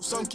Some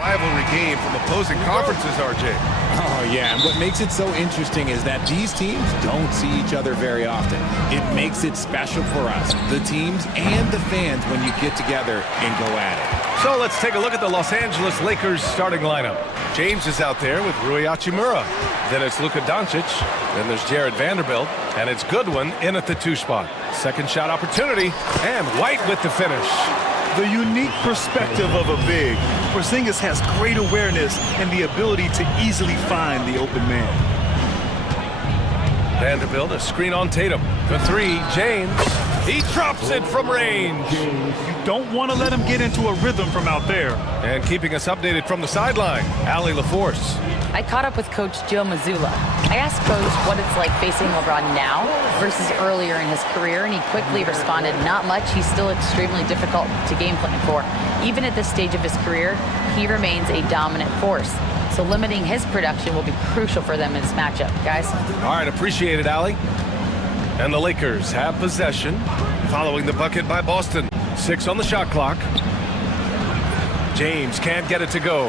rivalry game from opposing conferences, RJ. Oh, yeah, and what makes it so interesting is that these teams don't see each other very often. It makes it special for us, the teams and the fans, when you get together and go at it. So let's take a look at the Los Angeles Lakers starting lineup. James is out there with Rui Hachimura. Then it's Luka Doncic. Then there's Jared Vanderbilt. And it's Goodwin in at the 2 spot. Second shot opportunity. And White with the finish. the unique perspective of a big. Porzingis has great awareness and the ability to easily find the open man. Vanderbilt, a screen on Tatum. For 3, James. He drops it from range. You don't want to let him get into a rhythm from out there. And keeping us updated from the sideline, Allie LaForce. I caught up with Coach Joe Mazzulla. I asked Coach what it's like facing LeBron now versus earlier in his career, and he quickly responded, not much. He's still extremely difficult to game plan for. Even at this stage of his career, he remains a dominant force. So limiting his production will be crucial for them in this matchup, guys. All right, appreciate it, Allie. And the Lakers have possession, following the bucket by Boston. 6 on the shot clock. James can't get it to go.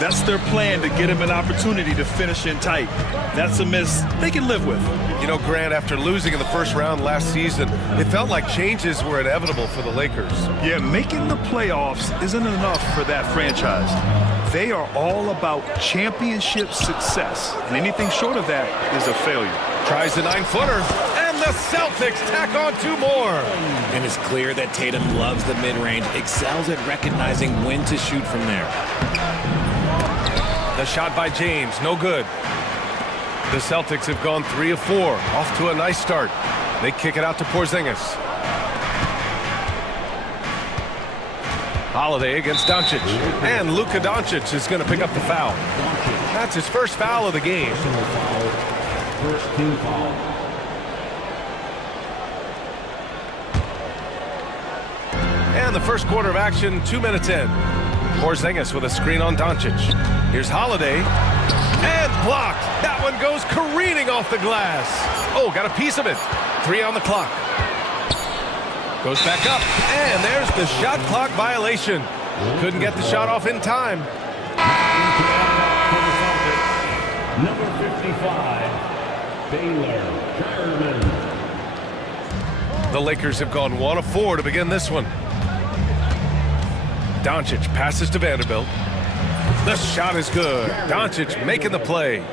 That's their plan, to get him an opportunity to finish in tight. That's a miss they can live with. You know, Grant, after losing in the first round last season, it felt like changes were inevitable for the Lakers. Yeah, making the playoffs isn't enough for that franchise. They are all about championship success, and anything short of that is a failure. Tries the 9-footer, and the Celtics tack on 2 more. And it's clear that Tatum loves the mid-range, excels at recognizing when to shoot from there. The shot by James, no good. The Celtics have gone 3 of 4, off to a nice start. They kick it out to Porzingis. Holiday against Doncic. And Luka Doncic is going to pick up the foul. That's his first foul of the game. And the first quarter of action, 2 minutes in. Porzingis with a screen on Doncic. Here's Holiday. And blocked. That one goes careening off the glass. Oh, got a piece of it. 3 on the clock. Goes back up. And there's the shot clock violation. Couldn't get the shot off in time. Number 55, Baylor German. The Lakers have gone 1 of 4 to begin this one. Doncic passes to Vanderbilt. The shot is good. Doncic making the play.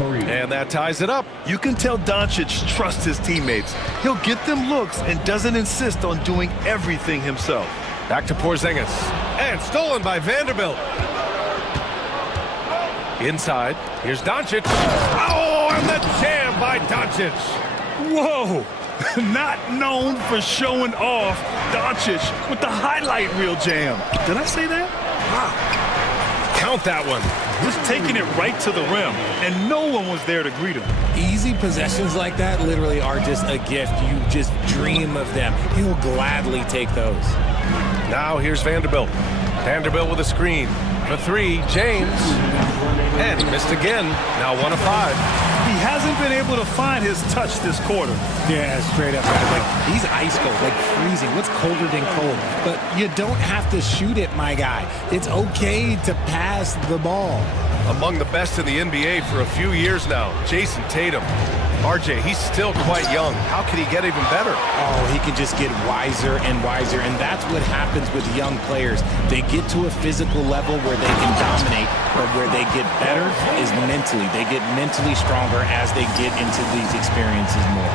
And that ties it up. You can tell Doncic trusts his teammates. He'll get them looks and doesn't insist on doing everything himself. Back to Porzingis. And stolen by Vanderbilt. Inside. Here's Doncic. Oh, and the jam by Doncic. Whoa! Not known for showing off, Doncic with the highlight reel jam. Did I say that? Wow. Count that one. Just taking it right to the rim, and no one was there to greet him. Easy possessions like that literally are just a gift. You just dream of them. He'll gladly take those. Now here's Vanderbilt. Vanderbilt with a screen. For 3, James. And he missed again. Now 1 of 5. He hasn't been able to find his touch this quarter. Yeah, straight up. Like, he's ice cold, like freezing. What's colder than cold? But you don't have to shoot it, my guy. It's okay to pass the ball. Among the best in the NBA for a few years now, Jason Tatum. RJ, he's still quite young. How can he get even better? Oh, he can just get wiser and wiser, and that's what happens with young players. They get to a physical level where they can dominate, but where they get better is mentally. They get mentally stronger as they get into these experiences more.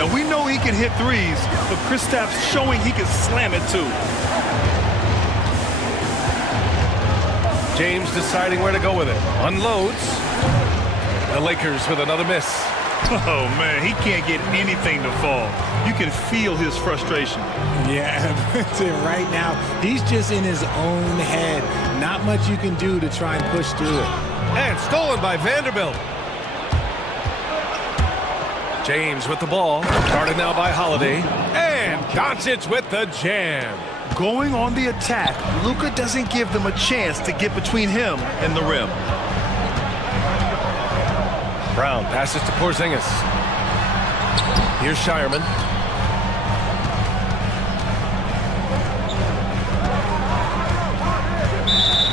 Now, we know he can hit threes, but Kristaps showing he can slam it too. James deciding where to go with it. Unloads. The Lakers with another miss. Oh, man, he can't get anything to fall. You can feel his frustration. Yeah, right now, he's just in his own head. Not much you can do to try and push through it. And stolen by Vanderbilt. James with the ball. Guarded now by Holiday. And Doncic with the jam. Going on the attack, Luka doesn't give them a chance to get between him and the rim. Brown passes to Porzingis. Here's Shireman.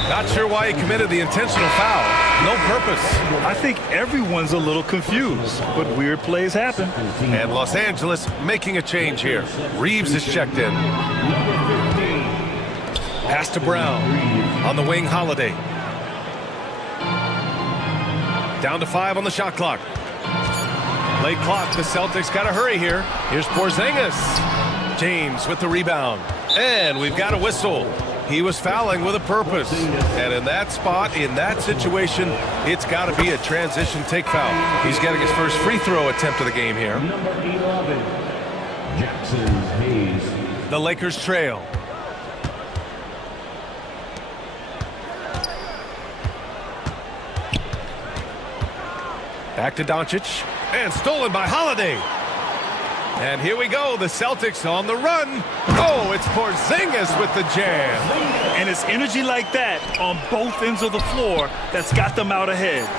Not sure why he committed the intentional foul. No purpose. I think everyone's a little confused, but weird plays happen. And Los Angeles making a change here. Reeves is checked in. Pass to Brown. On the wing, Holiday. Down to 5 on the shot clock. Late clock, the Celtics got to hurry here. Here's Porzingis. James with the rebound. And we've got a whistle. He was fouling with a purpose. And in that spot, in that situation, it's got to be a transition take foul. He's getting his first free throw attempt of the game here. Number 11, Jackson Hayes. The Lakers trail. Back to Doncic. And stolen by Holiday. And here we go. The Celtics on the run. Oh, it's Porzingis with the jam. And it's energy like that on both ends of the floor that's got them out ahead.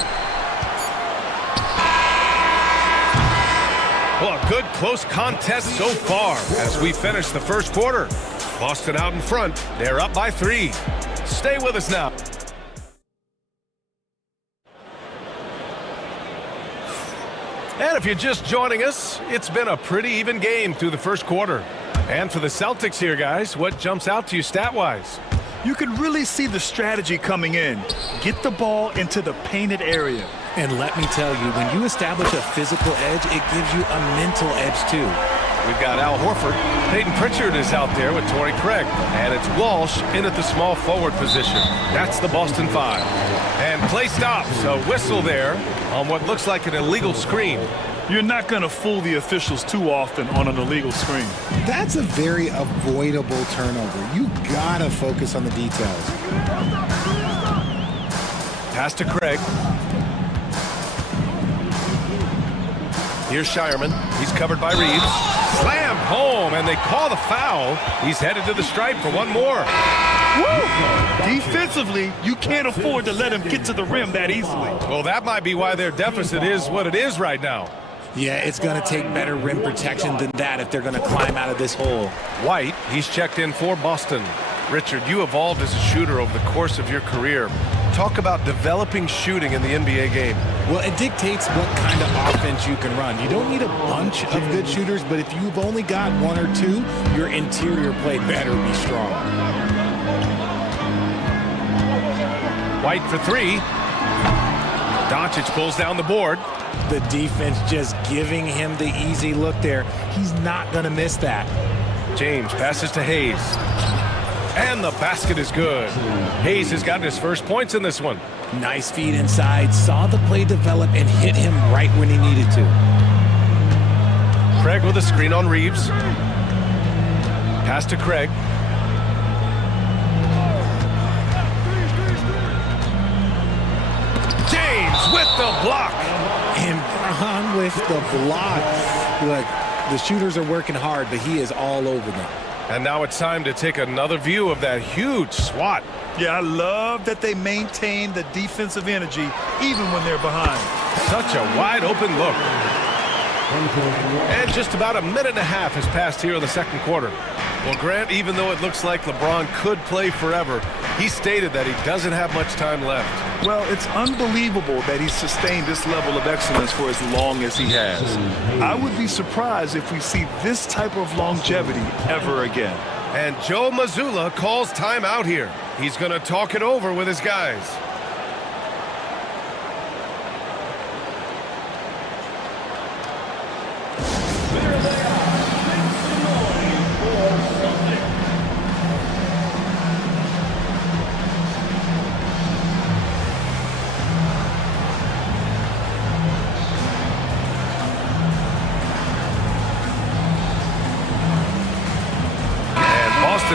Well, a good close contest so far as we finish the first quarter. Boston out in front. They're up by 3. Stay with us now. And if you're just joining us, it's been a pretty even game through the first quarter. And for the Celtics here, guys, what jumps out to you stat-wise? You can really see the strategy coming in. Get the ball into the painted area. And let me tell you, when you establish a physical edge, it gives you a mental edge too. We've got Al Horford. Peyton Pritchard is out there with Torrey Craig. And it's Walsh in at the small forward position. That's the Boston 5. And play stops. A whistle there on what looks like an illegal screen. You're not going to fool the officials too often on an illegal screen. That's a very avoidable turnover. You gotta focus on the details. Pass to Craig. Here's Shireman. He's covered by Reeves. Slammed home, and they call the foul. He's headed to the stripe for one more. Woo! Defensively, you can't afford to let him get to the rim that easily. Well, that might be why their deficit is what it is right now. Yeah, it's going to take better rim protection than that if they're going to climb out of this hole. White, he's checked in for Boston. Richard, you evolved as a shooter over the course of your career. Talk about developing shooting in the NBA game. Well, it dictates what kind of offense you can run. You don't need a bunch of good shooters, but if you've only got 1 or 2, your interior play better be strong. White for 3. Doncic pulls down the board. The defense just giving him the easy look there. He's not going to miss that. James passes to Hayes. And the basket is good. Hayes has gotten his first points in this one. Nice feed inside. Saw the play develop and hit him right when he needed to. Craig with a screen on Reeves. Pass to Craig. James with the block. And Braun with the block. Look, the shooters are working hard, but he is all over them. And now it's time to take another view of that huge swat. Yeah, I love that they maintain the defensive energy even when they're behind. Such a wide open look. And just about a minute and a half has passed here in the second quarter. Well, Grant, even though it looks like LeBron could play forever, he stated that he doesn't have much time left. Well, it's unbelievable that he's sustained this level of excellence for as long as he has. I would be surprised if we see this type of longevity ever again. And Joe Mazzulla calls timeout here. He's going to talk it over with his guys.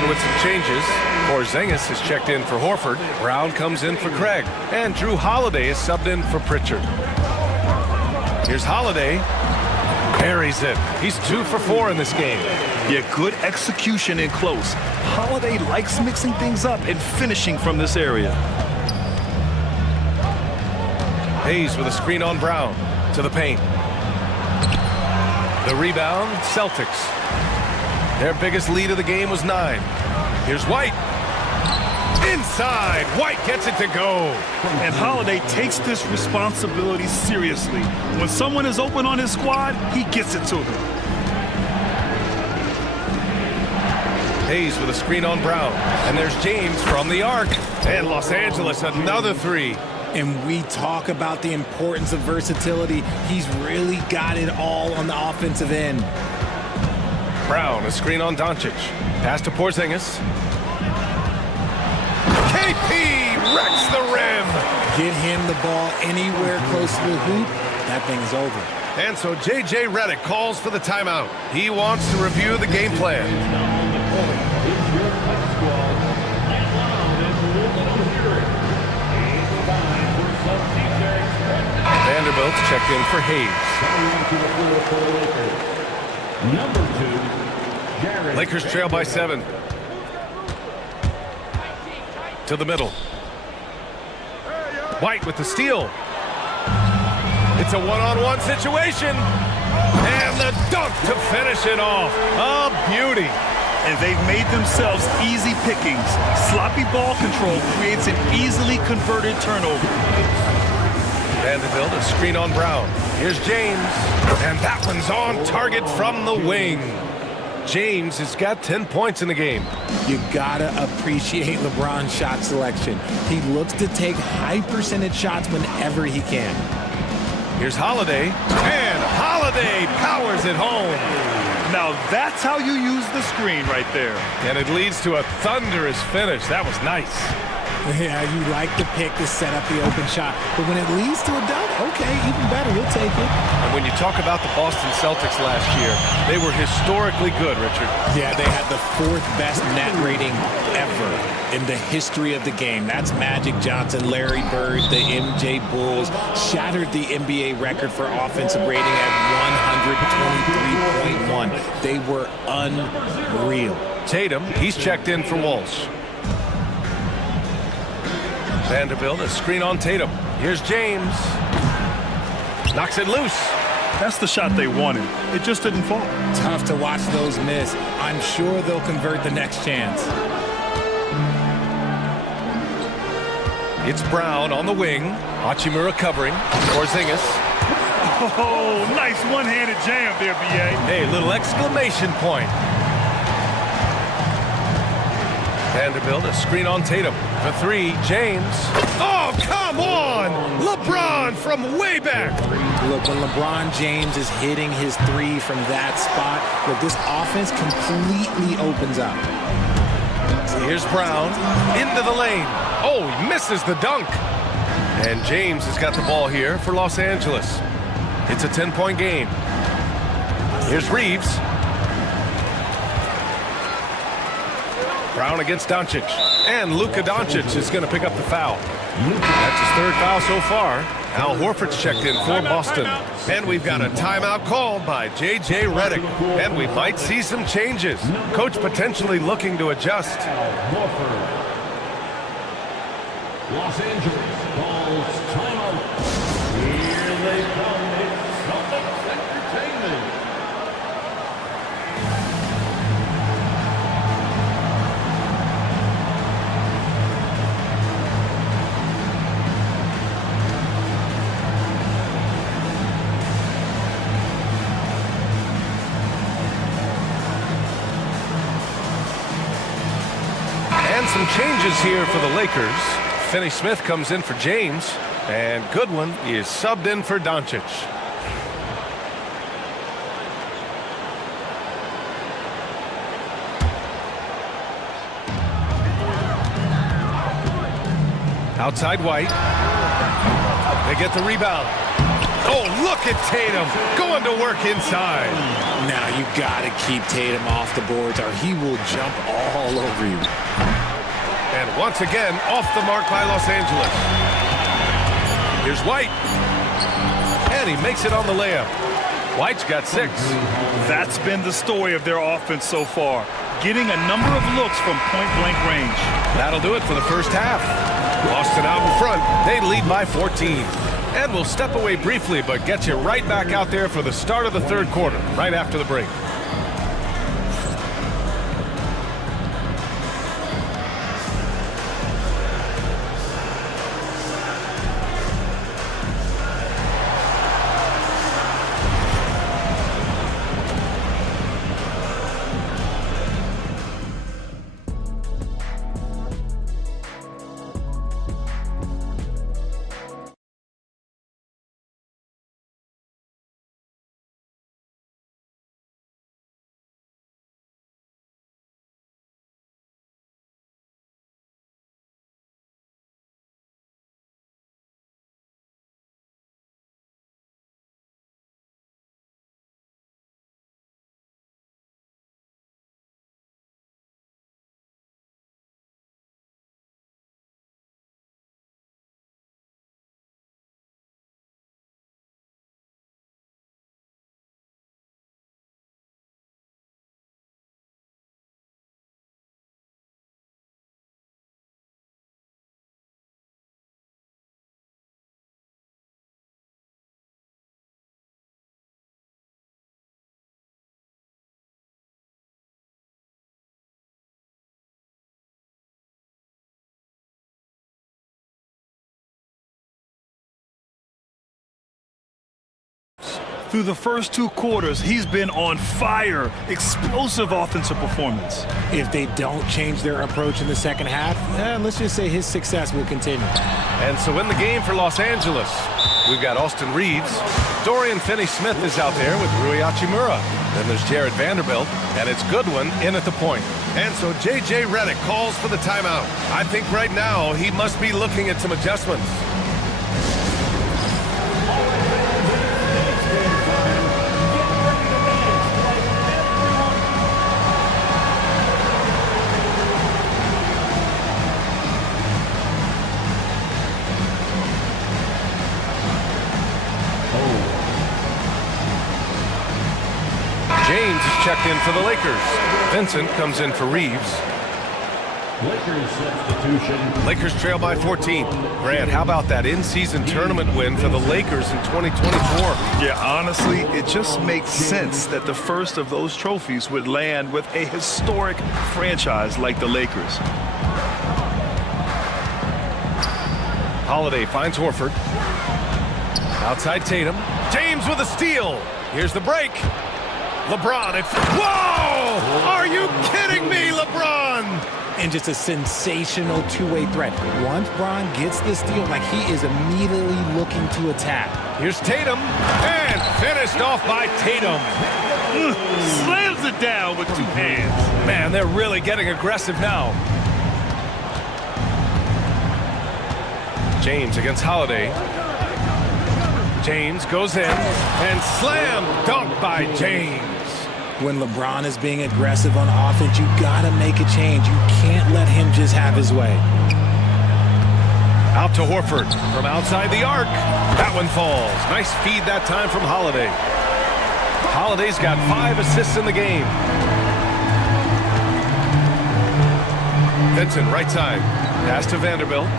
With some changes, Porzingis has checked in for Horford. Brown comes in for Craig. And Drew Holiday is subbed in for Pritchard. Here's Holiday. Buries it. He's 2 for 4 in this game. Yeah, good execution in close. Holiday likes mixing things up and finishing from this area. Hayes with a screen on Brown. To the paint. The rebound, Celtics. Their biggest lead of the game was 9. Here's White. Inside. White gets it to go. And Holiday takes this responsibility seriously. When someone is open on his squad, he gets it to them. Hayes with a screen on Brown. And there's James from the arc. And Los Angeles, another 3. And we talk about the importance of versatility. He's really got it all on the offensive end. Brown, a screen on Doncic. Pass to Porzingis. KP wrecks the rim. Get him the ball anywhere close to the hoop, that thing is over. And so J.J. Redick calls for the timeout. He wants to review the game plan. Vanderbilt checked in for Hayes. Number 2, Lakers trail by 7. To the middle. White with the steal. It's a one-on-one situation. And the dunk to finish it off. A beauty. And they've made themselves easy pickings. Sloppy ball control creates an easily converted turnover. Vanderbilt, a screen on Brown. Here's James. And that one's on target from the wing. James has got 10 points in the game. You gotta appreciate LeBron's shot selection. He looks to take high percentage shots whenever he can. Here's Holiday. And Holiday powers it home. Now that's how you use the screen right there. And it leads to a thunderous finish. That was nice. Yeah, you like the pick to set up the open shot. But when it leads to a dunk, okay, even better, we'll take it. And when you talk about the Boston Celtics last year, they were historically good, Richard. Yeah, they had the 4th best net rating ever in the history of the game. That's Magic Johnson, Larry Bird, the MJ Bulls, shattered the NBA record for offensive rating at 123.1. They were unreal. Tatum, he's checked in for Walsh. Vanderbilt, a screen on Tatum. Here's James. Knocks it loose. That's the shot they wanted. It just didn't fall. Tough to watch those miss. I'm sure they'll convert the next chance. It's Brown on the wing. Hachimura covering. Porzingis. Oh, nice one-handed jam there, B.A. Hey, little exclamation point. Vanderbilt, a screen on Tatum. For 3, James. Oh, come on! LeBron from way back. Look, when LeBron James is hitting his 3 from that spot, look, this offense completely opens up. Here's Brown into the lane. Oh, he misses the dunk. And James has got the ball here for Los Angeles. It's a 10-point game. Here's Reeves. Brown against Doncic. And Luka Doncic is going to pick up the foul. That's his 3rd foul so far. Al Horford's checked in for Boston. And we've got a timeout called by J.J. Redick. And we might see some changes. Coach potentially looking to adjust. Los Angeles calls timeout. Here they come. It's Celtics Entertainment. And some changes here for the Lakers. Finney Smith comes in for James, and Goodwin is subbed in for Doncic. Outside White. They get the rebound. Oh, look at Tatum going to work inside. Now you got to keep Tatum off the boards or he will jump all over you. And once again, off the mark by Los Angeles. Here's White. And he makes it on the layup. White's got 6. That's been the story of their offense so far. Getting a number of looks from point-blank range. That'll do it for the first half. Boston out in front. They lead by 14. And we'll step away briefly, but get you right back out there for the start of the 3rd quarter, right after the break. Through the first two quarters, he's been on fire. Explosive offensive performance. If they don't change their approach in the second half, let's just say his success will continue. And so in the game for Los Angeles, we've got Austin Reeves. Dorian Finney-Smith is out there with Rui Hachimura. Then there's Jared Vanderbilt, and it's Goodwin in at the point. And so J.J. Redick calls for the timeout. I think right now he must be looking at some adjustments. James is checked in for the Lakers. Vincent comes in for Reeves. Lakers substitution. Lakers trail by 14. Grant, how about that in-season tournament win for the Lakers in 2024? Yeah, honestly, it just makes sense that the first of those trophies would land with a historic franchise like the Lakers. Holiday finds Horford. Outside Tatum. James with a steal. Here's the break. LeBron, whoa! Are you kidding me, LeBron? And just a sensational two-way threat. Once Bron gets the steal, like he is immediately looking to attack. Here's Tatum, and finished off by Tatum. Slams it down with two hands. Man, they're really getting aggressive now. James against Holiday. James goes in, and slam dunk by James. When LeBron is being aggressive on offense, you gotta make a change. You can't let him just have his way. Out to Horford from outside the arc. That one falls. Nice feed that time from Holiday. Holiday's got 5 assists in the game. Vincent, right side. Pass to Vanderbilt.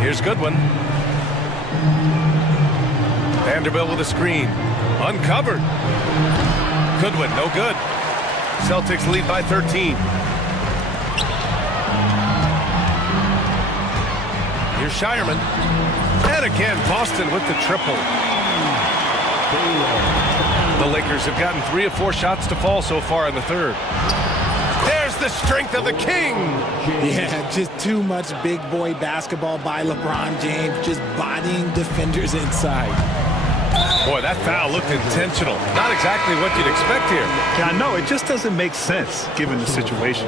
Here's Goodwin. Vanderbilt with a screen. Uncovered. Goodwin, no good. Celtics lead by 13. Here's Shireman. And again, Boston with the triple. The Lakers have gotten 3 of 4 shots to fall so far in the third. There's the strength of the king. Yeah, just too much big boy basketball by LeBron James, just bodying defenders inside. Boy, that foul looked intentional. Not exactly what you'd expect here. Yeah, I know, it just doesn't make sense given the situation.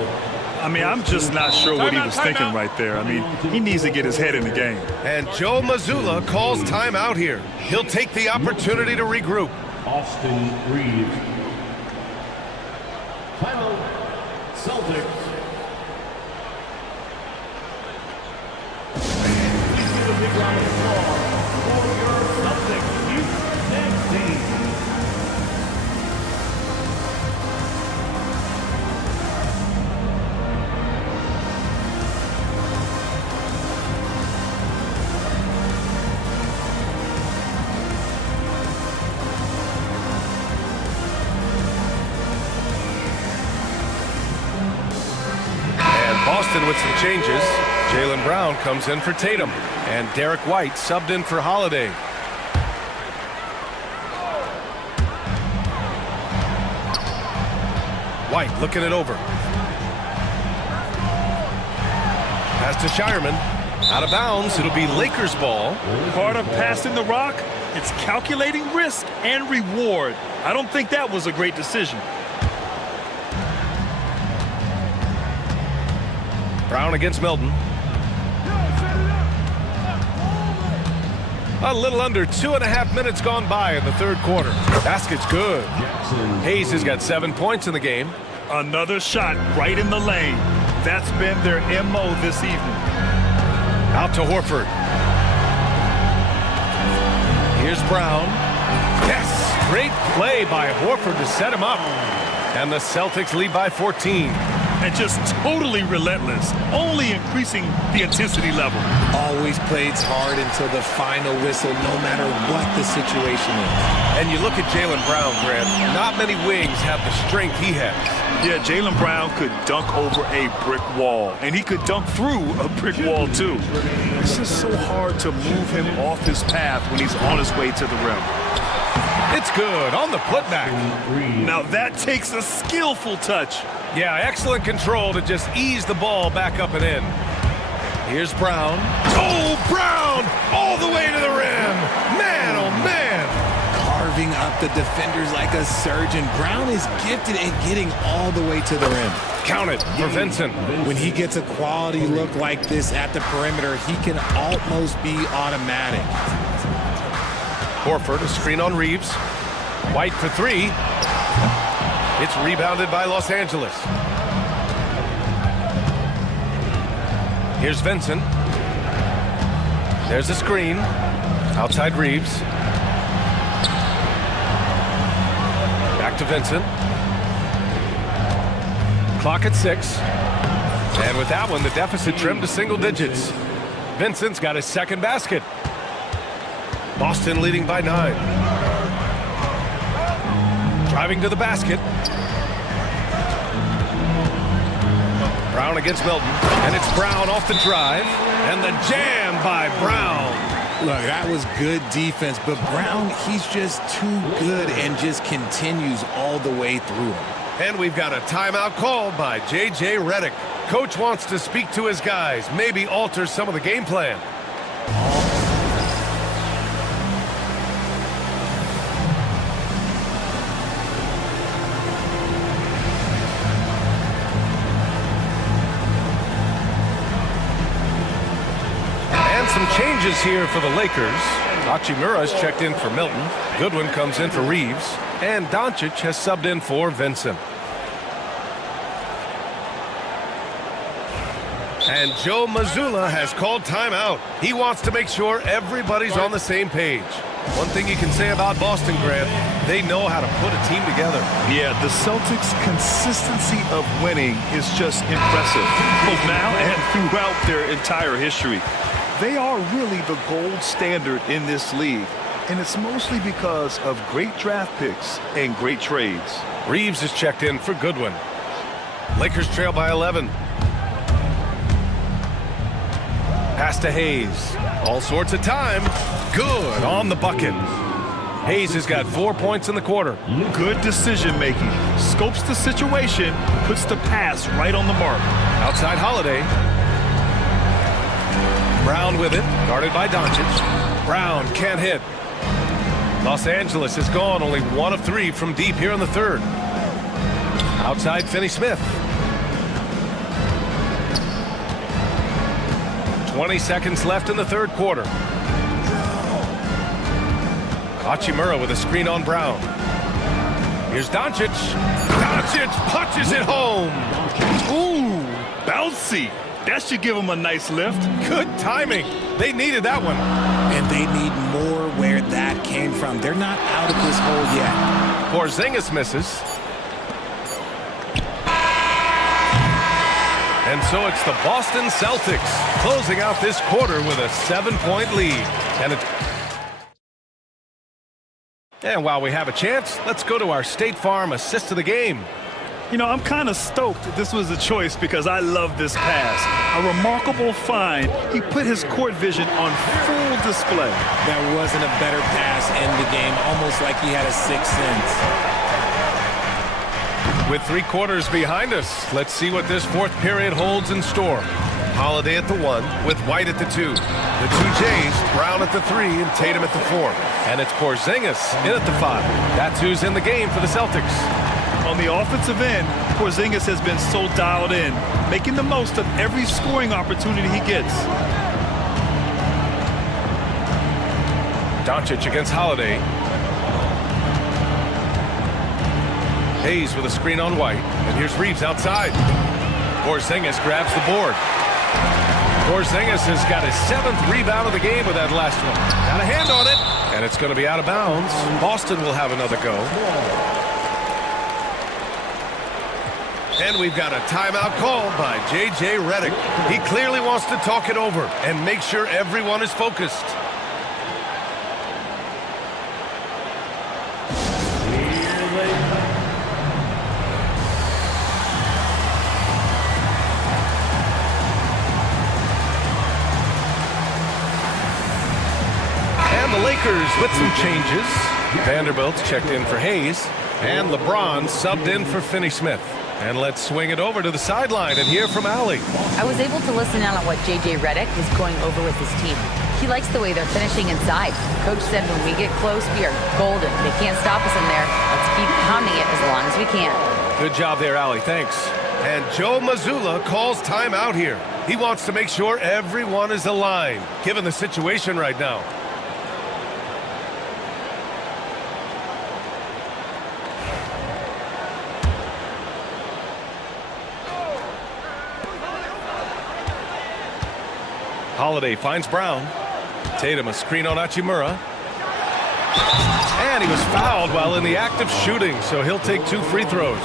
I mean, I'm just not sure what he was thinking right there. I mean, he needs to get his head in the game. And Joe Mazzulla calls timeout here. He'll take the opportunity to regroup. Austin Reeves. Timeout. Celtics. A big round of applause for your Celtics next team. Boston with some changes. Jaylen Brown comes in for Tatum. And Derek White subbed in for Holiday. White looking it over. Pass to Shireman. Out of bounds. It'll be Lakers ball. Part of passing the rock, it's calculating risk and reward. I don't think that was a great decision. Brown against Milton. A little under 2.5 minutes gone by in the third quarter. Basket's good. Hayes has got 7 points in the game. Another shot right in the lane. That's been their MO this evening. Out to Horford. Here's Brown. Yes, great play by Horford to set him up. And the Celtics lead by 14. And just totally relentless, only increasing the intensity level. Always plays hard until the final whistle, no matter what the situation is. And you look at Jaylen Brown, Grant. Not many wings have the strength he has. Yeah, Jaylen Brown could dunk over a brick wall, and he could dunk through a brick wall, too. It's just so hard to move him off his path when he's on his way to the rim. It's good on the putback. Now that takes a skillful touch. Yeah, excellent control to just ease the ball back up and in. Here's Brown. Oh, Brown! All the way to the rim. Man, oh, man. Carving up the defenders like a surgeon. Brown is gifted at getting all the way to the rim. Count it for Vincent. When he gets a quality look like this at the perimeter, he can almost be automatic. Horford, a screen on Reeves. White for three. It's rebounded by Los Angeles. Here's Vincent. There's a screen. Outside Reeves. Back to Vincent. Clock at 6. And with that one, the deficit trimmed to single digits. Vincent's got his second basket. Boston leading by 9. Driving to the basket. Brown against Milton. And it's Brown off the drive. And the jam by Brown. Look, that was good defense, but Brown, he's just too good and just continues all the way through. And we've got a timeout called by J.J. Redick. Coach wants to speak to his guys, maybe alter some of the game plan. And some changes here for the Lakers. Hachimura's checked in for Milton. Goodwin comes in for Reeves. And Doncic has subbed in for Vincent. And Joe Mazzulla has called timeout. He wants to make sure everybody's on the same page. One thing you can say about Boston, Grant, they know how to put a team together. Yeah, the Celtics' consistency of winning is just impressive, both now and throughout their entire history. They are really the gold standard in this league, and it's mostly because of great draft picks and great trades. Reeves is checked in for Goodwin. Lakers trail by 11. Pass to Hayes. All sorts of time. Good on the bucket. Hayes has got 4 points in the quarter. Good decision making. Scopes the situation, puts the pass right on the mark. Outside Holiday. Brown with it, guarded by Doncic. Brown can't hit. Los Angeles has gone only 1 of 3 from deep here in the third. Outside Finney-Smith. 20 seconds left in the third quarter. Hachimura with a screen on Brown. Here's Doncic. Doncic punches it home. Ooh, bouncy. That should give him a nice lift. Good timing. They needed that one. And they need more where that came from. They're not out of this hole yet. Porzingis misses. And so it's the Boston Celtics closing out this quarter with a 7-point lead. And while we have a chance, let's go to our State Farm assist of the game. You know, I'm kind of stoked this was a choice because I love this pass. A remarkable find. He put his court vision on full display. There wasn't a better pass in the game, almost like he had a sixth sense. With 3 quarters behind us, let's see what this fourth period holds in store. Holiday at the 1 with White at the 2. The 2 Jays, Brown at the 3 and Tatum at the 4. And it's Porzingis in at the 5. That's who's in the game for the Celtics. On the offensive end, Porzingis has been so dialed in, making the most of every scoring opportunity he gets. Doncic against Holiday. Hayes with a screen on White. And here's Reeves outside. Porzingis grabs the board. Porzingis has got his 7th rebound of the game with that last one. Got a hand on it. And it's going to be out of bounds. Boston will have another go. And we've got a timeout called by J.J. Redick. He clearly wants to talk it over and make sure everyone is focused. And the Lakers with some changes. Vanderbilt's checked in for Hayes. And LeBron subbed in for Finney-Smith. And let's swing it over to the sideline and hear from Allie. I was able to listen in on what J.J. Redick is going over with his team. He likes the way they're finishing inside. Coach said when we get close, we are golden. They can't stop us in there. Let's keep pounding it as long as we can. Good job there, Allie. Thanks. And Joe Mazzulla calls timeout here. He wants to make sure everyone is aligned, given the situation right now. Holiday finds Brown. Tatum a screen on Hachimura. And he was fouled while in the act of shooting, so he'll take 2 free throws.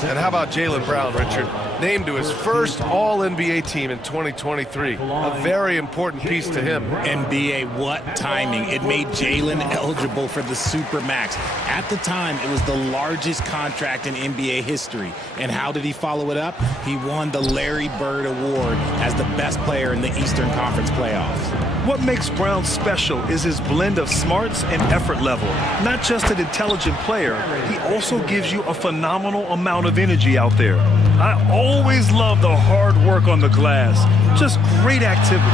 And how about Jaylen Brown, Richard? Named to his first All-NBA team in 2023. A very important piece to him. NBA, what timing. It made Jaylen eligible for the Supermax. At the time, it was the largest contract in NBA history. And how did he follow it up? He won the Larry Bird Award as the best player in the Eastern Conference playoffs. What makes Brown special is his blend of smarts and effort level. Not just an intelligent player, he also gives you a phenomenal amount of energy out there. I always love the hard work on the glass. Just great activity.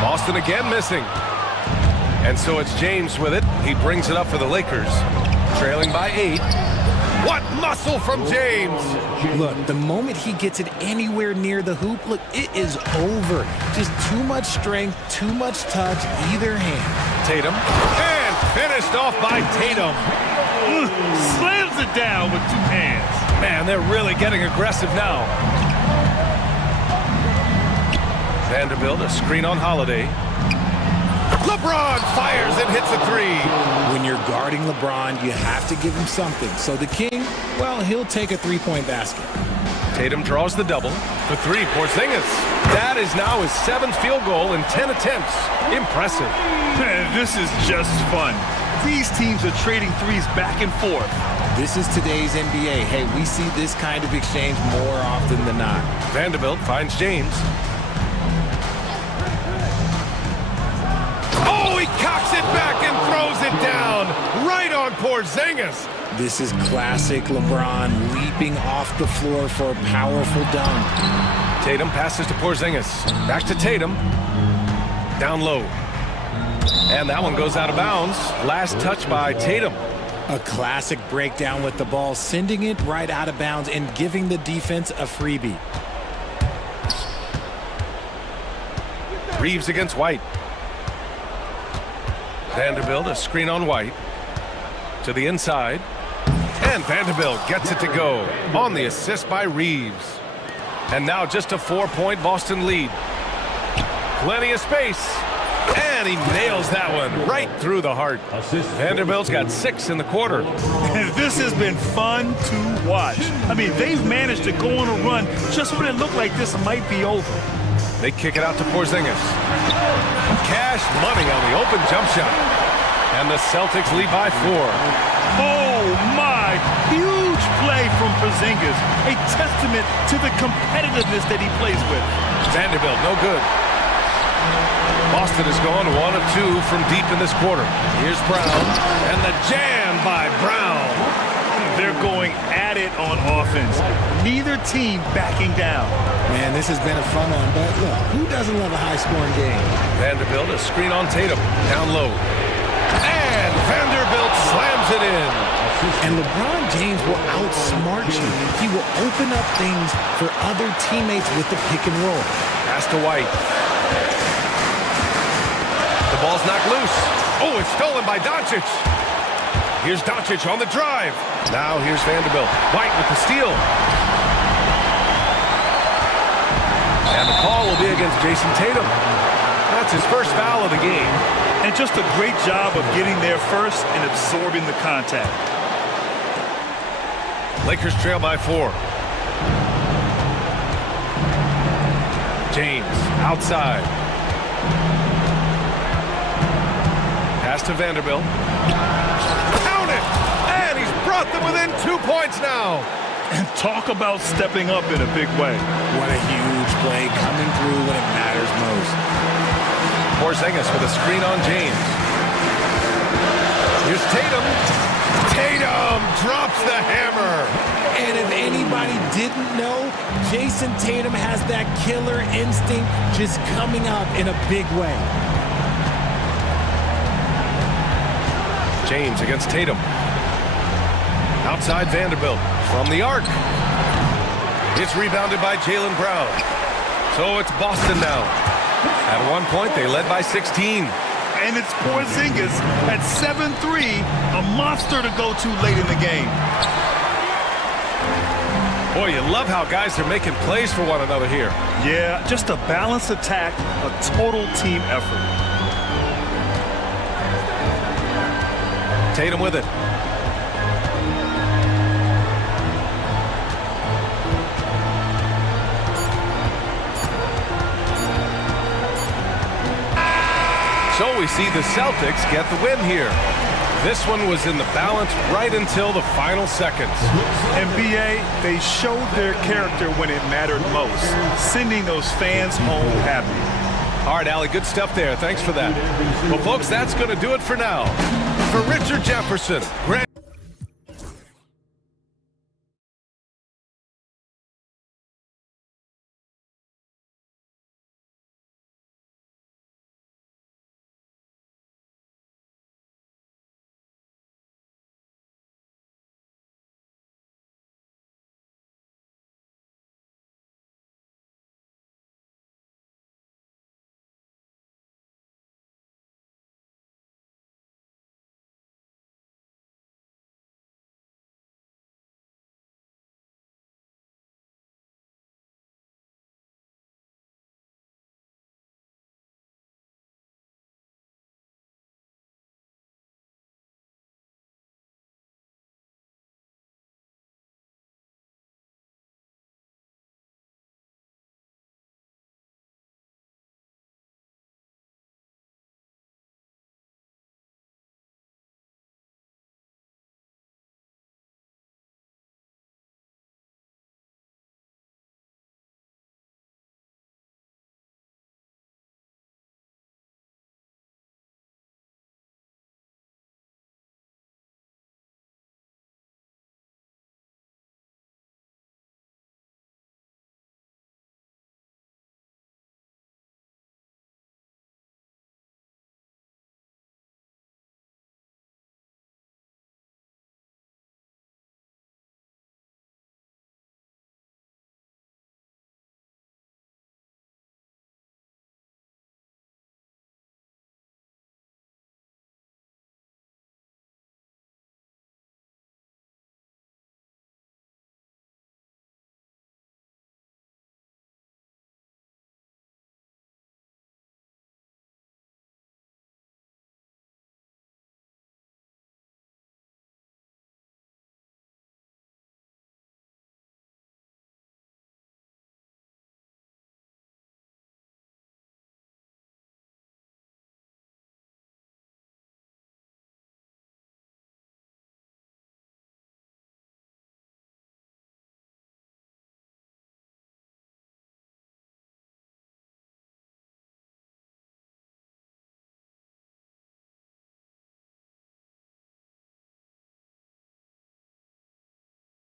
Boston again missing. And so it's James with it. He brings it up for the Lakers. Trailing by 8. What muscle from James! Look, the moment he gets it anywhere near the hoop, look, it is over. Just too much strength, too much touch, either hand. Tatum. And finished off by Tatum. Slams it down with 2 hands. Man, they're really getting aggressive now. Vanderbilt, a screen on Holiday. LeBron fires and hits a 3. When you're guarding LeBron, you have to give him something. So the King, well, he'll take a 3-point basket. Tatum draws the double. For 3, Porzingis. That is now his 7th field goal in 10 attempts. Impressive. Man, this is just fun. These teams are trading threes back and forth. This is today's NBA. Hey, we see this kind of exchange more often than not. Vanderbilt finds James. Oh, he cocks it back and throws it down. Right on Porzingis. This is classic LeBron leaping off the floor for a powerful dunk. Tatum passes to Porzingis. Back to Tatum. Down low. And that one goes out of bounds. Last touch by Tatum. A classic breakdown with the ball, sending it right out of bounds and giving the defense a freebie. Reeves against White. Vanderbilt, a screen on White. To the inside. And Vanderbilt gets it to go on the assist by Reeves. And now just a 4-point Boston lead. Plenty of space. And he nails that one right through the heart. Vanderbilt's got 6 in the quarter. This has been fun to watch. I mean, they've managed to go on a run just when it looked like this might be over. They kick it out to Porzingis. Cash money on the open jump shot. And the Celtics lead by 4. Oh, my. Huge play from Porzingis. A testament to the competitiveness that he plays with. Vanderbilt, no good. Boston has gone 1 of 2 from deep in this quarter. Here's Brown. And the jam by Brown. They're going at it on offense. Neither team backing down. Man, this has been a fun one, but look, who doesn't love a high-scoring game? Vanderbilt, a screen on Tatum. Down low. And Vanderbilt slams it in. And LeBron James will outsmart you. He will open up things for other teammates with the pick and roll. Pass to White. The ball's knocked loose. Oh, it's stolen by Doncic. Here's Doncic on the drive. Now here's Vanderbilt. White with the steal. And the call will be against Jason Tatum. That's his first foul of the game. And just a great job of getting there first and absorbing the contact. Lakers trail by 4. James outside. Pass to Vanderbilt. Count it! And he's brought them within 2 points now. And talk about stepping up in a big way. What a huge play coming through when it matters most. Porzingis with a screen on James. Here's Tatum. Tatum drops the hammer. And if anybody didn't know, Jason Tatum has that killer instinct just coming out in a big way. James against Tatum. Outside Vanderbilt from the arc. It's rebounded by Jaylen Brown. So it's Boston now. At one point, they led by 16. And it's Porzingis at 7-3, a monster to go to late in the game. Boy, you love how guys are making plays for one another here. Yeah, just a balanced attack, a total team effort. Tatum with it. So we see the Celtics get the win here. This one was in the balance right until the final seconds. NBA, they showed their character when it mattered most, sending those fans home happy. All right, Allie, good stuff there. Thanks for that. Well, folks, that's going to do it for now. For Richard Jefferson, Grant.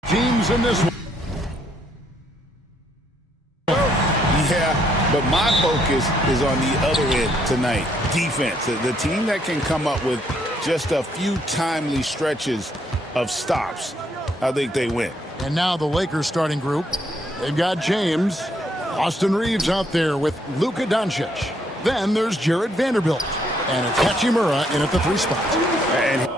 Teams in this one. Yeah, but my focus is on the other end tonight. Defense. The team that can come up with just a few timely stretches of stops, I think they win. And now the Lakers starting group. They've got James, Austin Reeves out there with Luka Doncic. Then there's Jared Vanderbilt. And it's Hachimura in at the 3 spot. And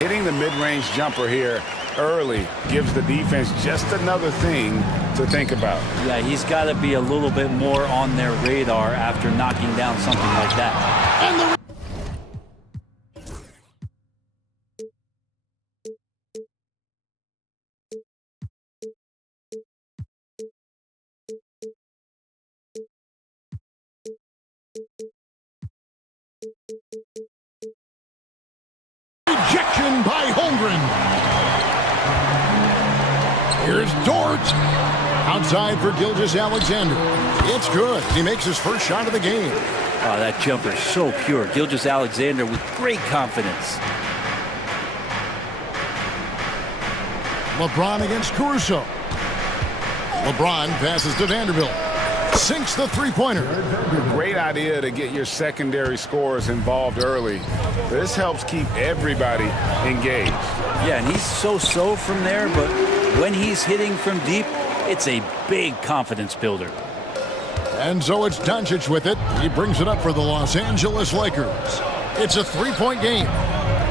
hitting the mid-range jumper here early gives the defense just another thing to think about. Yeah, he's got to be a little bit more on their radar after knocking down something like that. And the rejection by Holmgren. Outside for Gilgeous-Alexander. It's good. He makes his first shot of the game. Oh, that jumper is so pure. Gilgeous-Alexander with great confidence. LeBron against Caruso. LeBron passes to Vanderbilt. Sinks the three-pointer. Great idea to get your secondary scorers involved early. This helps keep everybody engaged. Yeah, and he's so-so from there, but when he's hitting from deep, it's a big confidence builder. And so it's Doncic with it. He brings it up for the Los Angeles Lakers. It's a three-point game.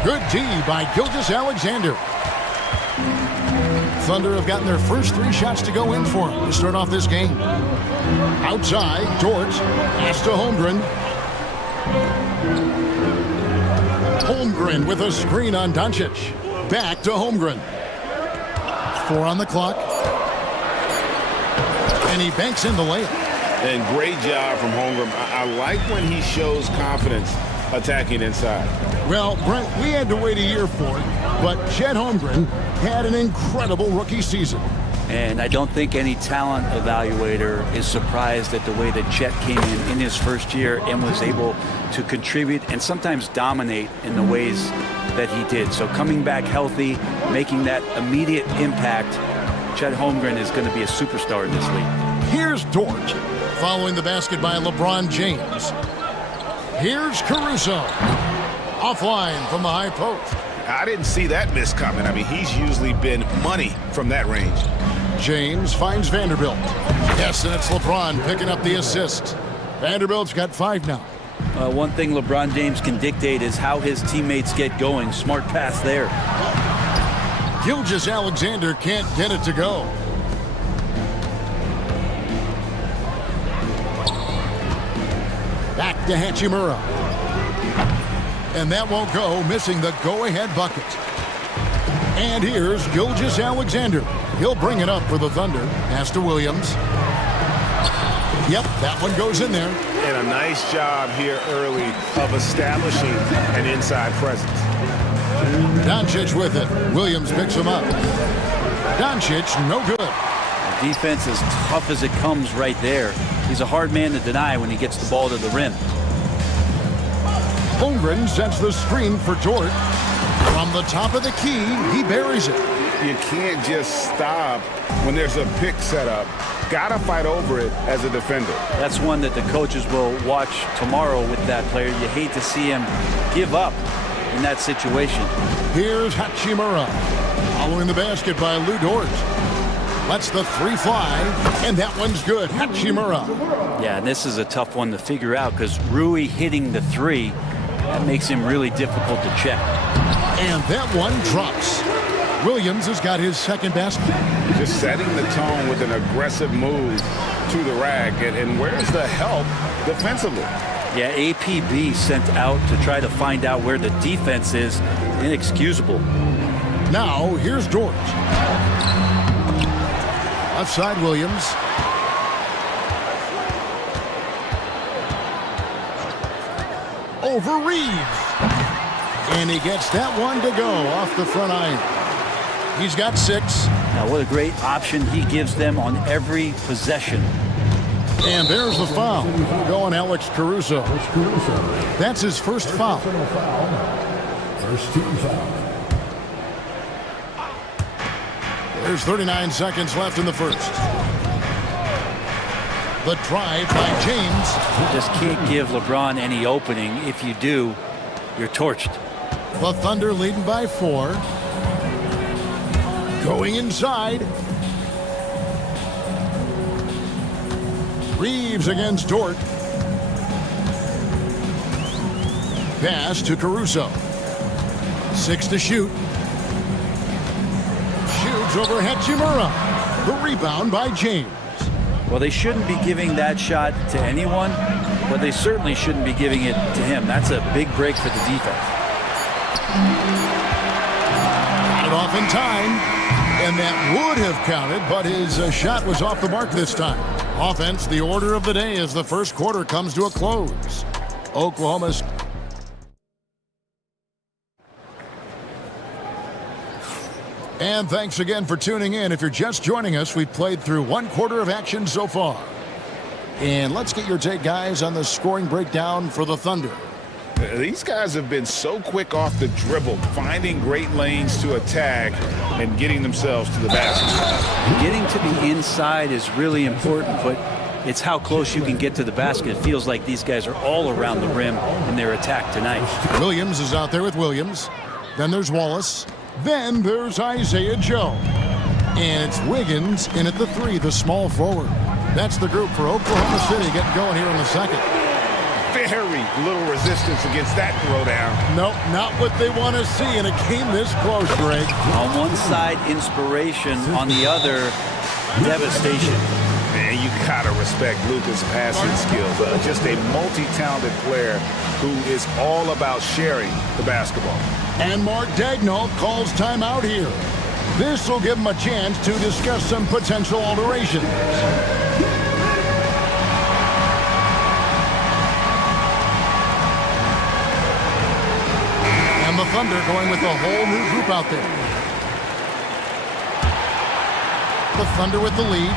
Good D by Gilgeous-Alexander. Thunder have gotten their first 3 shots to go in for him to start off this game. Outside, Dort. Pass to Holmgren. Holmgren with a screen on Doncic. Back to Holmgren. 4 on the clock. And he banks in the layup. And great job from Holmgren. I like when he shows confidence attacking inside. Well, Brent, we had to wait a year for it, but Chet Holmgren had an incredible rookie season. And I don't think any talent evaluator is surprised at the way that Chet came in his first year and was able to contribute and sometimes dominate in the ways that he did. So coming back healthy, making that immediate impact, Chet Holmgren is going to be a superstar in this league. Here's Dort, following the basket by LeBron James. Here's Caruso, offline from the high post. I didn't see that miss coming. I mean, he's usually been money from that range. James finds Vanderbilt. Yes, and it's LeBron picking up the assist. Vanderbilt's got 5 now. One thing LeBron James can dictate is how his teammates get going. Smart pass there. Gilgeous-Alexander can't get it to go. Back to Hachimura. And that won't go, missing the go-ahead bucket. And here's Gilgeous-Alexander. He'll bring it up for the Thunder. Pass to Williams. Yep, that one goes in there. And a nice job here early of establishing an inside presence. Doncic with it. Williams picks him up. Doncic, no good. Defense as tough as it comes right there. He's a hard man to deny when he gets the ball to the rim. Holmgren sets the screen for Dort. From the top of the key, he buries it. You can't just stop when there's a pick set up. Gotta fight over it as a defender. That's one that the coaches will watch tomorrow with that player. You hate to see him give up in that situation. Here's Hachimura. Following the basket by Lou Dort. Lets the 3 fly, and that one's good. Hachimura. Yeah, and this is a tough one to figure out because Rui hitting the 3, that makes him really difficult to check. And that one drops. Williams has got his second basket. Just setting the tone with an aggressive move to the rack. And where's the help defensively? Yeah, APB sent out to try to find out where the defense is. Inexcusable. Now, here's Dort. Left side, Williams. Over Reeves. And he gets that one to go off the front iron. He's got 6. Now, what a great option he gives them on every possession. And there's the foul. Going Alex Caruso. That's his first foul. First team foul. There's 39 seconds left in the first. The drive by James. You just can't give LeBron any opening. If you do, you're torched. The Thunder leading by 4. Going inside. Reeves against Dort. Pass to Caruso. 6 to shoot. Shoots over Hachimura. The rebound by James. Well, they shouldn't be giving that shot to anyone, but they certainly shouldn't be giving it to him. That's a big break for the defense. Got it off in time, and that would have counted, but his shot was off the mark this time. Offense, the order of the day as the first quarter comes to a close. Oklahoma's And thanks again for tuning in. If you're just joining us, we've played through 1/4 of action so far. And let's get your take, guys, on the scoring breakdown for the Thunder. These guys have been so quick off the dribble, finding great lanes to attack and getting themselves to the basket. Getting to the inside is really important, but it's how close you can get to the basket. It feels like these guys are all around the rim in their attack tonight. Williams is out there with Williams. Then there's Wallace. Then there's Isaiah Joe. And it's Wiggins in at the 3, the small forward. That's the group for Oklahoma City getting going here in the second. Very little resistance against that throwdown. Nope, not what they want to see, and it came this close, Greg. On one side, inspiration. On the other, devastation. And you gotta respect Luka's passing skills. Just a multi-talented player who is all about sharing the basketball. And Mark Daigneault calls timeout here. This will give him a chance to discuss some potential alterations. And the Thunder going with a whole new group out there. The Thunder with the lead.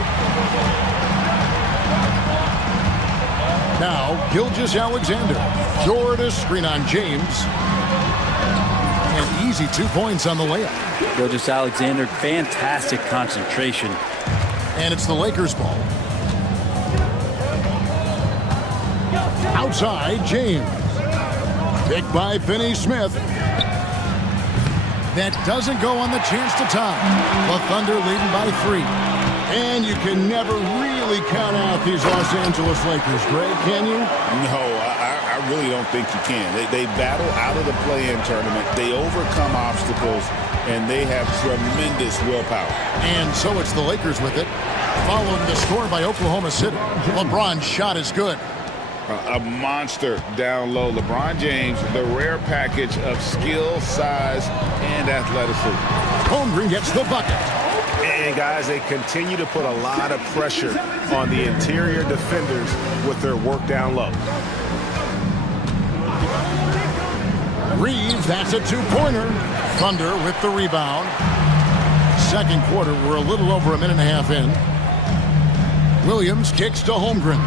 Now, Gilgeous-Alexander. Jordan screen on James. And easy 2 points on the layup. Gilgeous-Alexander, fantastic concentration. And it's the Lakers ball. Outside, James. Picked by Finney-Smith. That doesn't go on the chance to tie. The Thunder leading by 3. And you can never really count out these Los Angeles Lakers, Greg, can you? No, I really don't think you can. They battle out of the play-in tournament. They overcome obstacles, and they have tremendous willpower. And so it's the Lakers with it. Following the score by Oklahoma City. LeBron's shot is good. A monster down low. LeBron James, the rare package of skill, size, and athleticism. Holmgren gets the bucket. And guys, they continue to put a lot of pressure on the interior defenders with their work down low. Reeves, that's a 2-pointer. Thunder with the rebound. Second quarter, we're a little over a minute and a half in. Williams kicks to Holmgren.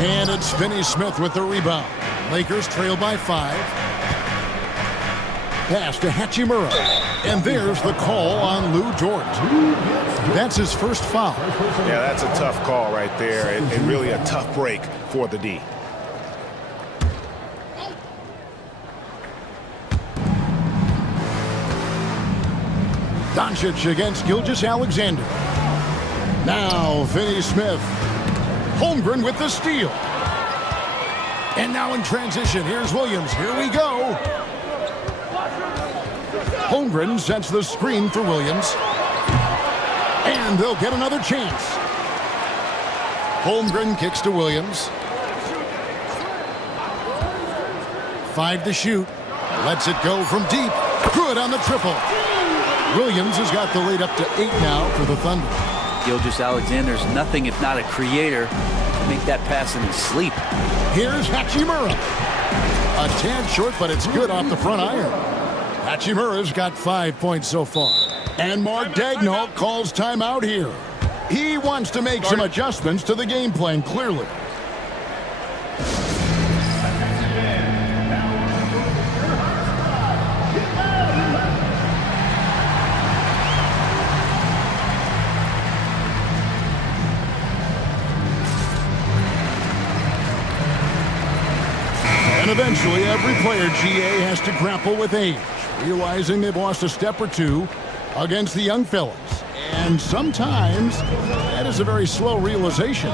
And it's Finney-Smith with the rebound. Lakers trail by 5. Pass to Hachimura. And there's the call on Lou Dort. That's his first foul. Yeah, that's a tough call right there, and really a tough break for the D. Doncic against Gilgeous-Alexander. Now Finney-Smith. Holmgren with the steal. And now in transition, here's Williams. Here we go. Holmgren sets the screen for Williams. And they'll get another chance. Holmgren kicks to Williams. 5 to shoot. Lets it go from deep. Good on the triple. Williams has got the lead up to 8 now for the Thunder. Gilgeous-Alexander's nothing if not a creator. Make that pass in his sleep. Here's Hachimura. A tad short, but it's good off the front iron. Hachimura's got 5 points so far. And Mark Daigneault calls timeout here. He wants to make some adjustments to the game plan, clearly. And eventually, every player, GA, has to grapple with age, realizing they've lost a step or two against the young fellas. And sometimes that is a very slow realization.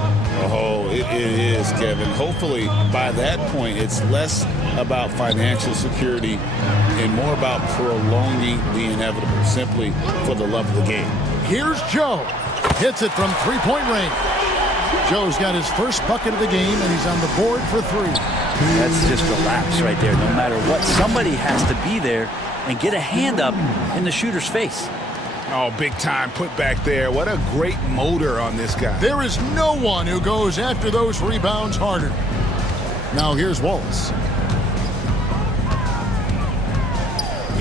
Oh, it is, Kevin. Hopefully, by that point, it's less about financial security and more about prolonging the inevitable, simply for the love of the game. Here's Joe. Hits it from three-point range. Joe's got his first bucket of the game, and he's on the board for 3. That's just a lapse right there. No matter what, somebody has to be there and get a hand up in the shooter's face. Oh, big time put back there. What a great motor on this guy. There is no one who goes after those rebounds harder. Now here's Wallace.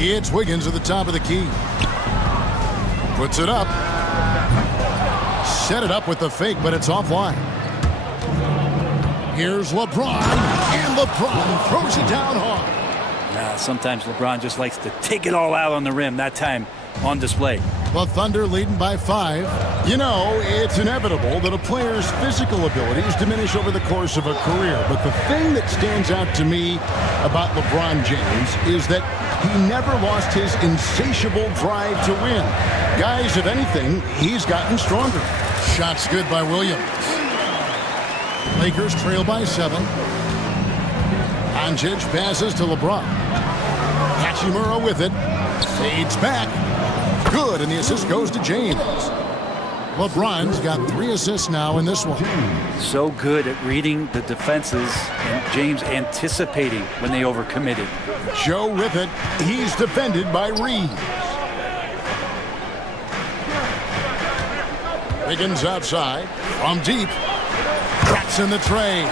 It's Wiggins at the top of the key. Puts it up. Set it up with the fake, but it's offline. Here's LeBron, and LeBron throws it down hard. Sometimes LeBron just likes to take it all out on the rim, that time on display. The Thunder leading by 5. You know, it's inevitable that a player's physical abilities diminish over the course of a career. But the thing that stands out to me about LeBron James is that he never lost his insatiable drive to win. Guys, if anything, he's gotten stronger. Shot's good by Williams. Lakers trail by 7. Doncic passes to LeBron. Hachimura with it. Fades back. Good, and the assist goes to James. LeBron's got 3 assists now in this one. So good at reading the defenses, and James anticipating when they overcommitted. Joe with it. He's defended by Reeves. Wiggins outside. From deep. That's in the tray.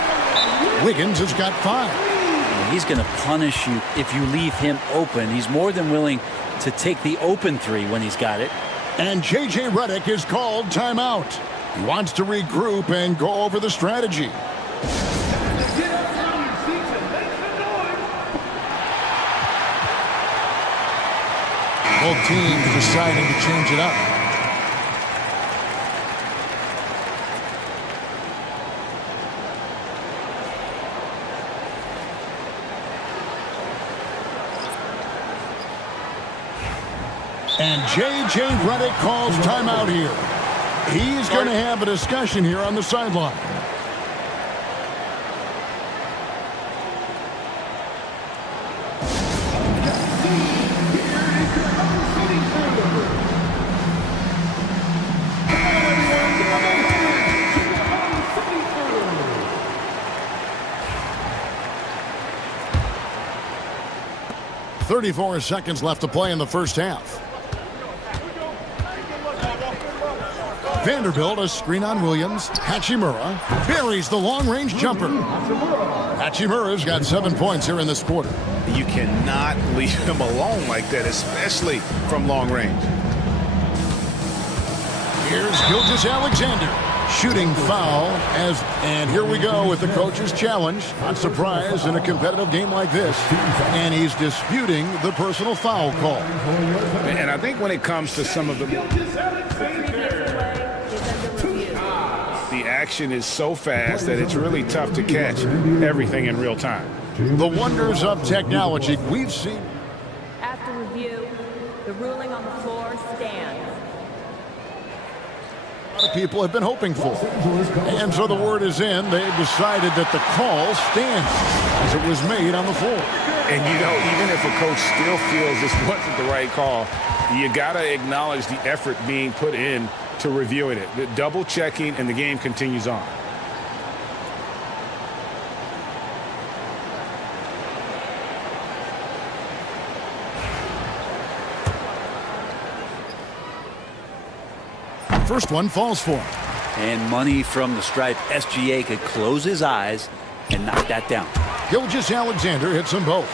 Wiggins has got 5. He's going to punish you if you leave him open. He's more than willing to take the open 3 when he's got it. And J.J. Redick is called timeout. He wants to regroup and go over the strategy. Both teams deciding to change it up. And J.J. Redick calls timeout here. He's going to have a discussion here on the sideline. .34 seconds left to play in the first half. Vanderbilt, a screen on Williams. Hachimura buries the long-range jumper. Hachimura's got 7 points here in this quarter. You cannot leave him alone like that, especially from long range. Here's Gilgeous-Alexander. Shooting foul and here we go with the coach's challenge. Not surprised in a competitive game like this. And he's disputing the personal foul call. And I think when it comes to some of the action is so fast that it's really tough to catch everything in real time. The wonders of technology we've seen. After review, the ruling on the floor stands. A lot of people have been hoping for. And so the word is in. They've decided that the call stands as it was made on the floor. And you know, even if a coach still feels this wasn't the right call, you got to acknowledge the effort being put in to reviewing it. The double checking, and the game continues on. First one falls for him. And money from the stripe. SGA could close his eyes and knock that down. Gilgeous-Alexander hits them both.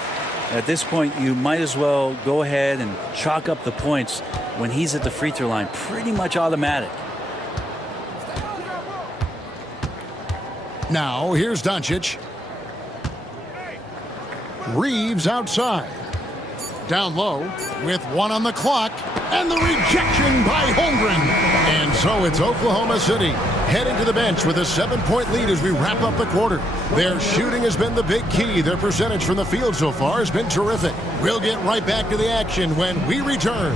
At this point, you might as well go ahead and chalk up the points when he's at the free throw line. Pretty much automatic. Now, here's Doncic. Reeves outside. Down low with 1 on the clock. And the rejection by Holmgren. And so it's Oklahoma City heading to the bench with a 7-point lead as we wrap up the quarter. Their shooting has been the big key. Their percentage from the field so far has been terrific. We'll get right back to the action when we return.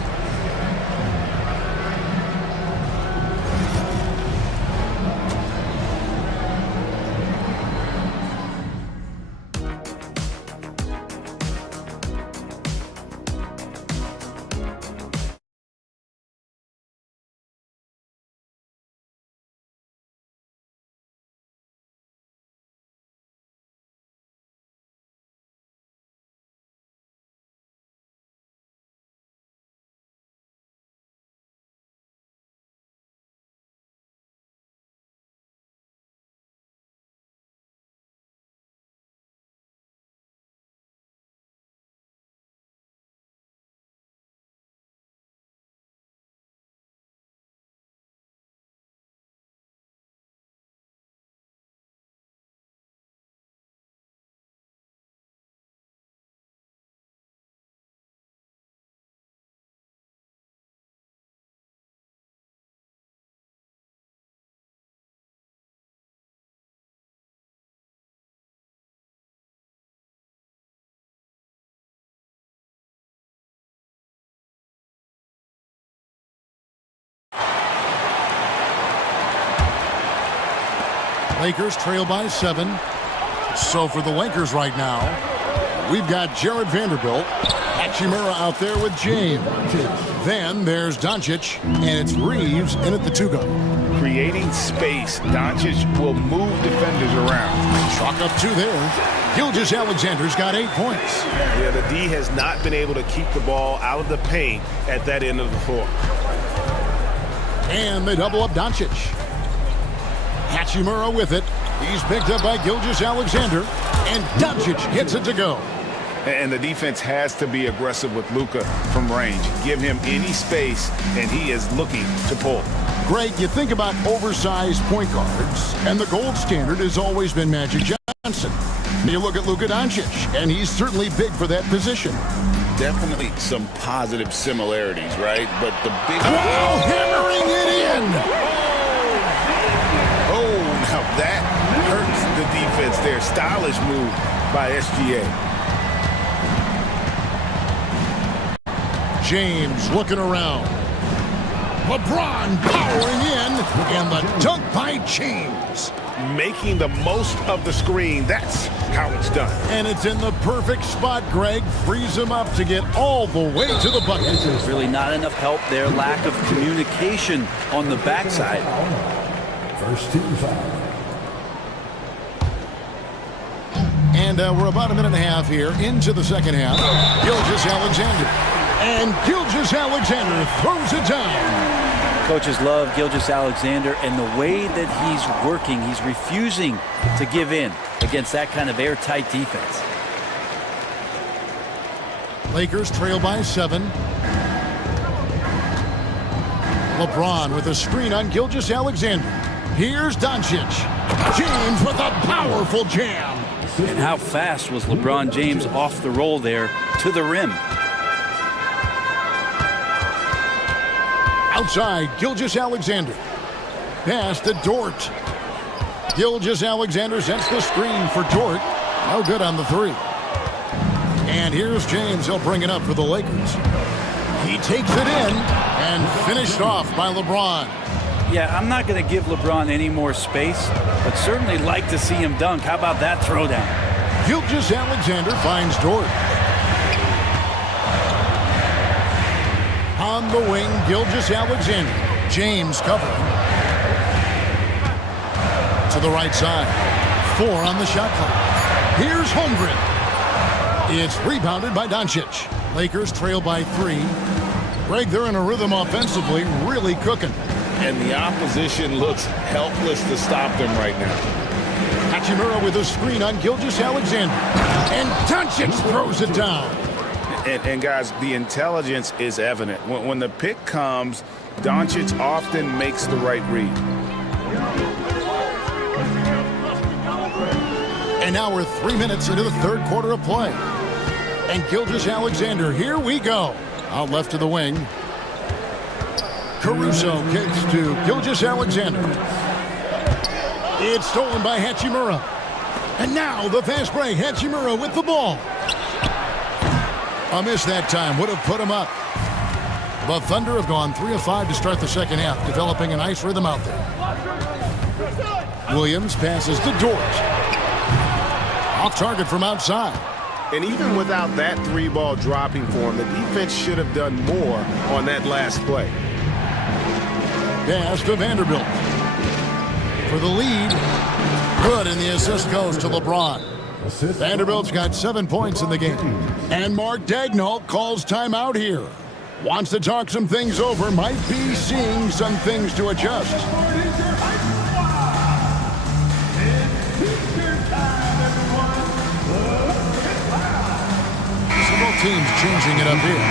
Lakers trail by 7. So for the Lakers right now, we've got Jared Vanderbilt, Hachimura out there with James. Then there's Doncic, and it's Reeves in at the 2-guard. Creating space, Doncic will move defenders around. Chalk up 2 there. Gilgeous-Alexander's got 8 points. Yeah, the D has not been able to keep the ball out of the paint at that end of the floor. And they double up Doncic. Hachimura with it. He's picked up by Gilgeous-Alexander, and Doncic gets it to go. And the defense has to be aggressive with Luka from range. Give him any space, and he is looking to pull. Greg, you think about oversized point guards, and the gold standard has always been Magic Johnson. You look at Luka Doncic, and he's certainly big for that position. Definitely some positive similarities, right? But the big... Wow, hammering it in! Oh, now that hurts the defense there. Stylish move by SGA. James looking around. LeBron powering in, and the dunk by James. Making the most of the screen. That's how it's done. And it's in the perfect spot, Greg. Frees him up to get all the way to the bucket. Really not enough help there. Lack of communication on the backside. First team foul. And we're about a minute and a half here into the second half. Gilgeous-Alexander. And Gilgeous-Alexander throws it down. Coaches love Gilgeous-Alexander and the way that he's working. He's refusing to give in against that kind of airtight defense. Lakers trail by 7. LeBron with a screen on Gilgeous-Alexander. Here's Doncic. James with a powerful jam. And how fast was LeBron James off the roll there to the rim? Outside, Gilgeous-Alexander. Pass to Dort. Gilgeous-Alexander sets the screen for Dort. No good on the 3. And here's James. He'll bring it up for the Lakers. He takes it in and finished off by LeBron. Yeah, I'm not going to give LeBron any more space, but certainly like to see him dunk. How about that throwdown? Gilgeous-Alexander finds Dort. On the wing, Gilgeous-Alexander. James covering. To the right side. 4 on the shot clock. Here's Holmgren. It's rebounded by Doncic. Lakers trail by 3. Greg, they're in a rhythm offensively, really cooking. And the opposition looks helpless to stop them right now. Hachimura with a screen on Gilgeous-Alexander. And Doncic throws it down. And guys, the intelligence is evident. When the pick comes, Doncic often makes the right read. And now we're 3 minutes into the third quarter of play. And Gilgeous-Alexander, here we go. Out left to the wing. Caruso kicks to Gilgeous-Alexander. It's stolen by Hachimura. And now the fast break. Hachimura with the ball. A miss that time would have put him up. The Thunder have gone 3 of 5 to start the second half, developing a nice rhythm out there. Williams passes to Dort. Off target from outside. And even without that 3-ball dropping for him, the defense should have done more on that last play. Pass to Vanderbilt. For the lead. Good, and the assist goes to LeBron. Vanderbilt's got 7 points in the game. And Mark Daigneault calls timeout here. Wants to talk some things over. Might be seeing some things to adjust. So both teams changing it up here.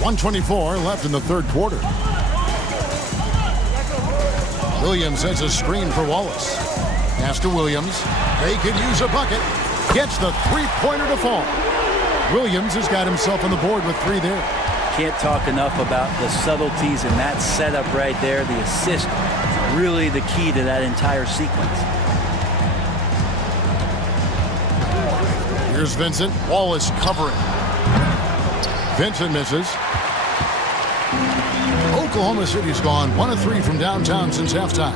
1:24 left in the third quarter. Williams sets a screen for Wallace. Pass to Williams. They could use a bucket. Gets the three-pointer to fall. Williams has got himself on the board with 3 there. Can't talk enough about the subtleties in that setup right there. The assist, really the key to that entire sequence. Here's Vincent. Wallace covering. Vincent misses. Oklahoma City's gone 1 of 3 from downtown since halftime.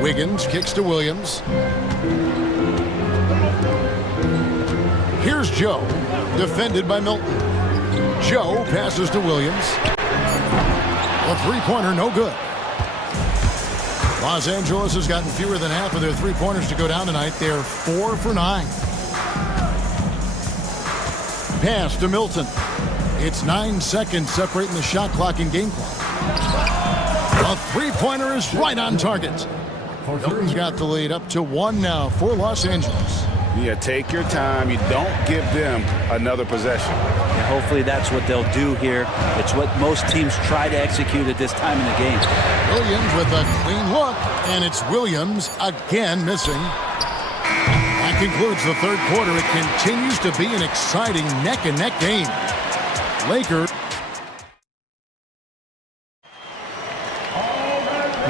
Wiggins kicks to Williams. Here's Joe, defended by Milton. Joe passes to Williams. A three-pointer, no good. Los Angeles has gotten fewer than half of their three-pointers to go down tonight. They're 4 for 9. Pass to Milton. It's 9 seconds separating the shot clock and game clock. A three-pointer is right on target. Milton's got the lead up to 1 now for Los Angeles. Yeah, take your time. You don't give them another possession. And hopefully that's what they'll do here. It's what most teams try to execute at this time in the game. Williams with a clean look, and it's Williams again missing. That concludes the third quarter. It continues to be an exciting neck-and-neck game. Lakers.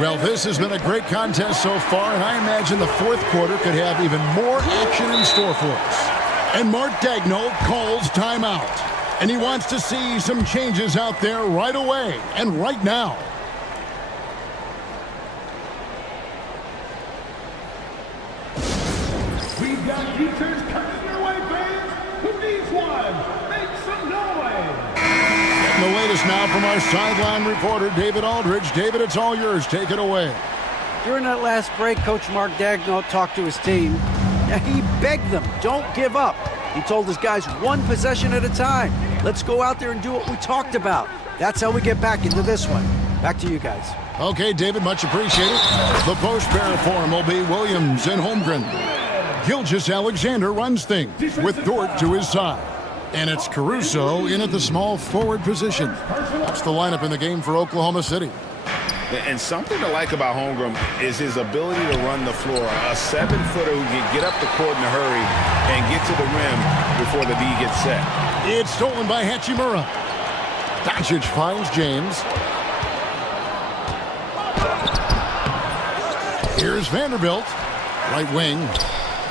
Well, this has been a great contest so far, and I imagine the fourth quarter could have even more action in store for us. And Mark Daigneault calls timeout. And he wants to see some changes out there right away and right now. We've got futures coming your way, fans. Who needs one? Make some noise. And the latest now from our sideline reporter, David Aldridge. David, it's all yours. Take it away. During that last break, Coach Mark Daigneault talked to his team. He begged them, don't give up. He told his guys, one possession at a time. Let's go out there and do what we talked about. That's how we get back into this one. Back to you guys. Okay, David, much appreciated. The post pair for him will be Williams and Holmgren. Gilgeous-Alexander runs things with Dort to his side. And it's Caruso in at the small forward position. That's the lineup in the game for Oklahoma City. And something to like about Holmgren is his ability to run the floor. A 7-footer who can get up the court in a hurry and get to the rim before the D gets set. It's stolen by Hachimura. Doncic finds James. Here's Vanderbilt. Right wing.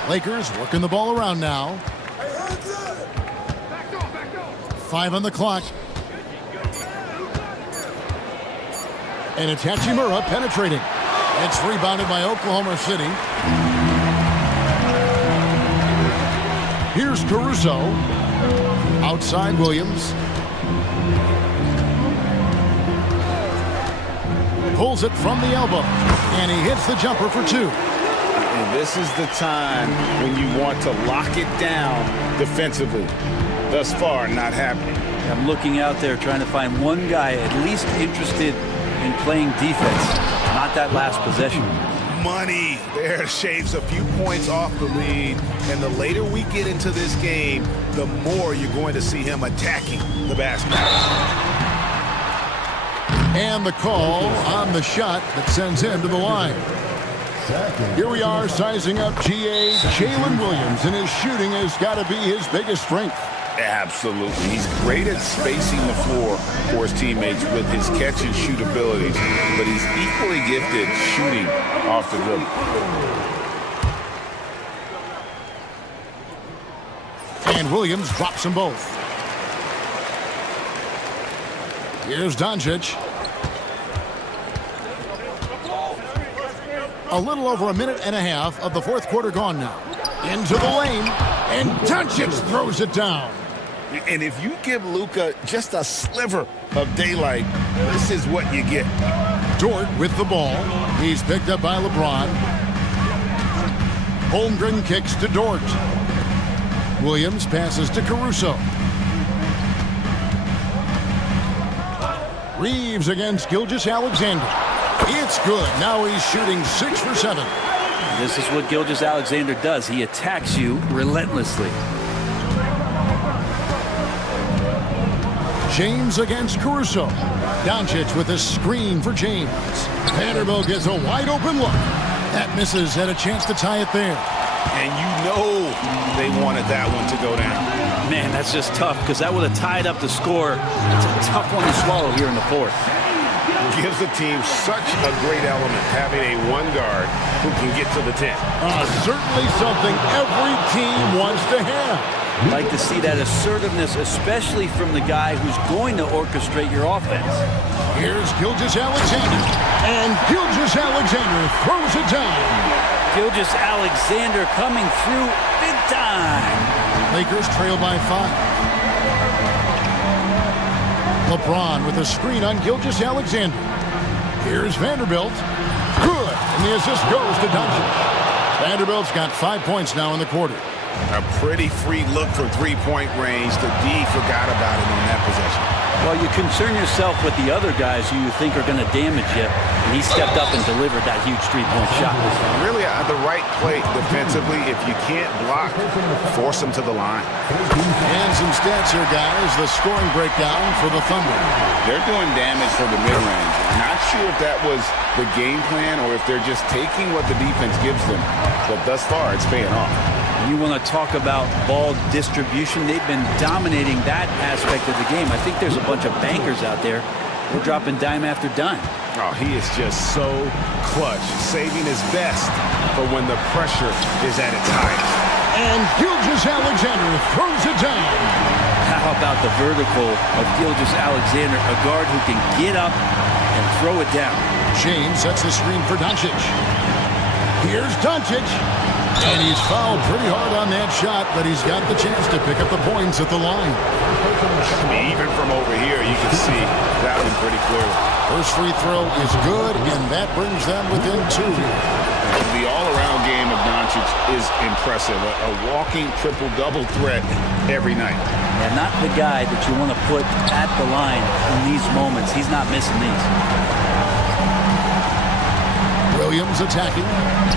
Lakers working the ball around now. 5 on the clock. And it's Hachimura penetrating. It's rebounded by Oklahoma City. Here's Caruso. Outside Williams. Pulls it from the elbow. And he hits the jumper for 2. And this is the time when you want to lock it down defensively. Thus far, not happening. I'm looking out there trying to find one guy at least interested in playing defense, not that last possession. Money there shaves a few points off the lead, and the later we get into this game, the more you're going to see him attacking the basket. And the call on the shot that sends him to the line. Here we are sizing up GA Jalen Williams, and his shooting has got to be his biggest strength. Absolutely. He's great at spacing the floor for his teammates with his catch and shoot abilities, but he's equally gifted shooting off the dribble. And Williams drops them both. Here's Doncic. A little over a minute and a half of the fourth quarter gone now. Into the lane, and Doncic throws it down. And if you give Luka just a sliver of daylight, this is what you get. Dort with the ball. He's picked up by LeBron. Holmgren kicks to Dort. Williams passes to Caruso. Reeves against Gilgeous-Alexander. It's good. Now he's shooting 6 for 7. This is what Gilgeous-Alexander does. He attacks you relentlessly. James against Caruso. Doncic with a screen for James. Vanderbilt gets a wide open look. That misses, had a chance to tie it there. And you know they wanted that one to go down. Man, that's just tough because that would have tied up the score. It's a tough one to swallow here in the fourth. Gives the team such a great element having a one guard who can get to the 10. Certainly something every team wants to have. Like to see that assertiveness, especially from the guy who's going to orchestrate your offense. Here's Gilgeous-Alexander, and Gilgeous-Alexander throws it down. Gilgeous-Alexander coming through big time. Lakers trail by 5. LeBron with a screen on Gilgeous-Alexander. Here's Vanderbilt. Good, and the assist goes to Doncic. Vanderbilt's got 5 points now in the quarter. A pretty free look from three-point range. The D forgot about it on that possession. Well, you concern yourself with the other guys who you think are going to damage you, and he stepped up and delivered that huge three-point shot. Really the right play defensively. If you can't block, force them to the line. And some stats here, guys. The scoring breakdown for the Thunder. They're doing damage from the mid-range. Not sure if that was the game plan or if they're just taking what the defense gives them. But thus far, it's paying off. You want to talk about ball distribution. They've been dominating that aspect of the game. I think there's a bunch of bankers out there. They're dropping dime after dime. Oh, he is just so clutch, saving his best for when the pressure is at its highest. And Gilgeous-Alexander throws it down. How about the vertical of Gilgeous-Alexander, a guard who can get up and throw it down. James sets the screen for Doncic. Here's Doncic. And he's fouled pretty hard on that shot, but he's got the chance to pick up the points at the line. Even from over here, you can see that one pretty clearly. First free throw is good, and that brings them within 2. The all-around game of Doncic is impressive. A walking triple-double threat every night. And not the guy that you want to put at the line in these moments. He's not missing these. Williams attacking.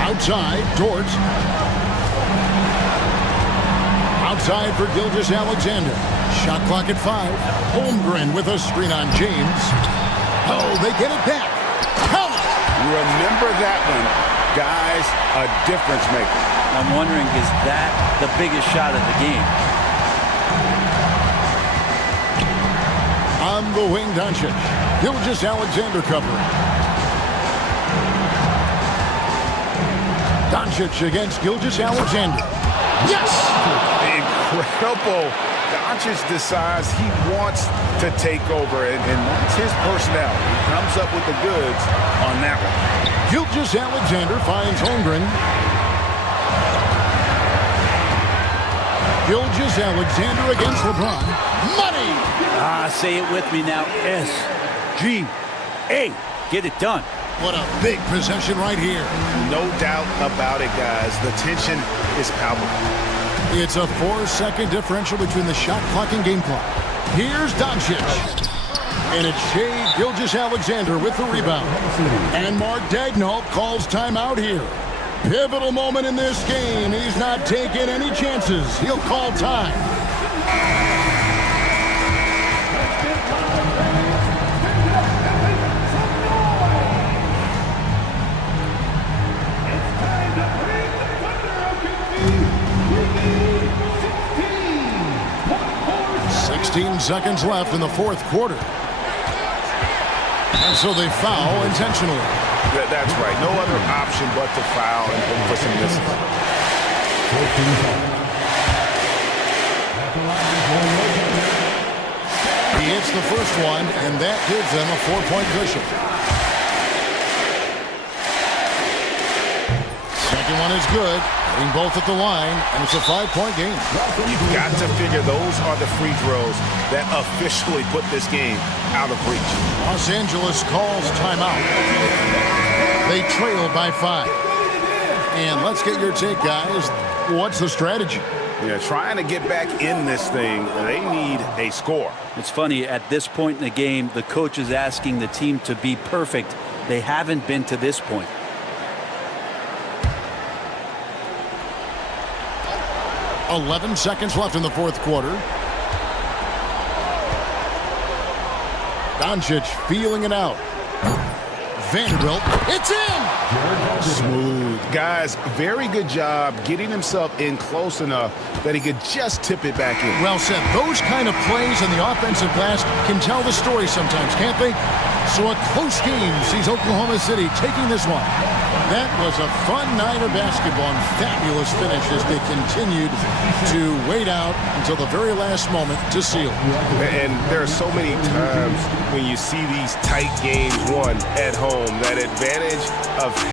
Outside, Dort. Outside for Gilgeous-Alexander. Shot clock at 5. Holmgren with a screen on James. Oh, they get it back. Count it. Remember that one. Guys, a difference maker. I'm wondering, is that the biggest shot of the game? On the wing, Doncic. Gilgeous-Alexander covering. Doncic against Gilgeous-Alexander. Yes! Incredible. Doncic decides he wants to take over, and that's his personality. He comes up with the goods on that one. Gilgeous-Alexander finds Holmgren. Gilgeous-Alexander against LeBron. Money! Say it with me now. S-G-A. Get it done. What a big possession right here. No doubt about it, guys. The tension is palpable. It's a 4-second differential between the shot clock and game clock. Here's Doncic. And it's Shai Gilgeous-Alexander with the rebound. And Mark Daigneault calls timeout here. Pivotal moment in this game. He's not taking any chances. He'll call time. Seconds left in the fourth quarter. And so they foul intentionally. That's right. No other option but to foul and for some distance. He hits the first one, and that gives them a 4-point cushion. Second one is good. Hitting both at the line, and it's a 5-point game. You've got to figure those are the free throws that officially put this game out of reach. Los Angeles calls timeout. They trail by 5. And let's get your take, guys. What's the strategy? Yeah, trying to get back in this thing, they need a score. It's funny, at this point in the game, the coach is asking the team to be perfect. They haven't been to this point. 11 seconds left in the fourth quarter. Doncic feeling it out. Vanderbilt, it's in! Smooth. Guys, very good job getting himself in close enough that he could just tip it back in. Well said. Those kind of plays in the offensive glass can tell the story sometimes, can't they? So a close game sees Oklahoma City taking this one. That was a fun night of basketball and fabulous finish as they continued to wait out until the very last moment to seal. And there are so many times when you see these tight games won at home, that advantage of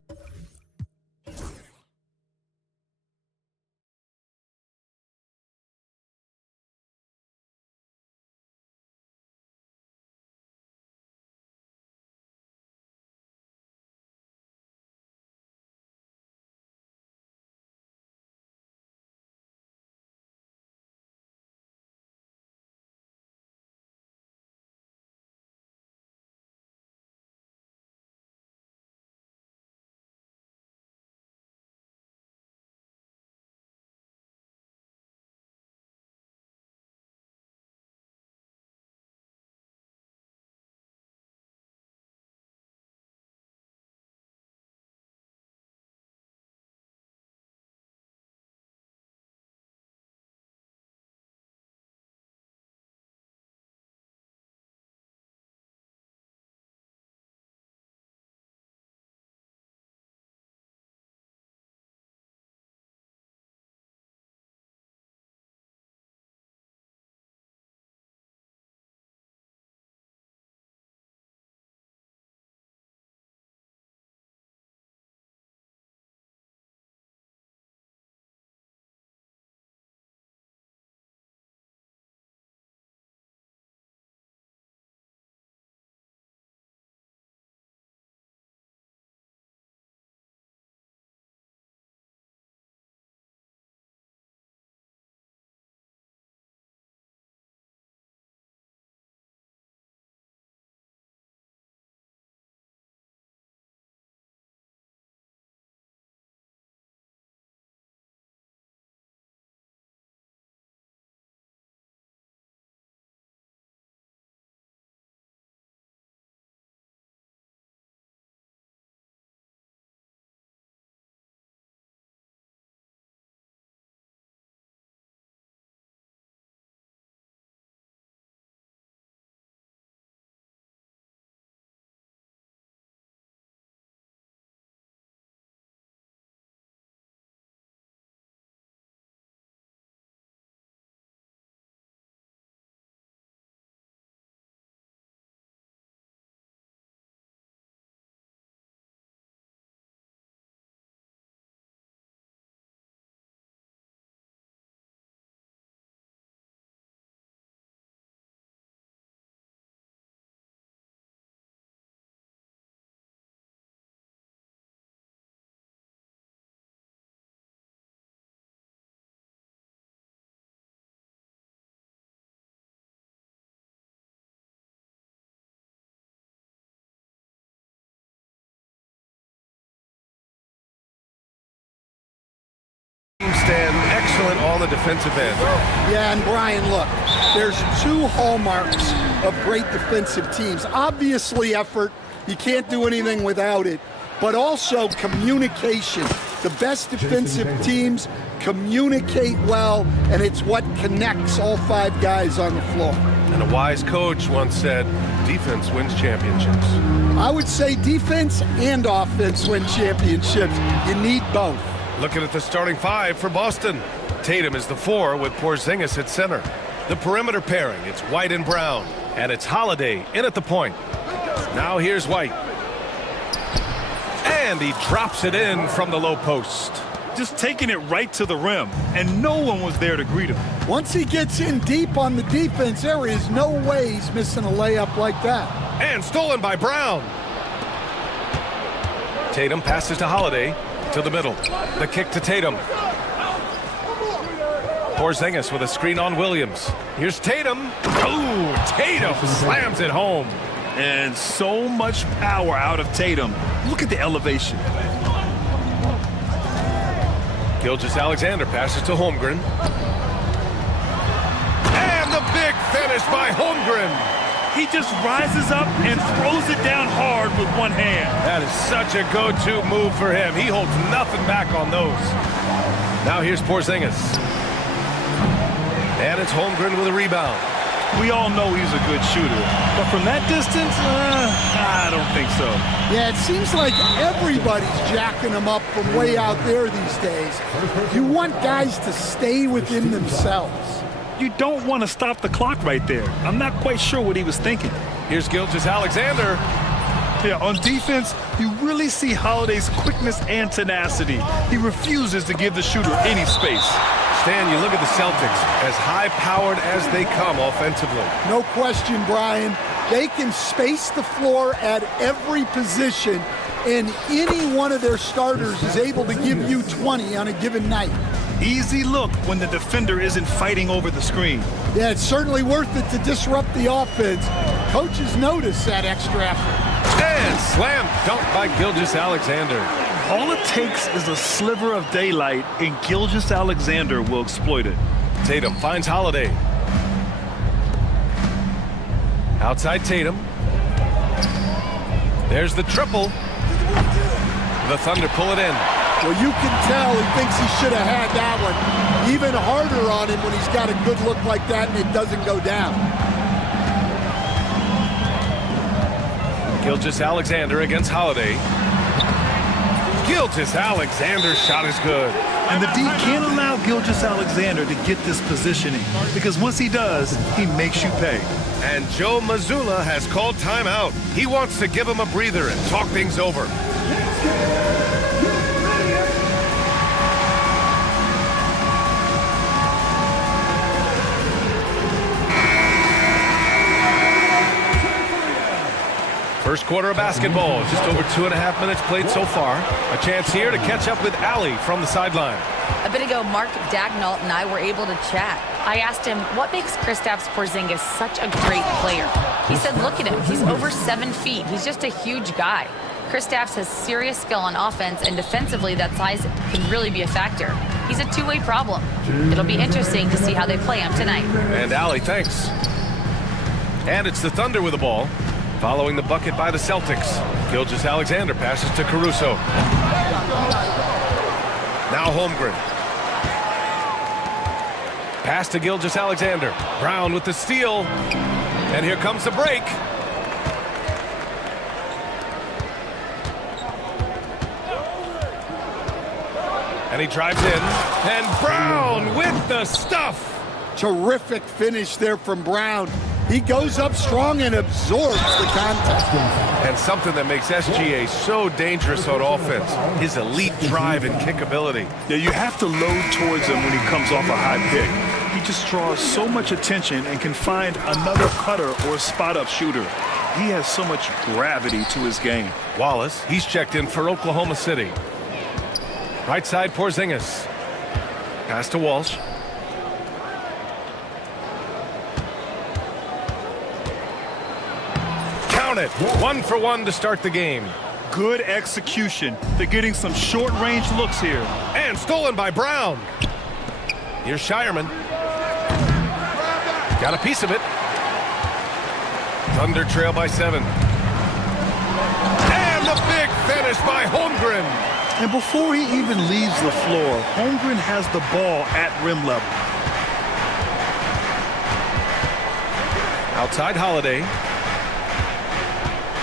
stand excellent on the defensive end. Yeah, and Brian, look, there's two hallmarks of great defensive teams. Obviously effort, you can't do anything without it, but also communication. The best defensive teams communicate well, and it's what connects all five guys on the floor. And a wise coach once said, defense wins championships. I would say defense and offense win championships. You need both. Looking at the starting five for Boston. Tatum is the 4 with Porzingis at center. The perimeter pairing, it's White and Brown. And it's Holiday in at the point. Now here's White. And he drops it in from the low post. Just taking it right to the rim, and no one was there to greet him. Once he gets in deep on the defense, there is no way he's missing a layup like that. And stolen by Brown. Tatum passes to Holiday. To the middle. The kick to Tatum. Porzingis with a screen on Williams. Here's Tatum. Ooh, Tatum slams it home. And so much power out of Tatum. Look at the elevation. Gilgeous-Alexander passes to Holmgren. And the big finish by Holmgren. He just rises up and throws it down hard guard with one hand. That is such a go-to move for him. He holds nothing back on those. Now here's Porzingis. And it's Holmgren with a rebound. We all know he's a good shooter, but from that distance, I don't think so. Yeah, it seems like everybody's jacking him up from way out there these days. You want guys to stay within themselves. You don't want to stop the clock right there. I'm not quite sure what he was thinking. Here's Gilgeous-Alexander. Yeah, on defense, you really see Holiday's quickness and tenacity. He refuses to give the shooter any space. Stan, you look at the Celtics, as high-powered as they come offensively. No question, Brian. They can space the floor at every position, and any one of their starters is able to give you 20 on a given night. Easy look when the defender isn't fighting over the screen. Yeah, it's certainly worth it to disrupt the offense. Coaches notice that extra effort. And slam dunk by Gilgeous-Alexander. All it takes is a sliver of daylight, and Gilgeous-Alexander will exploit it. Tatum finds Holiday. Outside Tatum. There's the triple. The Thunder pull it in. Well, you can tell he thinks he should have had that one. Even harder on him when he's got a good look like that and it doesn't go down. Gilgeous-Alexander against Holiday. Gilgeous-Alexander's shot is good. And the D can't allow Gilgeous-Alexander to get this positioning, because once he does, he makes you pay. And Joe Mazzulla has called timeout. He wants to give him a breather and talk things over. First quarter of basketball, just over 2.5 minutes played so far. A chance here to catch up with Allie from the sideline. A bit ago, Mark Dagnall and I were able to chat. I asked him, what makes Kristaps Porzingis such a great player? He said, look at him. He's over 7 feet. He's just a huge guy. Kristaps has serious skill on offense, and defensively, that size can really be a factor. He's a two-way problem. It'll be interesting to see how they play him tonight. And Allie, thanks. And it's the Thunder with the ball. Following the bucket by the Celtics. Gilgeous-Alexander passes to Caruso. Now Holmgren. Pass to Gilgeous-Alexander. Brown with the steal. And here comes the break. And he drives in. And Brown with the stuff. Terrific finish there from Brown. He goes up strong and absorbs the contact. And something that makes SGA so dangerous on offense, his elite drive and kickability. Yeah, you have to load towards him when he comes off a high pick. He just draws so much attention and can find another cutter or spot-up shooter. He has so much gravity to his game. Wallace, he's checked in for Oklahoma City. Right side, Porzingis. Pass to Walsh. It. 1 for 1 to start the game. Good execution. They're getting some short-range looks here. And stolen by Brown. Here's Shireman. Got a piece of it. Thunder trail by 7. And the big finish by Holmgren. And before he even leaves the floor, Holmgren has the ball at rim level. Outside Holiday.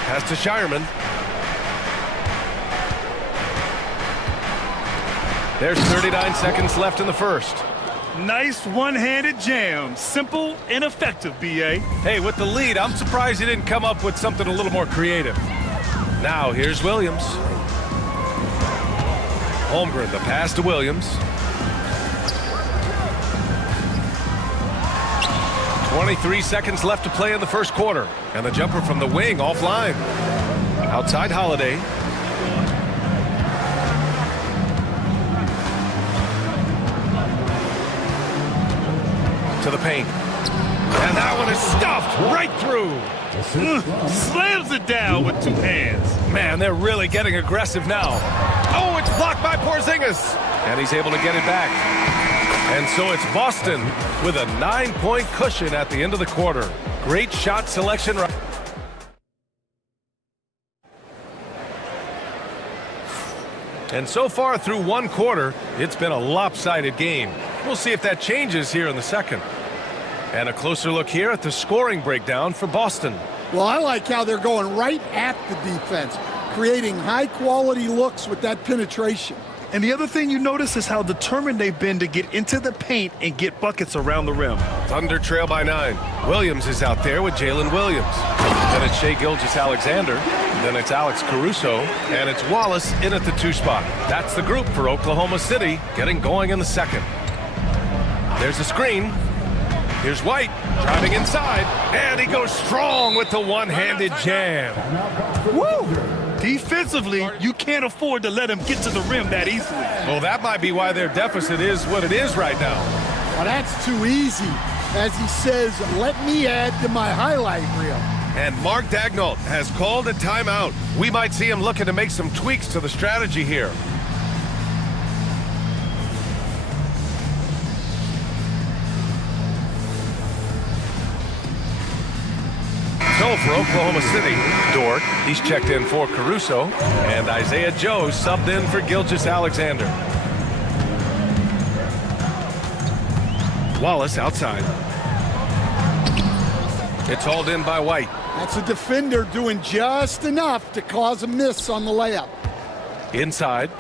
Pass to Shireman. There's 39 seconds left in the first. Nice one-handed jam. Simple and effective, B.A. Hey, with the lead, I'm surprised he didn't come up with something a little more creative. Now, here's Williams. Holmgren, the pass to Williams. 23 seconds left to play in the first quarter. And the jumper from the wing offline. Outside Holiday. To the paint. And that one is stuffed right through. Slams it down with 2 hands. Man, they're really getting aggressive now. Oh, it's blocked by Porzingis. And he's able to get it back. And so it's Boston with a 9-point cushion at the end of the quarter. Great shot selection. And so far through one quarter, it's been a lopsided game. We'll see if that changes here in the second. And a closer look here at the scoring breakdown for Boston. Well, I like how they're going right at the defense, creating high-quality looks with that penetration. And the other thing you notice is how determined they've been to get into the paint and get buckets around the rim. Thunder trail by 9. Williams is out there with Jalen Williams. Then it's Shai Gilgeous-Alexander. Then it's Alex Caruso. And it's Wallace in at the 2 spot. That's the group for Oklahoma City getting going in the second. There's a screen. Here's White driving inside. And he goes strong with the one-handed jam. Woo! Defensively, you can't afford to let him get to the rim that easily. Well, that might be why their deficit is what it is right now. Well, that's too easy. As he says, let me add to my highlight reel. And Mark Daigneault has called a timeout. We might see him looking to make some tweaks to the strategy here. So for Oklahoma City, Dort, he's checked in for Caruso, and Isaiah Joe subbed in for Gilgeous-Alexander. Wallace outside. It's hauled in by White. That's a defender doing just enough to cause a miss on the layup. Inside.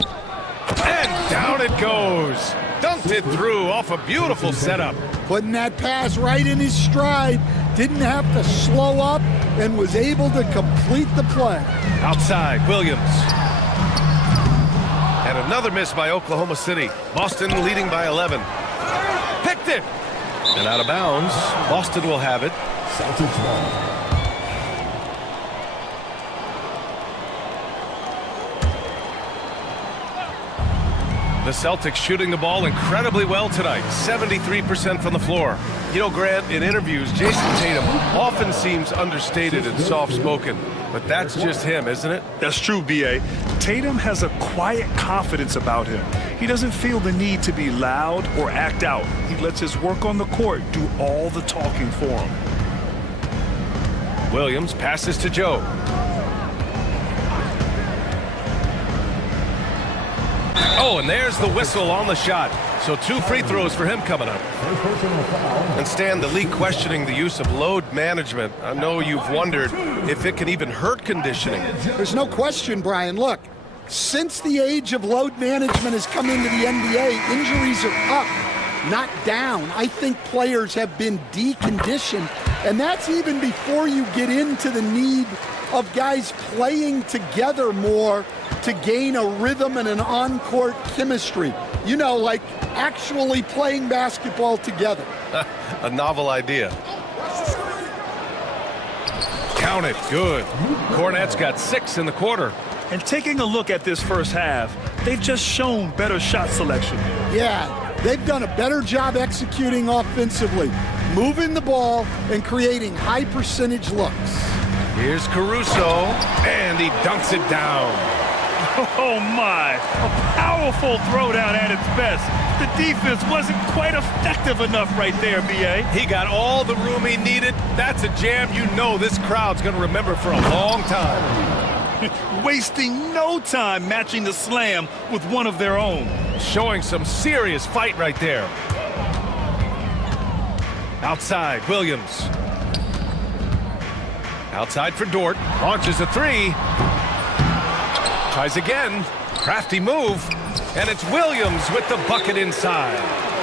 And down it goes. Dunked it through off a beautiful setup. Putting that pass right in his stride. Didn't have to slow up and was able to complete the play. Outside, Williams. And another miss by Oklahoma City. Boston leading by 11. Picked it. And out of bounds. Boston will have it. Celtics ball. The Celtics shooting the ball incredibly well tonight. 73% from the floor. You know, Grant, in interviews, Jason Tatum often seems understated and soft-spoken. But that's just him, isn't it? That's true, B.A. Tatum has a quiet confidence about him. He doesn't feel the need to be loud or act out. He lets his work on the court do all the talking for him. Williams passes to Joe. Oh, and there's the whistle on the shot. So 2 free throws for him coming up. And Stan, the league questioning the use of load management. I know you've wondered if it can even hurt conditioning. There's no question, Brian. Look, since the age of load management has come into the NBA, injuries are up, not down. I think players have been deconditioned, and that's even before you get into the need of guys playing together more to gain a rhythm and an on-court chemistry. You know, like actually playing basketball together. A novel idea. Count it. Good. Cornette's got 6 in the quarter. And taking a look at this first half, they've just shown better shot selection. Yeah, they've done a better job executing offensively, moving the ball and creating high percentage looks. Here's Caruso, and he dunks it down. Oh my, a powerful throwdown at its best. The defense wasn't quite effective enough right there, B.A. He got all the room he needed. That's a jam you know this crowd's going to remember for a long time. Wasting no time matching the slam with one of their own. Showing some serious fight right there. Outside, Williams. Outside for Dort. Launches a 3. Tries again. Crafty move. And it's Williams with the bucket inside.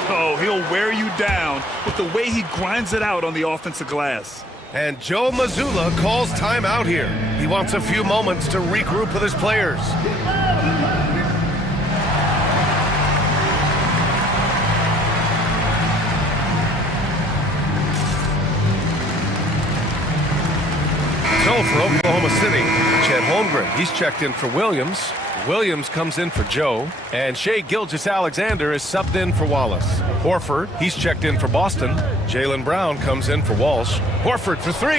Oh, he'll wear you down with the way he grinds it out on the offensive glass. And Joe Mazzulla calls timeout here. He wants a few moments to regroup with his players. So for Oklahoma City, Chet Holmgren, he's checked in for Williams. Williams comes in for Joe. And Shai Gilgeous-Alexander is subbed in for Wallace. Horford, he's checked in for Boston. Jaylen Brown comes in for Walsh. Horford for 3.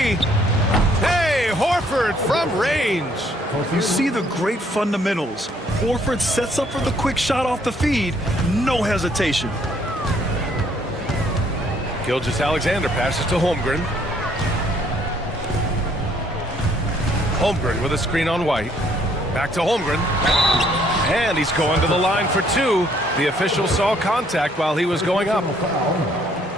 Hey, Horford from range. You see the great fundamentals. Horford sets up for the quick shot off the feed. No hesitation. Gilgeous-Alexander passes to Holmgren. Holmgren with a screen on White. Back to Holmgren. And he's going to the line for two. The official saw contact while he was going up.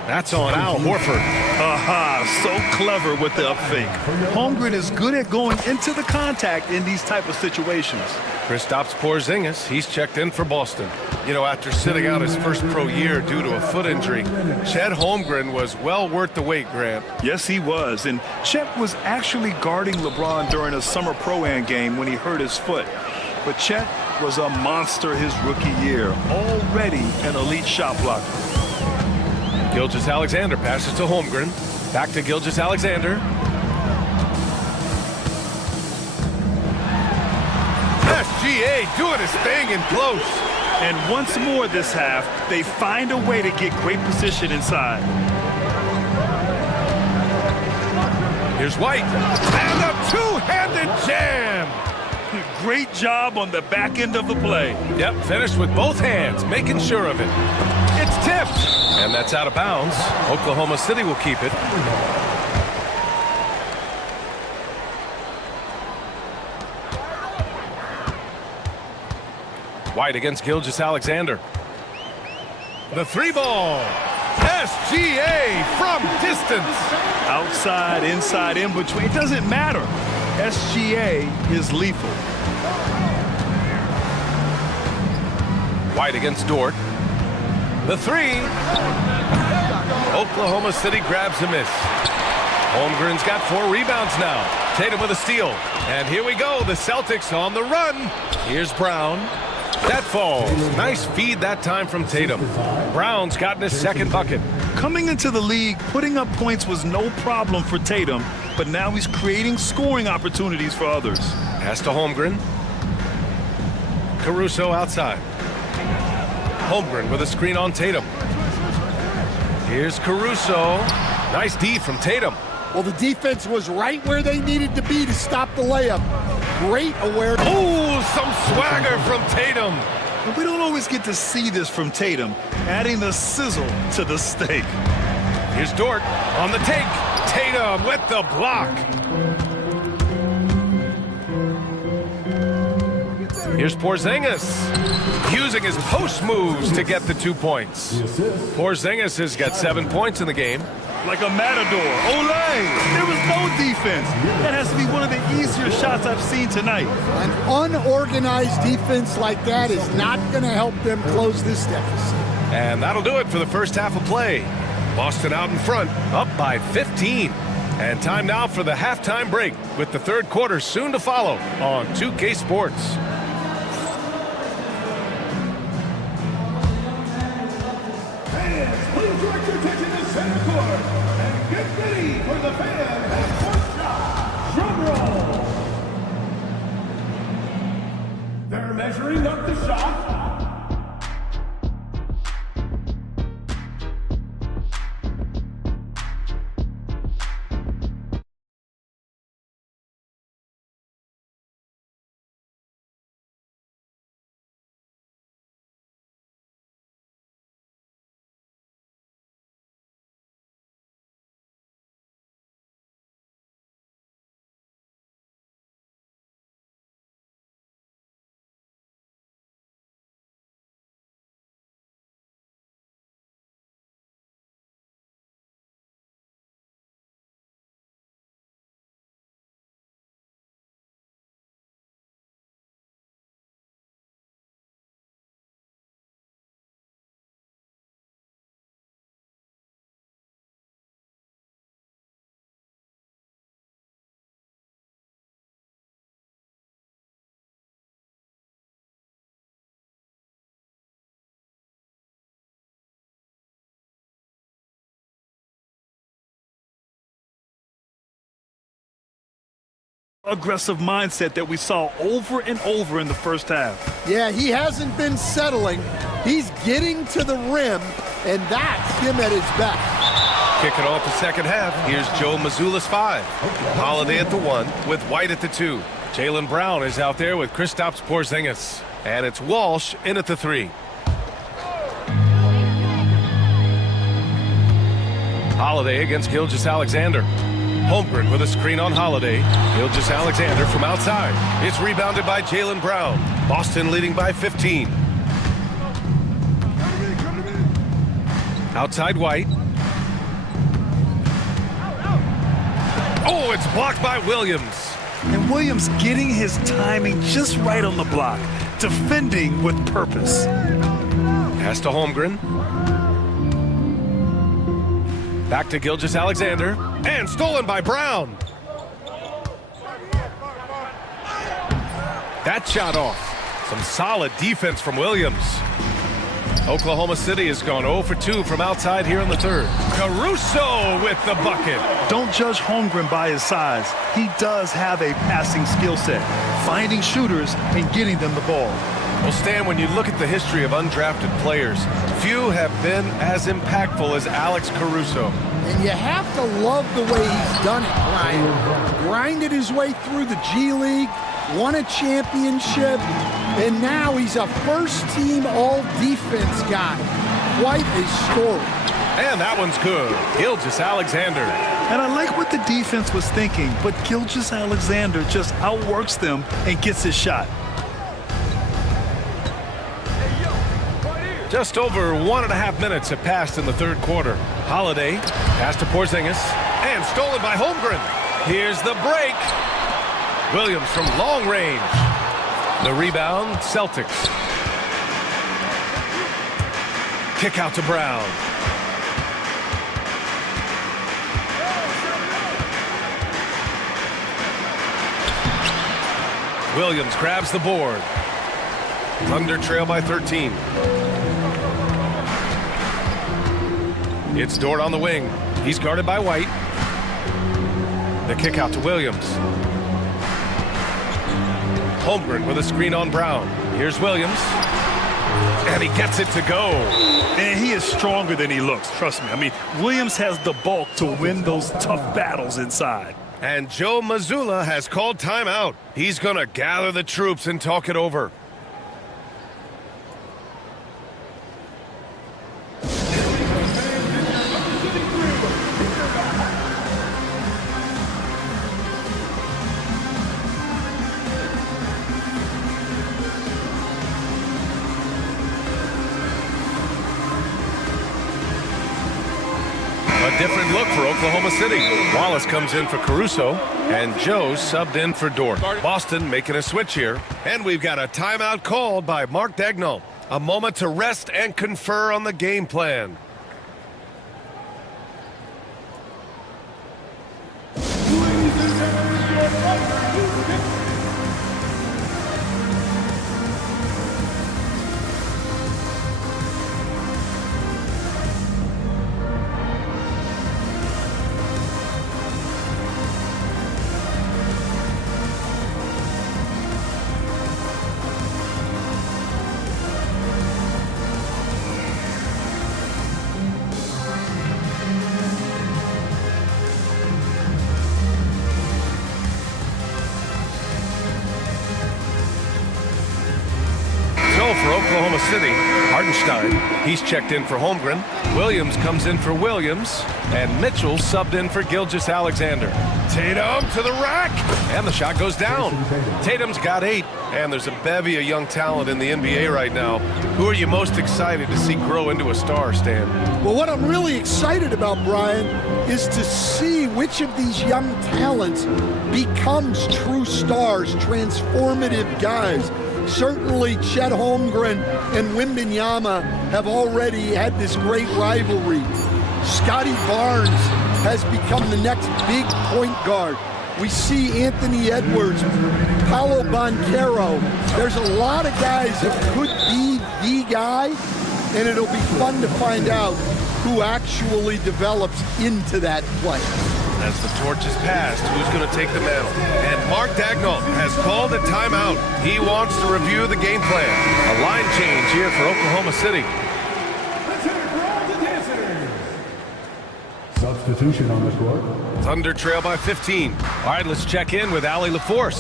That's on Al Horford. Aha, so clever with the up fake. Holmgren is good at going into the contact in these type of situations. Kristaps Porzingis, he's checked in for Boston. You know, after sitting out his first pro year due to a foot injury, Chet Holmgren was well worth the wait, Grant. Yes, he was. And Chet was actually guarding LeBron during a summer Pro-Am game when he hurt his foot. But Chet was a monster his rookie year, already an elite shot blocker. Gilgeous-Alexander passes to Holmgren. Back to Gilgeous-Alexander. SGA doing his thing in close. And once more this half, they find a way to get great position inside. Here's White. And a two-handed jam. Great job on the back end of the play. Yep, finished with both hands, making sure of it. It's tipped. And that's out of bounds. Oklahoma City will keep it. White against Gilgeous-Alexander. The three ball. SGA from distance. Outside, inside, in between. It doesn't matter. SGA is lethal. White against Dort. The three. Oklahoma City grabs a miss. Holmgren's got 4 rebounds now. Tatum with a steal. And here we go. The Celtics on the run. Here's Brown. That falls. Nice feed that time from Tatum. Brown's gotten his second bucket. Coming into the league, putting up points was no problem for Tatum, but now he's creating scoring opportunities for others. Pass to Holmgren. Caruso outside. Holmgren with a screen on Tatum. Here's Caruso. Nice D from Tatum. Well, the defense was right where they needed to be to stop the layup. Great awareness. Ooh, some swagger from Tatum. But we don't always get to see this from Tatum, adding the sizzle to the steak. Here's Dort on the take. Tatum with the block. Here's Porzingis, using his post moves to get the 2 points. Porzingis has got 7 points in the game. Like a matador. Olay! There was no defense. That has to be one of the easier shots I've seen tonight. An unorganized defense like that is not going to help them close this deficit. And that'll do it for the first half of play. Boston out in front, up by 15. And time now for the halftime break, with the third quarter soon to follow on 2K Sports. Please direct your attention to center court and get ready for the fan half-court shot. Drum roll. They're measuring up the shot. Aggressive mindset that we saw over and over in the first half. Yeah, he hasn't been settling. He's getting to the rim, and that's him at his best. Kicking off the second half, here's Joe Mazzulla's 5. Holiday at the 1 with White at the 2. Jaylen Brown is out there with Kristaps Porzingis. And it's Walsh in at the 3. Holiday against Gilgeous-Alexander. Holmgren with a screen on Holiday. Gilgeous Alexander from outside. It's rebounded by Jaylen Brown. Boston leading by 15. Outside White. Oh, it's blocked by Williams. And Williams getting his timing just right on the block. Defending with purpose. Pass to Holmgren. Back to Gilgeous Alexander. And stolen by Brown. That shot off. Some solid defense from Williams. Oklahoma City has gone 0 for 2 from outside here in the third. Caruso with the bucket. Don't judge Holmgren by his size. He does have a passing skill set, finding shooters and getting them the ball. Well, Stan, when you look at the history of undrafted players, few have been as impactful as Alex Caruso. And you have to love the way he's done it, Brian. Grinded his way through the G League, won a championship, and now he's a first-team all-defense guy. Quite a story. And that one's good. Gilgeous Alexander. And I like what the defense was thinking, but Gilgeous Alexander just outworks them and gets his shot. Just over 1.5 minutes have passed in the third quarter. Holiday, pass to Porzingis, and stolen by Holmgren. Here's the break. Williams from long range. The rebound, Celtics. Kick out to Brown. Williams grabs the board. Thunder trail by 13. It's Dort on the wing. He's guarded by White. The kick out to Williams. Holmgren with a screen on Brown. Here's Williams. And he gets it to go. And he is stronger than he looks, trust me. I mean, Williams has the bulk to win those tough battles inside. And Joe Mazzulla has called timeout. He's going to gather the troops and talk it over. A different look for Oklahoma City. Wallace comes in for Caruso, and Joe subbed in for Dort. Boston making a switch here, and we've got a timeout called by Mark Daigneault. A moment to rest and confer on the game plan. For Oklahoma City, Hartenstein, he's checked in for Holmgren. Williams comes in for Williams, and Mitchell subbed in for Gilgeous Alexander. Tatum to the rack, and the shot goes down. Tatum's got 8, and there's a bevy of young talent in the NBA right now. Who are you most excited to see grow into a star, Stan? Well, what I'm really excited about, Brian, is to see which of these young talents becomes true stars, transformative guys. Certainly, Chet Holmgren and Wembanyama have already had this great rivalry. Scotty Barnes has become the next big point guard. We see Anthony Edwards, Paolo Banchero. There's a lot of guys that could be the guy, and it'll be fun to find out who actually develops into that play. As the torch is passed, who's going to take the mantle? And Mark Daigneault has called a timeout. He wants to review the game plan. A line change here for Oklahoma City. Let's hear it for all the dancers. Substitution on the court. Thunder trail by 15. All right, let's check in with Allie LaForce.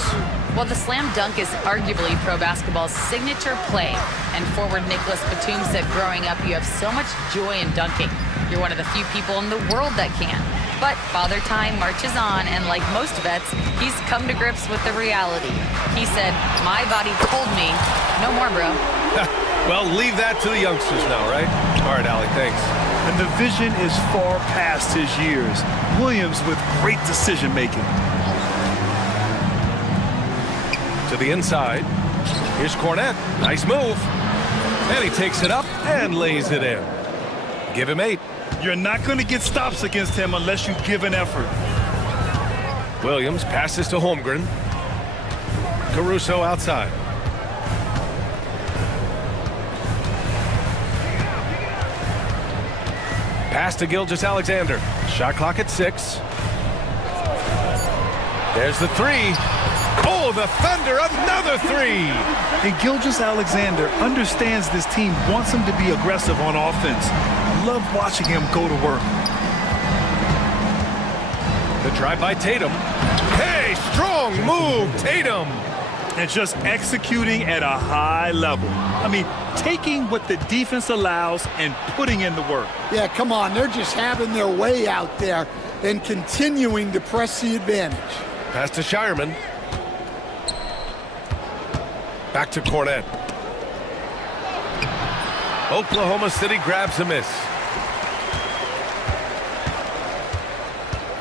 Well, the slam dunk is arguably pro basketball's signature play. And forward Nicholas Batum said growing up, you have so much joy in dunking. You're one of the few people in the world that can. But Father Time marches on, and like most vets, he's come to grips with the reality. He said, "My body told me, no more, bro." Well, leave that to the youngsters now, right? All right, Allie, thanks. And the vision is far past his years. Williams with great decision-making. To the inside. Here's Cornette. Nice move. And he takes it up and lays it in. Give him 8. You're not going to get stops against him unless you give an effort. Williams passes to Holmgren. Caruso outside. Pass to Gilgeous-Alexander. Shot clock at 6. There's the 3. Oh, the Thunder, another 3! And Gilgeous-Alexander understands this team wants him to be aggressive on offense. Love watching him go to work. The drive by Tatum. Hey, strong move, Tatum! And just executing at a high level. I mean, taking what the defense allows and putting in the work. Yeah, come on. They're just having their way out there and continuing to press the advantage. Pass to Shireman. Back to Cornette. Oklahoma City grabs a miss.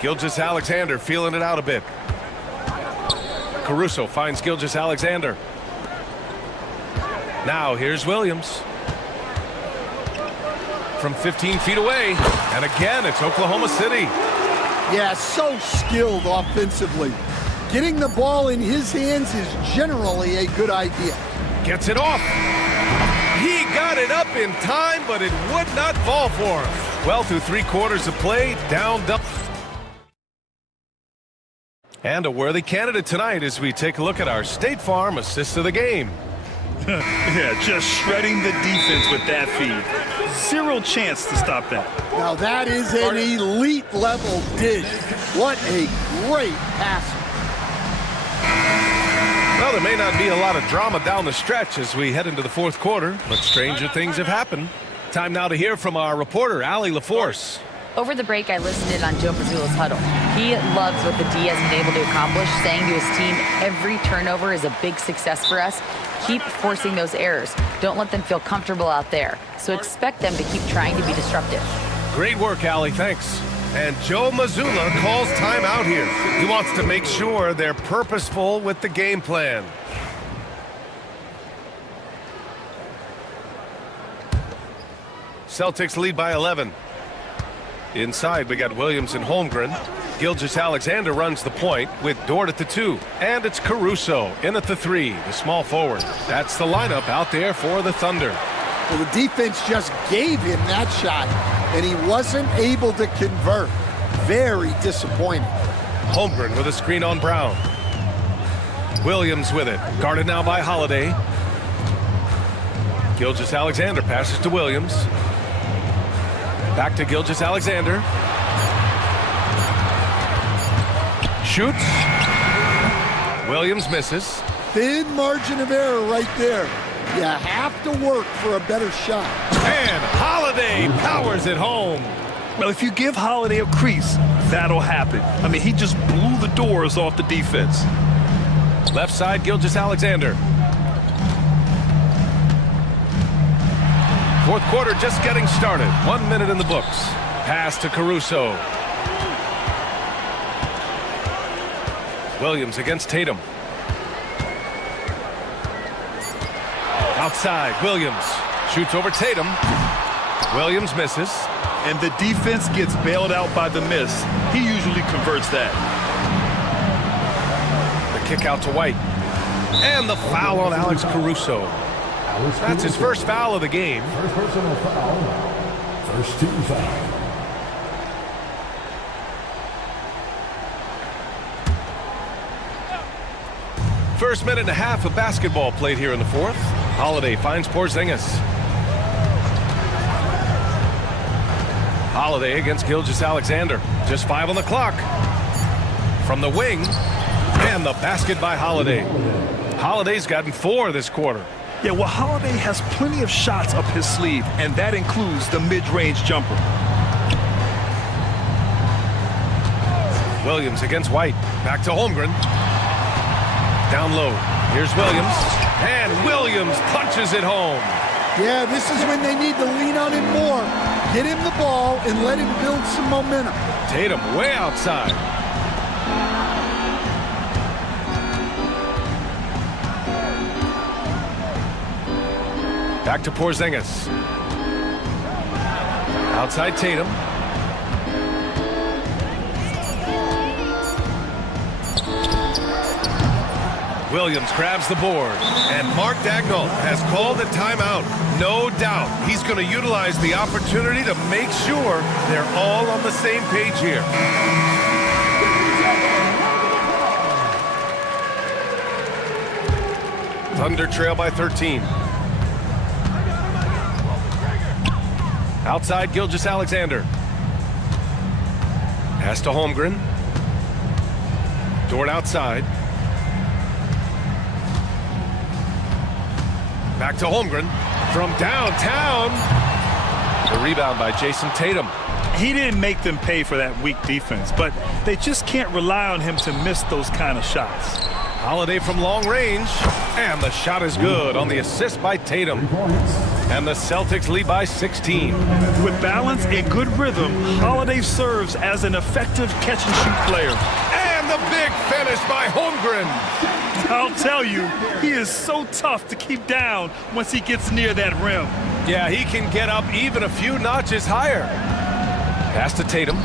Gilgeous-Alexander feeling it out a bit. Caruso finds Gilgeous-Alexander. Now here's Williams. From 15 feet away. And again, it's Oklahoma City. Yeah, so skilled offensively. Getting the ball in his hands is generally a good idea. Gets it off. He got it up in time, but it would not fall for him. Well, through 3 quarters of play, down double. And a worthy candidate tonight as we take a look at our State Farm assist of the game. Yeah, just shredding the defense with that feed. Zero chance to stop that. Now that is an elite level dish. What a great passer. Well, there may not be a lot of drama down the stretch as we head into the 4th quarter, but stranger things have happened. Time now to hear from our reporter, Allie LaForce. Over the break, I listened in on Joe Mazzulla's huddle. He loves what the D has been able to accomplish, saying to his team, every turnover is a big success for us. Keep forcing those errors. Don't let them feel comfortable out there. So expect them to keep trying to be disruptive. Great work, Allie. Thanks. And Joe Mazzulla calls timeout here. He wants to make sure they're purposeful with the game plan. Celtics lead by 11. Inside, we got Williams and Holmgren. Gilgeous-Alexander runs the point with Dort at the 2. And it's Caruso in at the 3, the small forward. That's the lineup out there for the Thunder. Well, the defense just gave him that shot, and he wasn't able to convert. Very disappointing. Holmgren with a screen on Brown. Williams with it. Guarded now by Holiday. Gilgeous-Alexander passes to Williams. Back to Gilgeous-Alexander. Shoots. Williams misses. Thin margin of error right there. You have to work for a better shot. And Holiday powers it home. Well, if you give Holiday a crease, that'll happen. I mean, he just blew the doors off the defense. Left side, Gilgeous-Alexander. 4th quarter just getting started. 1 minute in the books. Pass to Caruso. Williams against Tatum. Outside, Williams shoots over Tatum. Williams misses. And the defense gets bailed out by the miss. He usually converts that. The kick out to White. And the foul on Alex Caruso. That's his first foul of the game. First personal foul. First team foul. First minute and a half of basketball played here in the 4th. Holiday finds Porzingis. Holiday against Gilgeous-Alexander. Just 5 on the clock. From the wing. And the basket by Holiday. Holiday's gotten 4 this quarter. Yeah, well, Holiday has plenty of shots up his sleeve, and that includes the mid-range jumper. Williams against White. Back to Holmgren. Down low. Here's Williams. And Williams punches it home. Yeah, this is when they need to lean on him more. Get him the ball and let him build some momentum. Tatum way outside. Back to Porzingis. Outside Tatum. Williams grabs the board, and Mark Daigneault has called a timeout. No doubt he's going to utilize the opportunity to make sure they're all on the same page here. Thunder trail by 13. Outside Gilgeous-Alexander. Pass to Holmgren. Dort outside. Back to Holmgren from downtown. The rebound by Jason Tatum. He didn't make them pay for that weak defense, but they just can't rely on him to miss those kind of shots. Holiday from long range, and the shot is good on the assist by Tatum. And the Celtics lead by 16. With balance and good rhythm, Holiday serves as an effective catch-and-shoot player. And the big finish by Holmgren. I'll tell you, he is so tough to keep down once he gets near that rim. Yeah, he can get up even a few notches higher. Pass to Tatum.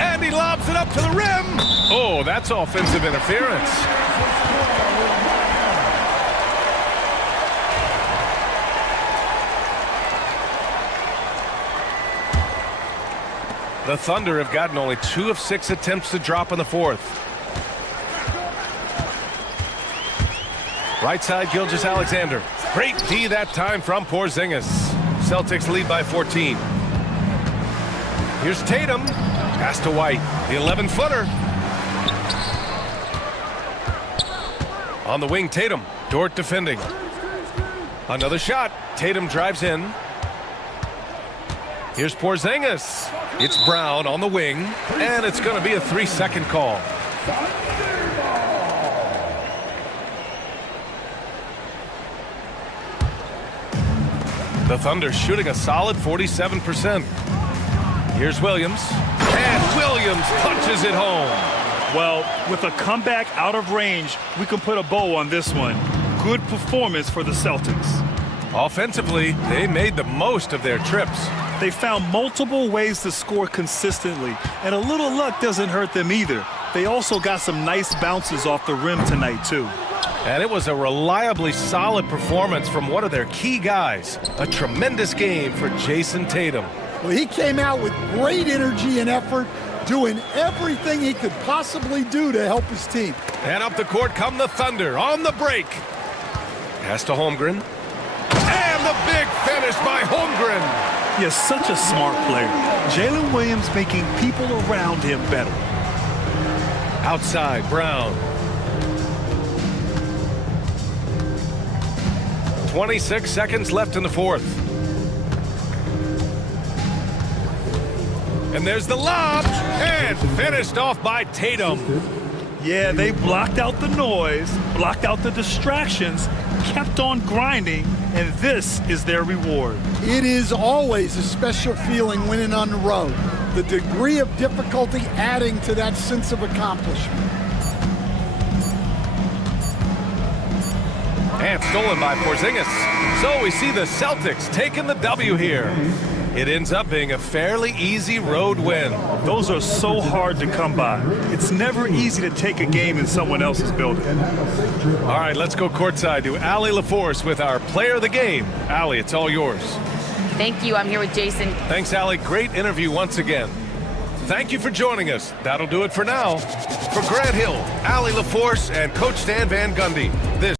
And he lobs it up to the rim. Oh, that's offensive interference. The Thunder have gotten only 2 of 6 attempts to drop in the fourth. Right side, Gilgeous-Alexander. Great D that time from Porzingis. Celtics lead by 14. Here's Tatum. Pass to White. The 11-footer. On the wing, Tatum. Dort defending. Another shot. Tatum drives in. Here's Porzingis. It's Brown on the wing, and it's going to be a 3-second call. The Thunder shooting a solid 47%. Here's Williams, and Williams punches it home. Well, with a comeback out of range, we can put a bow on this one. Good performance for the Celtics. Offensively, they made the most of their trips. They found multiple ways to score consistently, and a little luck doesn't hurt them either. They also got some nice bounces off the rim tonight, too. And it was a reliably solid performance from one of their key guys. A tremendous game for Jason Tatum. Well, he came out with great energy and effort, doing everything he could possibly do to help his team. And up the court come the Thunder on the break. Pass to Holmgren. And the big finish by Holmgren. He is such a smart player. Jalen Williams making people around him better. Outside, Brown. 26 seconds left in the fourth. And there's the lob, and finished off by Tatum. Yeah, they blocked out the noise, blocked out the distractions, kept on grinding, and this is their reward. It is always a special feeling winning on the road. The degree of difficulty adding to that sense of accomplishment. And stolen by Porzingis. So we see the Celtics taking the W here. It ends up being a fairly easy road win. Those are so hard to come by. It's never easy to take a game in someone else's building. All right, let's go courtside to Allie LaForce with our player of the game. Allie, it's all yours. Thank you. I'm here with Jason. Thanks, Allie. Great interview once again. Thank you for joining us. That'll do it for now. For Grant Hill, Allie LaForce, and Coach Stan Van Gundy, this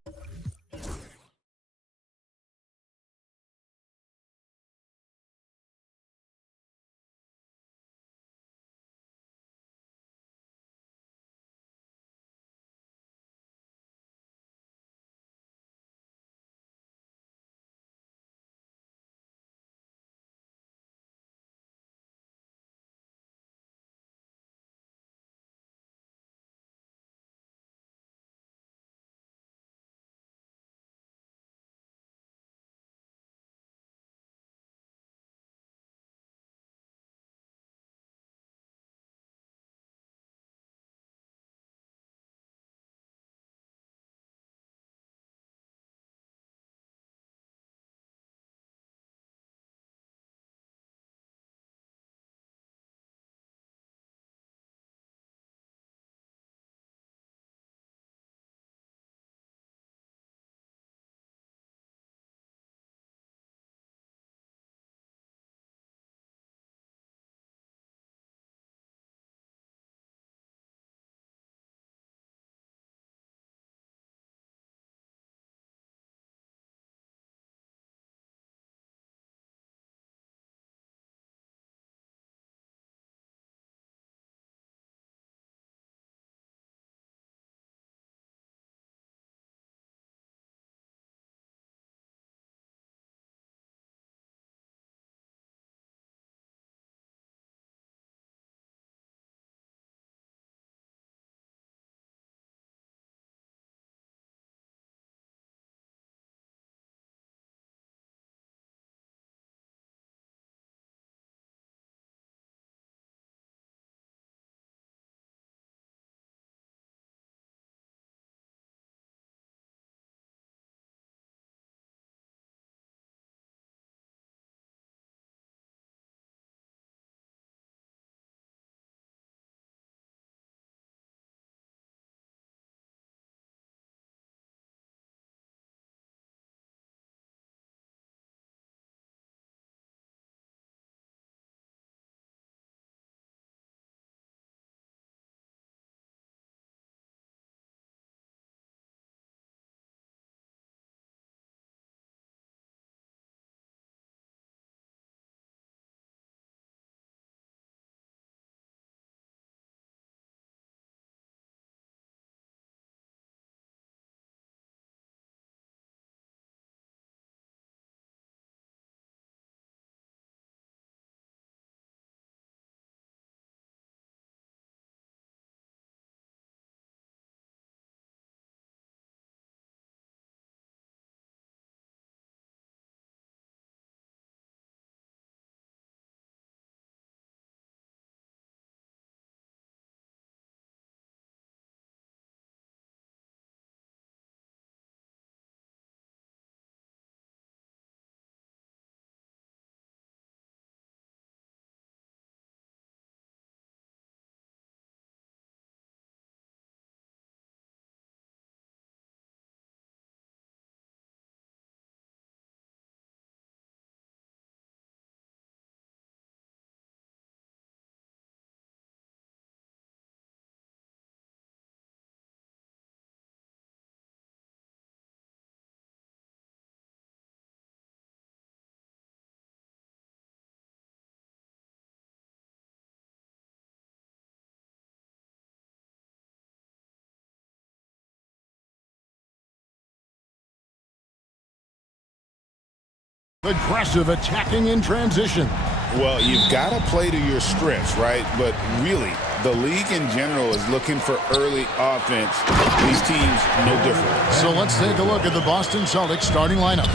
Aggressive attacking in transition. Well, you've got to play to your strengths, right? But really, the league in general is looking for early offense. These teams, no different. So let's take a look at the Boston Celtics starting lineup.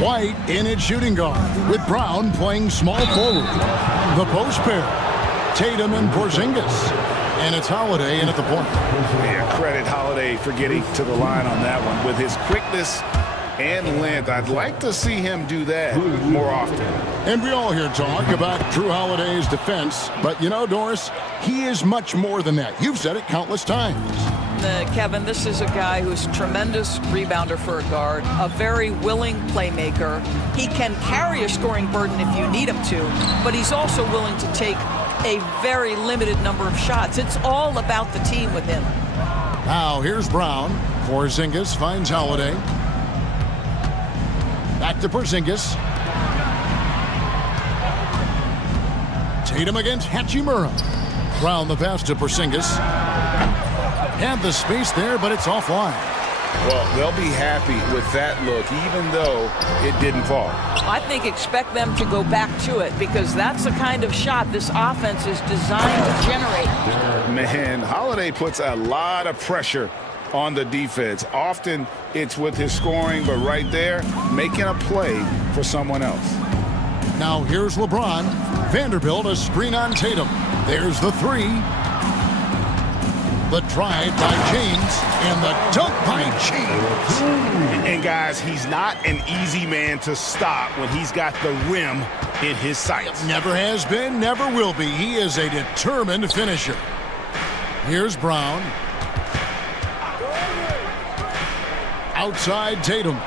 White in at shooting guard, with Brown playing small forward. The post pair, Tatum and Porzingis. And it's Holiday in at the point. Yeah, credit Holiday for getting to the line on that one. With his quickness and length, I'd like to see him do that more often. And we all hear talk about Drew Holiday's defense, but you know, Doris, he is much more than that. You've said it countless times. Kevin, this is a guy who's a tremendous rebounder for a guard, a very willing playmaker. He can carry a scoring burden if you need him to, but he's also willing to take a very limited number of shots. It's all about the team with him. Now, here's Brown. Porzingis finds Holiday. Back to Porzingis. Tatum against Hachimura. Brown the pass to Porzingis. Had the space there, but it's offline. Well, they'll be happy with that look, even though it didn't fall. I think expect them to go back to it because that's the kind of shot this offense is designed to generate. Man, Holiday puts a lot of pressure on the defense. Often it's with his scoring, but right there, making a play for someone else. Now here's LeBron. Vanderbilt, a screen on Tatum. There's the three. The drive by James and the dunk by James. And guys, he's not an easy man to stop when he's got the rim in his sights. Never has been, never will be. He is a determined finisher. Here's Brown. Outside Tatum.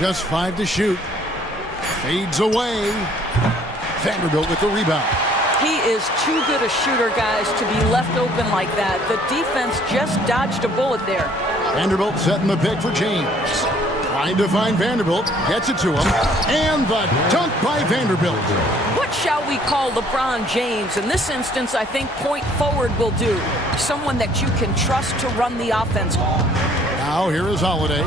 Just 5 to shoot. Fades away. Vanderbilt with the rebound. He is too good a shooter, guys, to be left open like that. The defense just dodged a bullet there. Vanderbilt setting the pick for James. Trying to find Vanderbilt. Gets it to him. And the dunk by Vanderbilt. What shall we call LeBron James? In this instance, I think point forward will do. Someone that you can trust to run the offense. Now here is Holiday.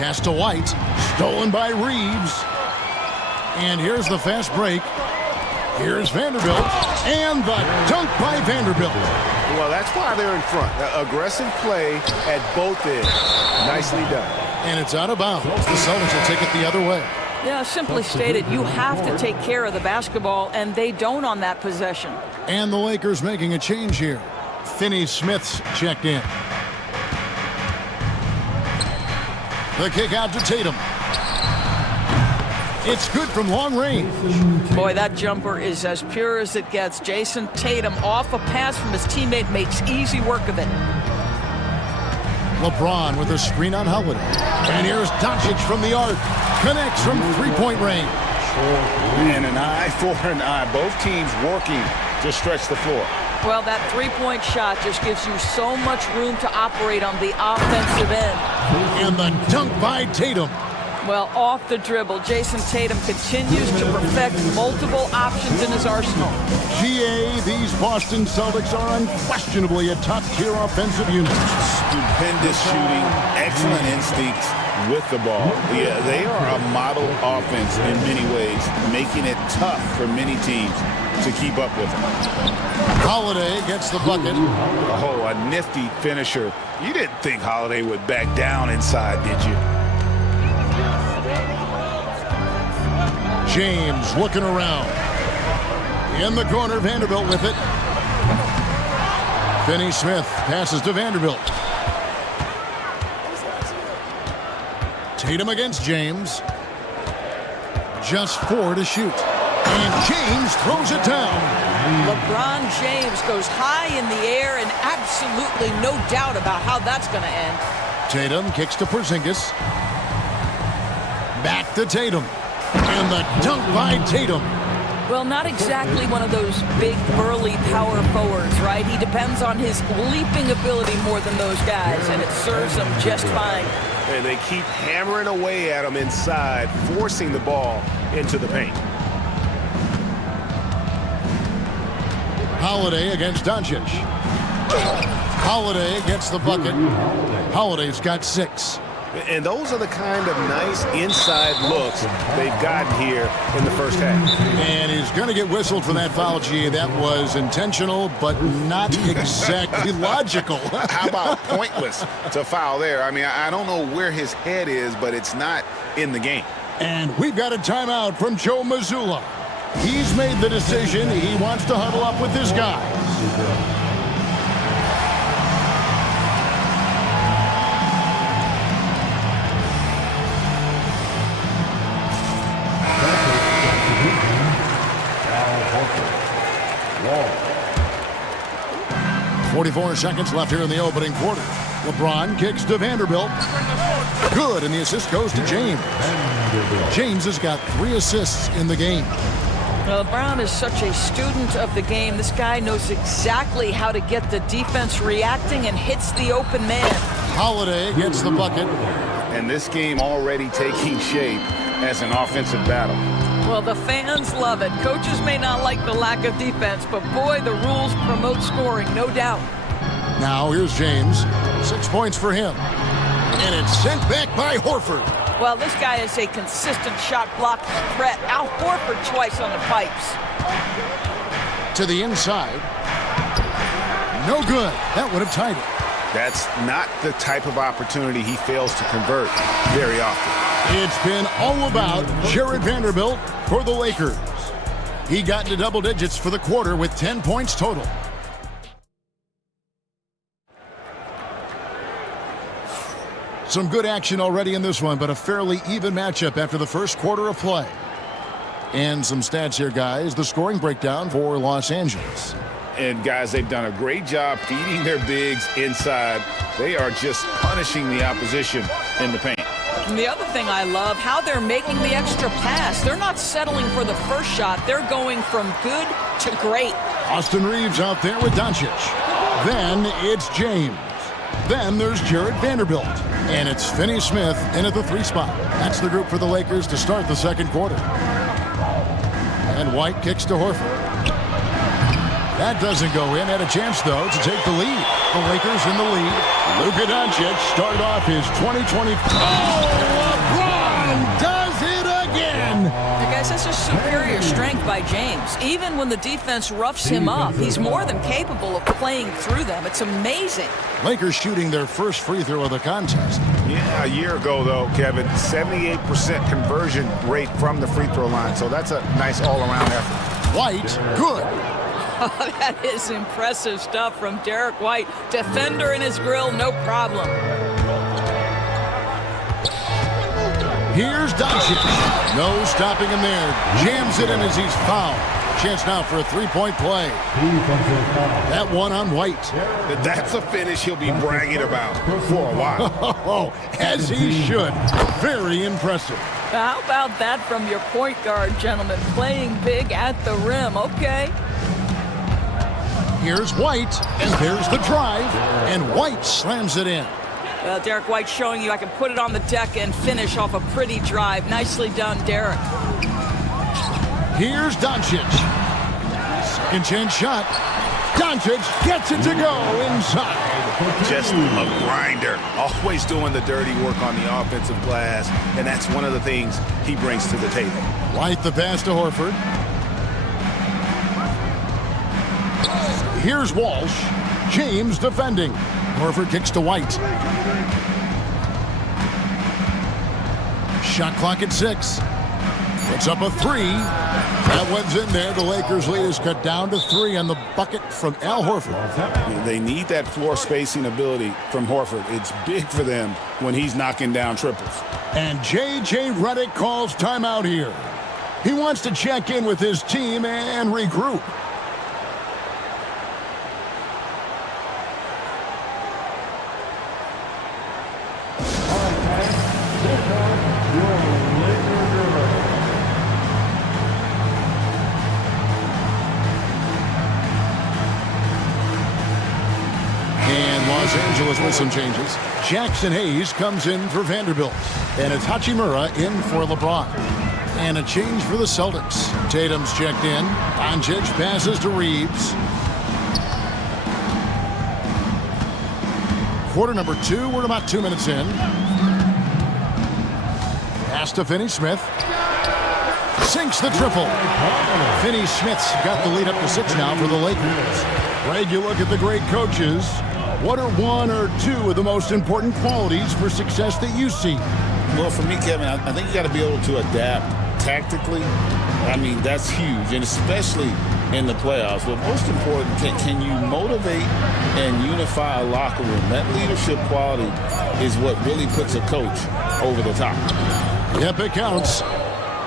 Pass to White. Stolen by Reeves. And here's the fast break. Here's Vanderbilt. And the dunk by Vanderbilt. Well, that's why they're in front. Aggressive play at both ends. Nicely done. And it's out of bounds. The Celtics will take it the other way. Yeah, simply stated, you have to take care of the basketball, and they don't on that possession. And the Lakers making a change here. Finney Smith's checked in. The kick out to Tatum. It's good from long range. Boy, that jumper is as pure as it gets. Jason Tatum off a pass from his teammate makes easy work of it. LeBron with a screen on Holiday. And here's Doncic from the arc. Connects from three-point range. And an eye for an eye. Both teams working to stretch the floor. Well, that three-point shot just gives you so much room to operate on the offensive end. And the dunk by Tatum. Well, off the dribble, Jason Tatum continues to perfect multiple options in his arsenal. GA, these Boston Celtics are unquestionably a top-tier offensive unit. Stupendous shooting, excellent instincts with the ball. Yeah, they are a model offense in many ways, making it tough for many teams to keep up with them. Holiday gets the bucket. Oh, a nifty finisher. You didn't think Holiday would back down inside, did you? James looking around. In the corner, Vanderbilt with it. Finney Smith passes to Vanderbilt. Tatum against James. Just 4 to shoot. And James throws it down. LeBron James goes high in the air and absolutely no doubt about how that's going to end. Tatum kicks to Porzingis. Back to Tatum. And the dunk by Tatum. Well, not exactly one of those big, burly power forwards, right? He depends on his leaping ability more than those guys, and it serves him just fine. And they keep hammering away at him inside, forcing the ball into the paint. Holiday against Doncic. Holiday gets the bucket. Holiday's got 6. And those are the kind of nice inside looks they've gotten here in the first half. And he's going to get whistled for that foul, G. That was intentional, but not exactly logical. How about pointless to foul there? I mean, I don't know where his head is, but it's not in the game. And we've got a timeout from Joe Mazzulla. He's made the decision. He wants to huddle up with his guys. Wall. 44 seconds left here in the opening quarter. LeBron kicks to Vanderbilt. Good, and the assist goes to James. James has got 3 assists in the game. LeBron is such a student of the game. This guy knows exactly how to get the defense reacting and hits the open man. Holiday gets the bucket. And this game already taking shape as an offensive battle. Well, the fans love it. Coaches may not like the lack of defense, but boy, the rules promote scoring, no doubt. Now here's James. 6 points for him. And it's sent back by Horford. Well, this guy is a consistent shot blocking threat. Al Horford twice on the pipes. To the inside. No good. That would have tied it. That's not the type of opportunity he fails to convert very often. It's been all about Jared Vanderbilt for the Lakers. He got into double digits for the quarter with 10 points total. Some good action already in this one, but a fairly even matchup after the first quarter of play. And some stats here, guys. The scoring breakdown for Los Angeles. And, guys, they've done a great job feeding their bigs inside. They are just punishing the opposition in the paint. And the other thing I love, how they're making the extra pass. They're not settling for the first shot. They're going from good to great. Austin Reeves out there with Doncic. Then it's James. Then there's Jared Vanderbilt. And it's Finney Smith in at the 3 spot. That's the group for the Lakers to start the second quarter. And White kicks to Horford. That doesn't go in. Had a chance, though, to take the lead. The Lakers in the lead. Luka Doncic started off his 2020. Oh, LeBron does it again. Hey guys, that's just superior strength by James. Even when the defense roughs him up, he's more than capable of playing through them. It's amazing. Lakers shooting their first free throw of the contest. Yeah, a year ago, though, Kevin, 78% conversion rate from the free throw line. So that's a nice all-around effort. White, good. That is impressive stuff from Derek White. Defender in his grill, no problem. Here's Doncic. No stopping him there. Jams it in as he's fouled. Chance now for a 3-point play. That one on White. That's a finish he'll be bragging about for a while. As he should. Very impressive. How about that from your point guard, gentlemen? Playing big at the rim. Okay. Here's White, and there's the drive, and White slams it in. Well, Derek White showing you I can put it on the deck and finish off a pretty drive. Nicely done, Derek. Here's Doncic. Second chance shot. Doncic gets it to go inside. Just a grinder. Always doing the dirty work on the offensive glass, and that's one of the things he brings to the table. White the pass to Horford. Here's Walsh. James defending. Horford kicks to White. Shot clock at 6. Puts up a 3. That one's in there. The Lakers lead is cut down to 3 on the bucket from Al Horford. They need that floor spacing ability from Horford. It's big for them when he's knocking down triples. And J.J. Redick calls timeout here. He wants to check in with his team and regroup. Los Angeles with some changes. Jackson Hayes comes in for Vanderbilt. And it's Hachimura in for LeBron. And a change for the Celtics. Tatum's checked in. Doncic passes to Reeves. quarter number 2. We're about 2 minutes in. Pass to Finney-Smith. Sinks the triple. Finney-Smith's got the lead up to 6 now for the Lakers. Greg, you look at the great coaches. What are 1 or 2 of the most important qualities for success that you see? Well, for me, Kevin, I think you got to be able to adapt tactically. I mean, that's huge, and especially in the playoffs. But most important, can you motivate and unify a locker room? That leadership quality is what really puts a coach over the top. Yep, it counts.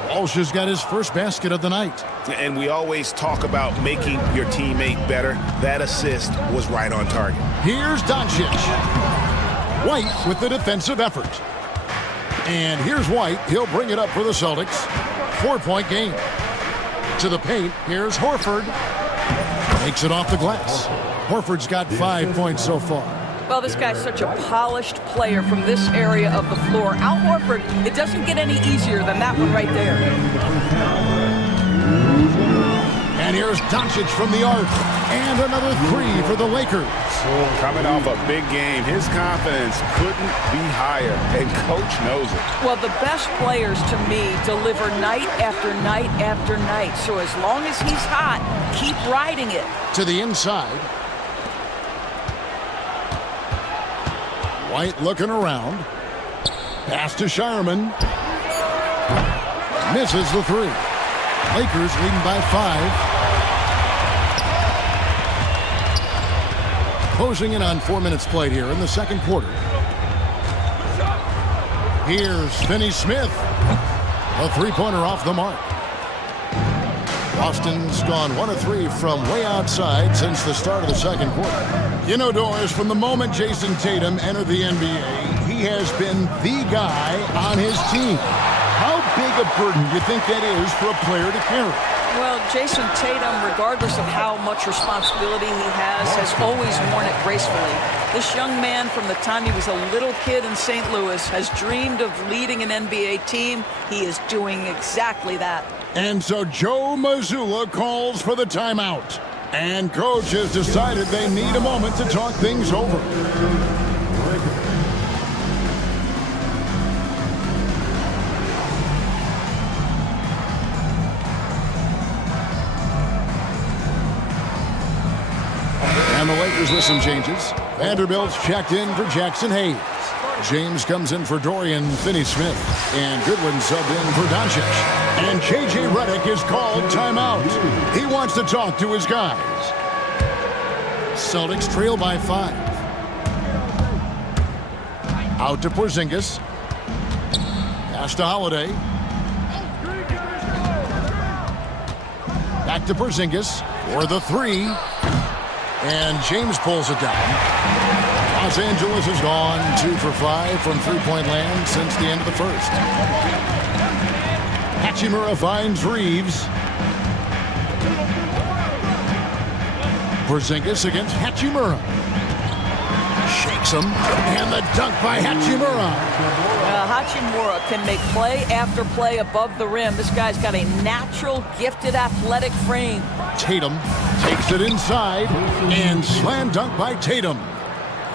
Walsh has got his first basket of the night. And we always talk about making your teammate better. That assist was right on target. Here's Doncic. White with the defensive effort. And here's White. He'll bring it up for the Celtics. 4-point game. To the paint. Here's Horford. Makes it off the glass. Horford's got 5 points so far. Well, this guy's such a polished player from this area of the floor. Al Horford, it doesn't get any easier than that one right there. And here's Doncic from the arc. And another 3 for the Lakers. Coming off a big game, his confidence couldn't be higher, and coach knows it. Well, the best players, to me, deliver night after night after night. So as long as he's hot, keep riding it. To the inside. White looking around. Pass to Shireman. Misses the 3. Lakers leading by 5. Closing in on 4 minutes played here in the second quarter. Here's Finney-Smith. A three-pointer off the mark. Boston's gone 1 of 3 from way outside since the start of the second quarter. You know, Doris, from the moment Jason Tatum entered the NBA, he has been the guy on his team. How big a burden do you think that is for a player to carry? Well, Jason Tatum, regardless of how much responsibility he has always worn it gracefully. This young man, from the time he was a little kid in St. Louis, has dreamed of leading an NBA team. He is doing exactly that. And so Joe Mazzulla calls for the timeout. And coach has decided they need a moment to talk things over. And the Lakers with some changes. Vanderbilt's checked in for Jackson Hayes. James comes in for Dorian Finney-Smith. And Goodwin subbed in for Doncic. And J.J. Redick is called timeout. He wants to talk to his guys. Celtics trail by 5. Out to Porzingis. Pass to Holiday. Back to Porzingis for the 3. And James pulls it down. Los Angeles has gone 2 for 5 from three-point land since the end of the first. Hachimura finds Reeves. Porzingis against Hachimura. Shakes him, and the dunk by Hachimura. Hachimura can make play after play above the rim. This guy's got a natural, gifted, athletic frame. Tatum takes it inside, and slam dunk by Tatum.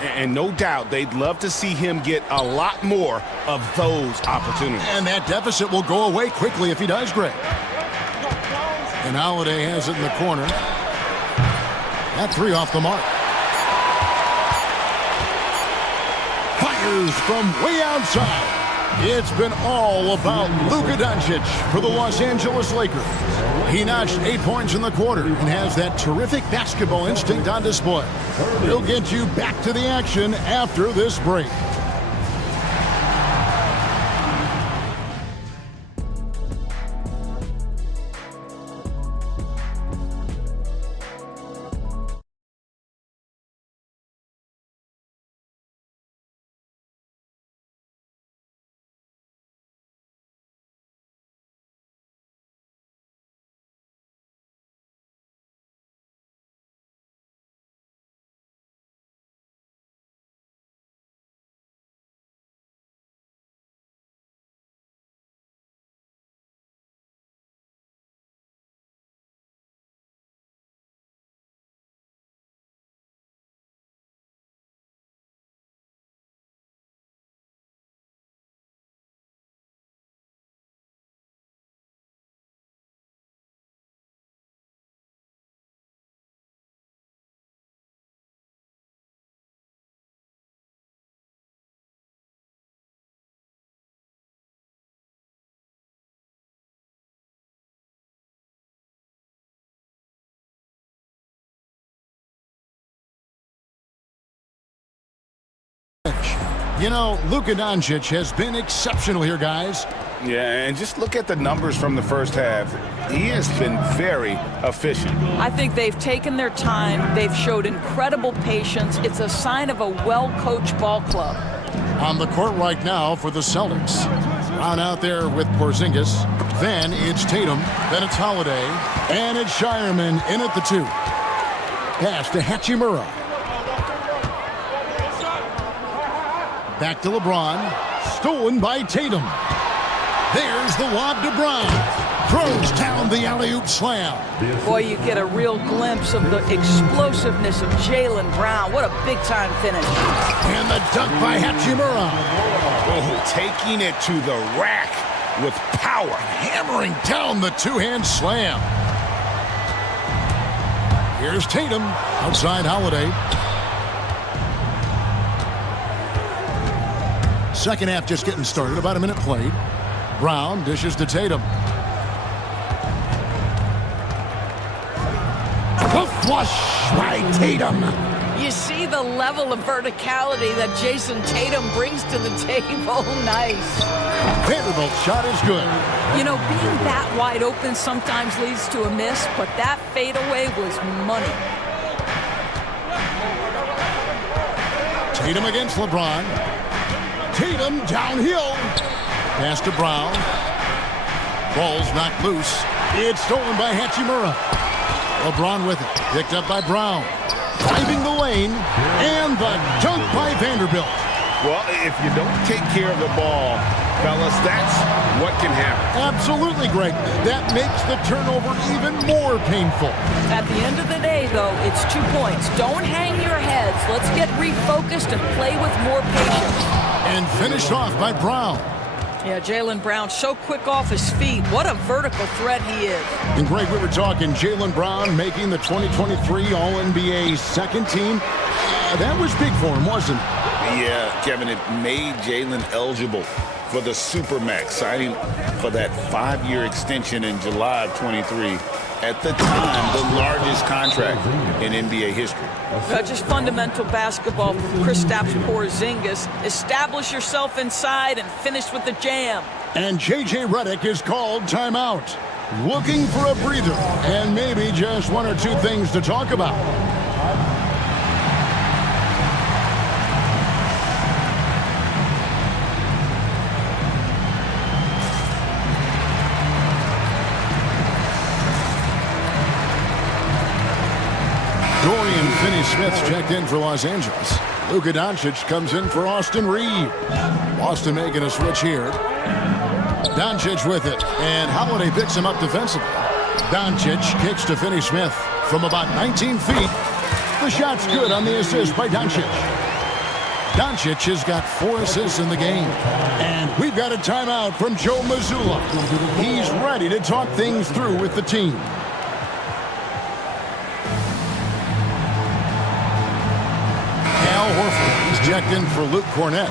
And no doubt they'd love to see him get a lot more of those opportunities. And that deficit will go away quickly if he does, Greg. And Holiday has it in the corner. That 3 off the mark. Fires from way outside. It's been all about Luka Doncic for the Los Angeles Lakers. He notched 8 points in the quarter and has that terrific basketball instinct on display. We'll get you back to the action after this break. finish. You know, Luka Doncic has been exceptional here, guys. Yeah, and just look at the numbers from the first half. He has been very efficient. I think they've taken their time. They've showed incredible patience. It's a sign of a well-coached ball club. On the court right now for the Celtics. On out there with Porzingis. Then it's Tatum. Then it's Holiday. And it's Shireman in at the 2. Pass to Hachimura. Back to LeBron. Stolen by Tatum. There's the lob to Brown. Throws down the alley-oop slam. Boy, you get a real glimpse of the explosiveness of Jaylen Brown. What a big-time finish. And the dunk by Hachimura. Oh, taking it to the rack with power. Hammering down the two-hand slam. Here's Tatum. Outside Holiday. Second half just getting started. About a minute played. Brown dishes to Tatum. The flush by Tatum. You see the level of verticality that Jason Tatum brings to the table. Nice. Vanderbilt's shot is good. You know, being that wide open sometimes leads to a miss, but that fadeaway was money. Tatum against LeBron. Tatum downhill. Pass to Brown. Ball's knocked loose. It's stolen by Hachimura. LeBron with it. Picked up by Brown. Driving the lane. And the dunk by Vanderbilt. Well, if you don't take care of the ball, fellas, that's what can happen. Absolutely, Greg. That makes the turnover even more painful. At the end of the day, though, it's 2 points. Don't hang your heads. Let's get refocused and play with more patience. And finished off by Brown. Yeah, Jaylen Brown so quick off his feet. What a vertical threat he is. And Greg, we were talking Jaylen Brown making the 2023 All-NBA second team. That was big for him, wasn't it? Yeah, Kevin, it made Jaylen eligible for the Supermax, signing for that 5-year extension in July of 23. At the time, the largest contract in NBA history. Just fundamental basketball from Kristaps Porzingis. Establish yourself inside and finish with the jam. And J.J. Redick is called timeout. Looking for a breather and maybe just one or two things to talk about. Dorian Finney-Smith's checked in for Los Angeles. Luka Doncic comes in for Austin Reed. Boston making a switch here. Doncic with it, and Holiday picks him up defensively. Doncic kicks to Finney-Smith from about 19 feet. The shot's good on the assist by Doncic. Doncic has got 4 assists in the game. And we've got a timeout from Joe Mazzulla. He's ready to talk things through with the team. Al Horford is checked in for Luke Cornett.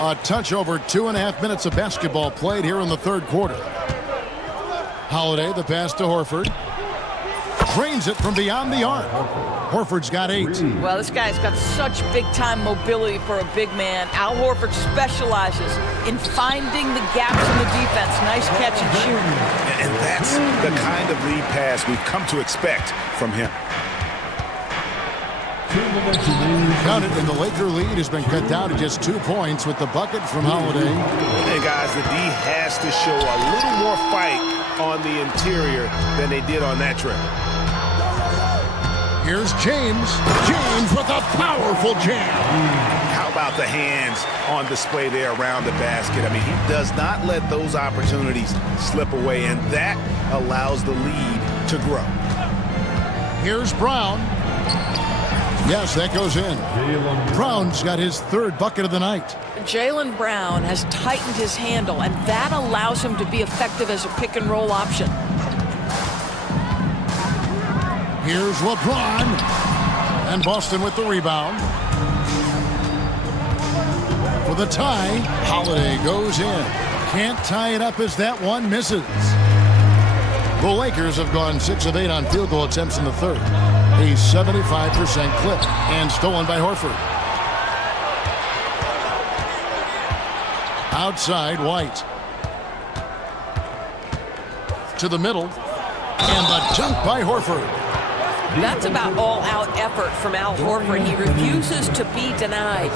A touch over 2.5 minutes of basketball played here in the third quarter. Holiday, the pass to Horford. Drains it from beyond the arc. Horford's got 8. Well, this guy's got such big-time mobility for a big man. Al Horford specializes in finding the gaps in the defense. Nice catch and shoot. And that's the kind of lead pass we've come to expect from him. Count it, and the Laker lead has been cut down to just 2 points with the bucket from Holiday. And guys, the D has to show a little more fight on the interior than they did on that trip. Here's James. James with a powerful jam. How about the hands on display there around the basket? I mean, he does not let those opportunities slip away, and that allows the lead to grow. Here's Brown. Yes, that goes in. Brown's got his 3rd bucket of the night. Jaylen Brown has tightened his handle, and that allows him to be effective as a pick-and-roll option. Here's LeBron. And Boston with the rebound. For the tie, Holiday goes in. Can't tie it up as that one misses. The Lakers have gone 6 of 8 on field goal attempts in the third. A 75% clip, and stolen by Horford. Outside, White. To the middle, and the dunk by Horford. That's about all-out effort from Al Horford. He refuses to be denied.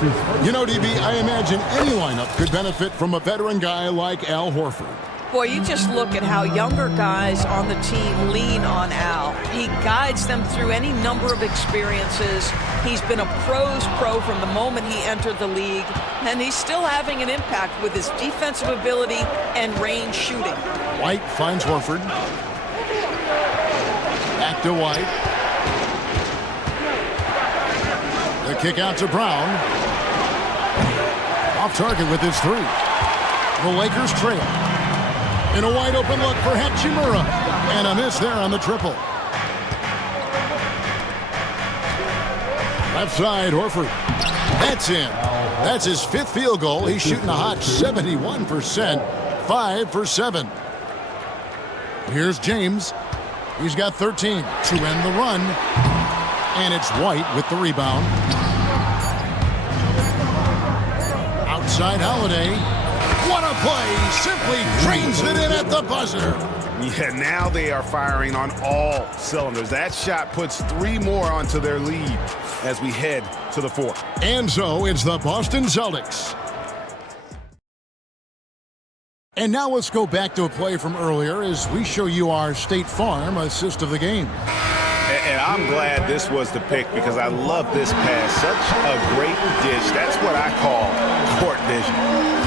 You know, DB, I imagine any lineup could benefit from a veteran guy like Al Horford. Boy, you just look at how younger guys on the team lean on Al. He guides them through any number of experiences. He's been a pro's pro from the moment he entered the league, and he's still having an impact with his defensive ability and range shooting. White finds Horford. Back to White. The kick out to Brown. Off target with his three. The Lakers trail. In a wide open look for Hachimura. And a miss there on the triple. Left side, Horford. That's in. That's his 5th field goal. He's shooting a hot 71%. 5 for 7. Here's James. He's got 13 to end the run. And it's White with the rebound. Outside Holiday. What a play! Simply drains it in at the buzzer. Yeah, now they are firing on all cylinders. That shot puts 3 more onto their lead as we head to the 4th. And so it's the Boston Celtics. And now let's go back to a play from earlier as we show you our State Farm assist of the game. And I'm glad this was the pick because I love this pass. Such a great dish. That's what I call court vision.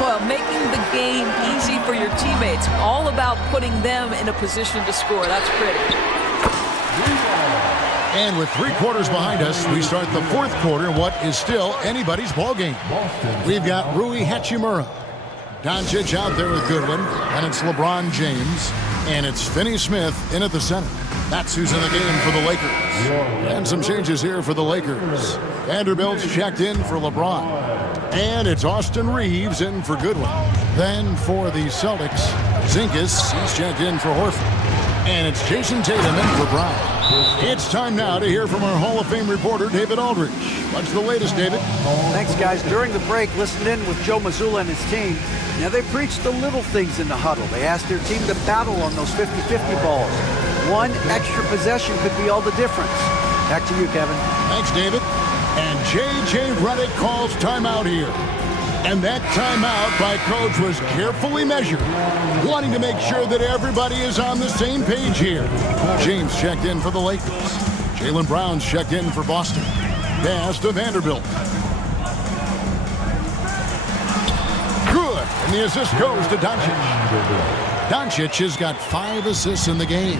Well, making the game easy for your teammates. All about putting them in a position to score. That's pretty. And with 3 quarters behind us, we start the 4th quarter in what is still anybody's ball game. We've got Rui Hachimura. Doncic out there with Goodwin. And it's LeBron James. And it's Finney Smith in at the center. That's who's in the game for the Lakers. And some changes here for the Lakers. Vanderbilt's checked in for LeBron. And it's Austin Reeves in for Goodwin. Then for the Celtics, Zinkas, he's checked in for Horford. And it's Jason Tatum in for Brown. It's time now to hear from our Hall of Fame reporter, David Aldridge. What's the latest, David? Thanks, guys. During the break, listened in with Joe Mazzulla and his team. Now, they preached the little things in the huddle. They asked their team to battle on those 50-50 balls. One extra possession could be all the difference. Back to you, Kevin. Thanks, David. And J.J. Redick calls timeout here. And that timeout by Coach was carefully measured, wanting to make sure that everybody is on the same page here. James checked in for the Lakers. Jaylen Brown's checked in for Boston. Pass to Vanderbilt. Good. And the assist goes to Doncic. Doncic has got 5 assists in the game.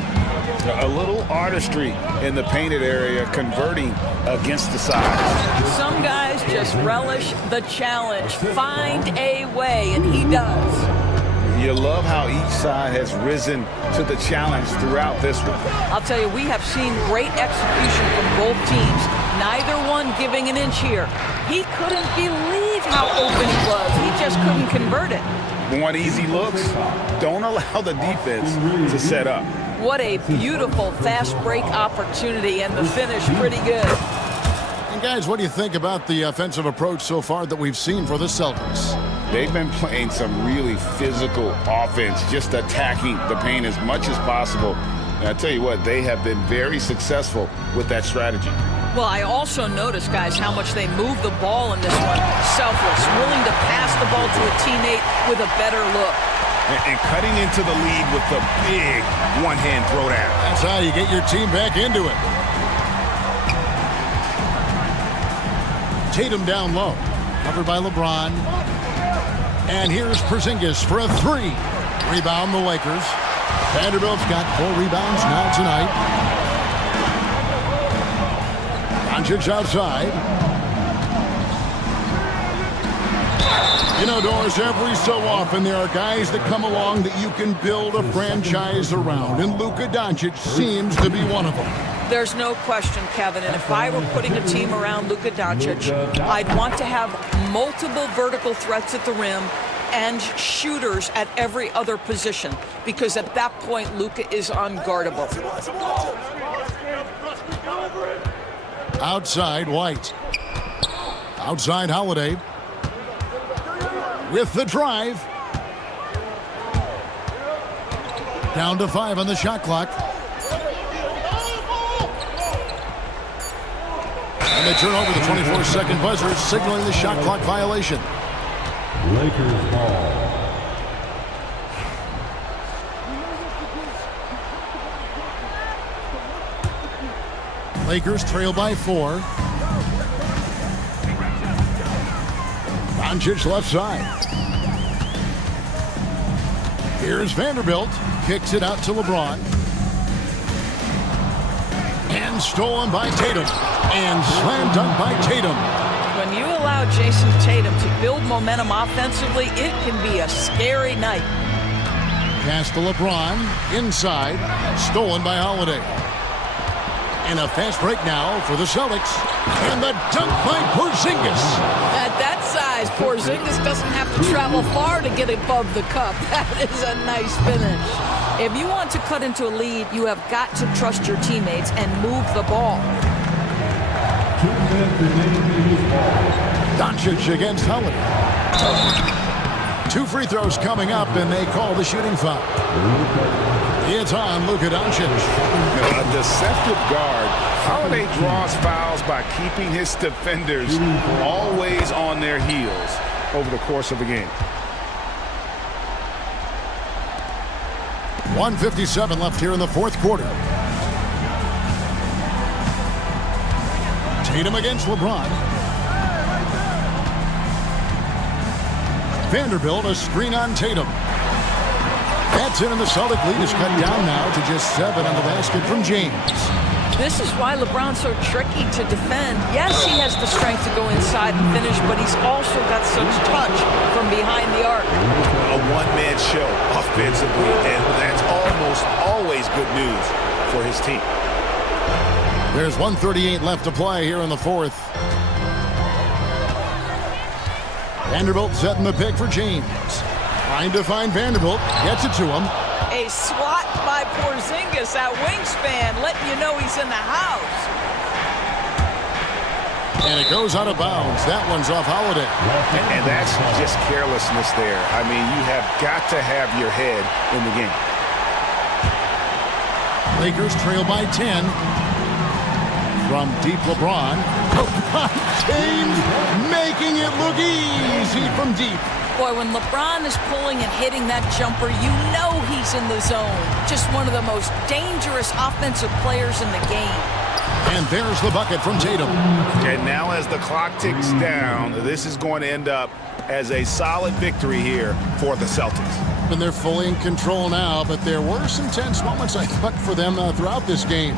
A little artistry in the painted area, converting against the side. Some guys just relish the challenge. Find a way, and he does. You love how each side has risen to the challenge throughout this one. I'll tell you, we have seen great execution from both teams. Neither one giving an inch here. He couldn't believe how open he was. He just couldn't convert it. Want easy looks? Don't allow the defense to set up. What a beautiful fast break opportunity, and the finish pretty good. And guys, what do you think about the offensive approach so far that we've seen for the Celtics? They've been playing some really physical offense, just attacking the paint as much as possible. And I tell you what, they have been very successful with that strategy. Well, I also noticed, guys, how much they move the ball in this one. Selfless, willing to pass the ball to a teammate with a better look. And cutting into the lead with the big one-hand throwdown. That's how you get your team back into it. Tatum down low. Covered by LeBron. And here's Porzingis for a 3. Rebound the Lakers. Vanderbilt's got 4 rebounds now tonight. Doncic outside. You know, Doris, every so often there are guys that come along that you can build a franchise around, and Luka Doncic seems to be one of them. There's no question, Kevin, and if I were putting a team around Luka Doncic, I'd want to have multiple vertical threats at the rim and shooters at every other position, because at that point, Luka is unguardable. Outside White. Outside Holiday. With the drive. Down to 5 on the shot clock. And they turn over the 24-second buzzer, signaling the shot clock violation. Lakers ball. Lakers trail by 4. Doncic left side. Here's Vanderbilt. Kicks it out to LeBron. And stolen by Tatum. And slam dunk by Tatum. When you allow Jason Tatum to build momentum offensively, it can be a scary night. Pass to LeBron. Inside. Stolen by Holiday. And a fast break now for the Celtics. And the dunk by Porzingis. At that size, Porzingis doesn't have to travel far to get above the cup. That is a nice finish. If you want to cut into a lead, you have got to trust your teammates and move the ball. Doncic against Holiday. 2 free throws coming up, and they call the shooting foul. It's on Luka Doncic. A deceptive guard. Holiday draws fouls by keeping his defenders always on their heels over the course of the game. 1:57 left here in the fourth quarter. Tatum against LeBron. Vanderbilt, a screen on Tatum. That's it, and the Celtic lead is cut down now to just 7 on the basket from James. This is why LeBron's so tricky to defend. Yes, he has the strength to go inside and finish, but he's also got such touch from behind the arc. A one-man show offensively, and that's almost always good news for his team. There's 1:38 left to play here in the fourth. Vanderbilt setting the pick for James. Trying to find Vanderbilt. Gets it to him. A swat by Porzingis at wingspan, letting you know he's in the house. And it goes out of bounds. That one's off Holiday. And that's just carelessness there. I mean, you have got to have your head in the game. Lakers trail by 10. From deep LeBron. James making it look easy from deep. Boy, when LeBron is pulling and hitting that jumper, you know he's in the zone. Just one of the most dangerous offensive players in the game. And there's the bucket from Tatum. And now as the clock ticks down, this is going to end up as a solid victory here for the Celtics. And they're fully in control now, but there were some tense moments, I thought, for them throughout this game.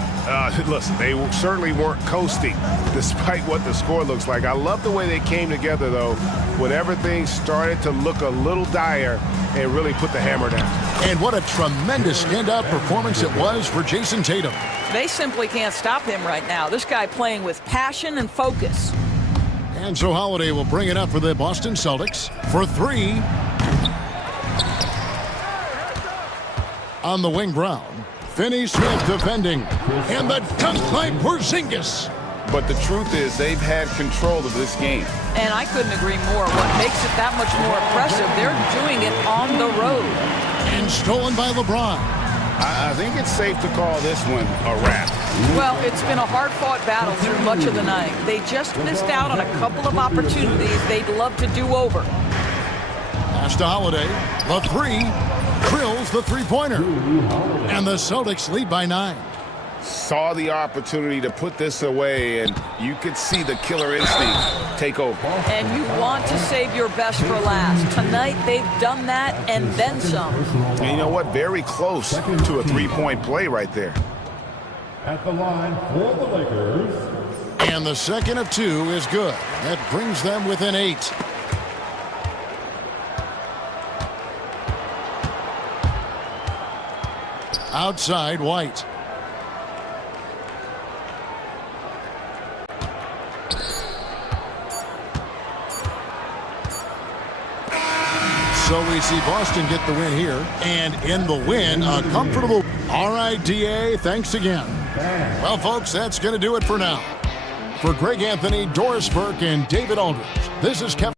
Listen, they certainly weren't coasting, despite what the score looks like. I love the way they came together, though, when everything started to look a little dire and really put the hammer down. And what a tremendous standout performance it was for Jason Tatum. They simply can't stop him right now. This guy playing with passion and focus. And so Holiday will bring it up for the Boston Celtics for 3. On the wing, Brown. Finney-Smith defending. And the dunk by Porzingis. But the truth is they've had control of this game. And I couldn't agree more. What makes it that much more impressive, they're doing it on the road. And stolen by LeBron. I think it's safe to call this one a wrap. Well, it's been a hard-fought battle through much of the night. They just missed out on a couple of opportunities they'd love to do over. Pass to Holiday. The 3. Drills the three-pointer. And the Celtics lead by 9. Saw the opportunity to put this away, and you could see the killer instinct take over. And you want to save your best for last. Tonight, they've done that and then some. And you know what? Very close to a three-point play right there. At the line for the Lakers. And the second of 2 is good. That brings them within 8. Outside White. So we see Boston get the win here. And in the win, a comfortable... All right, DA, thanks again. Well, folks, that's going to do it for now. For Greg Anthony, Doris Burke, and David Aldridge, this is Kevin.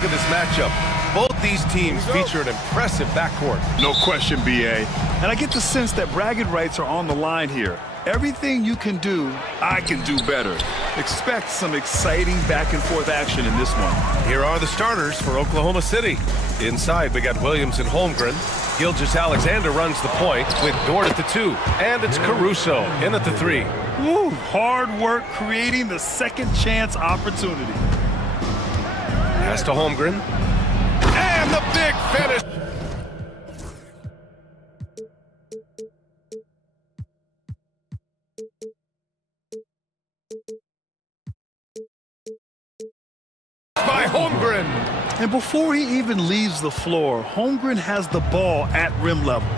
Look at this matchup. Both these teams feature an impressive backcourt. No question, BA. And I get the sense that bragging rights are on the line here. Everything you can do, I can do better. Expect some exciting back-and-forth action in this one. Here are the starters for Oklahoma City. Inside, we got Williams and Holmgren. Gilgeous-Alexander runs the point with Dort at the 2. And it's Caruso in at the 3. Woo, hard work creating the second chance opportunity. Pass to Holmgren. And the big finish. By Holmgren. And before he even leaves the floor, Holmgren has the ball at rim level.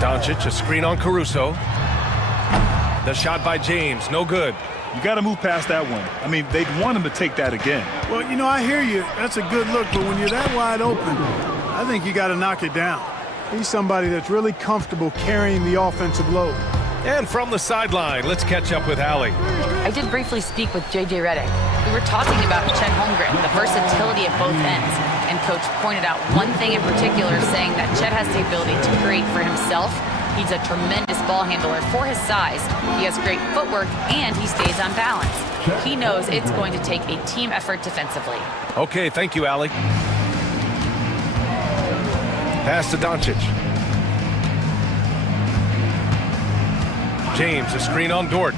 Doncic, a screen on Caruso. The shot by James, no good. You got to move past that one. I mean, they'd want him to take that again. Well, you know, I hear you. That's a good look, but when you're that wide open, I think you got to knock it down. He's somebody that's really comfortable carrying the offensive load. And from the sideline, let's catch up with Allie. I did briefly speak with J.J. Redick. We were talking about Chet Holmgren, the versatility at both ends. And Coach pointed out one thing in particular, saying that Chet has the ability to create for himself. He's a tremendous ball handler for his size. He has great footwork, and he stays on balance. He knows it's going to take a team effort defensively. Okay, thank you, Allie. Pass to Doncic. James, a screen on Dort.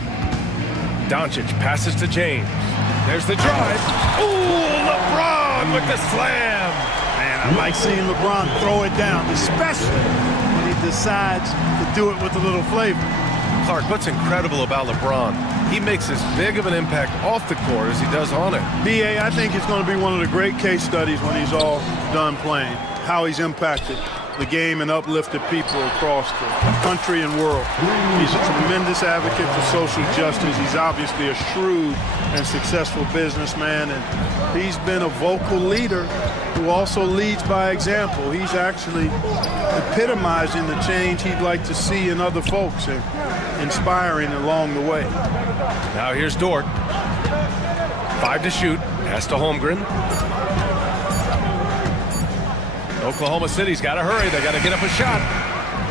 Doncic passes to James. There's the drive. Ooh, LeBron with the slam. Man, I like seeing LeBron throw it down, especially when he decides to do it with a little flavor. Clark, what's incredible about LeBron? He makes as big of an impact off the court as he does on it. B.A., I think it's going to be one of the great case studies when he's all done playing, how he's impacted the game and uplifted people across the country and world. He's a tremendous advocate for social justice. He's obviously a shrewd and successful businessman, and he's been a vocal leader who also leads by example. He's actually epitomizing the change he'd like to see in other folks and inspiring along the way. Now here's Dort. 5 to shoot. Pass to Holmgren. Oklahoma City's got to hurry. They got to get up a shot.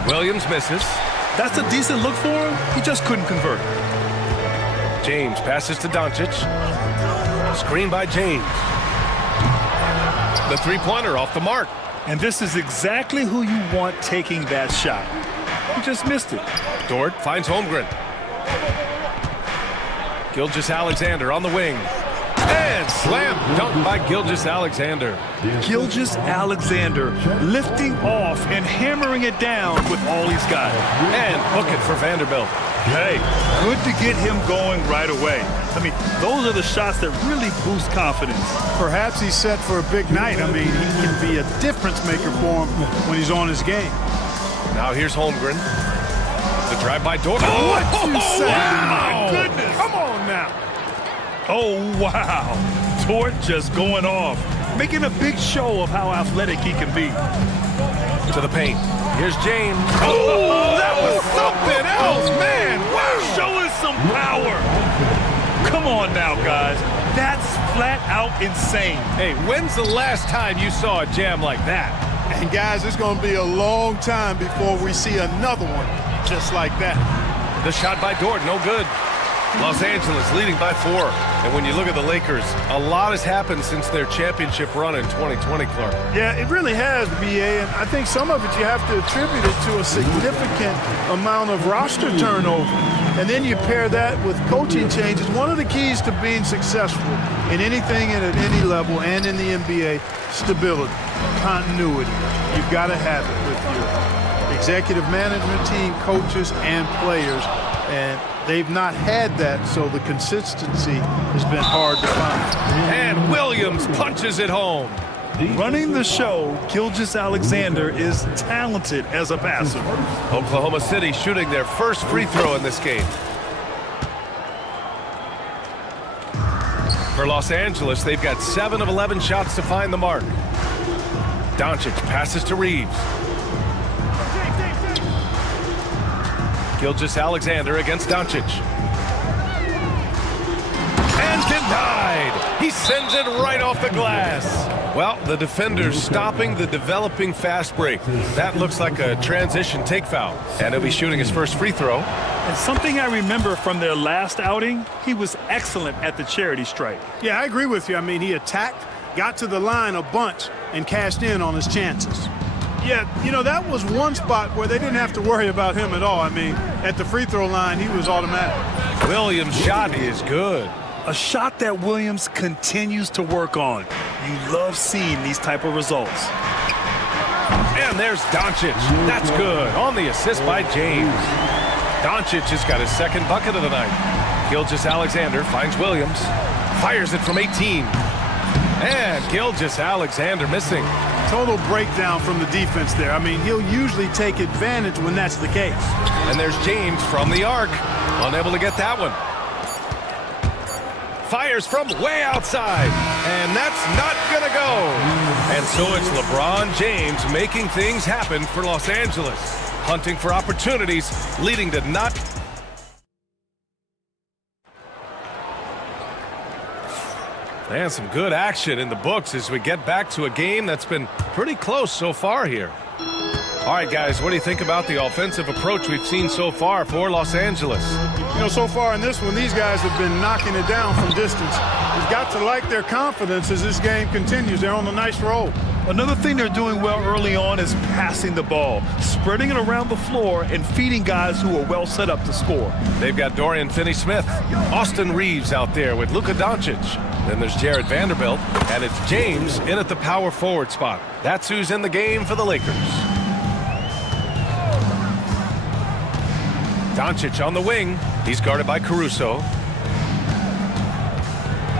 Williams misses. That's a decent look for him. He just couldn't convert. James passes to Doncic. Screen by James. The three-pointer off the mark. And this is exactly who you want taking that shot. He just missed it. Dort finds Holmgren. Gilgeous-Alexander on the wing. And slam dunk by Gilgeous-Alexander. Gilgeous-Alexander lifting off and hammering it down with all he's got. And hook it for Vanderbilt. Hey, good to get him going right away. I mean, those are the shots that really boost confidence. Perhaps he's set for a big night. I mean, he can be a difference maker for him when he's on his game. Now here's Holmgren. The drive by Dort. Oh, what you say? Wow. My goodness. Come on now. Oh, wow. Dort just going off, making a big show of how athletic he can be. To the paint. Here's James. Oh, that was something else, man. Wow. Showing some power. Come on now, guys. That's flat out insane. Hey, when's the last time you saw a jam like that? And guys, it's going to be a long time before we see another one just like that. The shot by Dort, no good. Los Angeles leading by 4. And when you look at the Lakers, a lot has happened since their championship run in 2020, Clark. Yeah, it really has, B.A., and I think some of it you have to attribute it to a significant amount of roster turnover. And then you pair that with coaching changes. One of the keys to being successful in anything and at any level and in the NBA, stability, continuity. You've got to have it with your executive management team, coaches, and players. And they've not had that, so the consistency has been hard to find. And Williams punches it home. Running the show, Gilgeous-Alexander is talented as a passer. Oklahoma City shooting their first free throw in this game. For Los Angeles, they've got 7 of 11 shots to find the mark. Doncic passes to Reeves. Gilgeous-Alexander against Doncic. And denied. He sends it right off the glass. Well, the defender's stopping the developing fast break. That looks like a transition take foul. And he'll be shooting his first free throw. And something I remember from their last outing, he was excellent at the charity stripe. Yeah, I agree with you. I mean, he attacked, got to the line a bunch, and cashed in on his chances. Yeah, you know, that was one spot where they didn't have to worry about him at all. I mean, at the free throw line, he was automatic. Williams' shot is good. A shot that Williams continues to work on. You love seeing these type of results. And there's Doncic. That's good. On the assist by James. Doncic has got his second bucket of the night. Gilgeous-Alexander finds Williams. Fires it from 18. And Gilgeous-Alexander missing. Total breakdown from the defense there. I mean, he'll usually take advantage when that's the case. And there's James from the arc. Unable to get that one. Fires from way outside. And that's not going to go. And so it's LeBron James making things happen for Los Angeles. Hunting for opportunities, leading to not... And some good action in the books as we get back to a game that's been pretty close so far here. All right, guys, what do you think about the offensive approach we've seen so far for Los Angeles? You know, so far in this one, these guys have been knocking it down from distance. You've got to like their confidence as this game continues. They're on a nice roll. Another thing they're doing well early on is passing the ball, spreading it around the floor and feeding guys who are well set up to score. They've got Dorian Finney-Smith, Austin Reeves out there with Luka Doncic. Then there's Jared Vanderbilt, and it's James in at the power forward spot. That's who's in the game for the Lakers. Doncic on the wing. He's guarded by Caruso.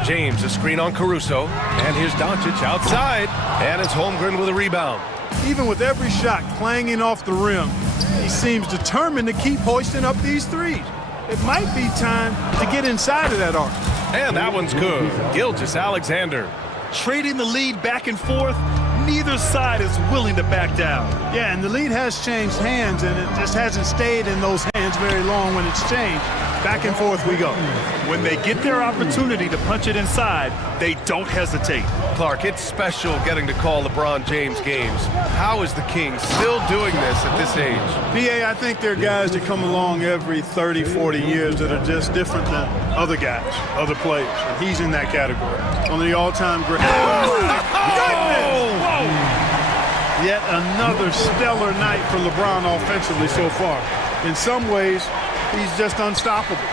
James, a screen on Caruso. And here's Doncic outside. And it's Holmgren with a rebound. Even with every shot clanging off the rim, he seems determined to keep hoisting up these threes. It might be time to get inside of that arc. And that one's good. Gilgeous-Alexander. Trading the lead back and forth, neither side is willing to back down. Yeah, and the lead has changed hands, and it just hasn't stayed in those hands very long when it's changed. Back and forth we go. When they get their opportunity to punch it inside, they don't hesitate. Clark, it's special getting to call LeBron James games. How is the King still doing this at this age? BA, I think there are guys that come along every 30, 40 years that are just different than other guys, other players. And he's in that category. One of the all-time greats. Oh, my goodness! Whoa! Yet another stellar night for LeBron offensively so far. In some ways, he's just unstoppable.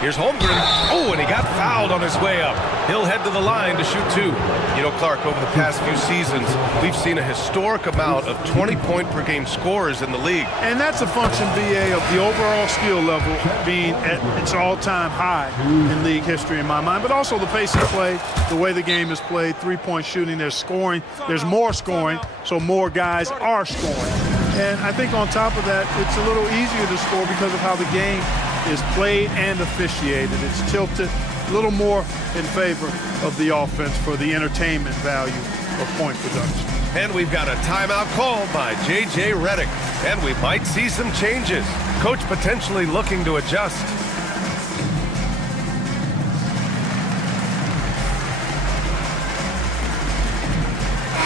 Here's Holmgren. Oh, and he got fouled on his way up. He'll head to the line to shoot two. You know, Clark, over the past few seasons, we've seen a historic amount of 20-point-per-game scorers in the league. And that's a function, BA, of the overall skill level being at its all-time high in league history in my mind, but also the pace of play, the way the game is played, three-point shooting, there's scoring, there's more scoring, so more guys are scoring. And I think on top of that, it's a little easier to score because of how the game is played and officiated. It's tilted a little more in favor of the offense for the entertainment value of point production. And we've got a timeout called by J.J. Redick. And we might see some changes. Coach potentially looking to adjust.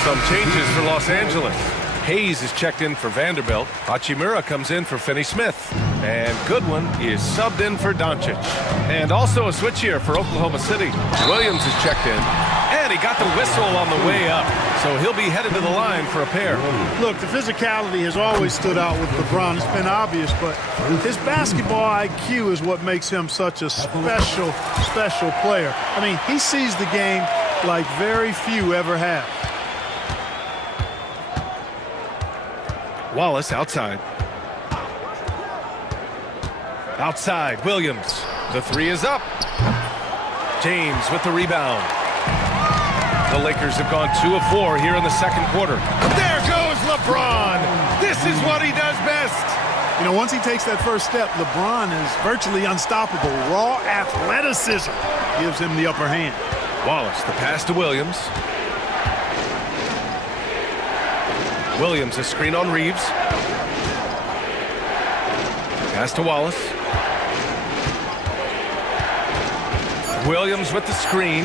Some changes for Los Angeles. Hayes is checked in for Vanderbilt. Hachimura comes in for Finney-Smith. And Goodwin is subbed in for Doncic. And also a switch here for Oklahoma City. Williams is checked in. And he got the whistle on the way up. So he'll be headed to the line for a pair. Look, the physicality has always stood out with LeBron. It's been obvious, but his basketball IQ is what makes him such a special, special player. I mean, he sees the game like very few ever have. Wallace outside. Outside, Williams. The three is up. James with the rebound. The Lakers have gone 2 of 4 here in the second quarter. There goes LeBron. This is what he does best. You know, once he takes that first step, LeBron is virtually unstoppable. Raw athleticism gives him the upper hand. Wallace, the pass to Williams. Williams, a screen on Reeves. Pass to Wallace. Williams with the screen.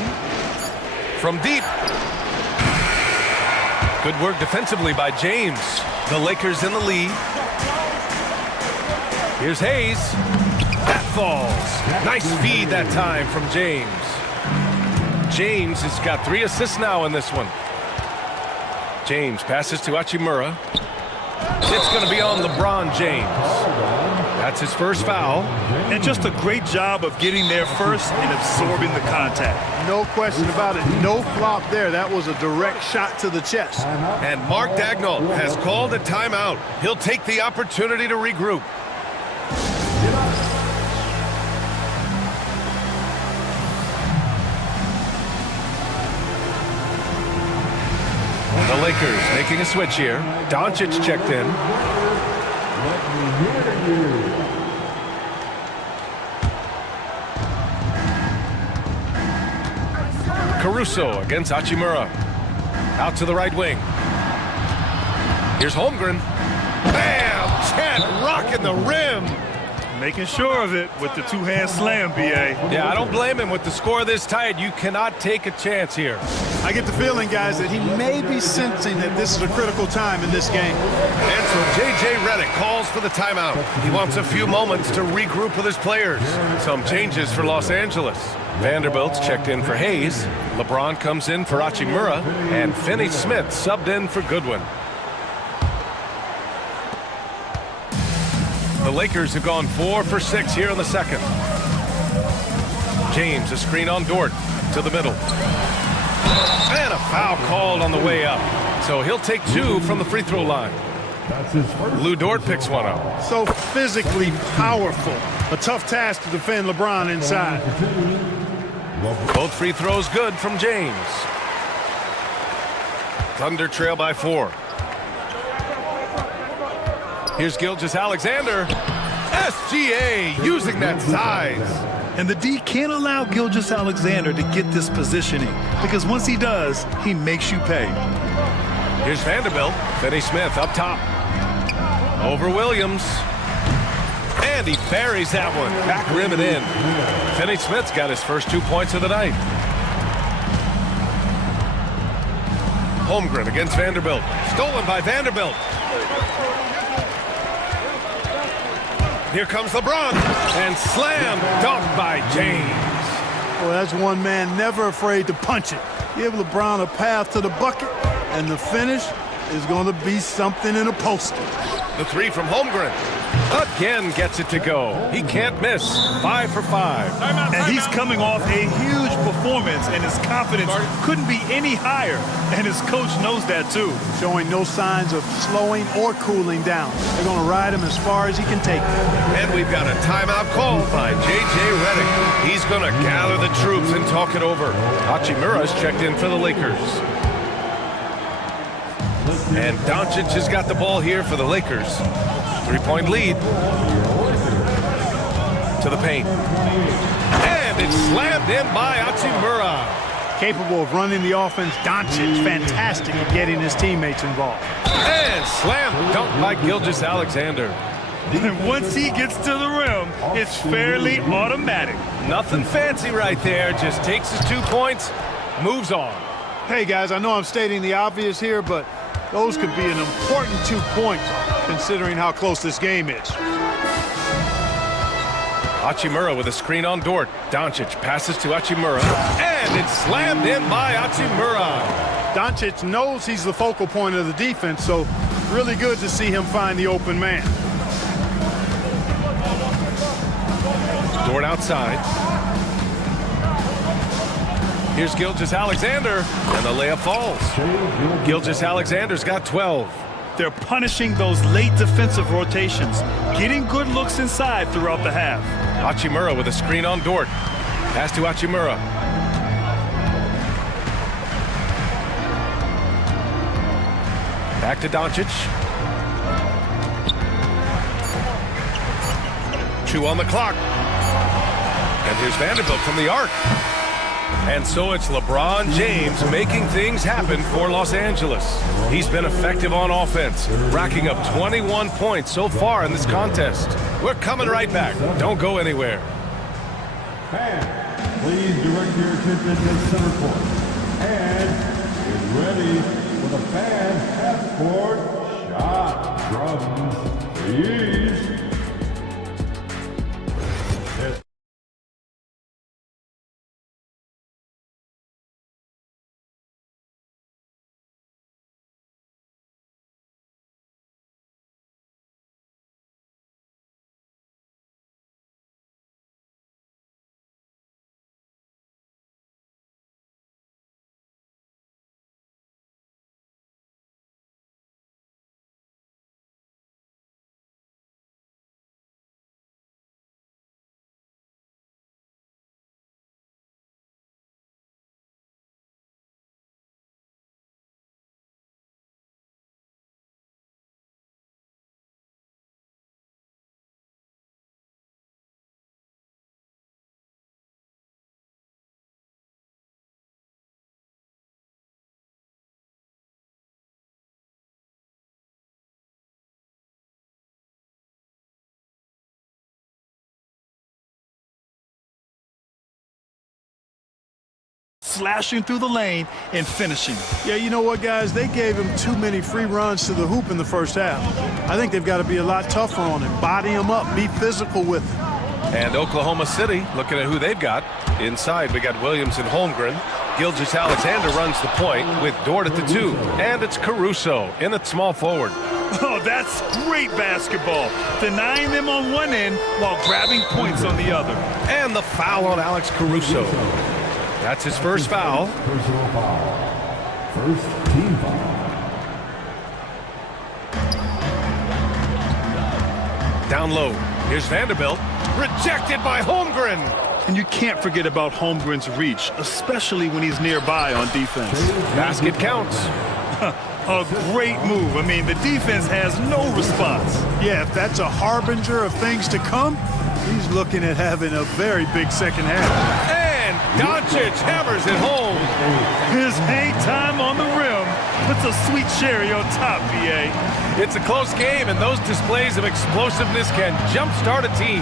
From deep. Good work defensively by James. The Lakers in the lead. Here's Hayes. That falls. Nice feed that time from James. James has got 3 assists now in this one. James passes to Hachimura. It's going to be on LeBron James. That's his first foul. And just a great job of getting there first and absorbing the contact. No question about it. No flop there. That was a direct shot to the chest. And Mark Dagnall has called a timeout. He'll take the opportunity to regroup. The Lakers making a switch here. Doncic checked in. Caruso against Hachimura. Out to the right wing. Here's Holmgren. Bam! Chet rocking the rim. Making sure of it with the two-hand slam, B.A. Yeah, I don't blame him. With the score this tight, you cannot take a chance here. I get the feeling, guys, that he may be sensing that this is a critical time in this game. And so J.J. Redick calls for the timeout. He wants a few moments to regroup with his players. Some changes for Los Angeles. Vanderbilt's checked in for Hayes. LeBron comes in for Hachimura. And Finney Smith subbed in for Goodwin. The Lakers have gone 4 for 6 here in the second. James, a screen on Dort to the middle. And a foul called on the way up. So he'll take 2 from the free throw line. Lou Dort picks one up. So physically powerful. A tough task to defend LeBron inside. Both free throws good from James. Thunder trail by 4. Here's Gilgeous-Alexander. SGA using that size. And the D can't allow Gilgeous-Alexander to get this positioning because once he does, he makes you pay. Here's Vanderbilt. Finney Smith up top. Over Williams. And he buries that one. Back rim and in. Finney Smith's got his first 2 points of the night. Holmgren against Vanderbilt. Stolen by Vanderbilt. Here comes LeBron, and slam dunk by James. Well, that's one man never afraid to punch it. Give LeBron a path to the bucket, and the finish is going to be something in a poster. The 3 from Holmgren. Again gets it to go. He can't miss. 5 for 5. And he's coming off a huge performance, and his confidence couldn't be any higher. And his coach knows that, too. Showing no signs of slowing or cooling down. They're going to ride him as far as he can take him. And we've got a timeout call by J.J. Redick. He's going to gather the troops and talk it over. Hachimura's checked in for the Lakers. And Doncic has got the ball here for the Lakers. 3-point lead. To the paint. And it's slammed in by Hachimura. Capable of running the offense. Doncic, fantastic at getting his teammates involved. And slam dunk by Gilgeous-Alexander. And once he gets to the rim, it's fairly automatic. Nothing fancy right there. Just takes his 2 points, moves on. Hey, guys, I know I'm stating the obvious here, but those could be an important 2 points considering how close this game is. Hachimura with a screen on Dort. Doncic passes to Hachimura. And it's slammed in by Hachimura. Doncic knows he's the focal point of the defense, so really good to see him find the open man. Dort outside. Here's Gilgeous-Alexander, and the layup falls. Gilgeous-Alexander's got 12. They're punishing those late defensive rotations, getting good looks inside throughout the half. Hachimura with a screen on Dort. Pass to Hachimura. Back to Doncic. 2 on the clock. And here's Vanderbilt from the arc. And so it's LeBron James making things happen for Los Angeles. He's been effective on offense, racking up 21 points so far in this contest. We're coming right back. Don't go anywhere. Please direct your attention to center court. And get ready for the fan passport shot drums, please. Slashing through the lane and finishing. Yeah, you know what, guys? They gave him too many free runs to the hoop in the first half. I think they've got to be a lot tougher on him. Body him up, be physical with him. And Oklahoma City, looking at who they've got. Inside, we got Williams and Holmgren. Gilgeous-Alexander runs the point with Dort at the 2. And it's Caruso in at small forward. Oh, that's great basketball. Denying them on one end while grabbing points on the other. And the foul on Alex Caruso. That's his first foul. Personal foul. First team foul. Down low. Here's Vanderbilt. Rejected by Holmgren. And you can't forget about Holmgren's reach, especially when he's nearby on defense. Basket counts. A great move. I mean, the defense has no response. Yeah, if that's a harbinger of things to come, he's looking at having a very big second half. And Doncic hammers it home. His hang time on the rim puts a sweet cherry on top, BA. It's a close game, and those displays of explosiveness can jumpstart a team.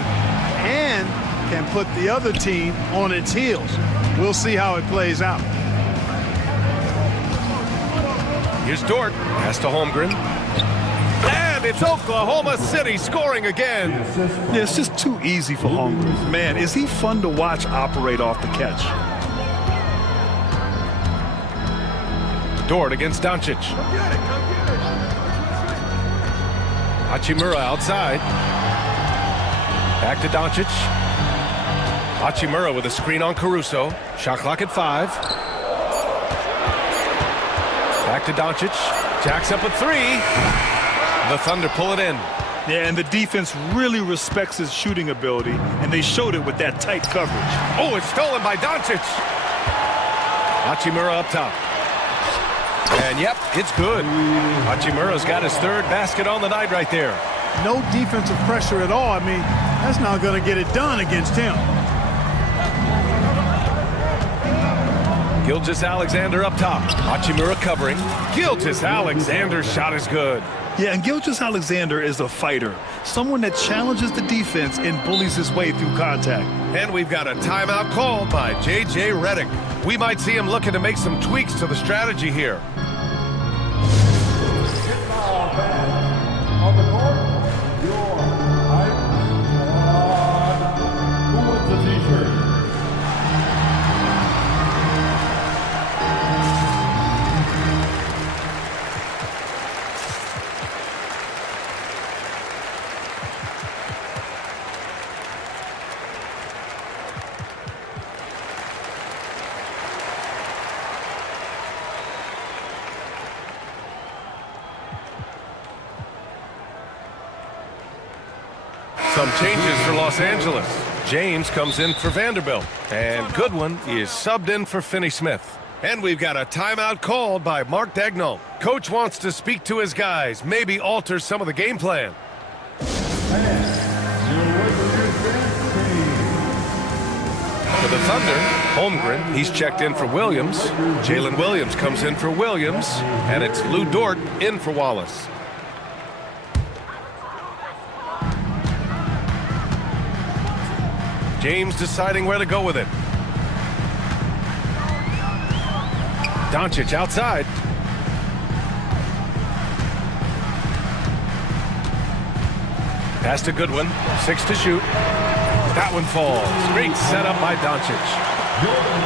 And can put the other team on its heels. We'll see how it plays out. Here's Dort. Pass to Holmgren. And it's Oklahoma City scoring again. Yeah, it's just too easy for Holmgren. Man, is he fun to watch operate off the catch. Dort against Doncic. Hachimura outside. Back to Doncic. Hachimura with a screen on Caruso. Shot clock at 5. Back to Doncic. Jacks up a 3. The Thunder pull it in. Yeah, and the defense really respects his shooting ability, and they showed it with that tight coverage. Oh, it's stolen by Doncic. Hachimura up top. And yep, it's good. Hachimura's got his 3rd basket on the night right there. No defensive pressure at all. I mean, that's not going to get it done against him. Gilgeous-Alexander up top. Hachimura covering. Gilgeous-Alexander's shot is good. Yeah, and Gilgeous-Alexander is a fighter. Someone that challenges the defense and bullies his way through contact. And we've got a timeout called by J.J. Redick. We might see him looking to make some tweaks to the strategy here. On the court, your hype squad. Who wins the t-shirt? Some changes for Los Angeles. James comes in for Vanderbilt. And Goodwin is subbed in for Finney-Smith. And we've got a timeout called by Mark Daigneault. Coach wants to speak to his guys, maybe alter some of the game plan. For the Thunder, Holmgren, he's checked in for Williams. Jalen Williams comes in for Williams. And it's Lou Dort in for Wallace. James deciding where to go with it. Doncic outside. Pass to Goodwin. 6 to shoot. That one falls. Great setup by Doncic.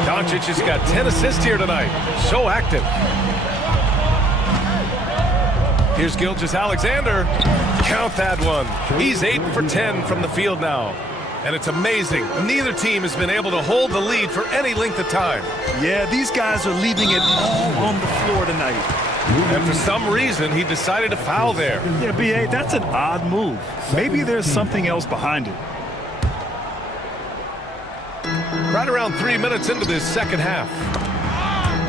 Doncic has got 10 assists here tonight. So active. Here's Gilgeous-Alexander. Count that one. He's 8 for 10 from the field now. And it's amazing. Neither team has been able to hold the lead for any length of time. Yeah, these guys are leaving it all on the floor tonight. And for some reason, he decided to foul there. Yeah, B.A., that's an odd move. Maybe there's something else behind it. Right around 3 minutes into this second half.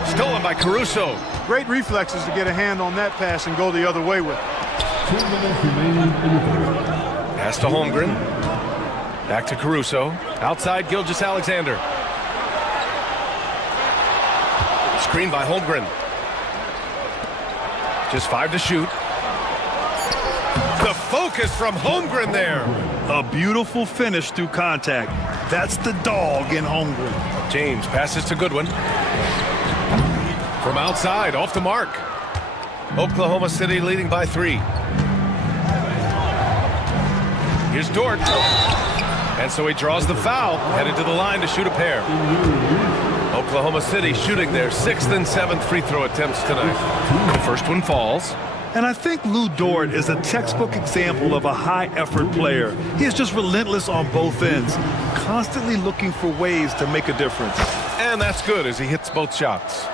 Stolen by Caruso. Great reflexes to get a hand on that pass and go the other way with it. Pass to Holmgren. Back to Caruso. Outside Gilgeous-Alexander. Screen by Holmgren. Just 5 to shoot. The focus from Holmgren there. A beautiful finish through contact. That's the dog in Holmgren. James passes to Goodwin. From outside, off the mark. Oklahoma City leading by 3. Here's Dort. And so he draws the foul, headed to the line to shoot a pair. Oklahoma City shooting their 6th and 7th free throw attempts tonight. The first one falls. And I think Lou Dort is a textbook example of a high-effort player. He is just relentless on both ends, constantly looking for ways to make a difference. And that's good as he hits both shots.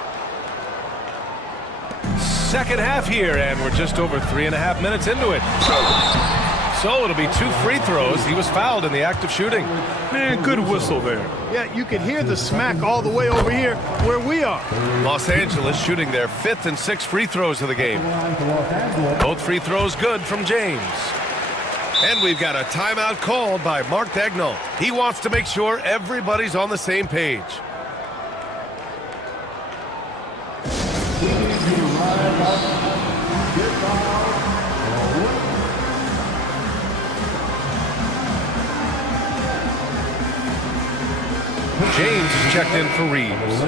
Second half here, and we're just over 3.5 minutes into it. So it'll be 2 free throws. He was fouled in the act of shooting. Man, good whistle there. Yeah, you can hear the smack all the way over here where we are. Los Angeles shooting their 5th and 6th free throws of the game. Both free throws good from James. And we've got a timeout called by Mark Daigneault. He wants to make sure everybody's on the same page. James is checked in for Reeves.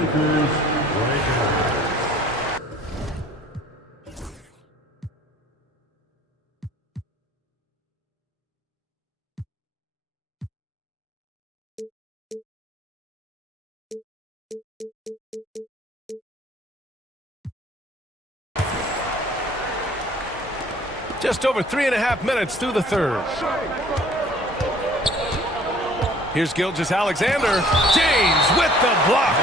Just over 3.5 minutes through the third. Here's Gilgeous-Alexander. James with the block.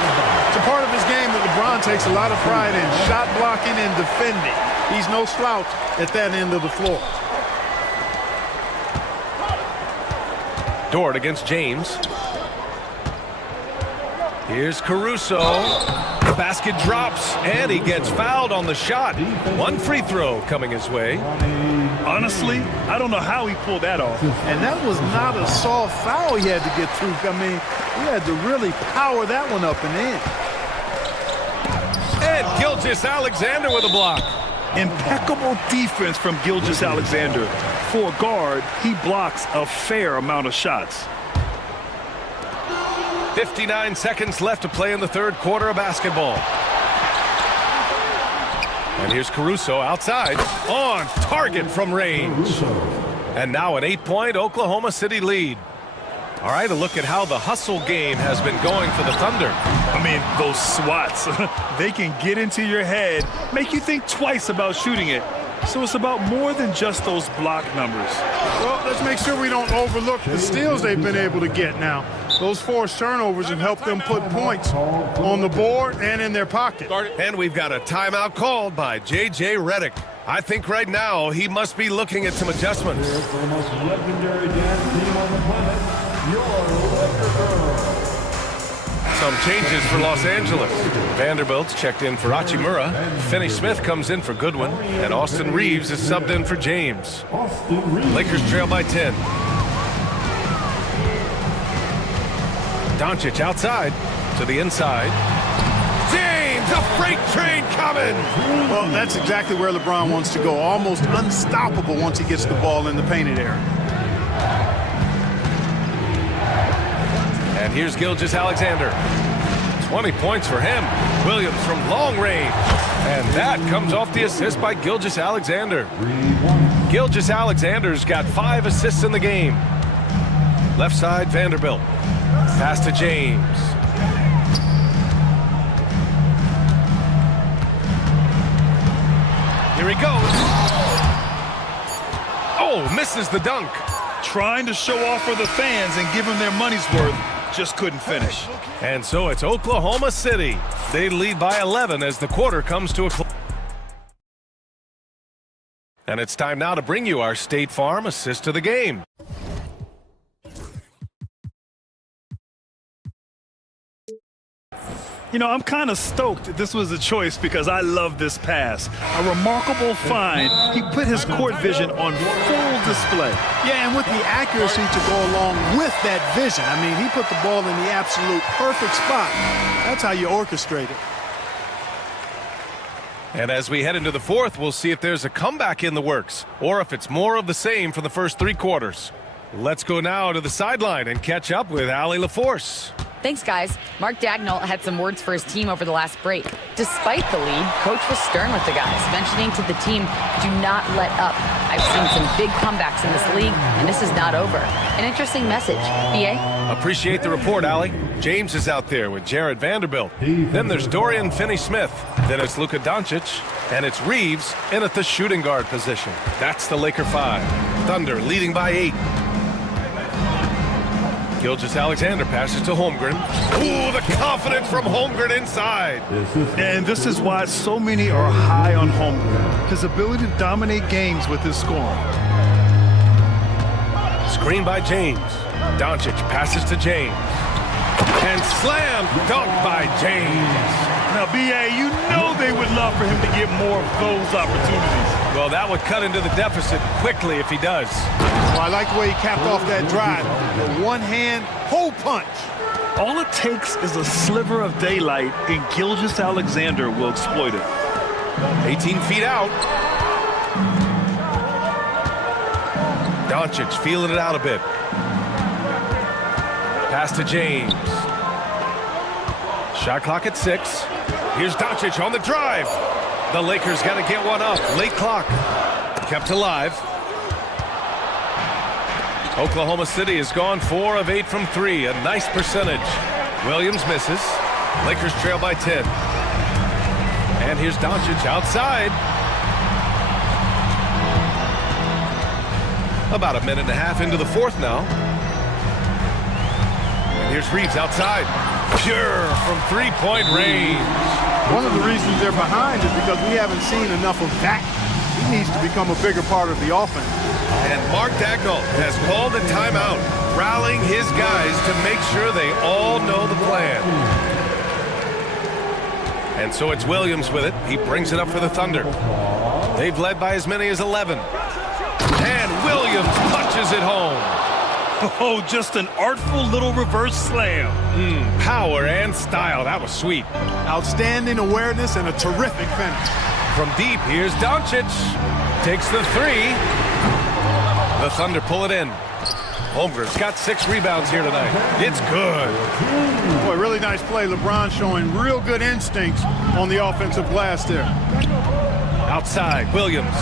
It's a part of his game that LeBron takes a lot of pride in, shot blocking and defending. He's no slouch at that end of the floor. Dort against James. Here's Caruso. The basket drops, and he gets fouled on the shot. 1 free throw coming his way. Honestly, I don't know how he pulled that off. And that was not a soft foul he had to get through. I mean, he had to really power that one up and in. And Gilgeous-Alexander with a block. Impeccable defense from Gilgeous-Alexander. For a guard, he blocks a fair amount of shots. 59 seconds left to play in the third quarter of basketball. And here's Caruso outside, on target from range. And now an 8-point Oklahoma City lead. All right, a look at how the hustle game has been going for the Thunder. I mean, those swats, they can get into your head, make you think twice about shooting it. So it's about more than just those block numbers. Well, let's make sure we don't overlook the steals they've been able to get now. Those forced turnovers have helped them put points on the board and in their pocket. And we've got a timeout called by J.J. Redick. I think right now he must be looking at some adjustments. Here for the most legendary dance team on the planet, your Laker Girls. Some changes for Los Angeles. Vanderbilt's checked in for Hachimura. Finney Smith comes in for Goodwin. And Austin Reeves is subbed in for James. Lakers trail by 10. Doncic outside to the inside. James, a freight train coming! Well, that's exactly where LeBron wants to go. Almost unstoppable once he gets the ball in the painted area. And here's Gilgeous-Alexander. 20 points for him. Williams from long range. And that comes off the assist by Gilgeous-Alexander. Gilgeous-Alexander's got 5 assists in the game. Left side, Vanderbilt. Pass to James. Here he goes. Oh, misses the dunk. Trying to show off for the fans and give them their money's worth. Just couldn't finish. And so it's Oklahoma City. They lead by 11 as the quarter comes to a close. And it's time now to bring you our State Farm assist of the game. You know, I'm kind of stoked this was a choice because I love this pass. A remarkable find. He put his court vision on full display. Yeah, and with the accuracy to go along with that vision. I mean, he put the ball in the absolute perfect spot. That's how you orchestrate it. And as we head into the fourth, we'll see if there's a comeback in the works or if it's more of the same for the first 3 quarters. Let's go now to the sideline and catch up with Allie LaForce. Thanks, guys. Mark Dagnall had some words for his team over the last break. Despite the lead, Coach was stern with the guys, mentioning to the team, do not let up. I've seen some big comebacks in this league, and this is not over. An interesting message. BA? Appreciate the report, Allie. James is out there with Jared Vanderbilt. Then there's Dorian Finney-Smith. Then it's Luka Doncic. And it's Reeves in at the shooting guard position. That's the Laker 5. Thunder leading by 8. Gilgeous-Alexander passes to Holmgren. Ooh, the confidence from Holmgren inside. And this is why so many are high on Holmgren. His ability to dominate games with his scoring. Screen by James. Doncic passes to James. And slam dunk by James. Now, BA, you know they would love for him to get more of those opportunities. Well, that would cut into the deficit quickly if he does. Well, I like the way he capped off that drive. The one-hand hole punch. All it takes is a sliver of daylight, and Gilgeous-Alexander will exploit it. 18 feet out. Doncic feeling it out a bit. Pass to James. Shot clock at 6. Here's Doncic on the drive. The Lakers got to get one up. Late clock. Kept alive. Oklahoma City has gone 4 of 8 from 3. A nice percentage. Williams misses. Lakers trail by 10. And here's Doncic outside. About a minute and a half into the fourth now. And here's Reeves outside. Pure from 3-point range. One of the reasons they're behind is because we haven't seen enough of that. He needs to become a bigger part of the offense. And Mark Dagnall has called a timeout, rallying his guys to make sure they all know the plan. And so it's Williams with it. He brings it up for the Thunder. They've led by as many as 11. And Williams punches it home. Oh, just an artful little reverse slam. Power and style. That was sweet. Outstanding awareness and a terrific finish. From deep, here's Doncic. Takes the 3. The Thunder pull it in. Holmgren's got 6 rebounds here tonight. It's good. Boy, really nice play. LeBron showing real good instincts on the offensive glass there. Outside, Williams.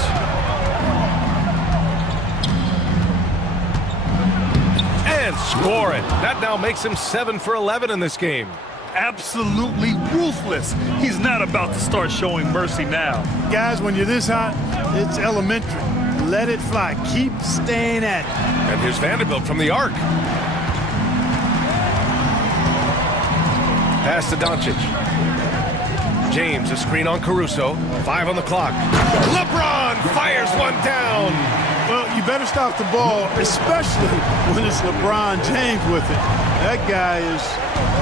And score it. That now makes him 7 for 11 in this game. Absolutely ruthless. He's not about to start showing mercy now. Guys, when you're this hot, it's elementary. Let it fly. Keep staying at it. And here's Vanderbilt from the arc. Pass to Doncic. James, a screen on Caruso. 5 on the clock. LeBron fires one down. Well, you better stop the ball, especially when it's LeBron James with it. That guy is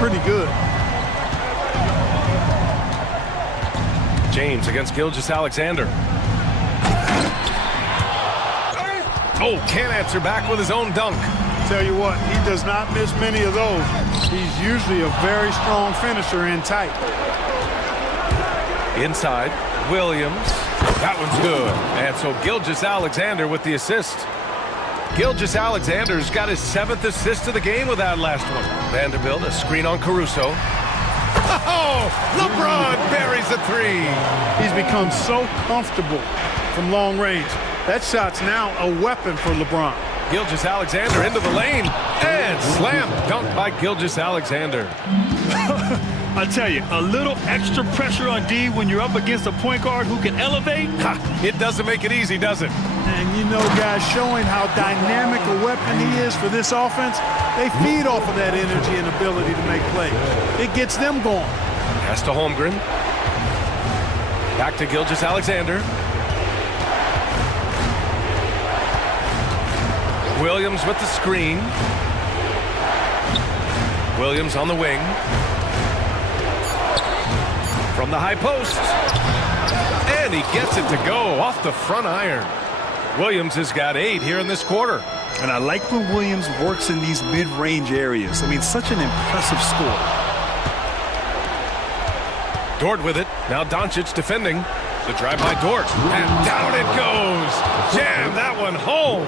pretty good. James against Gilgeous-Alexander. Oh, can't answer back with his own dunk. Tell you what, he does not miss many of those. He's usually a very strong finisher in tight. Inside, Williams. That one's good. And so Gilgeous-Alexander with the assist. Gilgeous-Alexander's got his 7th assist of the game with that last one. Vanderbilt, a screen on Caruso. Oh, LeBron buries a three. He's become so comfortable from long range. That shot's now a weapon for LeBron. Gilgeous-Alexander into the lane, and slam dunk by Gilgeous-Alexander. I tell you, a little extra pressure on D when you're up against a point guard who can elevate. It doesn't make it easy, does it? And you know, guys, showing how dynamic a weapon he is for this offense, they feed off of that energy and ability to make plays. It gets them going. Pass to Holmgren. Back to Gilgeous-Alexander. Williams with the screen. Williams on the wing. From the high post. And he gets it to go off the front iron. Williams has got 8 here in this quarter. And I like when Williams works in these mid-range areas. I mean, such an impressive score. Dort with it. Now Doncic defending. The drive by Dort. And down it goes. Jam that one home.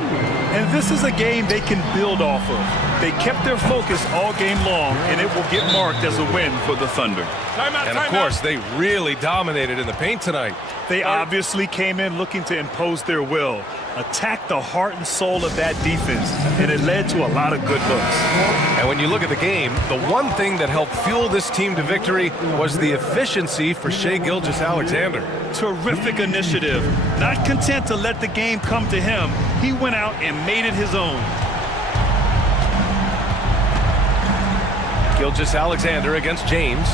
And this is a game they can build off of. They kept their focus all game long, and it will get marked as a win for the Thunder. And of course, they really dominated in the paint tonight. They obviously came in looking to impose their will, attack the heart and soul of that defense, and it led to a lot of good looks. And when you look at the game, the one thing that helped fuel this team to victory was the efficiency for Shai Gilgeous-Alexander. Terrific initiative. Not content to let the game come to him, he went out and made it his own. Gilgeous-Alexander against James.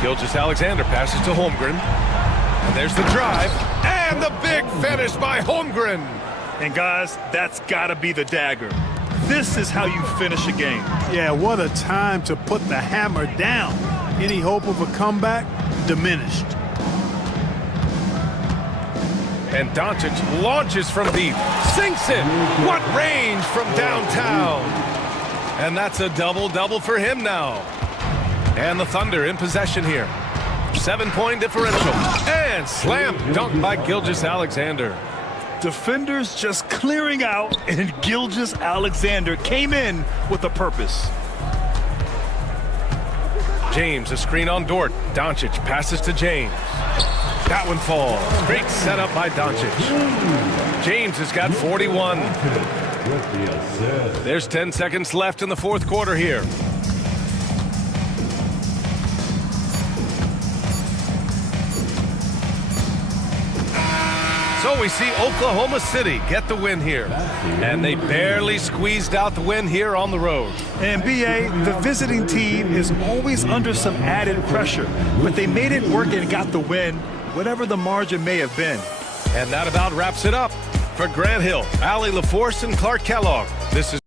Gilgeous-Alexander passes to Holmgren. And there's the drive. And the big finish by Holmgren. And guys, that's got to be the dagger. This is how you finish a game. Yeah, what a time to put the hammer down. Any hope of a comeback? Diminished. And Doncic launches from deep. Sinks it. What range from downtown. And that's a double-double for him now. And the Thunder in possession here. 7-point differential. And slam dunk by Gilgeous-Alexander. Defenders just clearing out, and Gilgeous-Alexander came in with a purpose. James, a screen on Dort. Doncic passes to James. That one falls. Great setup by Doncic. James has got 41. There's 10 seconds left in the fourth quarter here. So we see Oklahoma City get the win here. And they barely squeezed out the win here on the road. And BA, the visiting team is always under some added pressure, but they made it work and got the win, whatever the margin may have been. And that about wraps it up. For Grant Hill, Allie LaForce, and Clark Kellogg, this is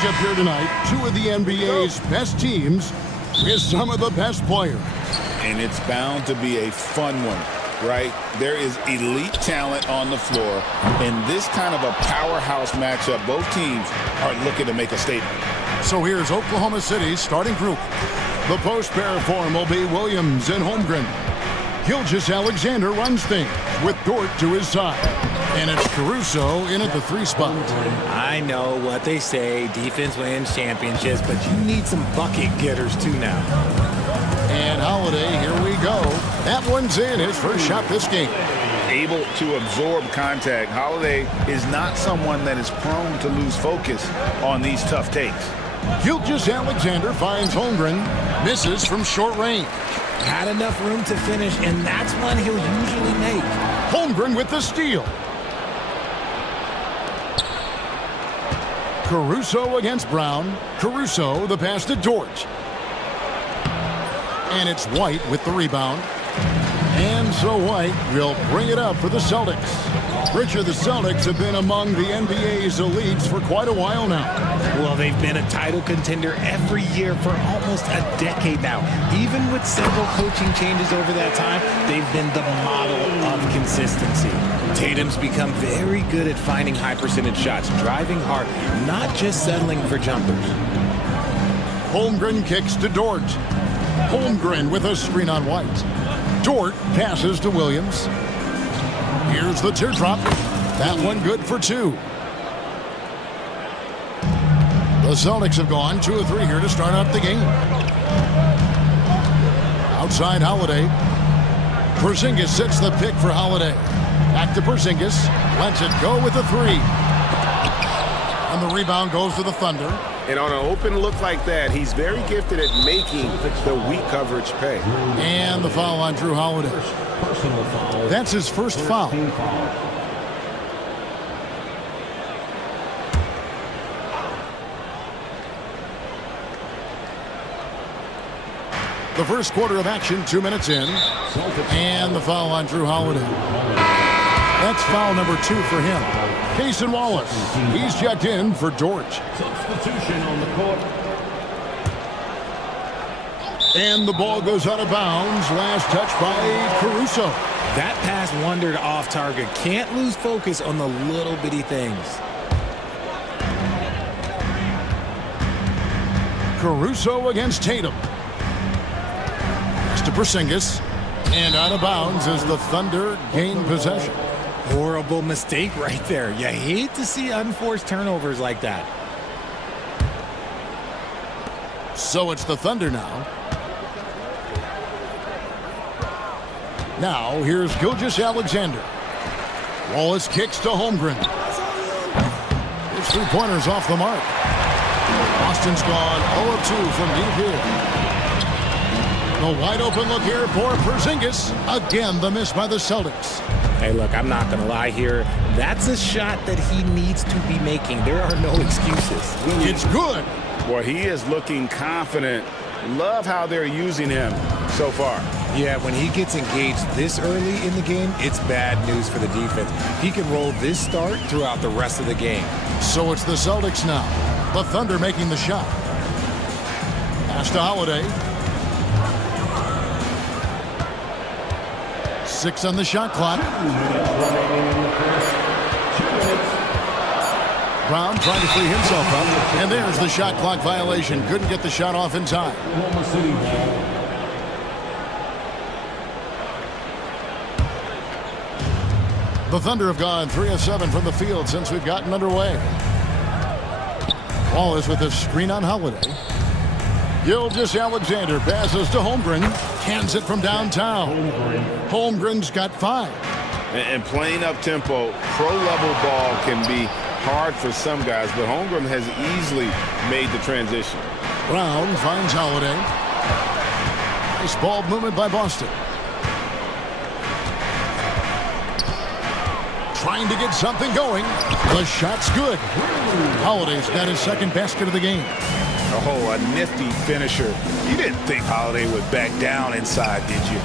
Up here tonight, two of the NBA's best teams with some of the best players. And it's bound to be a fun one, right? There is elite talent on the floor. In this kind of a powerhouse matchup, both teams are looking to make a statement. So here's Oklahoma City's starting group. The post pair form will be Williams and Holmgren. Gilgeous-Alexander runs things with Dort to his side. And it's Caruso in at the 3 spot. I know what they say, defense wins championships, but you need some bucket getters too now. And Holiday, here we go. That one's in, his first shot this game. Able to absorb contact. Holiday is not someone that is prone to lose focus on these tough takes. Gilgeous-Alexander finds Holmgren, misses from short range. Had enough room to finish, and that's one he'll usually make. Holmgren with the steal. Caruso against Brown. Caruso, the pass to Dort. And it's White with the rebound. And so White will bring it up for the Celtics. Richard, the Celtics have been among the NBA's elites for quite a while now. Well, they've been a title contender every year for almost a decade now. Even with several coaching changes over that time, they've been the model of consistency. Tatum's become very good at finding high percentage shots, driving hard, not just settling for jumpers. Holmgren kicks to Dort. Holmgren with a screen on White. Dort passes to Williams. Here's the teardrop. That one good for 2. The Celtics have gone 2 of 3 here to start out the game. Outside Holiday. Porzingis sets the pick for Holiday. Back to Porzingis. Lets it go with the 3. And the rebound goes to the Thunder. And on an open look like that, he's very gifted at making the weak coverage pay. And the foul on Drew Holiday. That's his first foul. The first quarter of action, 2 minutes in. And the foul on Drew Holiday. That's foul number 2 for him. Cason Wallace, he's checked in for Dort. Substitution on the court. And the ball goes out of bounds. Last touch by Caruso. That pass wandered off target. Can't lose focus on the little bitty things. Caruso against Tatum. Pass to Porzingis. And out of bounds as the Thunder gain possession. Horrible mistake right there. You hate to see unforced turnovers like that. So it's the Thunder now. Now here's Gilgeous-Alexander. Wallace kicks to Holmgren. His 3-pointers off the mark. Boston's gone 0 of 2 from deep here. The wide open look here for Porzingis. Again, the miss by the Celtics. Hey, look, I'm not going to lie here. That's a shot that he needs to be making. There are no excuses. It's good. Well, he is looking confident. Love how they're using him so far. Yeah, when he gets engaged this early in the game, it's bad news for the defense. He can roll this start throughout the rest of the game. So it's the Celtics now. The Thunder making the shot. Pass to Holiday. 6 on the shot clock. Brown trying to free himself up. And there's the shot clock violation. Couldn't get the shot off in time. The Thunder have gone 3 of 7 from the field since we've gotten underway. Wallace with a screen on Holiday. Gilgeous-Alexander passes to Holmgren. Hands it from downtown. Holmgren's got 5. And playing up tempo, pro-level ball can be hard for some guys, but Holmgren has easily made the transition. Brown finds Holiday. Nice ball movement by Boston. Trying to get something going. The shot's good. Holiday's got his second basket of the game. Oh, a nifty finisher. You didn't think Holiday would back down inside, did you?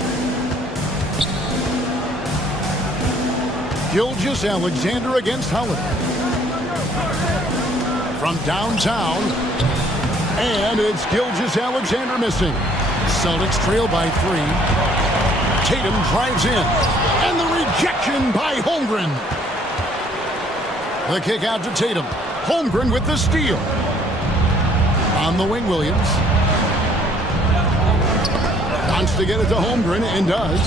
Gilgeous-Alexander against Holiday. from downtown. And it's Gilgeous-Alexander missing. Celtics trail by 3. Tatum drives in. And the rejection by Holmgren. The kick out to Tatum. Holmgren with the steal. On the wing, Williams. Wants to get it to Holmgren and does.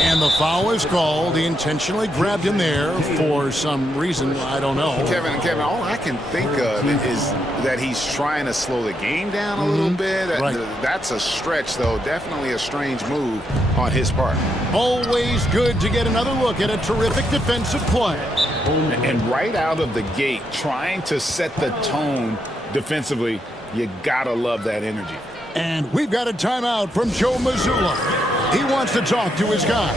And the foul is called. He intentionally grabbed him there for some reason. I don't know. Kevin, all I can think of is that he's trying to slow the game down a little bit. Right. That's a stretch, though. Definitely a strange move on his part. Always good to get another look at a terrific defensive play. And right out of the gate, trying to set the tone defensively, you gotta love that energy. And we've got a timeout from Joe Mazzulla. He wants to talk to his guys.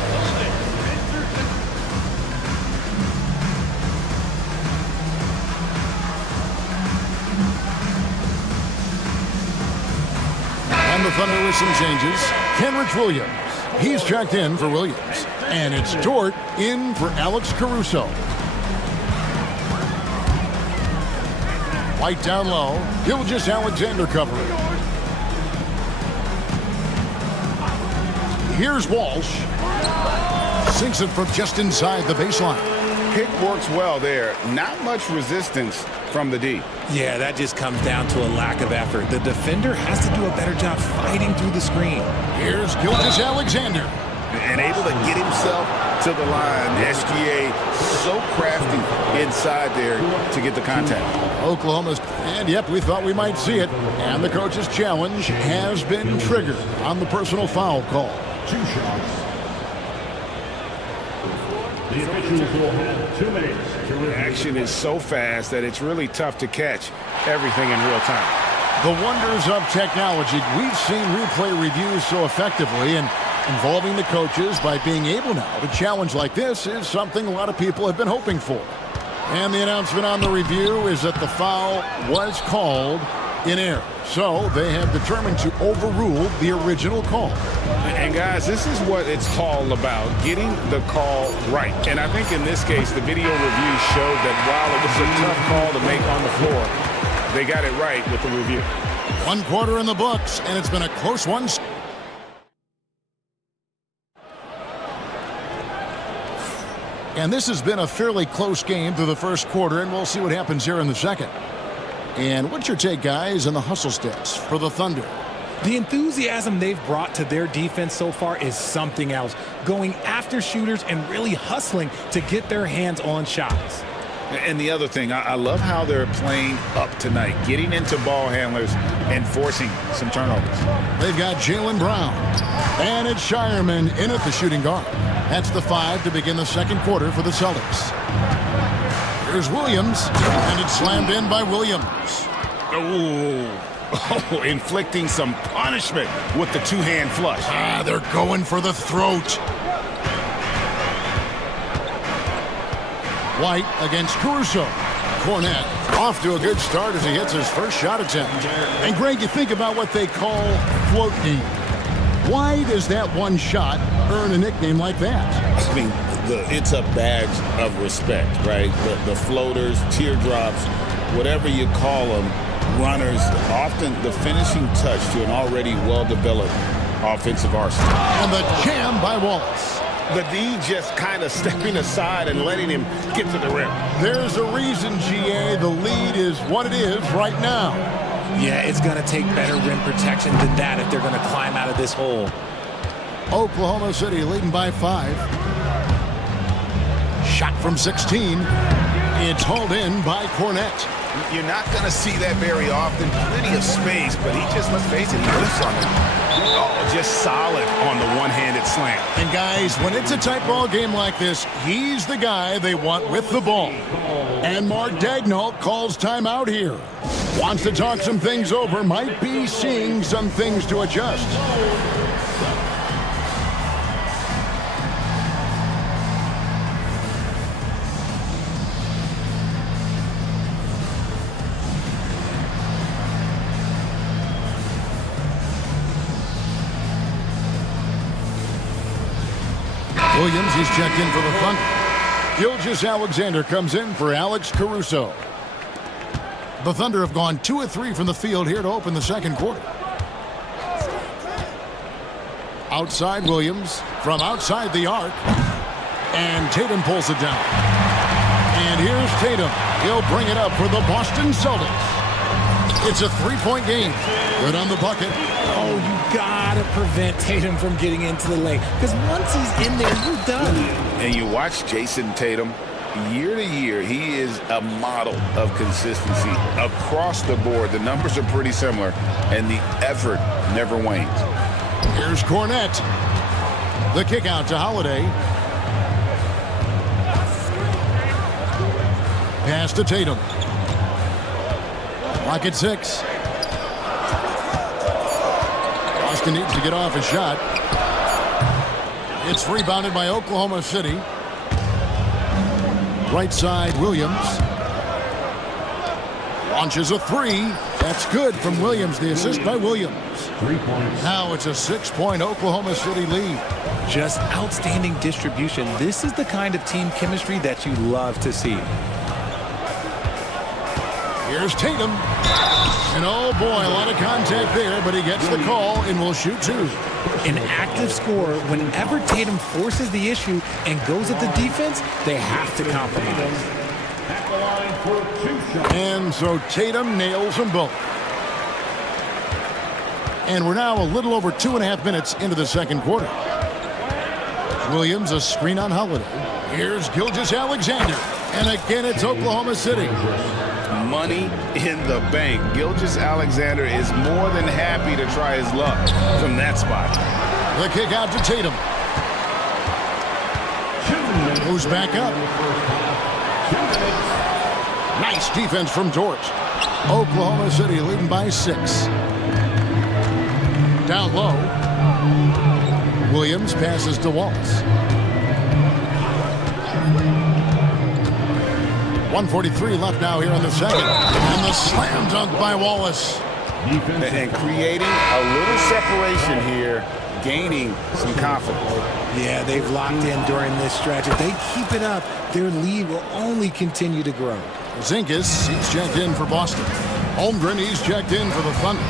And the Thunder with some changes. Kenrich Williams. He's checked in for Williams. And it's Dort in for Alex Caruso. White down low. Gilgeous-Alexander covering. Here's Walsh. Sinks it from just inside the baseline. Pick works well there. Not much resistance from the D. Yeah, that just comes down to a lack of effort. The defender has to do a better job fighting through the screen. Here's Gilgeous-Alexander. And able to get himself to the line. SGA so crafty inside there to get the contact. Oklahoma's, and yep, we thought we might see it. And the coach's challenge has been triggered on the personal foul call. 2 shots. The officials will have 2 minutes to review. Action is so fast that it's really tough to catch everything in real time. The wonders of technology. We've seen replay reviews so effectively, and involving the coaches by being able now to challenge like this is something a lot of people have been hoping for. And the announcement on the review is that the foul was called in error. So they have determined to overrule the original call. And guys, this is what it's all about, getting the call right. And I think in this case, the video review showed that while it was a tough call to make on the floor, they got it right with the review. 1 quarter in the books, and it's been a close one. And this has been a fairly close game through the first quarter, and we'll see what happens here in the second. And what's your take, guys, on the hustle stats for the Thunder? The enthusiasm they've brought to their defense so far is something else. Going after shooters and really hustling to get their hands on shots. And the other thing, I love how they're playing up tonight, getting into ball handlers and forcing some turnovers. They've got Jaylen Brown. And it's Shireman in at the shooting guard. That's the 5 to begin the second quarter for the Celtics. Here's Williams, and it's slammed in by Williams. Oh, inflicting some punishment with the 2-hand flush. They're going for the throat. White against Caruso. Cornette off to a good start as he hits his first shot attempt. And Greg, you think about what they call float game. Why does that one shot earn a nickname like that? I mean, it's a badge of respect, right? The floaters, teardrops, whatever you call them, runners, often the finishing touch to an already well-developed offensive arsenal. And the jam by Wallace. The D just kind of stepping aside and letting him get to the rim. There's a reason, GA, the lead is what it is right now. Yeah, it's going to take better rim protection than that if they're going to climb out of this hole. Oklahoma City leading by 5. Shot from 16. It's hauled in by Cornette. You're not going to see that very often. Plenty of space, but he just, let's face it, he does something. Oh, just solid on the one-handed slam. And guys, when it's a tight ball game like this, he's the guy they want with the ball. And Mark Daigneault calls timeout here. Wants to talk some things over, might be seeing some things to adjust. Williams, he's checked in for the Thunder. Gilgeous-Alexander comes in for Alex Caruso. The Thunder have gone 2 of 3 from the field here to open the second quarter. Outside Williams from outside the arc. And Tatum pulls it down. And here's Tatum. He'll bring it up for the Boston Celtics. It's a 3-point game. Good on the bucket. Oh, you gotta prevent Tatum from getting into the lane, because once he's in there, you're done. And you watch Jason Tatum, year to year, he is a model of consistency across the board. The numbers are pretty similar, and the effort never wanes. Here's Cornette. The kick out to Holiday. Pass to Tatum. Lock at 6. Boston needs to get off a shot. It's rebounded by Oklahoma City. Right side, Williams. Launches a 3. That's good from Williams. The assist by Williams. 3 points. Now it's a 6-point Oklahoma City lead. Just outstanding distribution. This is the kind of team chemistry that you love to see. Here's Tatum. And oh boy, a lot of contact there, but he gets the call and will shoot 2. An active scorer, whenever Tatum forces the issue and goes at the defense, they have to compromise. At the line for 2 shots. And so Tatum nails them both. And we're now a little over 2.5 minutes into the second quarter. Williams, a screen on Holiday. Here's Gilgeous-Alexander. And again, it's Oklahoma City. Money in the bank. Gilgeous-Alexander is more than happy to try his luck from that spot. The kick out to Tatum. Moves back up. Nice defense from George. Oklahoma City leading by 6. Down low. Williams passes to Wallace. 1:43 left now here in the second. And the slam dunk by Wallace. And creating a little separation here, gaining some confidence. Yeah, they've locked in during this stretch. If they keep it up, their lead will only continue to grow. Zinkas, he's checked in for Boston. Holmgren, he's checked in for the Thunder.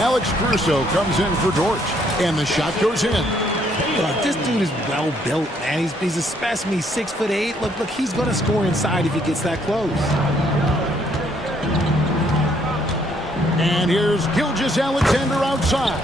Alex Caruso comes in for George. And the shot goes in. Look, this dude is well built, man. He's a specimen. He's 6'8". Look, he's going to score inside if he gets that close. And here's Gilgeous-Alexander outside.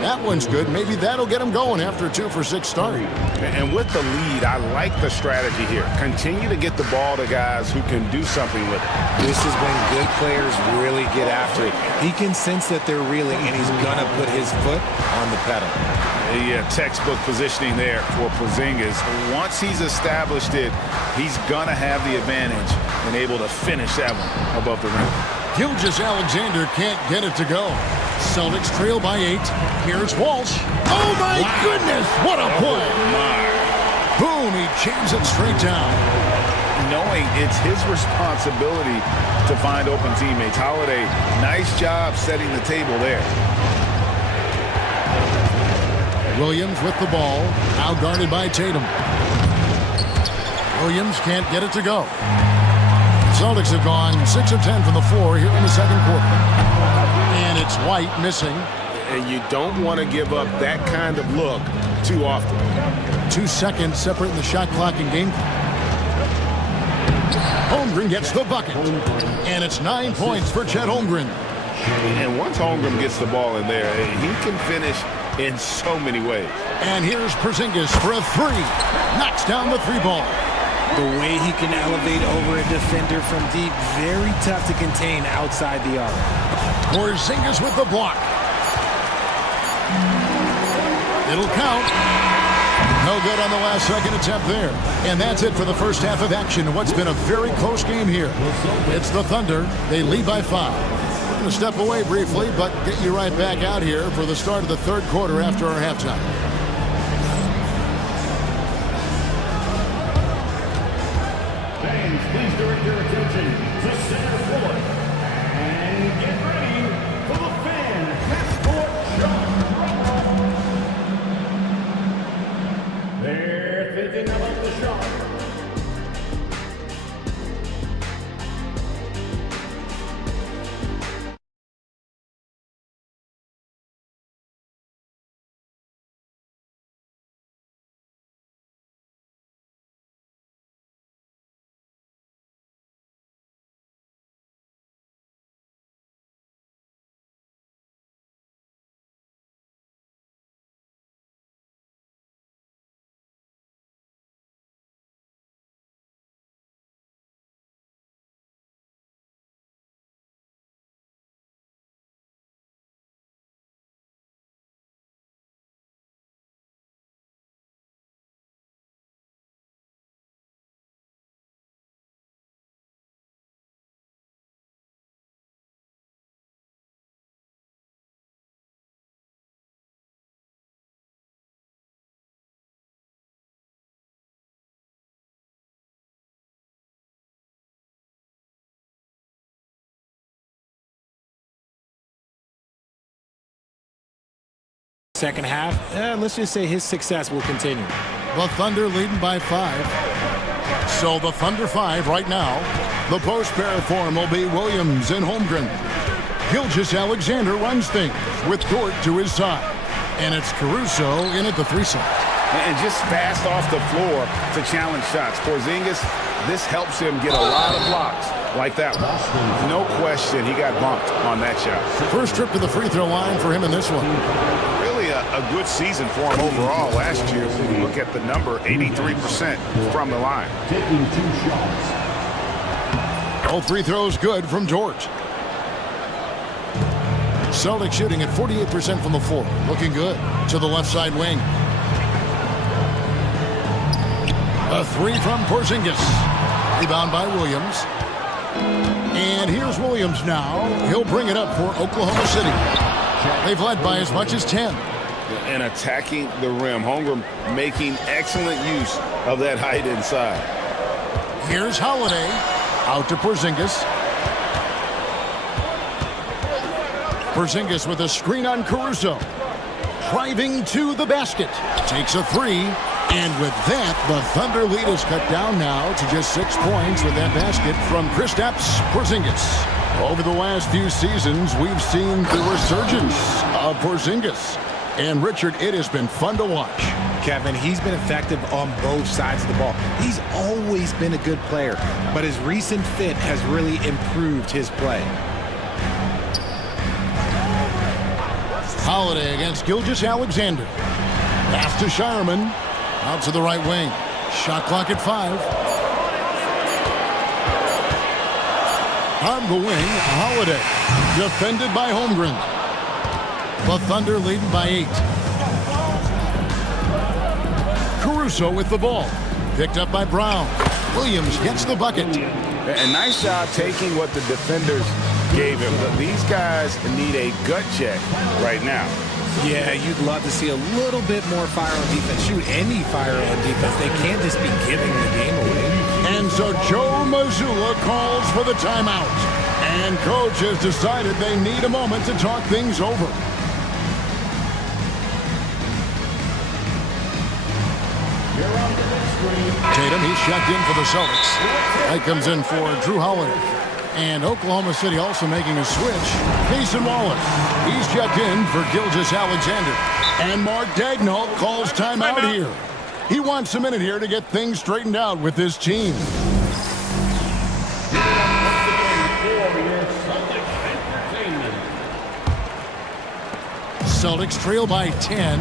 That one's good. Maybe that'll get him going after a 2-for-6 start. And with the lead, I like the strategy here. Continue to get the ball to guys who can do something with it. This is when good players really get after it. He can sense that they're reeling, and he's going to put his foot on the pedal. Yeah, textbook positioning there for Porzingis. Once he's established it, he's going to have the advantage and able to finish that one above the rim. Gilgeous-Alexander can't get it to go. Celtics trail by 8. Here's Walsh. Oh, my goodness. What a play. Boom, he jams it straight down. Knowing it's his responsibility to find open teammates. Holiday, nice job setting the table there. Williams with the ball, now guarded by Tatum. Williams can't get it to go. Celtics have gone 6 of 10 from the floor here in the second quarter. And it's White missing. And you don't want to give up that kind of look too often. 2 seconds separating the shot clock and game clock. Holmgren gets the bucket. And it's 9 points for Chet Holmgren. And once Holmgren gets the ball in there, he can finish in so many ways. And here's Porzingis for a 3. Knocks down the 3 ball. The way he can elevate over a defender from deep, very tough to contain outside the arc. Porzingis with the block. It'll count. No good on the last second attempt there. And that's it for the first half of action. What's been a very close game here. It's the Thunder. They lead by 5. We're going to step away briefly, but get you right back out here for the start of the third quarter after our halftime. Fans, please direct your attention to center court and get ready for the fan half-court shot. They're thinking about the shot. second half, let's just say his success will continue. The Thunder leading by 5. So the Thunder 5 right now. The post pair form will be Williams and Holmgren. Gilgeous-Alexander runs things with Dort to his side. And it's Caruso in at the 3 side. And just fast off the floor to challenge shots. Porzingis, this helps him get a lot of blocks like that one. No question he got bumped on that shot. First trip to the free throw line for him in this one. Really a good season for him overall. Last year, when you look at the number, 83% from the line. Taking 2 shots. All free throws good from George. Celtics shooting at 48% from the floor. Looking good to the left side wing. A 3 from Porzingis. Rebound by Williams. And here's Williams now. He'll bring it up for Oklahoma City. They've led by as much as 10. And attacking the rim. Holmgren making excellent use of that height inside. Here's Holiday. Out to Porzingis. Porzingis with a screen on Caruso. Driving to the basket. Takes a 3. And with that, the Thunder lead is cut down now to just 6 points with that basket from Kristaps Porzingis. Over the last few seasons, we've seen the resurgence of Porzingis. And Richard, it has been fun to watch. Kevin, he's been effective on both sides of the ball. He's always been a good player, but his recent fit has really improved his play. Holiday against Gilgeous-Alexander. Pass to Shireman. Out to the right wing. Shot clock at 5. On the wing, Holiday. Defended by Holmgren. The Thunder leading by 8. Caruso with the ball. Picked up by Brown. Williams gets the bucket. A nice job taking what the defenders gave him. These guys need a gut check right now. Yeah, you'd love to see a little bit more fire on defense. Shoot, any fire on defense. They can't just be giving the game away. And so Joe Mazzulla calls for the timeout. And coach has decided they need a moment to talk things over. Tatum, he's checked in for the Celtics. That comes in for Drew Holiday. And Oklahoma City also making a switch. Mason Wallace, he's checked in for Gilgeous-Alexander. And Mark Daigneault calls timeout here. He wants a minute here to get things straightened out with his team. Celtics trail by 10.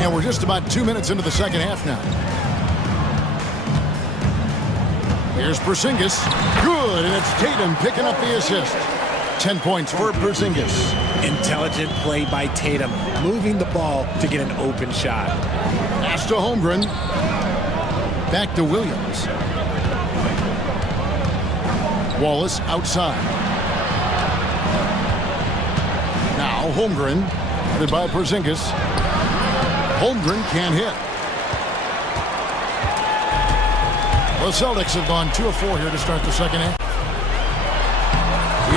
And we're just about 2 minutes into the second half now. Here's Porzingis. Good, and it's Tatum picking up the assist. 10 points for Porzingis. Intelligent play by Tatum, moving the ball to get an open shot. Pass to Holmgren. Back to Williams. Wallace outside. Now Holmgren, headed by Porzingis. Holmgren can't hit. The Celtics have gone 2 of 4 here to start the second half.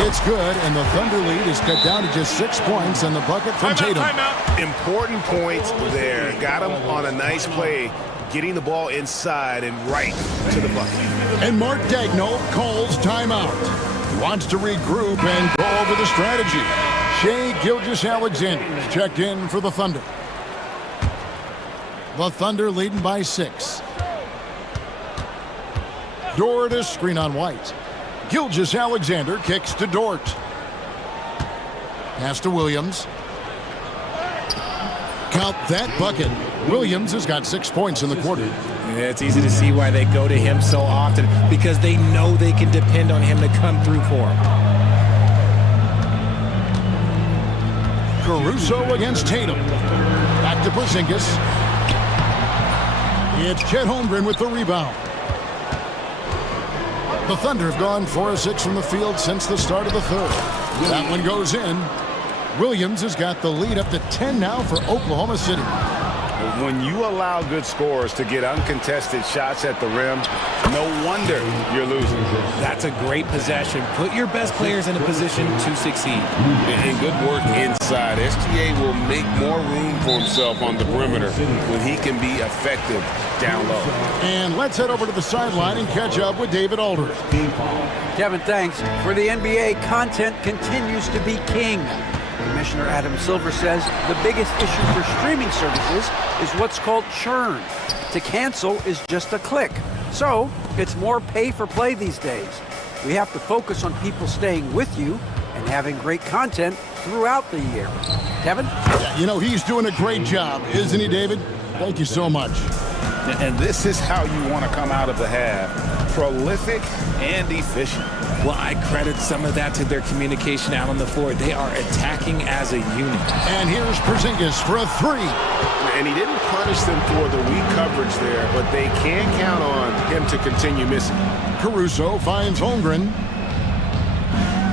It's good, and the Thunder lead is cut down to just 6 points, and the bucket from Tatum. Important points there. Got him on a nice play, getting the ball inside and right to the bucket. And Mark Daigneault calls timeout. He wants to regroup and go over the strategy. Shai Gilgeous-Alexander checked in for the Thunder. The Thunder leading by 6. Dort is screen on White. Gilgeous-Alexander kicks to Dort. Pass to Williams. Count that bucket. Williams has got 6 points in the quarter. Yeah, it's easy to see why they go to him so often, because they know they can depend on him to come through for them. Caruso against Tatum. Back to Porzingis. It's Chet Holmgren with the rebound. The Thunder have gone 4 of 6 from the field since the start of the third. That one goes in. Williams has got the lead up to 10 now for Oklahoma City. When you allow good scorers to get uncontested shots at the rim, no wonder you're losing. That's a great possession. Put your best players in a position to succeed. And good work inside. SGA will make more room for himself on the perimeter when he can be effective down low. And let's head over to the sideline and catch up with David Aldridge. Kevin, thanks. For the NBA, content continues to be king. Commissioner Adam Silver says the biggest issue for streaming services is what's called churn. To cancel is just a click. So it's more pay for play these days. We have to focus on people staying with you and having great content throughout the year. Kevin? You know, he's doing a great job, isn't he, David? Thank you so much. And this is how you want to come out of the half. Prolific and efficient. Well, I credit some of that to their communication out on the floor. They are attacking as a unit. And here's Porzingis for a three. And he didn't punish them for the weak coverage there, but they can count on him to continue missing. Caruso finds Holmgren.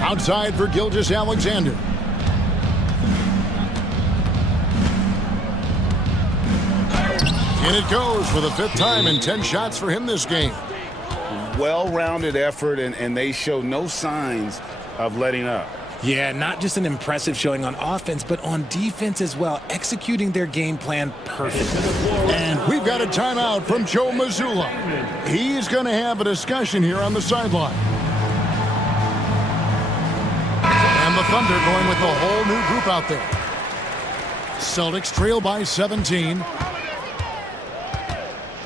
Outside for Gilgeous-Alexander. And it goes for the fifth time in 10 shots for him this game. Well-rounded effort, and they show no signs of letting up. Yeah, not just an impressive showing on offense, but on defense as well, executing their game plan perfectly. And we've got a timeout from Joe Mazzulla. He's going to have a discussion here on the sideline. And the Thunder going with a whole new group out there. Celtics trail by 17.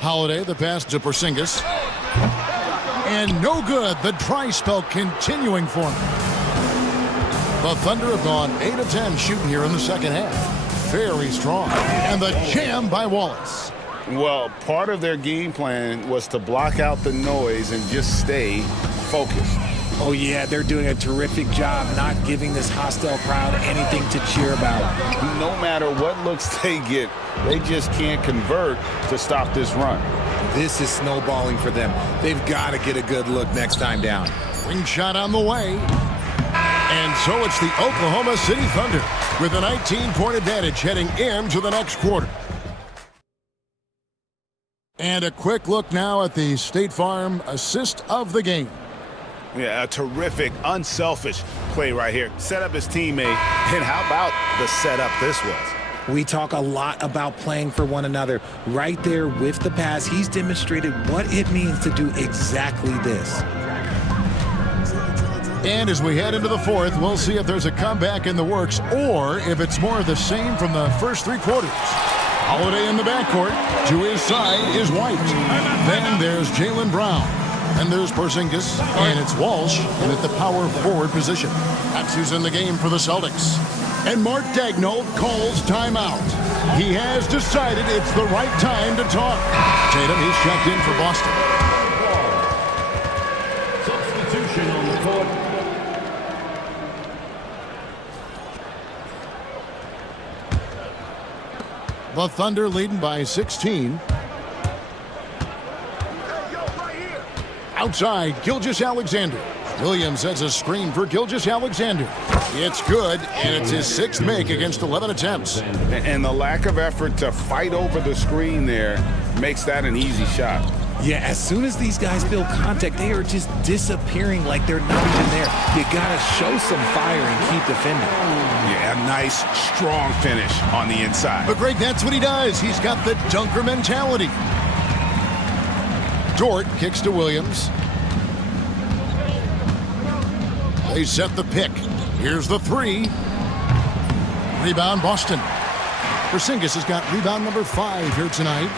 Holiday, the pass to Porzingis. And no good. The dry spell continuing for him. The Thunder have gone 8 of 10 shooting here in the second half. Very strong. And the jam by Wallace. Well, part of their game plan was to block out the noise and just stay focused. Oh, yeah, they're doing a terrific job not giving this hostile crowd anything to cheer about. No matter what looks they get, they just can't convert to stop this run. This is snowballing for them. They've got to get a good look next time down. Ring shot on the way. And so it's the Oklahoma City Thunder with a 19-point advantage heading into the next quarter. And a quick look now at the State Farm assist of the game. Yeah, a terrific, unselfish play right here. Set up his teammate, and how about the setup this was? We talk a lot about playing for one another. Right there with the pass, he's demonstrated what it means to do exactly this. And as we head into the fourth, we'll see if there's a comeback in the works or if it's more of the same from the first three quarters. Holiday in the backcourt. To his side is White. Then there's Jaylen Brown. And there's Porzingis, and it's Walsh, and at the power forward position. That's who's in the game for the Celtics. And Mark Daigneault calls timeout. He has decided it's the right time to talk. Tatum, he's checked in for Boston. Substitution on the court. The Thunder leading by 16. Outside, Gilgeous-Alexander. Williams has a screen for Gilgeous-Alexander. It's good, and it's his sixth make against 11 attempts. And the lack of effort to fight over the screen there makes that an easy shot. Yeah, as soon as these guys feel contact, they are just disappearing like they're not even there. You gotta show some fire and keep defending. Yeah, a nice, strong finish on the inside. But Greg, that's what he does. He's got the dunker mentality. Dort kicks to Williams. They set the pick. Here's the three. Rebound, Boston. Porzingis has got rebound number 5 here tonight.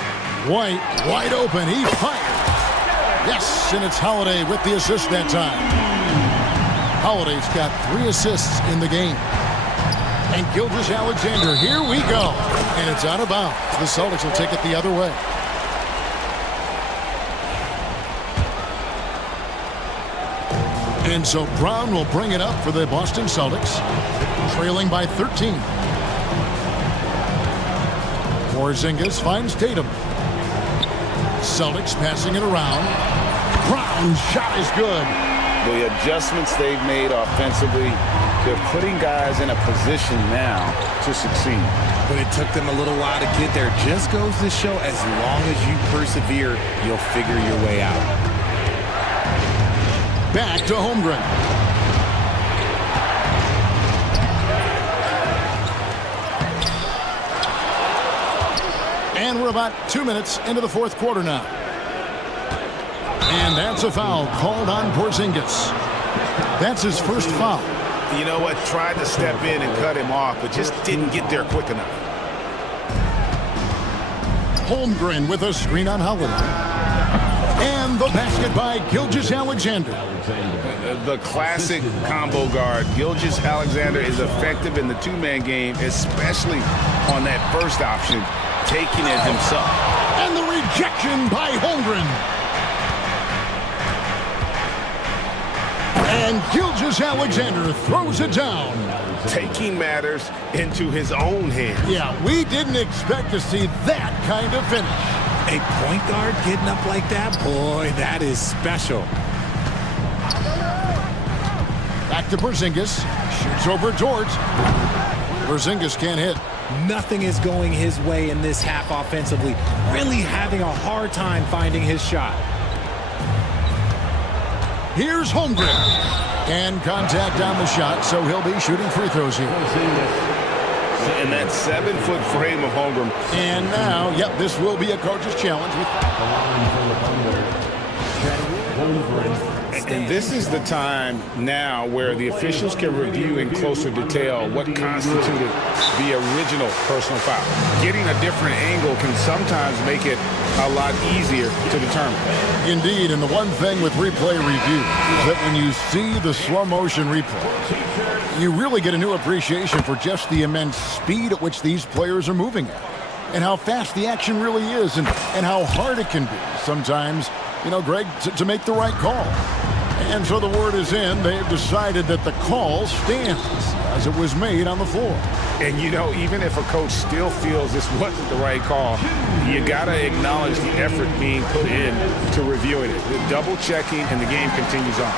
White, wide open. He fired. Yes, and it's Holiday with the assist that time. Holiday's got 3 assists in the game. And Gilgeous-Alexander, here we go. And it's out of bounds. The Celtics will take it the other way. And so Brown will bring it up for the Boston Celtics, trailing by 13. Porzingis finds Tatum. Celtics passing it around. Brown's shot is good. The adjustments they've made offensively They're putting guys in a position now to succeed. But it took them a little while to get there. Just goes to show as long as you persevere, you'll figure your way out. Back to Holmgren. And we're about 2 minutes into the fourth quarter now. And that's a foul called on Porzingis. That's his first foul. You know what? Tried to step in and cut him off, but just didn't get there quick enough. Holmgren with a screen on Holiday. And the basket by Gilgeous-Alexander. The classic combo guard. Gilgeous-Alexander is effective in the two-man game, especially on that first option, taking it himself. And the rejection by Holmgren. And Gilgeous-Alexander throws it down. Taking matters into his own hands. Yeah, we didn't expect to see that kind of finish. A point guard getting up like that, boy, that is special. Back to Porzingis. Shoots over George. Porzingis can't hit. Nothing is going his way in this half offensively. Really having a hard time finding his shot. Here's Holmgren. And contact on the shot, so he'll be shooting free throws here. And that 7-foot frame of Holmgren. And now, yep, this will be a coach's challenge. And this is the time now where the officials can review in closer detail what constituted the original personal foul. Getting a different angle can sometimes make it a lot easier to determine. Indeed, and the one thing with replay review is that when you see the slow motion replay, you really get a new appreciation for just the immense speed at which these players are moving at, and how fast the action really is, and how hard it can be sometimes, you know, Greg, to make the right call. And so the word is in. They've decided that the call stands as it was made on the floor. And, you know, even if a coach still feels this wasn't the right call, you got to acknowledge the effort being put in to reviewing it. The double checking, and the game continues on.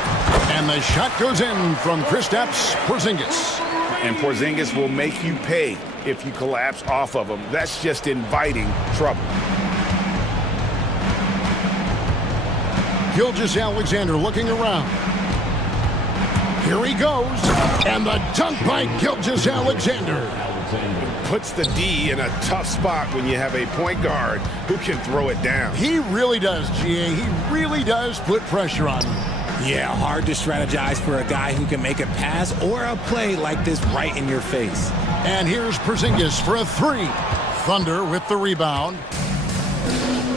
And the shot goes in from Kristaps Porzingis. And Porzingis will make you pay if you collapse off of him. That's just inviting trouble. Gilgeous-Alexander looking around. Here he goes. And the dunk by Gilgeous-Alexander. Puts the D in a tough spot when you have a point guard who can throw it down. He really does, GA. He really does put pressure on him. Yeah, hard to strategize for a guy who can make a pass or a play like this right in your face. And here's Porzingis for a three. Thunder with the rebound.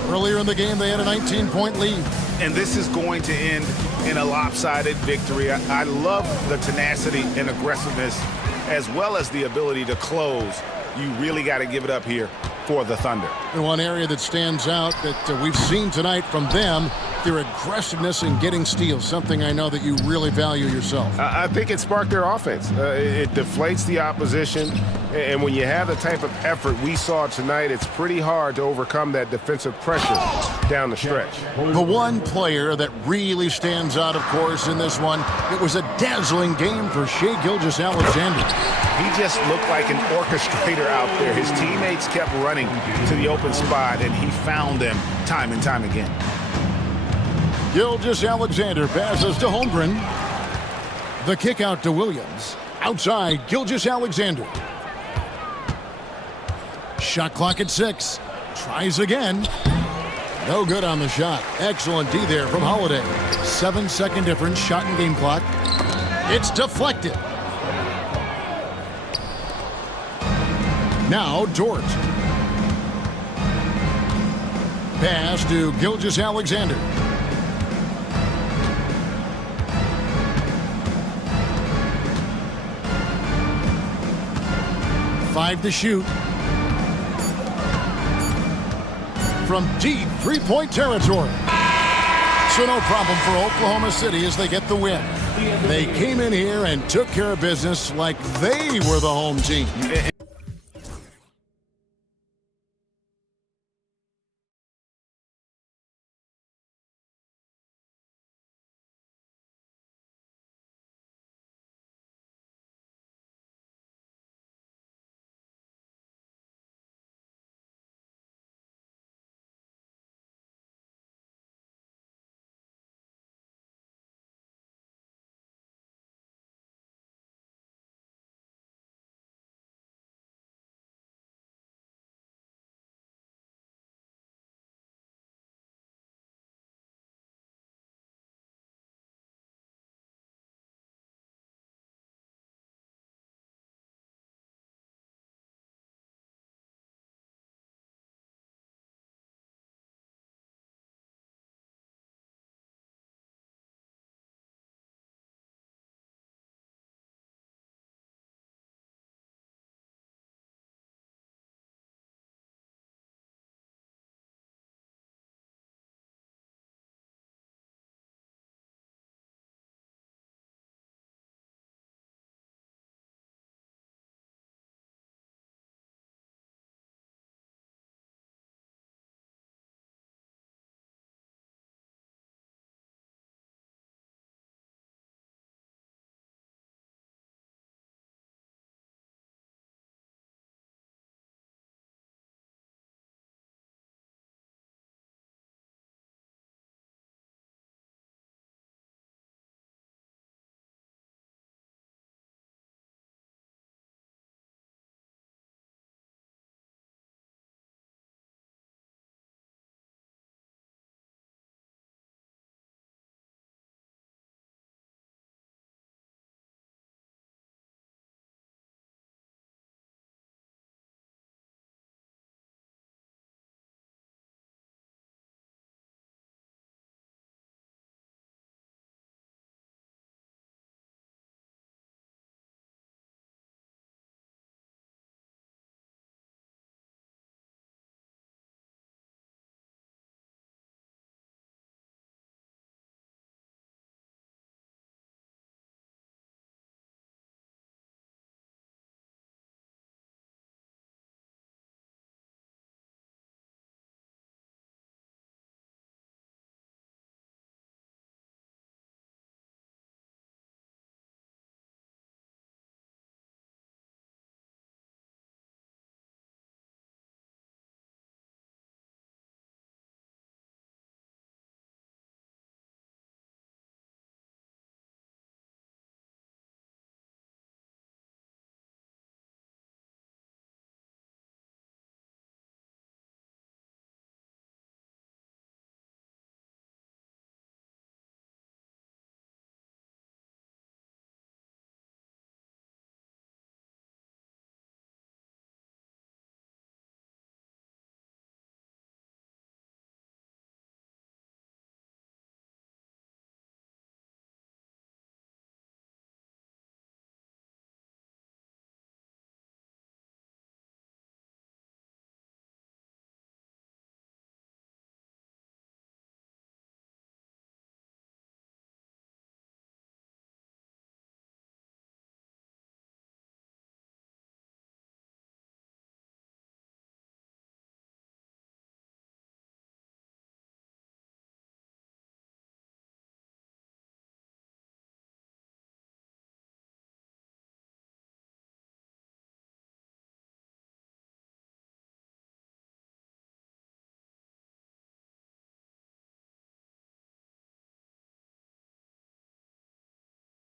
Earlier in the game, they had a 19-point lead. And this is going to end in a lopsided victory. I love the tenacity and aggressiveness, as well as the ability to close. You really got to give it up here for the Thunder. And one area that stands out that we've seen tonight from them, their aggressiveness in getting steals, something I know that you really value yourself. I think it sparked their offense. It deflates the opposition, and when you have the type of effort we saw tonight, it's pretty hard to overcome that defensive pressure down the stretch. The one player that really stands out, of course, in this one, it was a dazzling game for Shai Gilgeous-Alexander. He just looked like an orchestrator out there. His teammates kept running to the open spot, and he found them time and time again. Gilgeous-Alexander passes to Holmgren. The kick out to Williams. Outside, Gilgeous-Alexander. Shot clock at 6. Tries again. No good on the shot. Excellent D there from Holiday. 7-second difference, shot and game clock. It's deflected. Now Dort. Pass to Gilgeous-Alexander. Five to shoot. From deep three-point territory. So no problem for Oklahoma City as they get the win. They came in here and took care of business like they were the home team.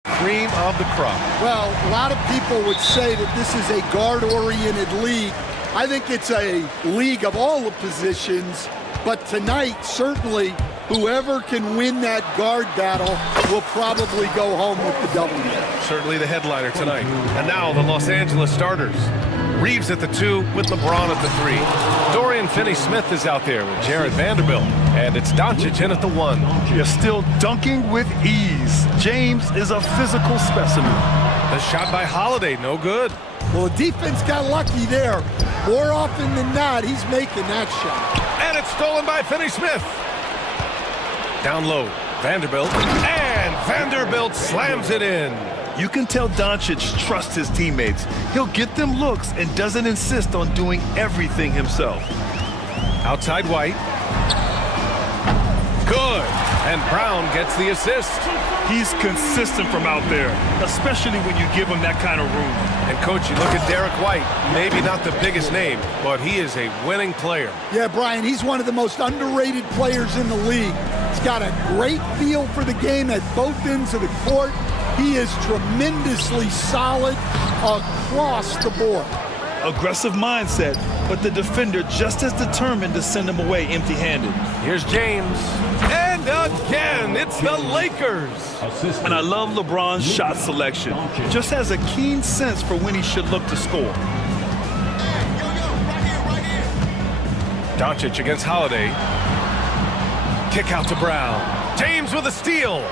Cream of the crop. Well, a lot of people would say that this is a guard-oriented league. I think it's a league of all the positions, but tonight, certainly, whoever can win that guard battle will probably go home with the W. Certainly the headliner tonight. And now the Los Angeles starters. Reeves at the 2 with LeBron at the 3. Dorian Finney-Smith is out there with Jared Vanderbilt. And it's Doncic in at the 1. You're still dunking with ease. James is a physical specimen. The shot by Holiday, no good. Well, the defense got lucky there. More often than not, he's making that shot. And it's stolen by Finney-Smith. Down low, Vanderbilt. And Vanderbilt slams it in. You can tell Doncic trusts his teammates. He'll get them looks and doesn't insist on doing everything himself. Outside White. Good. And Brown gets the assist. He's consistent from out there, especially when you give him that kind of room. And coach, you look at Derek White, maybe not the biggest name, but he is a winning player. Yeah, Brian, he's one of the most underrated players in the league. He's got a great feel for the game at both ends of the court. He is tremendously solid across the board. Aggressive mindset, but the defender just as determined to send him away empty-handed. Here's James. And again, it's the Lakers. And I love LeBron's shot selection. Just has a keen sense for when he should look to score. Doncic against Holiday. Kick out to Brown. James with a steal.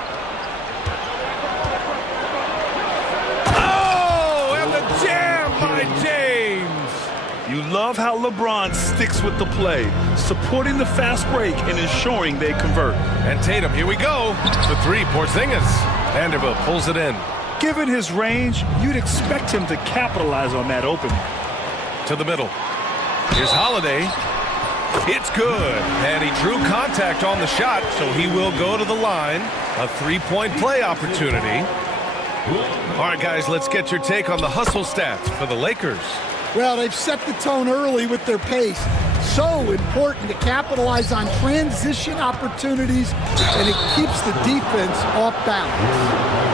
Oh, and the jam by James. You love how LeBron sticks with the play, supporting the fast break and ensuring they convert. And Tatum, here we go. The 3, Porzingis. Vanderbilt pulls it in. Given his range, you'd expect him to capitalize on that opening. To the middle. Here's Holiday. It's good. And he drew contact on the shot, so he will go to the line. A 3-point play opportunity. All right, guys, let's get your take on the hustle stats for the Lakers. Well, they've set the tone early with their pace. So important to capitalize on transition opportunities, and it keeps the defense off balance.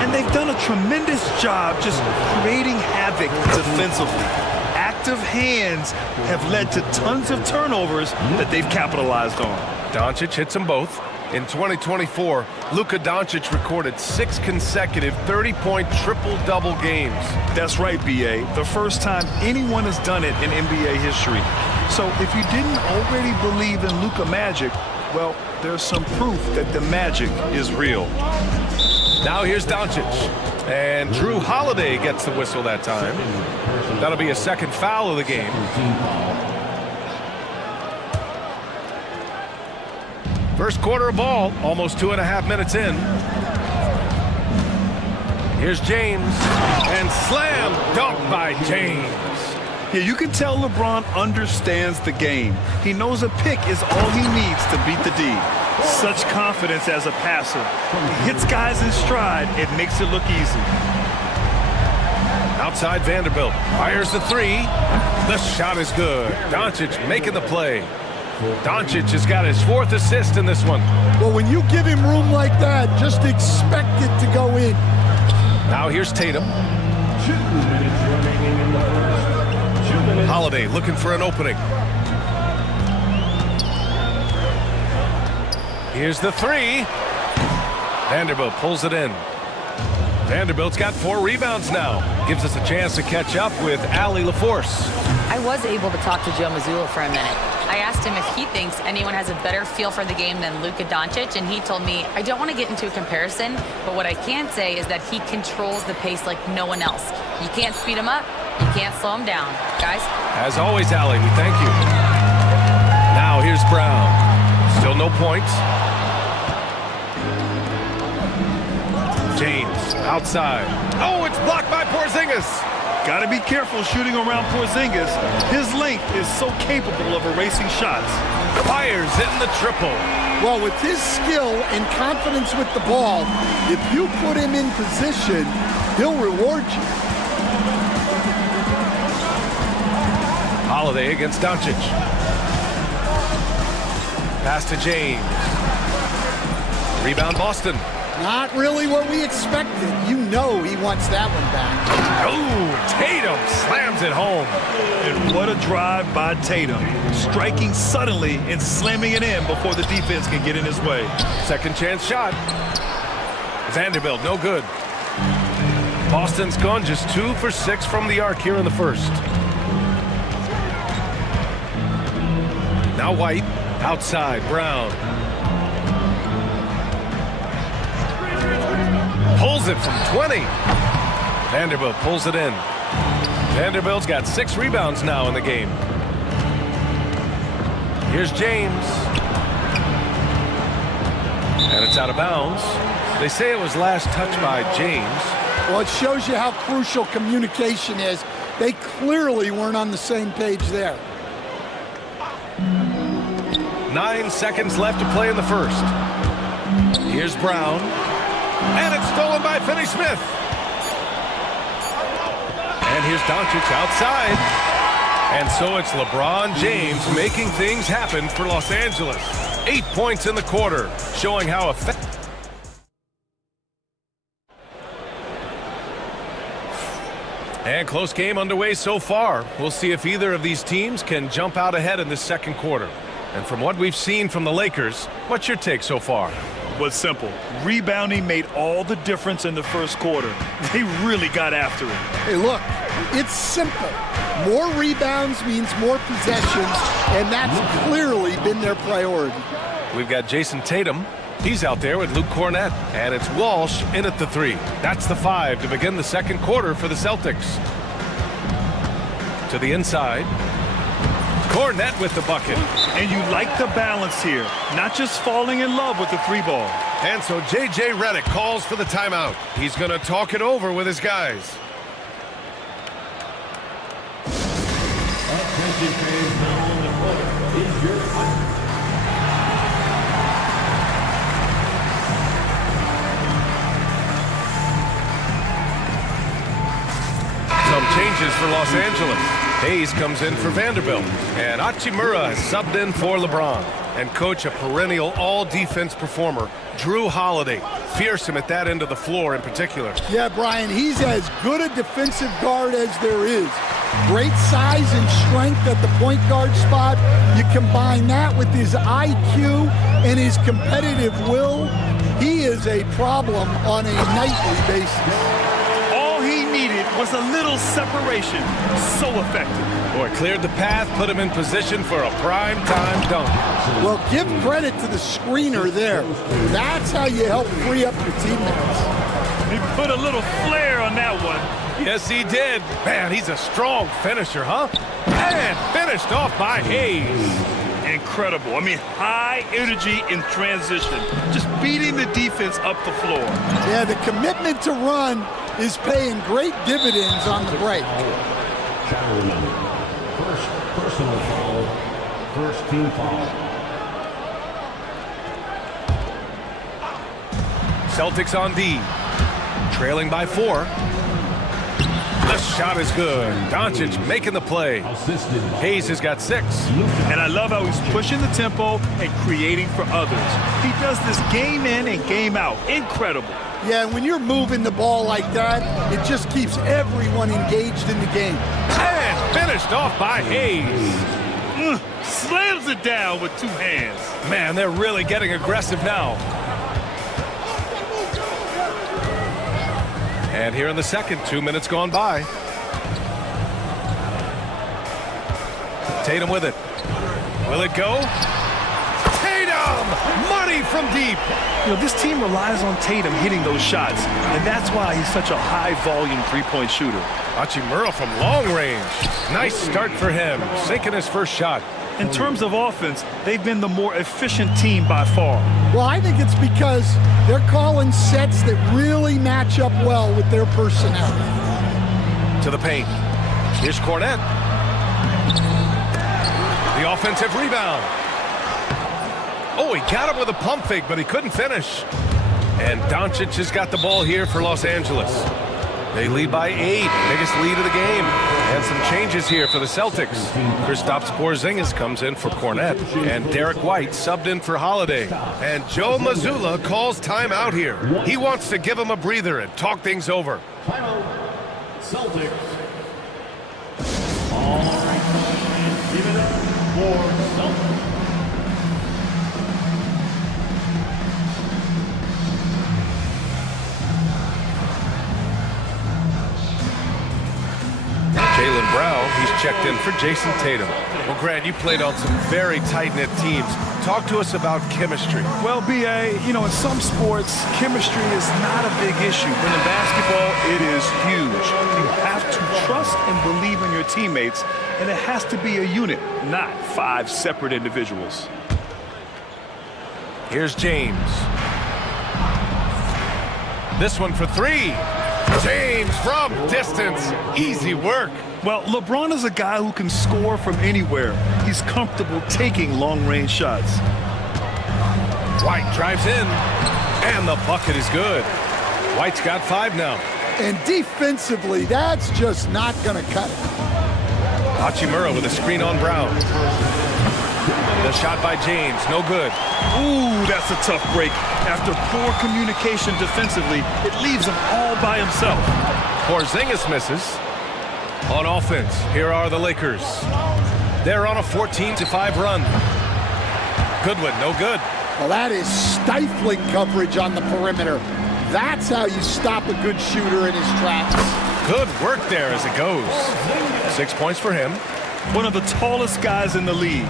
And they've done a tremendous job just creating havoc defensively. Active hands have led to tons of turnovers that they've capitalized on. Doncic hits them both. In 2024, Luka Doncic recorded 6 consecutive 30-point triple-double games. That's right, B.A. The first time anyone has done it in NBA history. So if you didn't already believe in Luka magic, well, there's some proof that the magic is real. Now here's Doncic. And Drew Holiday gets the whistle that time. That'll be a second foul of the game. First quarter of ball, almost 2.5 minutes in. Here's James, and slam dunk by James. Yeah, you can tell LeBron understands the game. He knows a pick is all he needs to beat the D. Such confidence as a passer. He hits guys in stride. It makes it look easy. Outside Vanderbilt, fires the 3. The shot is good. Doncic making the play. Doncic has got his 4th assist in this one. Well, when you give him room like that, just expect it to go in. Now here's Tatum. Holiday looking for an opening. Here's the 3. Vanderbilt pulls it in. Vanderbilt's got 4 rebounds now. Gives us a chance to catch up with Allie LaForce. I was able to talk to Joe Mazzulla for a minute. I asked him if he thinks anyone has a better feel for the game than Luka Doncic, and he told me, I don't want to get into a comparison, but what I can say is that he controls the pace like no one else. You can't speed him up, you can't slow him down. Guys? As always, Allie, we thank you. Now here's Brown. Still no points. James outside. Oh, it's blocked by Porzingis. Got to be careful shooting around Porzingis. His length is so capable of erasing shots. Fires hitting the triple. Well, with his skill and confidence with the ball, if you put him in position, he'll reward you. Holiday against Doncic. Pass to James. Rebound Boston. Not really what we expected. You know he wants that one back. Oh, Tatum slams it home. And what a drive by Tatum. Striking suddenly and slamming it in before the defense can get in his way. Second chance shot. Vanderbilt, no good. Boston's gone just 2 for 6 from the arc here in the first. Now White, outside, Brown. Pulls it from 20. Vanderbilt pulls it in. Vanderbilt's got 6 rebounds now in the game. Here's James. And it's out of bounds. They say it was last touched by James. Well, it shows you how crucial communication is. They clearly weren't on the same page there. 9 seconds left to play in the first. Here's Brown. And it's stolen by Finney-Smith. And here's Doncic outside. And so it's LeBron James making things happen for Los Angeles. 8 points in the quarter, showing how effective. And close game underway so far. We'll see if either of these teams can jump out ahead in this second quarter. And from what we've seen from the Lakers, what's your take so far? Was simple. Rebounding made all the difference in the first quarter. They really got after it. Hey, look, it's simple. More rebounds means more possessions, and that's clearly been their priority. We've got Jason Tatum. He's out there with Luke Cornett. And it's Walsh in at the 3. That's the 5 to begin the second quarter for the Celtics. To the inside. Cornett with the bucket. And you like the balance here. Not just falling in love with the 3-ball. And so J.J. Redick calls for the timeout. He's going to talk it over with his guys. Attention fans, now on the court is your Some changes for Los Angeles. Hayes comes in for Vanderbilt. And Hachimura has subbed in for LeBron. And coach, a perennial all-defense performer, Drew Holiday. Fearsome at that end of the floor in particular. Yeah, Brian, he's as good a defensive guard as there is. Great size and strength at the point guard spot. You combine that with his IQ and his competitive will, he is a problem on a nightly basis. Was a little separation. So effective. Boy, cleared the path, put him in position for a prime-time dunk. Well, give credit to the screener there. That's how you help free up your teammates. He put a little flair on that one. Yes, he did. Man, he's a strong finisher, huh? And finished off by Hayes. Incredible. I mean, high energy in transition. Just beating the defense up the floor. Yeah, the commitment to run is paying great dividends on the break. Foul number. First personal foul. First team foul. Celtics on D. Trailing by 4. The shot is good. Doncic making the play. Hayes has got 6. And I love how he's pushing the tempo and creating for others. He does this game in and game out. Incredible. Yeah, when you're moving the ball like that, it just keeps everyone engaged in the game. And finished off by Hayes. Slams it down with 2 hands. Man, they're really getting aggressive now. And here in the second, 2 minutes gone by. Tatum with it. Will it go? Tatum! Money from deep. You know, this team relies on Tatum hitting those shots, and that's why he's such a high-volume three-point shooter. Hachimura from long range. Nice start for him, sinking his first shot. In terms of offense, they've been the more efficient team by far. Well, I think it's because they're calling sets that really match up well with their personnel. To the paint. Here's Cornett. The offensive rebound. Oh, he got him with a pump fake, but he couldn't finish. And Doncic has got the ball here for Los Angeles. They lead by 8, biggest lead of the game. And some changes here for the Celtics. Kristaps Porzingis comes in for Cornette, and Derek White subbed in for Holiday. And Joe Mazzulla calls timeout here. He wants to give him a breather and talk things over. Celtics. All right, and give it up for Celtics. Jaylen Brown, he's checked in for Jason Tatum. Well, Grant, you played on some very tight-knit teams. Talk to us about chemistry. Well, B.A., you know, in some sports, chemistry is not a big issue. But in basketball, it is huge. You have to trust and believe in your teammates, and it has to be a unit, not 5 separate individuals. Here's James. This one for 3. James from distance. Easy work. Well, LeBron is a guy who can score from anywhere. He's comfortable taking long-range shots. White drives in, and the bucket is good. White's got 5 now. And defensively, that's just not going to cut it. Hachimura with a screen on Brown. The shot by James, no good. Ooh, that's a tough break. After poor communication defensively, it leaves him all by himself. Porzingis misses. On offense, here are the Lakers. They're on a 14-5 run. Goodwin, no good. Well, that is stifling coverage on the perimeter. That's how you stop a good shooter in his tracks. Good work there as it goes. 6 points for him. One of the tallest guys in the league.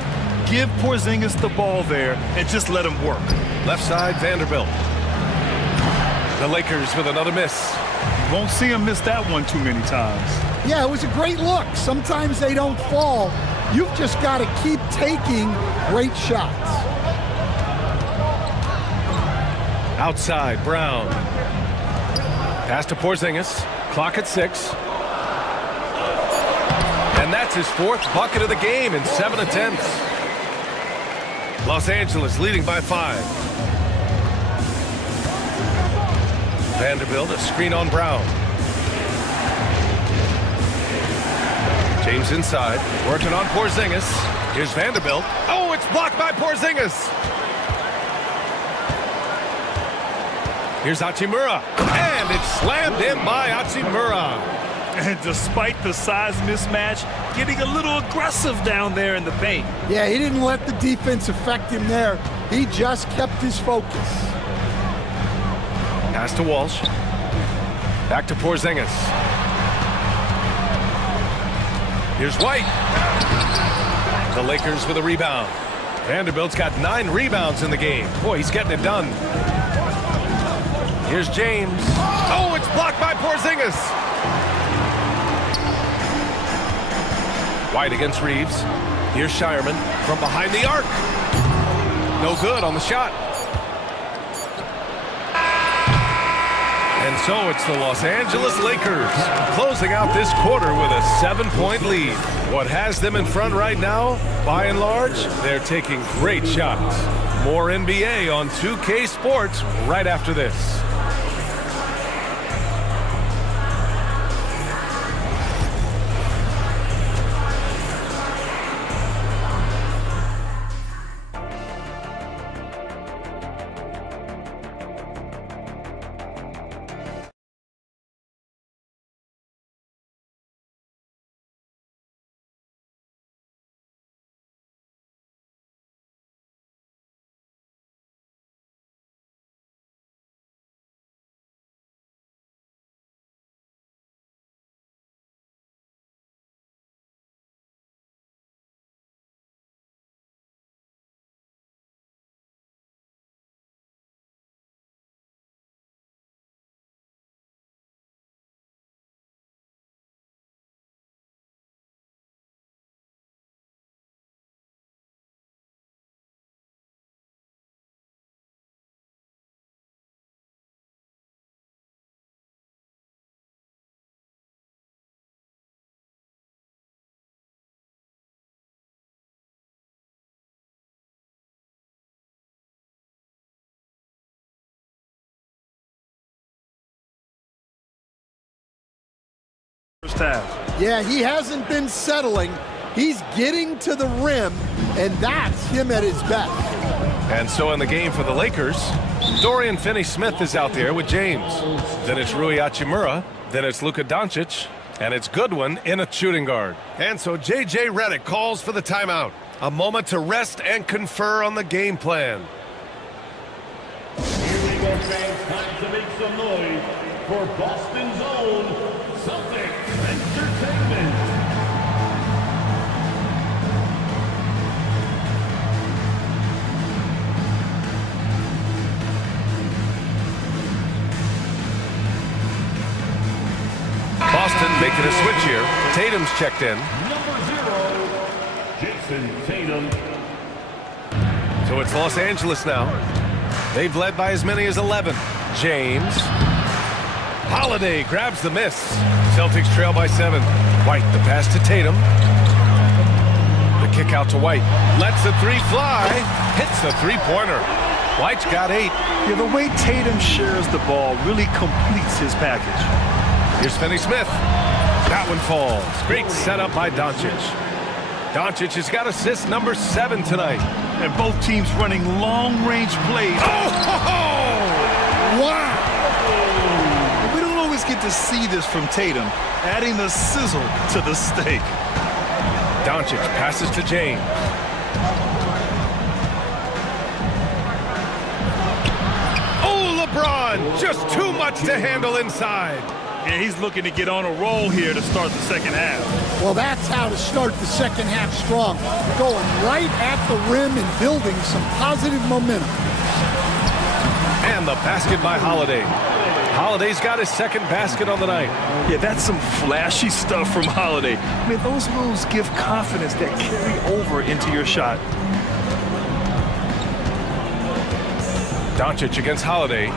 Give Porzingis the ball there and just let him work. Left side, Vanderbilt. The Lakers with another miss. Won't see him miss that one too many times. Yeah, it was a great look. Sometimes they don't fall. You've just got to keep taking great shots. Outside, Brown. Pass to Porzingis. Clock at 6. And that's his 4th bucket of the game in 7 attempts. Los Angeles leading by 5. Vanderbilt, a screen on Brown. James inside, working on Porzingis. Here's Vanderbilt. Oh, it's blocked by Porzingis. Here's Hachimura, and it's slammed in by Hachimura. And despite the size mismatch, getting a little aggressive down there in the paint. Yeah, he didn't let the defense affect him there. He just kept his focus. Pass to Walsh. Back to Porzingis. Here's White. The Lakers with a rebound. Vanderbilt's got 9 rebounds in the game. Boy, he's getting it done. Here's James. Oh, it's blocked by Porzingis. White against Reeves. Here's Shireman from behind the arc. No good on the shot. And so it's the Los Angeles Lakers closing out this quarter with a 7-point lead. What has them in front right now, by and large, they're taking great shots. More NBA on 2K Sports right after this. First half. Yeah, he hasn't been settling. He's getting to the rim, and that's him at his best. And so in the game for the Lakers, Dorian Finney-Smith is out there with James. Then it's Rui Hachimura. Then it's Luka Doncic. And it's Goodwin in a shooting guard. And so J.J. Redick calls for the timeout. A moment to rest and confer on the game plan. Here we go, fans. Time to make some noise for Boston's own Celtics Entertainment. Boston making a switch here. Tatum's checked in. Number 0, Jason Tatum. So it's Los Angeles now. They've led by as many as 11. James. Holiday grabs the miss. Celtics trail by 7. White, the pass to Tatum. The kick out to White. Lets the three fly. Hits the three-pointer. White's got 8. Yeah, the way Tatum shares the ball really completes his package. Here's Finney-Smith. That one falls. Great setup by Doncic. Doncic has got assist number 7 tonight. And both teams running long-range plays. Wow! We don't always get to see this from Tatum, adding the sizzle to the steak. Doncic passes to James. Oh, LeBron! Just too much to handle inside. And he's looking to get on a roll here to start the second half. Well, that's how to start the second half strong. Going right at the rim and building some positive momentum. And the basket by Holiday. Holiday's got his second basket on the night. Yeah, that's some flashy stuff from Holiday. I mean, those moves give confidence that carry over into your shot. Doncic against Holiday.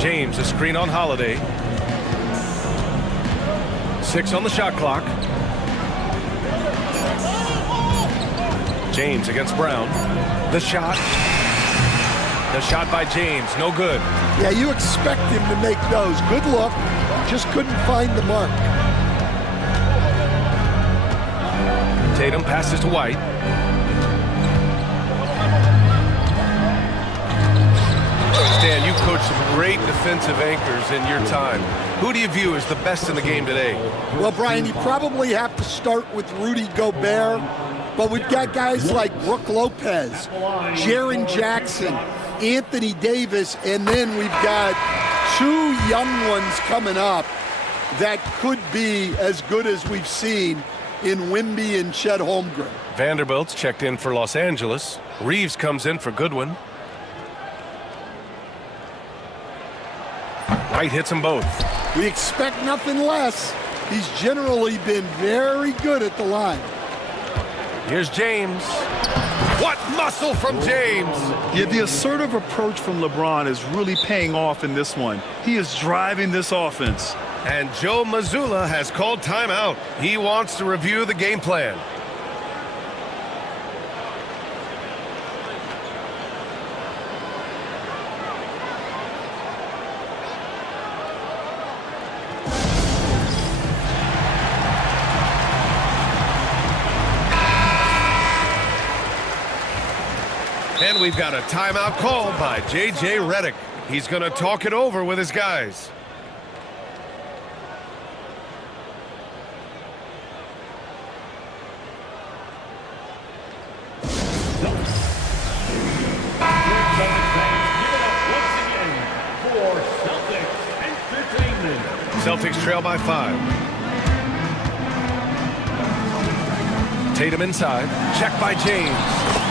James, a screen on Holiday. 6 on the shot clock. James against Brown. The shot. The shot by James, no good. Yeah, you expect him to make those. Good look, just couldn't find the mark. Tatum passes to White. Stan, you've coached some great defensive anchors in your time. Who do you view as the best in the game today? Well, Brian, you probably have to start with Rudy Gobert, but we've got guys like Brook Lopez, Jaren Jackson, Anthony Davis, and then we've got 2 young ones coming up that could be as good as we've seen in Wemby and Chet Holmgren. Vanderbilt's checked in for Los Angeles. Reeves comes in for Goodwin. White hits them both. We expect nothing less. He's generally been very good at the line. Here's James. What muscle from James! Yeah, the assertive approach from LeBron is really paying off in this one. He is driving this offense. And Joe Mazzulla has called timeout. He wants to review the game plan. And we've got a timeout called by J.J. Redick. He's going to talk it over with his guys. Celtics trail by 5. Tatum inside. Check by James.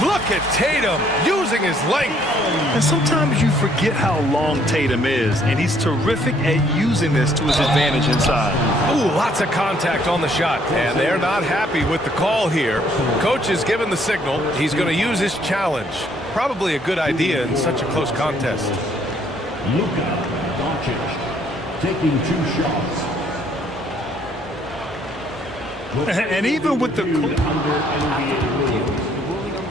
Look at Tatum using his length. And sometimes you forget how long Tatum is, and he's terrific at using this to his advantage inside. Ooh, lots of contact on the shot, and they're not happy with the call here. Coach has given the signal. He's going to use his challenge. Probably a good idea in such a close contest. Luka Doncic taking 2 shots. And even with the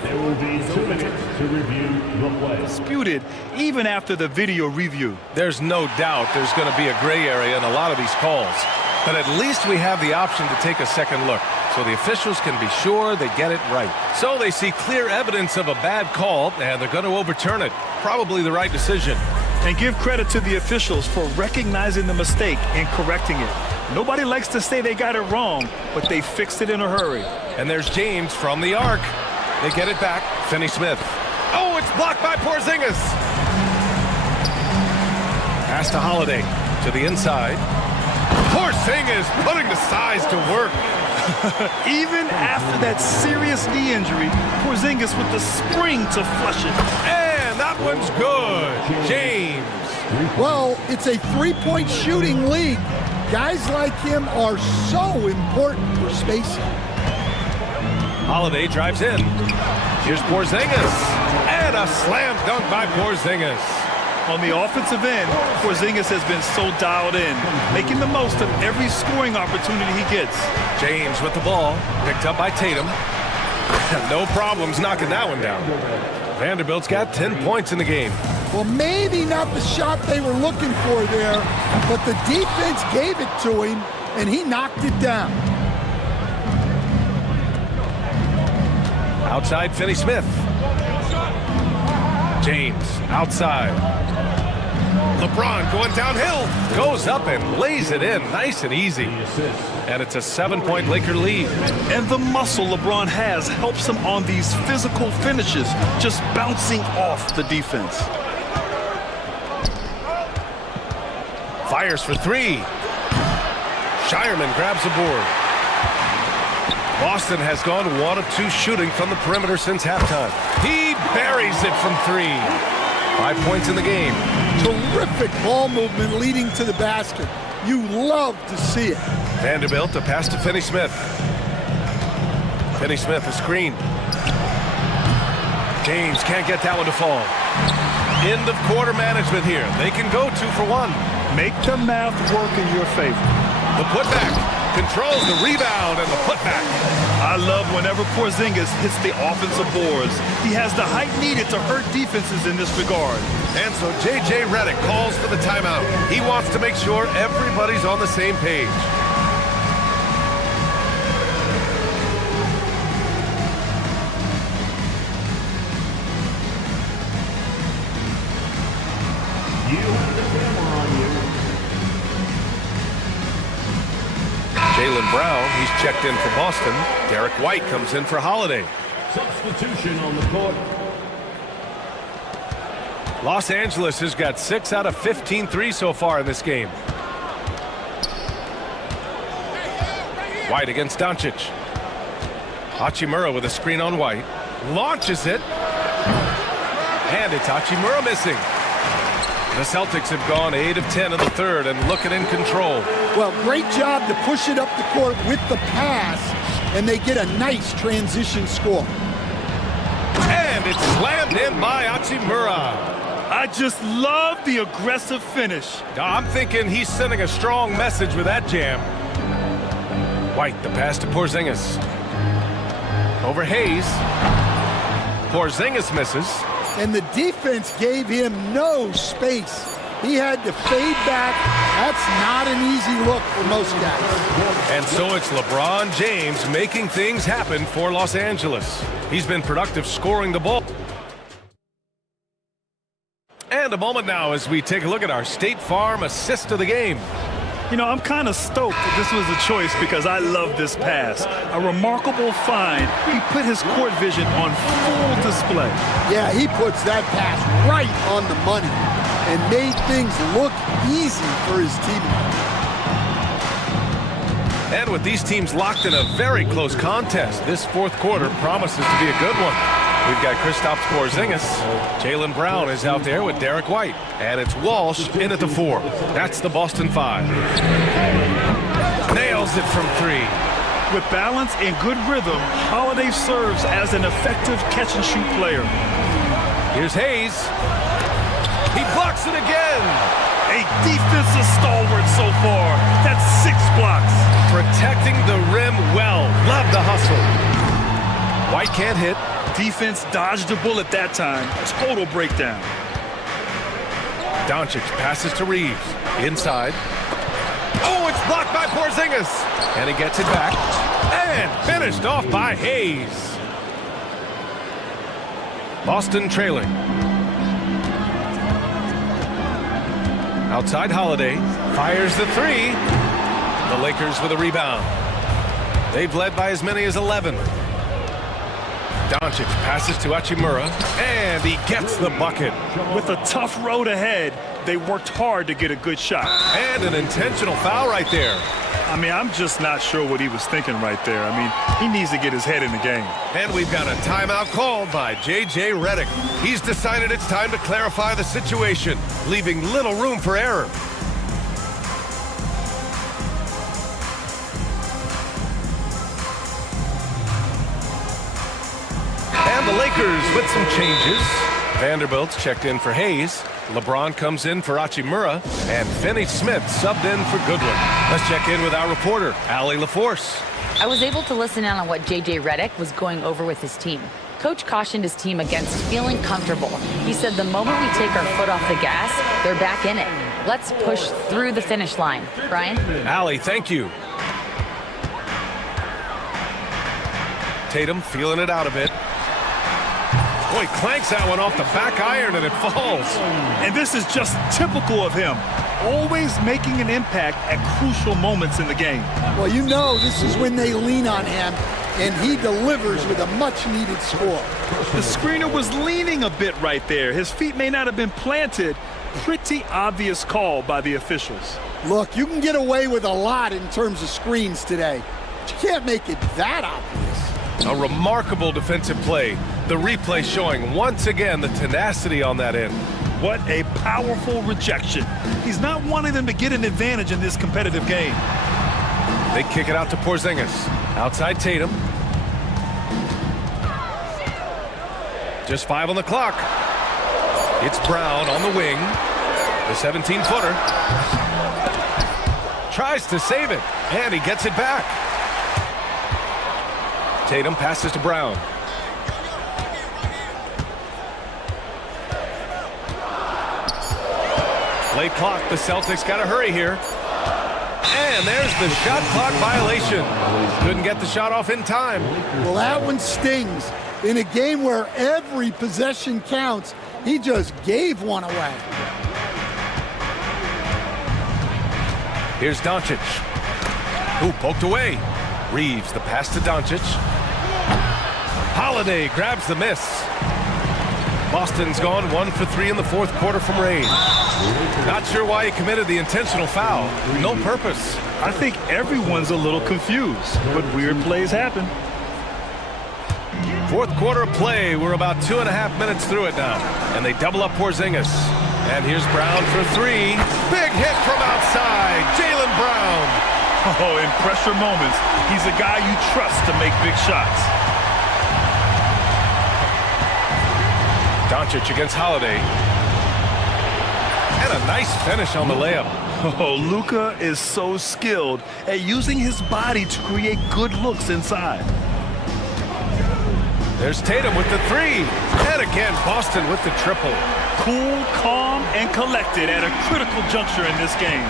there will be 2 minutes to review the play. Disputed even after the video review. There's no doubt there's going to be a gray area in a lot of these calls. But at least we have the option to take a second look, so the officials can be sure they get it right. So they see clear evidence of a bad call, and they're going to overturn it. Probably the right decision. And give credit to the officials for recognizing the mistake and correcting it. Nobody likes to say they got it wrong, but they fixed it in a hurry. And there's James from the arc. They get it back. Finney-Smith. Oh, it's blocked by Porzingis. Pass to Holiday. To the inside. Porzingis putting the size to work. Even after that serious knee injury, Porzingis with the spring to flush it. And that one's good. James. Well, it's a three-point shooting league. Guys like him are so important for spacing. Holiday drives in. Here's Porzingis. And a slam dunk by Porzingis. On the offensive end, Porzingis has been so dialed in, making the most of every scoring opportunity he gets. James with the ball, picked up by Tatum. No problems knocking that one down. Vanderbilt's got 10 points in the game. Well, maybe not the shot they were looking for there, but the defense gave it to him, and he knocked it down. Outside, Finney-Smith. James, outside. LeBron going downhill. Goes up and lays it in nice and easy. And it's a 7-point Laker lead. And the muscle LeBron has helps him on these physical finishes, just bouncing off the defense. Fires for three. Shireman grabs the board. Boston has gone 1 of 2 shooting from the perimeter since halftime. He buries it from 3. 5 points in the game. Terrific ball movement leading to the basket. You love to see it. Vanderbilt to pass to Finney-Smith. Finney-Smith a screen. James can't get that one to fall. End of quarter management here. They can go 2 for 1. Make the math work in your favor. The putback controls the rebound and the putback. I love whenever Porzingis hits the offensive boards. He has the height needed to hurt defenses in this regard. And so J.J. Redick calls for the timeout. He wants to make sure everybody's on the same page. You have the camera on you. Jaylen Brown, he's checked in for Boston. Derek White comes in for Holiday. Substitution on the court. Los Angeles has got 6 out of 15 threes so far in this game. White against Doncic. Hachimura with a screen on White. Launches it. And it's Hachimura missing. The Celtics have gone 8 of 10 in the third and looking in control. Well, great job to push it up the court with the pass, and they get a nice transition score. And it's slammed in by Hachimura. I just love the aggressive finish. I'm thinking he's sending a strong message with that jam. White, the pass to Porzingis. Over Hayes. Porzingis misses. And the defense gave him no space. He had to fade back. That's not an easy look for most guys. And so it's LeBron James making things happen for Los Angeles. He's been productive scoring the ball. And a moment now as we take a look at our State Farm assist of the game. You know, I'm kind of stoked that this was a choice because I love this pass. A remarkable find. He put his court vision on full display. Yeah, he puts that pass right on the money and made things look easy for his teammates. And with these teams locked in a very close contest, this fourth quarter promises to be a good one. We've got Kristaps Porzingis. Jaylen Brown is out there with Derek White. And it's Walsh in at the 4. That's the Boston 5. Nails it from 3. With balance and good rhythm, Holiday serves as an effective catch-and-shoot player. Here's Hayes. He blocks it again. A defensive stalwart so far. That's 6 blocks. Protecting the rim well. Love the hustle. White can't hit. Defense dodged a bullet that time. Total breakdown. Doncic passes to Reeves. Inside. Oh, it's blocked by Porzingis. And he gets it back. And finished off by Hayes. Boston trailing. Outside Holiday. Fires the three. The Lakers with a rebound. They've led by as many as 11. Doncic passes to Hachimura, and he gets the bucket. With a tough road ahead, they worked hard to get a good shot. And an intentional foul right there. I mean, I'm just not sure what he was thinking right there. I mean, he needs to get his head in the game. And we've got a timeout called by J.J. Redick. He's decided it's time to clarify the situation, leaving little room for error. And the Lakers with some changes. Vanderbilt's checked in for Hayes. LeBron comes in for Hachimura. And Finney Smith subbed in for Goodwin. Let's check in with our reporter, Allie LaForce. I was able to listen in on what J.J. Redick was going over with his team. Coach cautioned his team against feeling comfortable. He said the moment we take our foot off the gas, they're back in it. Let's push through the finish line. Brian? Allie, thank you. Tatum feeling it out a bit. Boy, clanks that one off the back iron and it falls. And this is just typical of him. Always making an impact at crucial moments in the game. Well, you know this is when they lean on him, and he delivers with a much-needed score. The screener was leaning a bit right there. His feet may not have been planted. Pretty obvious call by the officials. Look, you can get away with a lot in terms of screens today, but you can't make it that obvious. A remarkable defensive play. The replay showing once again the tenacity on that end. What a powerful rejection. He's not wanting them to get an advantage in this competitive game. They kick it out to Porzingis. Outside Tatum. Just 5 on the clock. It's Brown on the wing. The 17-footer. Tries to save it, and he gets it back. Tatum passes to Brown. Late clock, the Celtics got to hurry here. And there's the shot clock violation. Couldn't get the shot off in time. Well, that one stings. In a game where every possession counts, he just gave one away. Here's Doncic. Who poked away. Reeves, the pass to Doncic. Holiday grabs the miss. Boston's gone 1 for 3 in the fourth quarter from range. Not sure why he committed the intentional foul. No purpose. I think everyone's a little confused, but weird plays happen. Fourth quarter of play. We're about 2.5 minutes through it now. And they double up Porzingis. And here's Brown for 3. Big hit from outside. Jaylen Brown. Oh, in pressure moments, he's a guy you trust to make big shots. Doncic against Holiday. And a nice finish on the layup. Oh, Luka is so skilled at using his body to create good looks inside. There's Tatum with the 3. And again, Boston with the triple. Cool, calm, and collected at a critical juncture in this game.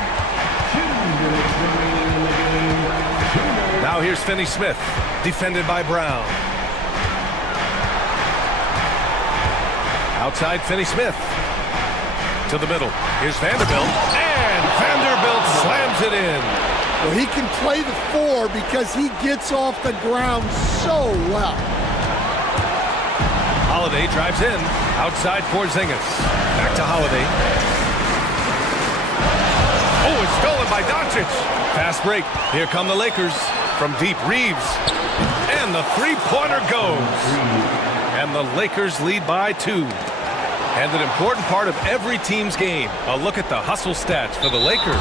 Now here's Finney Smith, defended by Brown. Outside Finney Smith. To the middle. Here's Vanderbilt. And Vanderbilt slams it in. Well, he can play the 4 because he gets off the ground so well. Holiday drives in. Outside Porzingis. Back to Holiday. Oh, it's stolen by Doncic. Fast break. Here come the Lakers. From deep, Reeves. And the three-pointer goes. And the Lakers lead by 2. And an important part of every team's game. A look at the hustle stats for the Lakers.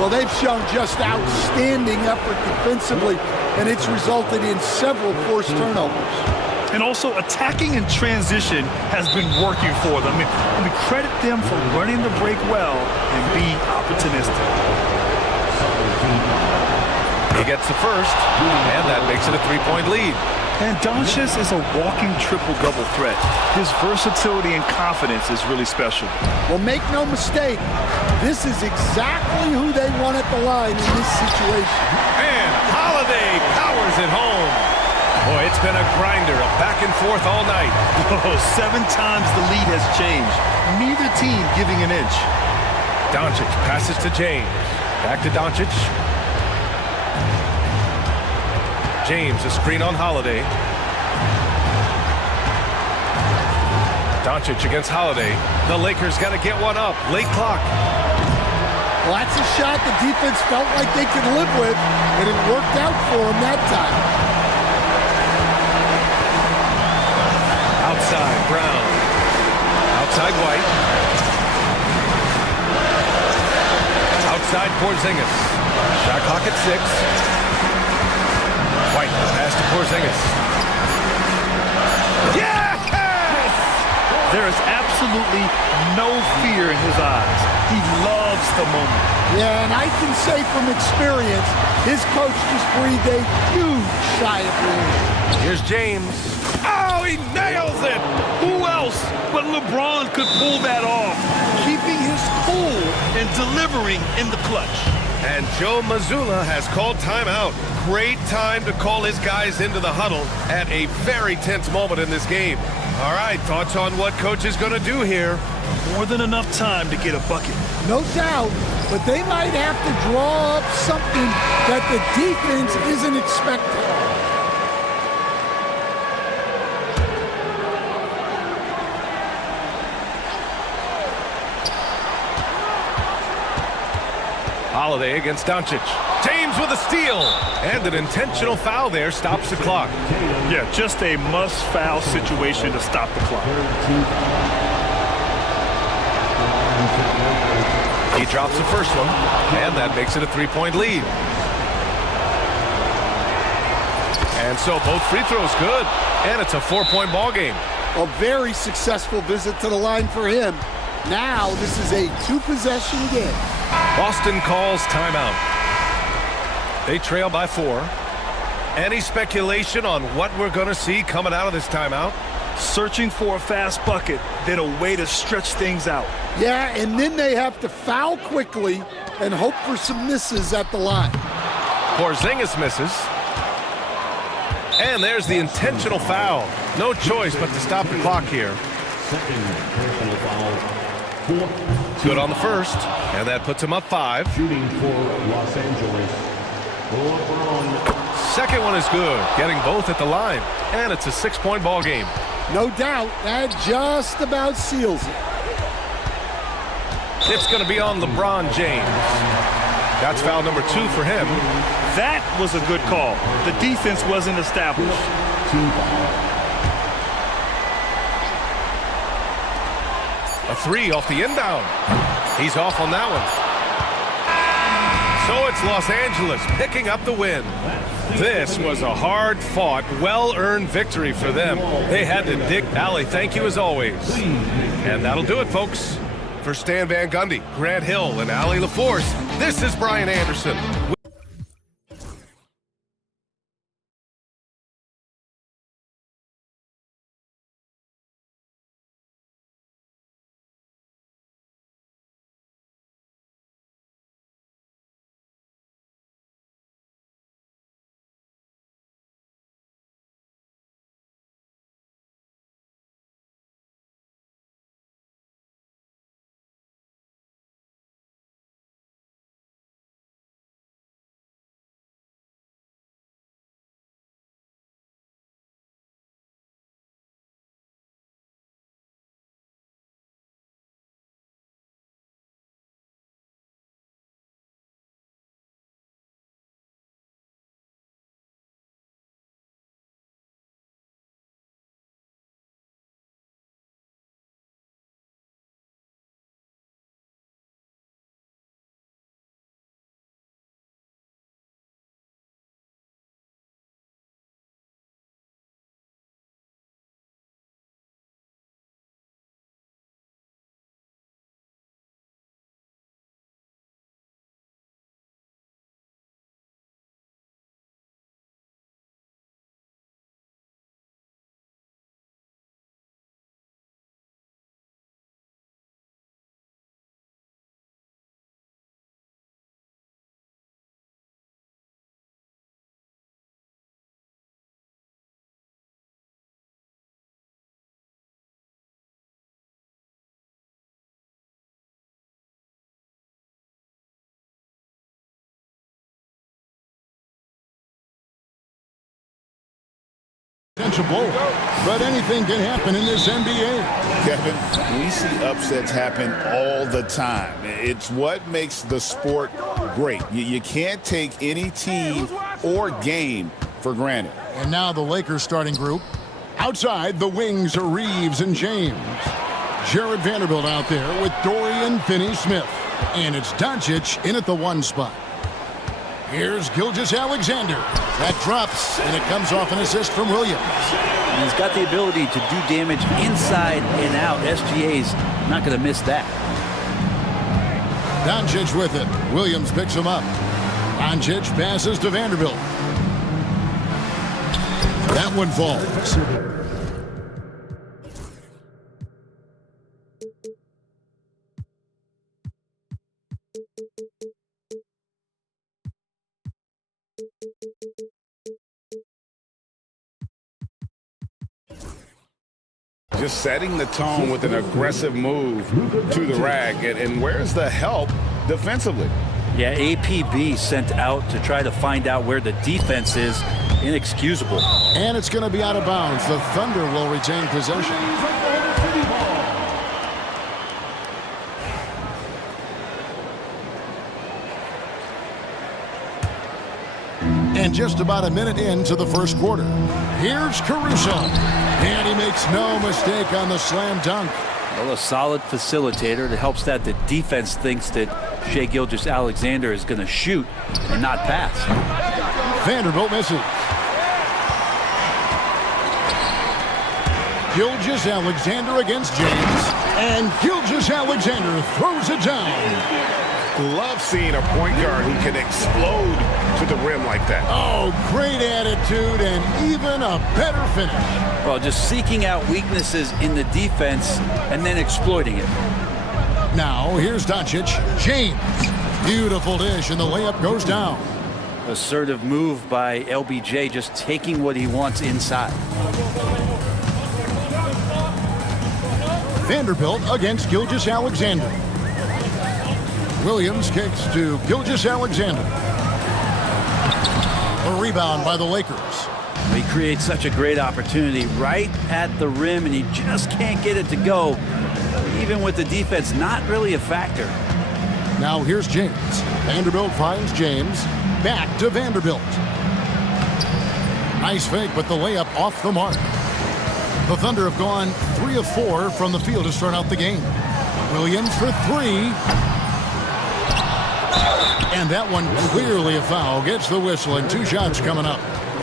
Well, they've shown just outstanding effort defensively, and it's resulted in several forced turnovers. And also, attacking in transition has been working for them. I mean, credit them for running the break well and being opportunistic. He gets the first, and that makes it a three-point lead. And Doncic is a walking triple-double threat. His versatility and confidence is really special. Well, make no mistake, this is exactly who they want at the line in this situation. And Holiday powers it home. Boy, it's been a grinder, a back and forth all night. Oh, 7 times the lead has changed. Neither team giving an inch. Doncic passes to James. Back to Doncic. James, a screen on Holiday. Doncic against Holiday. The Lakers got to get one up. Late clock. Well, that's a shot the defense felt like they could live with, and it worked out for them that time. Outside, Brown. Outside, White. Outside, Porzingis. Shot clock at 6. White, pass to Porzingis. Yes! There is absolutely no fear in his eyes. He loves the moment. Yeah, and I can say from experience, his coach just breathed a huge sigh of relief. Here's James. Oh, he nails it! Who else but LeBron could pull that off? Keeping his cool and delivering in the clutch. And Joe Mazzulla has called timeout. Great time to call his guys into the huddle at a very tense moment in this game. All right, thoughts on what coach is going to do here? More than enough time to get a bucket. No doubt, but they might have to draw up something that the defense isn't expecting. Holiday against Doncic. James with a steal. And an intentional foul there stops the clock. Yeah, just a must-foul situation to stop the clock. He drops the first one, and that makes it a three-point lead. And so both free throws good, and it's a 4-point ball game. A very successful visit to the line for him. Now this is a 2-possession game. Boston calls timeout. They trail by 4. Any speculation on what we're going to see coming out of this timeout? Searching for a fast bucket, then a way to stretch things out. Yeah, and then they have to foul quickly and hope for some misses at the line. Porzingis misses. And there's the intentional foul. No choice but to stop the clock here. Second personal foul. Good on the first, and that puts him up 5. Shooting for Los Angeles. LeBron. Second one is good, getting both at the line, and it's a 6-point ball game. No doubt, that just about seals it. It's going to be on LeBron James. That's foul number 2 for him. That was a good call. The defense wasn't established. 2 fouls. A 3 off the inbound. He's off on that one. So it's Los Angeles picking up the win. This was a hard-fought, well-earned victory for them. They had to dig. Allie, thank you as always. And that'll do it, folks. For Stan Van Gundy, Grant Hill, and Allie LaForce, this is Brian Anderson. Sensible, but anything can happen in this NBA. Kevin, we see upsets happen all the time. It's what makes the sport great. You can't take any team or game for granted. And now the Lakers starting group. Outside, the wings are Reeves and James. Jared Vanderbilt out there with Dorian Finney-Smith. And it's Doncic in at the 1 spot. Here's Gilgeous-Alexander. That drops, and it comes off an assist from Williams. And he's got the ability to do damage inside and out. SGA's not going to miss that. Doncic with it. Williams picks him up. Doncic passes to Vanderbilt. That one falls. Just setting the tone with an aggressive move to the rack. And where's the help defensively? Yeah, APB sent out to try to find out where the defense is. Inexcusable. And it's going to be out of bounds. The Thunder will retain possession. And just about a minute into the first quarter. Here's Caruso. And he makes no mistake on the slam dunk. Well, a solid facilitator that helps that the defense thinks that Shai Gilgeous-Alexander is going to shoot and not pass. Vanderbilt misses. Gilgeous-Alexander against James. And Gilgeous-Alexander throws it down. Love seeing a point guard who can explode to the rim like that. Oh, great attitude and even a better finish. Well, just seeking out weaknesses in the defense and then exploiting it. Now, here's Doncic. James. Beautiful dish, and the layup goes down. Assertive move by LBJ, just taking what he wants inside. Vanderbilt against Gilgeous-Alexander. Williams kicks to Gilgeous-Alexander. A rebound by the Lakers. He creates such a great opportunity right at the rim, and he just can't get it to go. Even with the defense not really a factor. Now here's James. Vanderbilt finds James. Back to Vanderbilt. Nice fake, but the layup off the mark. The Thunder have gone 3 of 4 from the field to start out the game. Williams for 3. And that one clearly a foul. Gets the whistle, and 2 shots coming up.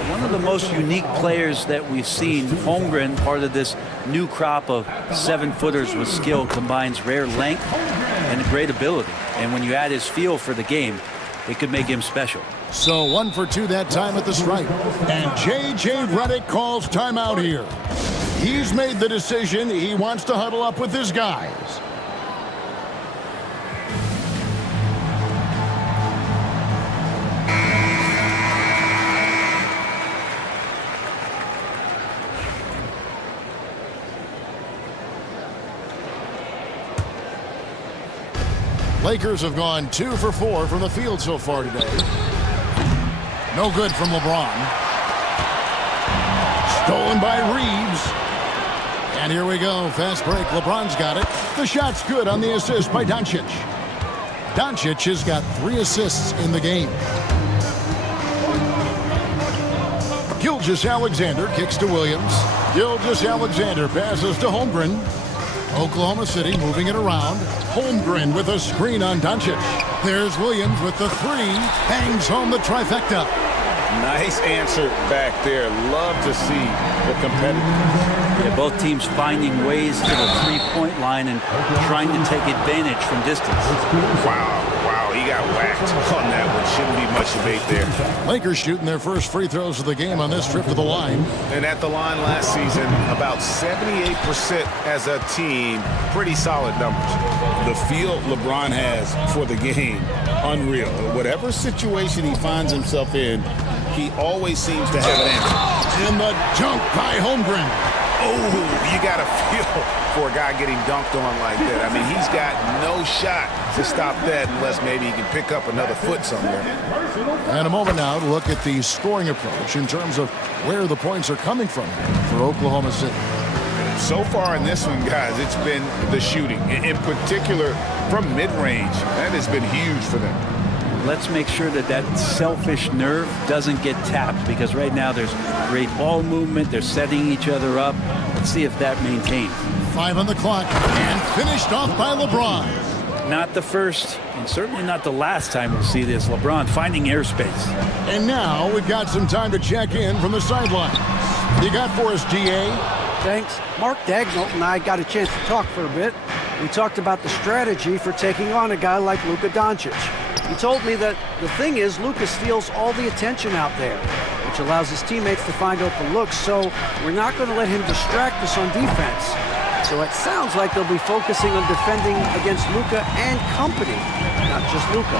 One of the most unique players that we've seen, Holmgren, part of this new crop of 7-footers with skill, combines rare length and great ability. And when you add his feel for the game, it could make him special. So 1 for 2 that time at the stripe. And J.J. Redick calls timeout here. He's made the decision. He wants to huddle up with his guys. Lakers have gone 2 for 4 from the field so far today. No good from LeBron. Stolen by Reeves. And here we go. Fast break. LeBron's got it. The shot's good on the assist by Doncic. Doncic has got 3 assists in the game. Gilgeous-Alexander kicks to Williams. Gilgeous-Alexander passes to Holmgren. Oklahoma City moving it around. Holmgren with a screen on Doncic. There's Williams with the 3. Hangs home the trifecta. Nice answer back there. Love to see the competitiveness. Yeah, both teams finding ways to the 3-point line and trying to take advantage from distance. Wow, he got whacked on that one. Shouldn't be much debate there. Lakers shooting their first free throws of the game on this trip to the line. And at the line last season, about 78% as a team. Pretty solid numbers. The feel LeBron has for the game, unreal. Whatever situation he finds himself in, he always seems to have an answer. And the dunk by Holmgren. Oh, you got to feel for a guy getting dunked on like that. I mean, he's got no shot to stop that unless maybe he can pick up another foot somewhere. And a moment now to look at the scoring approach in terms of where the points are coming from for Oklahoma City. So far in this one, guys, it's been the shooting, in particular from mid-range. That has been huge for them. Let's make sure that that selfish nerve doesn't get tapped, because right now there's great ball movement. They're setting each other up. Let's see if that maintains. 5 on the clock and finished off by LeBron. Not the first and certainly not the last time we'll see this. LeBron finding airspace. And now we've got some time to check in from the sideline. You got for us, DA? Thanks. Mark Daigneault and I got a chance to talk for a bit. We talked about the strategy for taking on a guy like Luka Doncic. He told me that the thing is Luka steals all the attention out there, which allows his teammates to find open looks, so we're not going to let him distract us on defense. So it sounds like they'll be focusing on defending against Luka and company, not just Luka.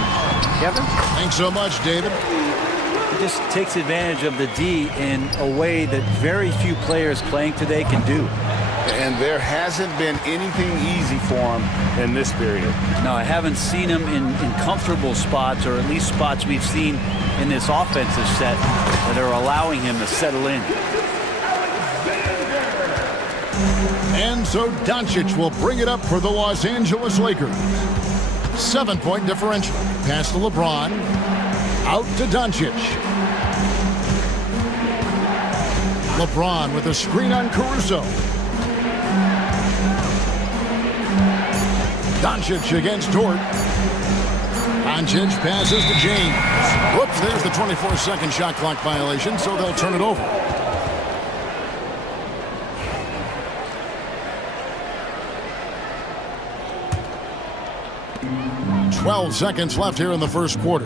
Kevin? Thanks so much, David. He just takes advantage of the D in a way that very few players playing today can do. And there hasn't been anything easy for him in this period. No, I haven't seen him in comfortable spots, or at least spots we've seen in this offensive set that are allowing him to settle in. And so Doncic will bring it up for the Los Angeles Lakers. 7-point differential. Pass to LeBron. Out to Doncic. LeBron with a screen on Caruso. Doncic against Dort. Doncic passes to James. Whoops, there's the 24-second shot clock violation, so they'll turn it over. Twelve seconds left here in the first quarter.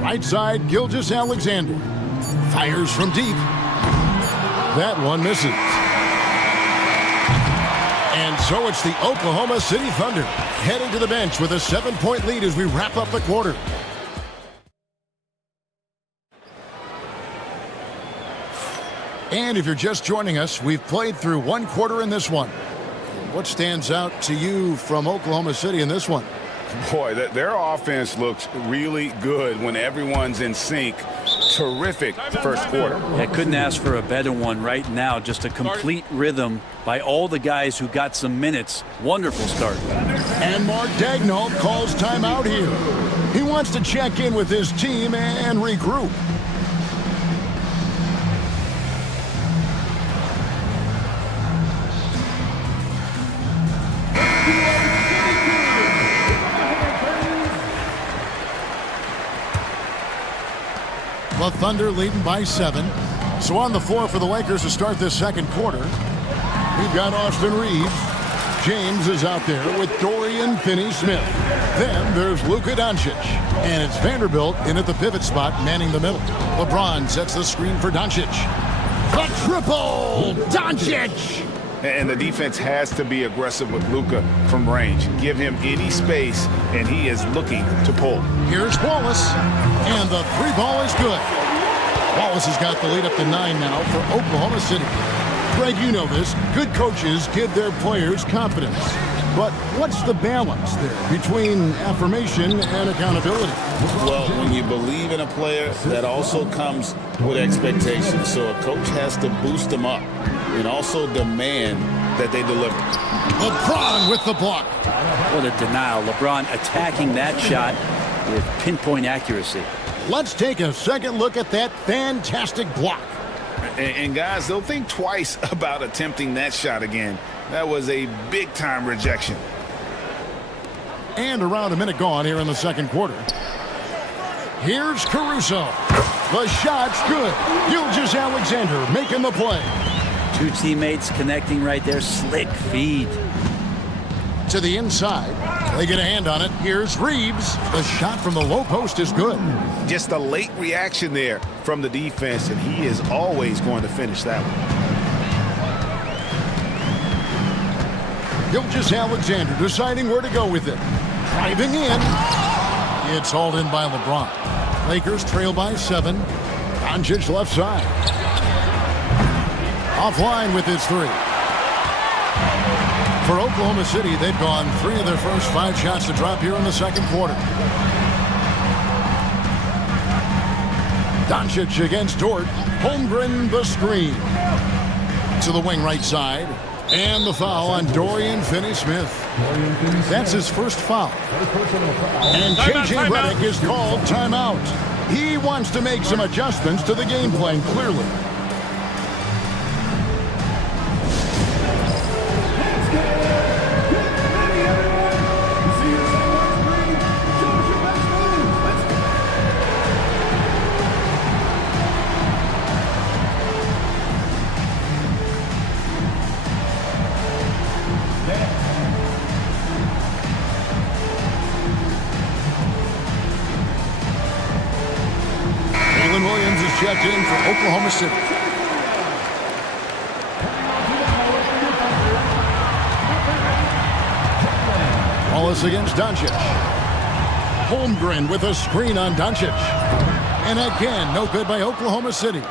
Right side, Gilgeous-Alexander. Fires from deep. That one misses. And so it's the Oklahoma City Thunder heading to the bench with a 7-point lead as we wrap up the quarter. And if you're just joining us, we've played through one quarter in this one. What stands out to you from Oklahoma City in this one? Boy, their offense looks really good when everyone's in sync. Terrific first quarter. I couldn't ask for a better one right now. Just a complete rhythm by all the guys who got some minutes. Wonderful start. And Mark Daigneault calls timeout here. He wants to check in with his team and regroup. The Thunder leading by 7. So on the floor for the Lakers to start this second quarter, we've got Austin Reeves. James is out there with Dorian Finney-Smith. Then there's Luka Doncic. And it's Vanderbilt in at the pivot spot, manning the middle. LeBron sets the screen for Doncic. The triple! Doncic! And the defense has to be aggressive with Luka from range. Give him any space, and he is looking to pull. Here's Wallace, and the 3-ball is good. Wallace has got the lead up to 9 now for Oklahoma City. Greg, you know this. Good coaches give their players confidence. But what's the balance there between affirmation and accountability? Well, when you believe in a player, that also comes with expectations. So a coach has to boost them up and also demand that they deliver. LeBron with the block. What a denial. LeBron attacking that shot with pinpoint accuracy. Let's take a second look at that fantastic block. And guys, they'll think twice about attempting that shot again. That was a big-time rejection. And around a minute gone here in the second quarter. Here's Caruso. The shot's good. Gilgeous-Alexander making the play. Two teammates connecting right there. Slick feed. To the inside. They get a hand on it. Here's Reeves. The shot from the low post is good. Just a late reaction there from the defense, and he is always going to finish that one. Gilgeous-Alexander deciding where to go with it. Driving in. It's hauled in by LeBron. Lakers trail by 7. Doncic left side. Offline with his 3. For Oklahoma City, they've gone 3 of their first 5 shots to drop here in the second quarter. Doncic against Dort. Holmgren the screen. To the wing right side. And the foul on Dorian Finney-Smith. That's his first foul. And J.J. Redick is called timeout. He wants to make some adjustments to the game plan, clearly. Checked in for Oklahoma City. Wallace against Doncic. Holmgren with a screen on Doncic. And again, no good by Oklahoma City.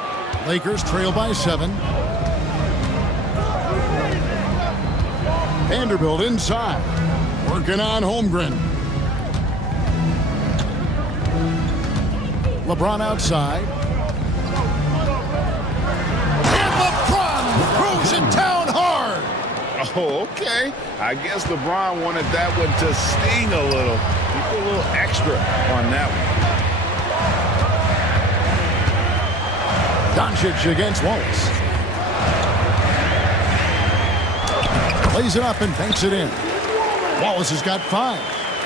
Lakers trail by 7. Vanderbilt inside. Working on Holmgren. LeBron outside. Cruising down hard. Oh, okay. I guess LeBron wanted that one to sting a little. He put a little extra on that one. Doncic against Wallace. Plays it up and banks it in. Wallace has got 5.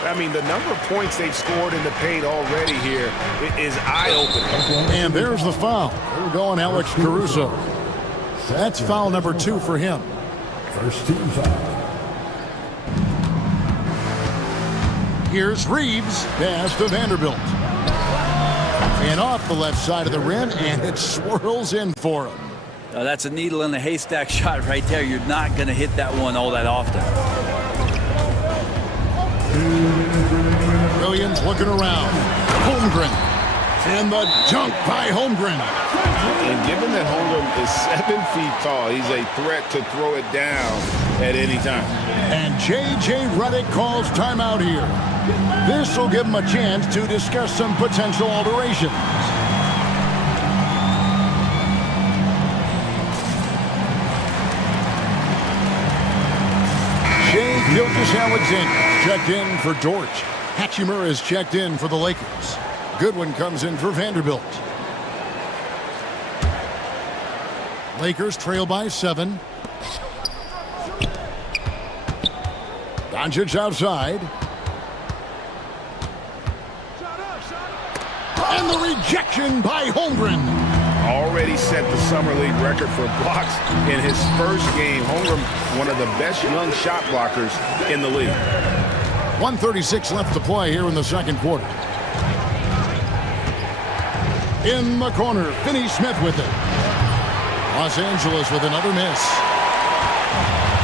I mean, the number of points they've scored in the paint already here is eye-opening. And there's the foul. We're going Alex Caruso. That's foul number 2 for him. First team foul. Here's Reeves. Pass to Vanderbilt. And off the left side of the rim, and it swirls in for him. That's a needle in a haystack shot right there. You're not going to hit that one all that often. Williams looking around. Holmgren. And the dunk by Holmgren. And given that Holmgren is 7 feet tall, he's a threat to throw it down at any time. And J.J. Redick calls timeout here. This will give him a chance to discuss some potential alterations. Shea Gilgeous-Alexander checked in for Dort. Hachimura is checked in for the Lakers. Goodwin comes in for Vanderbilt. Lakers trail by 7. Doncic outside. And the rejection by Holmgren. Already set the Summer League record for blocks in his first game. Holmgren, one of the best young shot blockers in the league. 1:36 left to play here in the second quarter. In the corner, Finney-Smith with it. Los Angeles with another miss.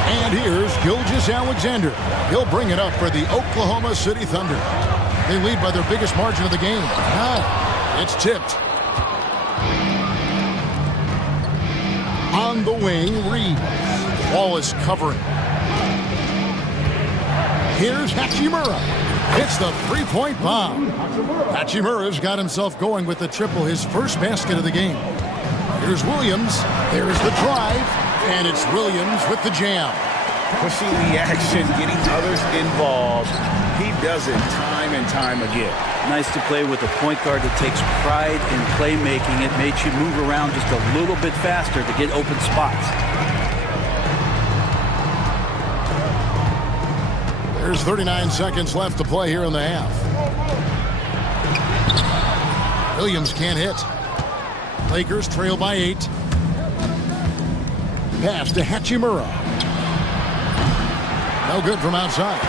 And here's Gilgeous-Alexander. He'll bring it up for the Oklahoma City Thunder. They lead by their biggest margin of the game. It's tipped. On the wing, Reeves. Wallace covering. Here's Hachimura. It's the three-point bomb. Hachimura's got himself going with the triple, his first basket of the game. Here's Williams. There's the drive. And it's Williams with the jam. Pushing the action, getting others involved. He does it time and time again. Nice to play with a point guard that takes pride in playmaking. It makes you move around just a little bit faster to get open spots. There's 39 seconds left to play here in the half. Williams can't hit. Lakers trail by 8. Pass to Hachimura. No good from outside.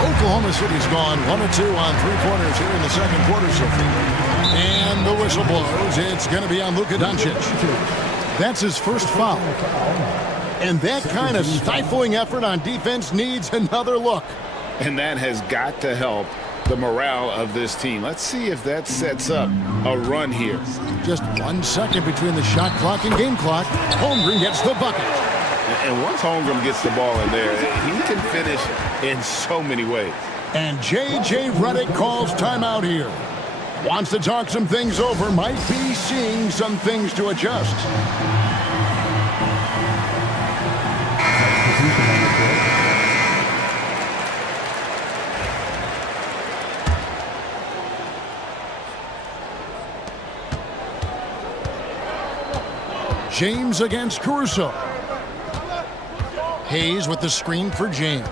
Oklahoma City's gone 1 of 2 on three-pointers here in the second quarter so far. And the whistle blows. It's going to be on Luka Doncic. That's his first foul. And that kind of stifling effort on defense needs another look. And that has got to help the morale of this team. Let's see if that sets up a run here. Just 1 second between the shot clock and game clock. Holmgren gets the bucket. And once Holmgren gets the ball in there, he can finish in so many ways. And J.J. Redick calls timeout here. Wants to talk some things over, might be seeing some things to adjust. James against Caruso. Hayes with the screen for James.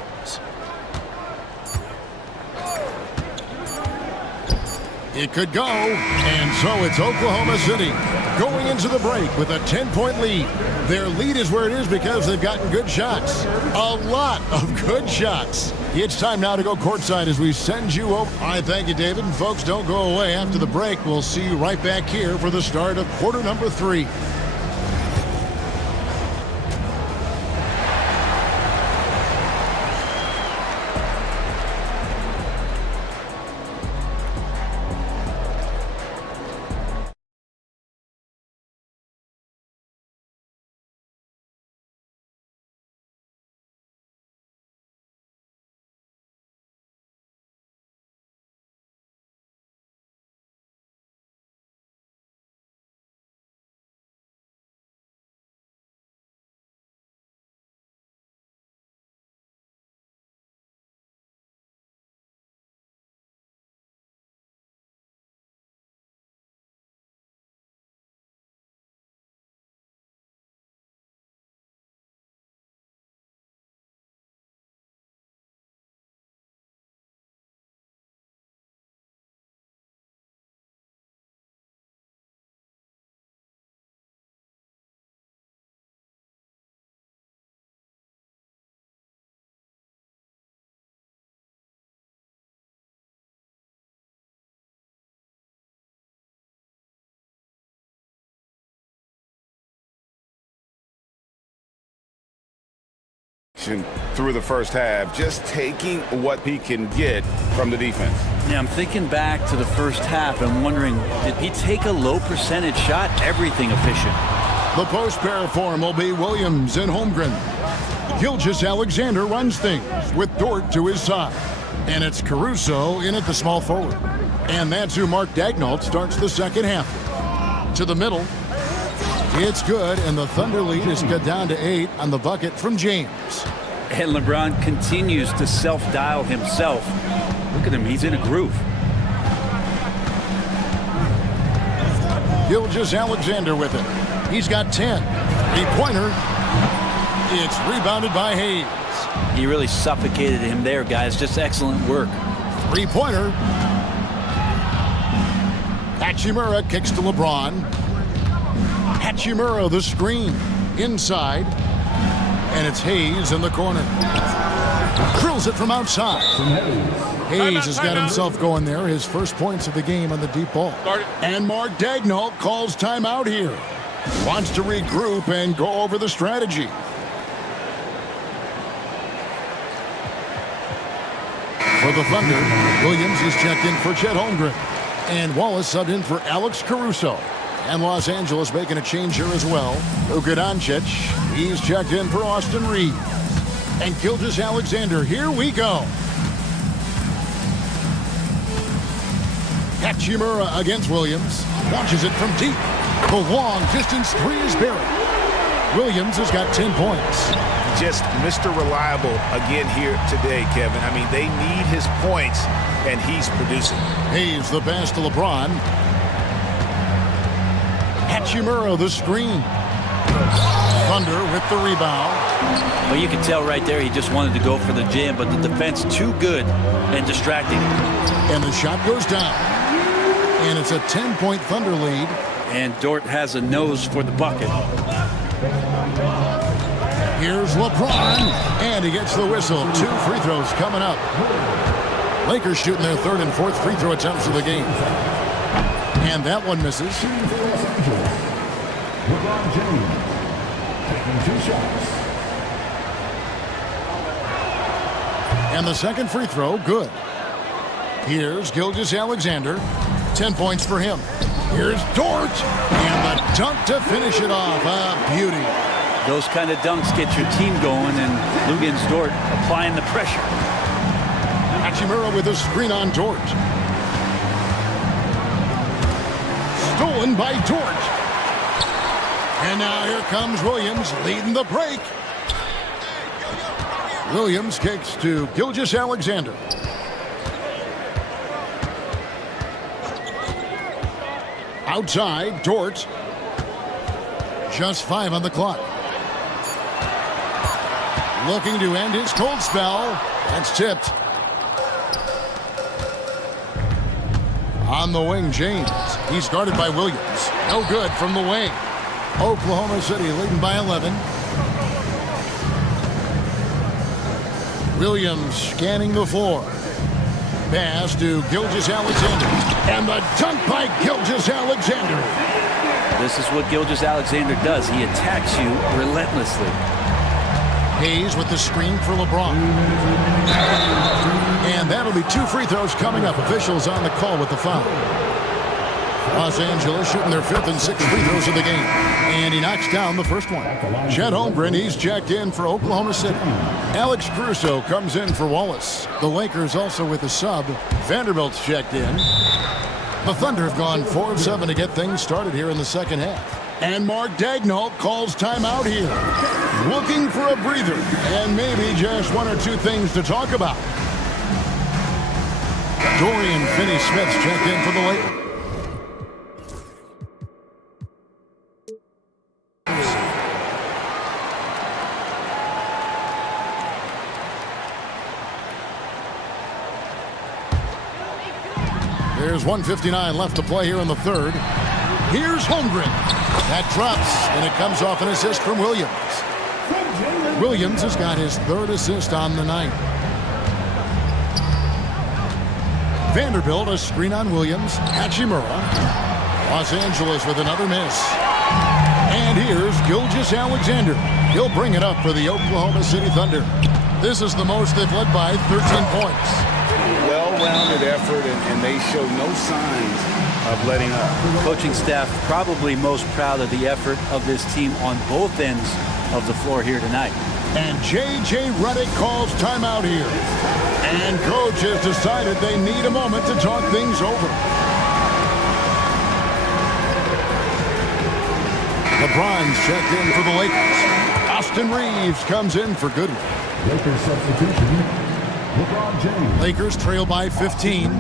It could go, and so it's Oklahoma City going into the break with a 10-point lead. Their lead is where it is because they've gotten good shots. A lot of good shots. It's time now to go courtside as we send you over. I thank you, David. And folks, don't go away. After the break, we'll see you right back here for the start of quarter number 3. Through the first half, just taking what he can get from the defense. Yeah, I'm thinking back to the first half and wondering, did he take a low percentage shot? Everything efficient. The post pair form will be Williams and Holmgren. Gilgeous-Alexander runs things with Dort to his side. And it's Caruso in at the small forward. And that's who Mark Daigneault starts the second half. To the middle. It's good, and the Thunder lead is cut down to 8 on the bucket from James. And LeBron continues to self-dial himself. Look at him, he's in a groove. Gilgeous-Alexander with it. He's got 10. Three-pointer. It's rebounded by Hayes. He really suffocated him there, guys. Just excellent work. Three-pointer. Hachimura kicks to LeBron. Hachimura the screen. Inside. And it's Hayes in the corner. Drills it from outside. Hayes has got himself going there. His first points of the game on the deep ball. And Mark Daigneault calls timeout here. Wants to regroup and go over the strategy. For the Thunder, Williams is checked in for Chet Holmgren. And Wallace subbed in for Alex Caruso. And Los Angeles making a change here as well. Luka Doncic, he's checked in for Austin Reeves. And Gilgeous-Alexander, here we go. Hachimura against Williams. Launches it from deep. The long distance three is buried. Williams has got 10 points. Just Mr. Reliable again here today, Kevin. I mean, they need his points, and he's producing. Hayes the pass to LeBron. Hachimura the screen. Thunder with the rebound. Well, you can tell right there he just wanted to go for the jam, but the defense too good and distracting. And the shot goes down. And it's a 10-point Thunder lead. And Dort has a nose for the bucket. Here's LeBron. And he gets the whistle. 2 free throws coming up. Lakers shooting their third and fourth free throw attempts of the game. And that one misses. LeBron James taking 2 shots. And the second free throw, good. Here's Gilgeous-Alexander. 10 points for him. Here's Dort. And the dunk to finish it off. A beauty. Those kind of dunks get your team going, and Lugens Dort applying the pressure. Hachimura with a screen on Dort. Stolen by Dort. And now here comes Williams leading the break. Williams kicks to Gilgeous-Alexander. Outside, Dort. Just 5 on the clock. Looking to end his cold spell. That's tipped. On the wing, James. He's guarded by Williams. No good from the wing. Oklahoma City leading by 11. Williams scanning the floor. Pass to Gilgeous-Alexander. And the dunk by Gilgeous-Alexander. This is what Gilgeous-Alexander does. He attacks you relentlessly. Hayes with the screen for LeBron. And that'll be 2 free throws coming up. Officials on the call with the foul. Los Angeles shooting their 5th and 6th free throws of the game. And he knocks down the first one. Chet Holmgren, he's checked in for Oklahoma City. Alex Caruso comes in for Wallace. The Lakers also with a sub. Vanderbilt's checked in. The Thunder have gone 4 of 7 to get things started here in the second half. And Mark Daigneault calls timeout here. Looking for a breather and maybe just 1 or 2 things to talk about. Dorian Finney-Smith's checked in for the Lakers. There's 1:59 left to play here in the third. Here's Holmgren. That drops, and it comes off an assist from Williams. Williams has got his 3rd assist on the night. Vanderbilt, a screen on Williams. Hachimura. Los Angeles with another miss. And here's Gilgeous-Alexander. He'll bring it up for the Oklahoma City Thunder. This is the most they've led by 13 points. Well-rounded effort, and they show no signs of letting up. Coaching staff probably most proud of the effort of this team on both ends of the floor here tonight. And J.J. Redick calls timeout here. And coach has decided they need a moment to talk things over. LeBron's checked in for the Lakers. Austin Reeves comes in for Goodwin. Lakers substitution, LeBron James. Lakers trail by 15.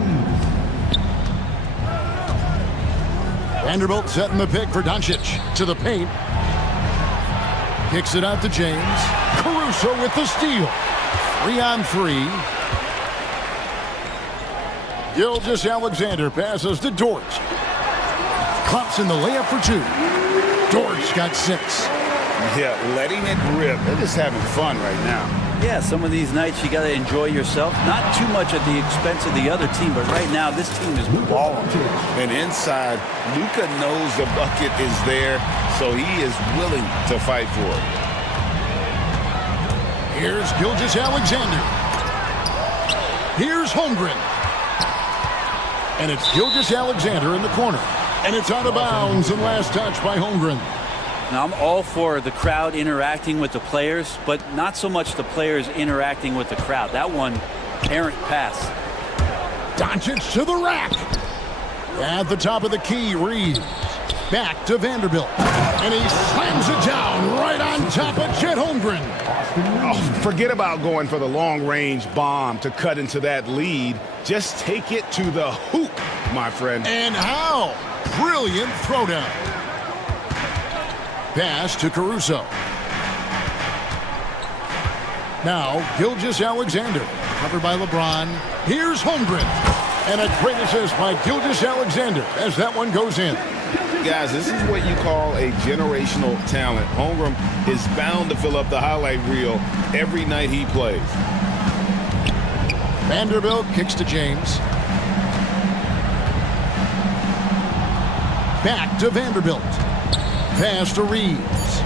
Vanderbilt setting the pick for Doncic. To the paint. Kicks it out to James. Caruso with the steal. 3-on-3. Gilgeous-Alexander passes to Dort. Klops in the layup for 2. Dort's got 6. Yeah, letting it rip. They're just having fun right now. Yeah, some of these nights you got to enjoy yourself. Not too much at the expense of the other team, but right now this team is balling. And inside, Luka knows the bucket is there, so he is willing to fight for it. Here's Gilgeous-Alexander. Here's Holmgren. And it's Gilgeous-Alexander in the corner. And it's out of bounds and last touch by Holmgren. Now, I'm all for the crowd interacting with the players, but not so much the players interacting with the crowd. That one, errant pass. Doncic to the rack. At the top of the key, Reeves. Back to Vanderbilt. And he slams it down right on top of Chet Holmgren. Oh, forget about going for the long-range bomb to cut into that lead. Just take it to the hoop, my friend. And how? Brilliant throwdown. Pass to Caruso. Now, Gilgeous-Alexander. Covered by LeBron. Here's Holmgren. And a great assist by Gilgeous-Alexander as that one goes in. Guys, this is what you call a generational talent. Holmgren is bound to fill up the highlight reel every night he plays. Vanderbilt kicks to James. Back to Vanderbilt. Pass to Reeves.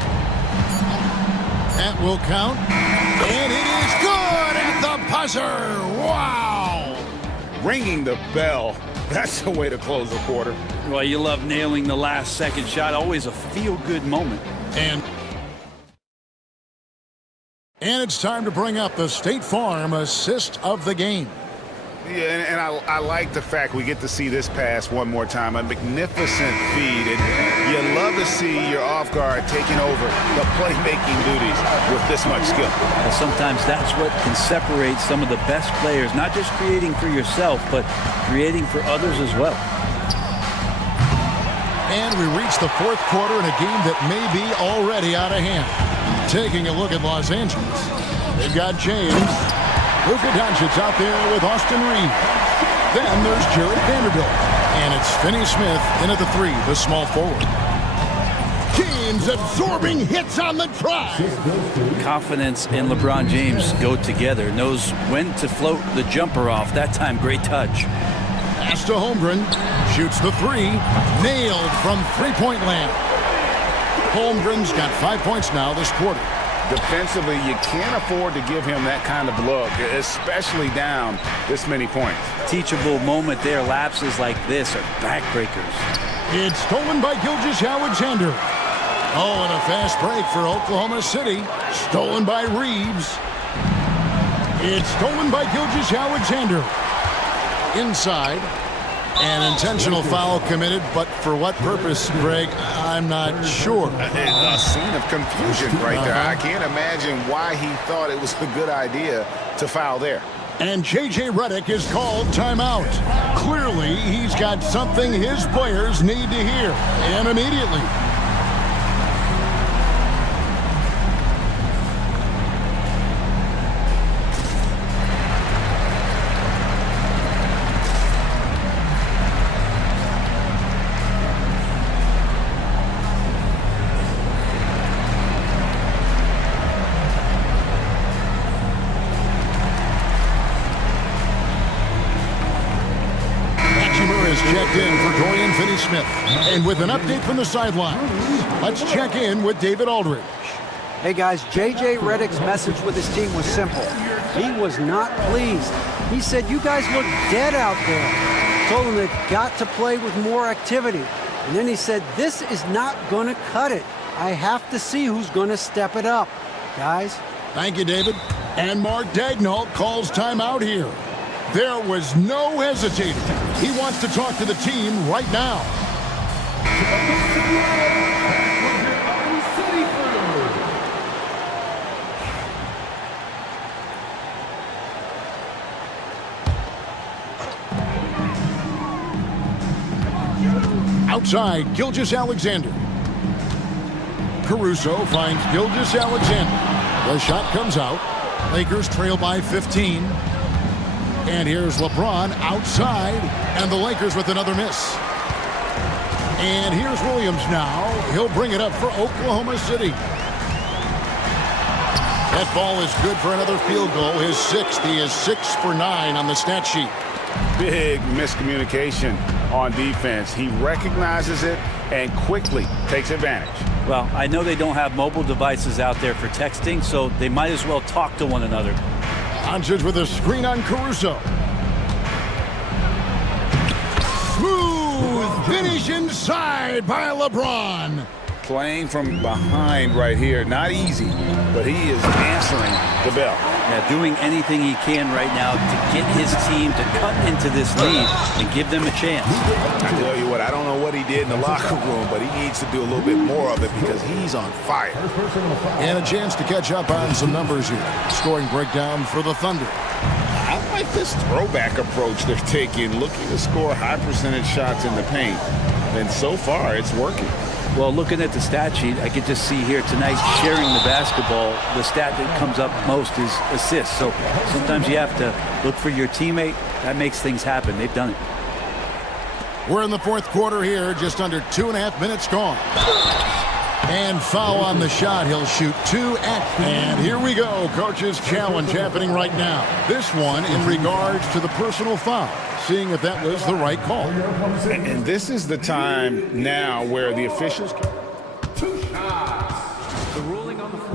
That will count. And it is good at the buzzer. Wow. ringing the bell. That's the way to close the quarter. Well, you love nailing the last second shot. Always a feel-good moment. And it's time to bring up the State Farm assist of the game. Yeah, and I like the fact we get to see this pass one more time. A magnificent feed. And you love to see your off guard taking over the playmaking duties with this much skill. Well, sometimes that's what can separate some of the best players, not just creating for yourself, but creating for others as well. And we reach the fourth quarter in a game that may be already out of hand. Taking a look at Los Angeles, they've got James. Luka Doncic out there with Austin Reeves. Then there's Jared Vanderbilt. And it's Finney Smith in at the three, the small forward. James absorbing hits on the drive. Confidence and LeBron James go together. Knows when to float the jumper off. That time, great touch. Pass to Holmgren. Shoots the three. Nailed from three-point land. Holmgren's got 5 points now this quarter. Defensively, you can't afford to give him that kind of look, especially down this many points. Teachable moment there. Lapses like this are backbreakers. It's stolen by Gilgeous-Alexander. Oh, and a fast break for Oklahoma City. Stolen by Reeves. It's stolen by Gilgeous-Alexander. Inside. An intentional foul committed, but for what purpose, Greg, I'm not sure. A scene of confusion right there. I can't imagine why he thought it was a good idea to foul there. And J.J. Redick is called timeout. Clearly, he's got something his players need to hear, and immediately. Checked in for Dorian Finney-Smith. And with an update from the sidelines, let's check in with David Aldridge. Hey guys, J.J. Redick's message with his team was simple. He was not pleased. He said, you guys look dead out there. Told them they've got to play with more activity. And then he said, this is not going to cut it. I have to see who's going to step it up. Guys. Thank you, David. And Mark Daigneault calls timeout here. There was no hesitating. He wants to talk to the team right now. Outside, Gilgeous-Alexander. Caruso finds Gilgeous-Alexander. The shot comes out. Lakers trail by 15. And here's LeBron outside, and the Lakers with another miss. And here's Williams now. He'll bring it up for Oklahoma City. That ball is good for another field goal. His sixth. He is 6 for 9 on the stat sheet. Big miscommunication on defense. He recognizes it and quickly takes advantage. Well, I know they don't have mobile devices out there for texting, so they might as well talk to one another. Doncic with a screen on Caruso. Smooth finish inside by LeBron. Playing from behind right here. Not easy, but he is answering the bell. Yeah, doing anything he can right now to get his team to cut into this lead and give them a chance. I tell you what, I don't know what he did in the locker room, but he needs to do a little bit more of it because he's on fire. And a chance to catch up on some numbers here. Scoring breakdown for the Thunder. I like this throwback approach they're taking, looking to score high percentage shots in the paint. And so far, it's working. Well, looking at the stat sheet, I could just see here tonight sharing the basketball. The stat that comes up most is assists. So sometimes you have to look for your teammate. That makes things happen. They've done it. We're in the fourth quarter here, just under 2.5 minutes gone. And foul on the shot. He'll shoot 2 at. And here we go. Coach's challenge happening right now. This one in regards to the personal foul. Seeing if that was the right call. And this is the time now where the officials can...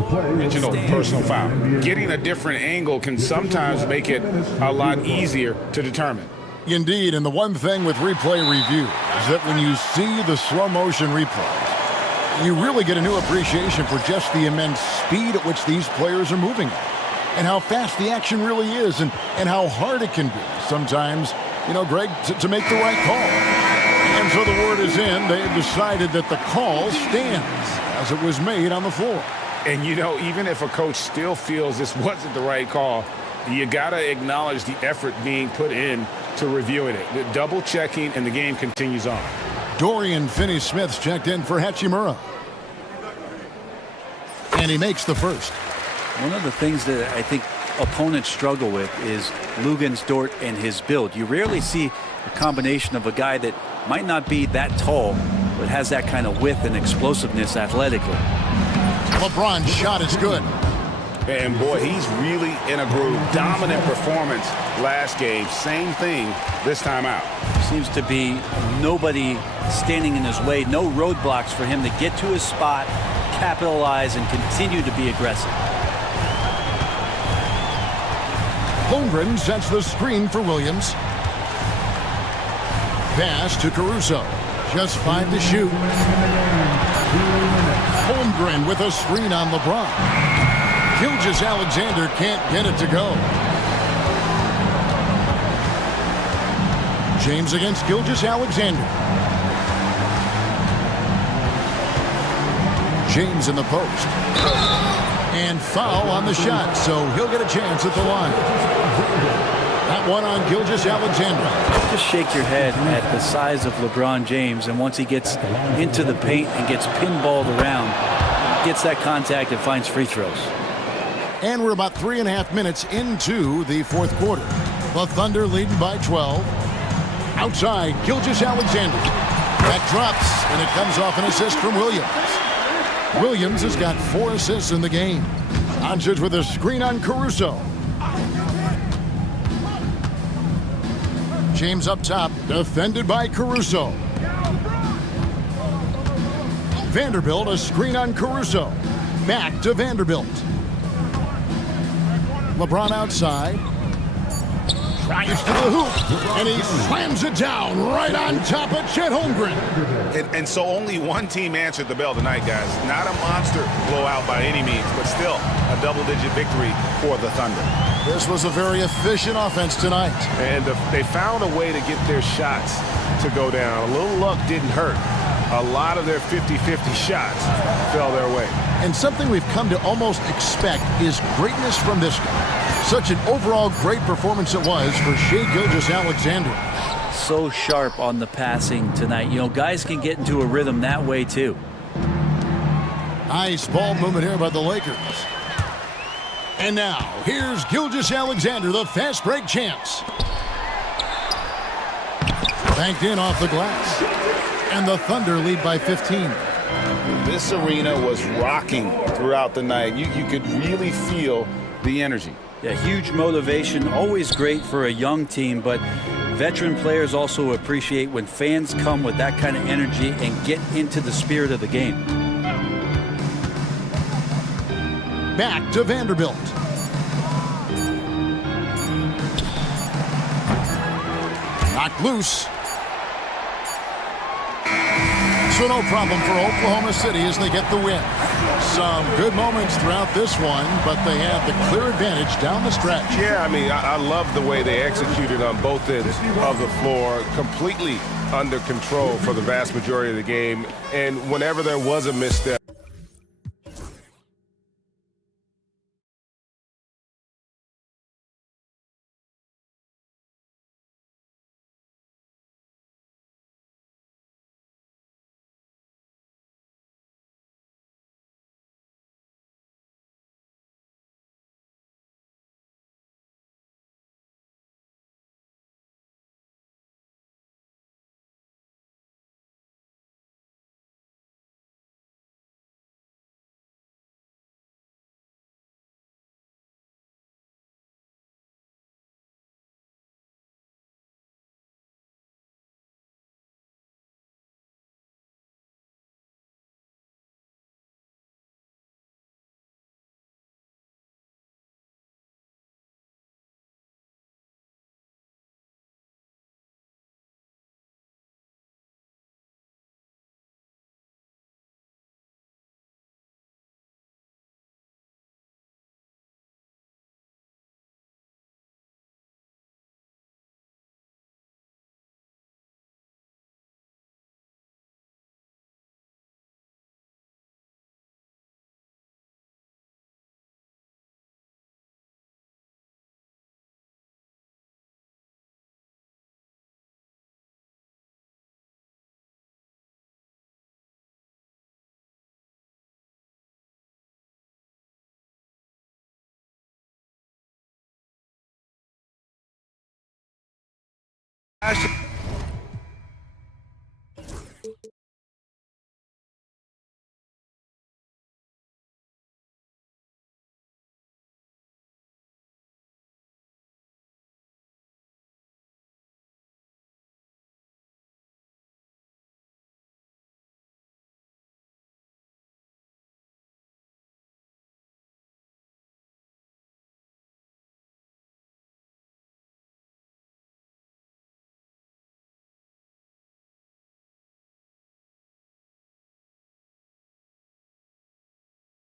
Original personal foul. Getting a different angle can sometimes make it a lot easier to determine. Indeed, and the one thing with replay review is that when you see the slow motion replays, you really get a new appreciation for just the immense speed at which these players are moving at, and how fast the action really is, and how hard it can be sometimes, you know, Greg, to make the right call. And so the word is in. They have decided that the call stands as it was made on the floor. And, you know, even if a coach still feels this wasn't the right call, you got to acknowledge the effort being put in to reviewing it. The double checking, and the game continues on. Dorian Finney-Smith's checked in for Hachimura. And he makes the first. One of the things that I think opponents struggle with is Luguentz Dort and his build. You rarely see a combination of a guy that might not be that tall, but has that kind of width and explosiveness athletically. LeBron's shot is good. And boy, he's really in a groove. Dominant performance last game. Same thing this time out. Seems to be nobody standing in his way. No roadblocks for him to get to his spot, capitalize, and continue to be aggressive. Holmgren sets the screen for Williams. Pass to Caruso. Just 5 to shoot. Holmgren with a screen on LeBron. Gilgeous-Alexander can't get it to go. James against Gilgeous-Alexander. James in the post. And foul on the shot, so he'll get a chance at the line. That one on Gilgeous-Alexander. Just shake your head at the size of LeBron James, and once he gets into the paint and gets pinballed around, gets that contact and finds free throws. And we're about 3.5 minutes into the fourth quarter. The Thunder leading by 12. Outside, Gilgeous-Alexander. That drops, and it comes off an assist from Williams. Williams has got 4 assists in the game. Doncic with a screen on Caruso. James up top, defended by Caruso. Vanderbilt, a screen on Caruso. Back to Vanderbilt. LeBron outside. Tries to the hoop, and he slams it down right on top of Chet Holmgren. And so only one team answered the bell tonight, guys. Not a monster blowout by any means, but still a double-digit victory for the Thunder. This was a very efficient offense tonight. And they found a way to get their shots to go down. A little luck didn't hurt. A lot of their 50-50 shots fell their way. And something we've come to almost expect is greatness from this guy. Such an overall great performance it was for Shai Gilgeous-Alexander. So sharp on the passing tonight. You know, guys can get into a rhythm that way too. Nice ball movement here by the Lakers. And now, here's Gilgeous-Alexander, the fast break chance. Banked in off the glass. And the Thunder lead by 15. This arena was rocking throughout the night. You could really feel the energy. Yeah, huge motivation, always great for a young team, but veteran players also appreciate when fans come with that kind of energy and get into the spirit of the game. Back to Vanderbilt. Knocked loose. So no problem for Oklahoma City as they get the win. Some good moments throughout this one, but they have the clear advantage down the stretch. Yeah, I mean, I love the way they executed on both ends of the floor. Completely under control for the vast majority of the game. And whenever there was a misstep,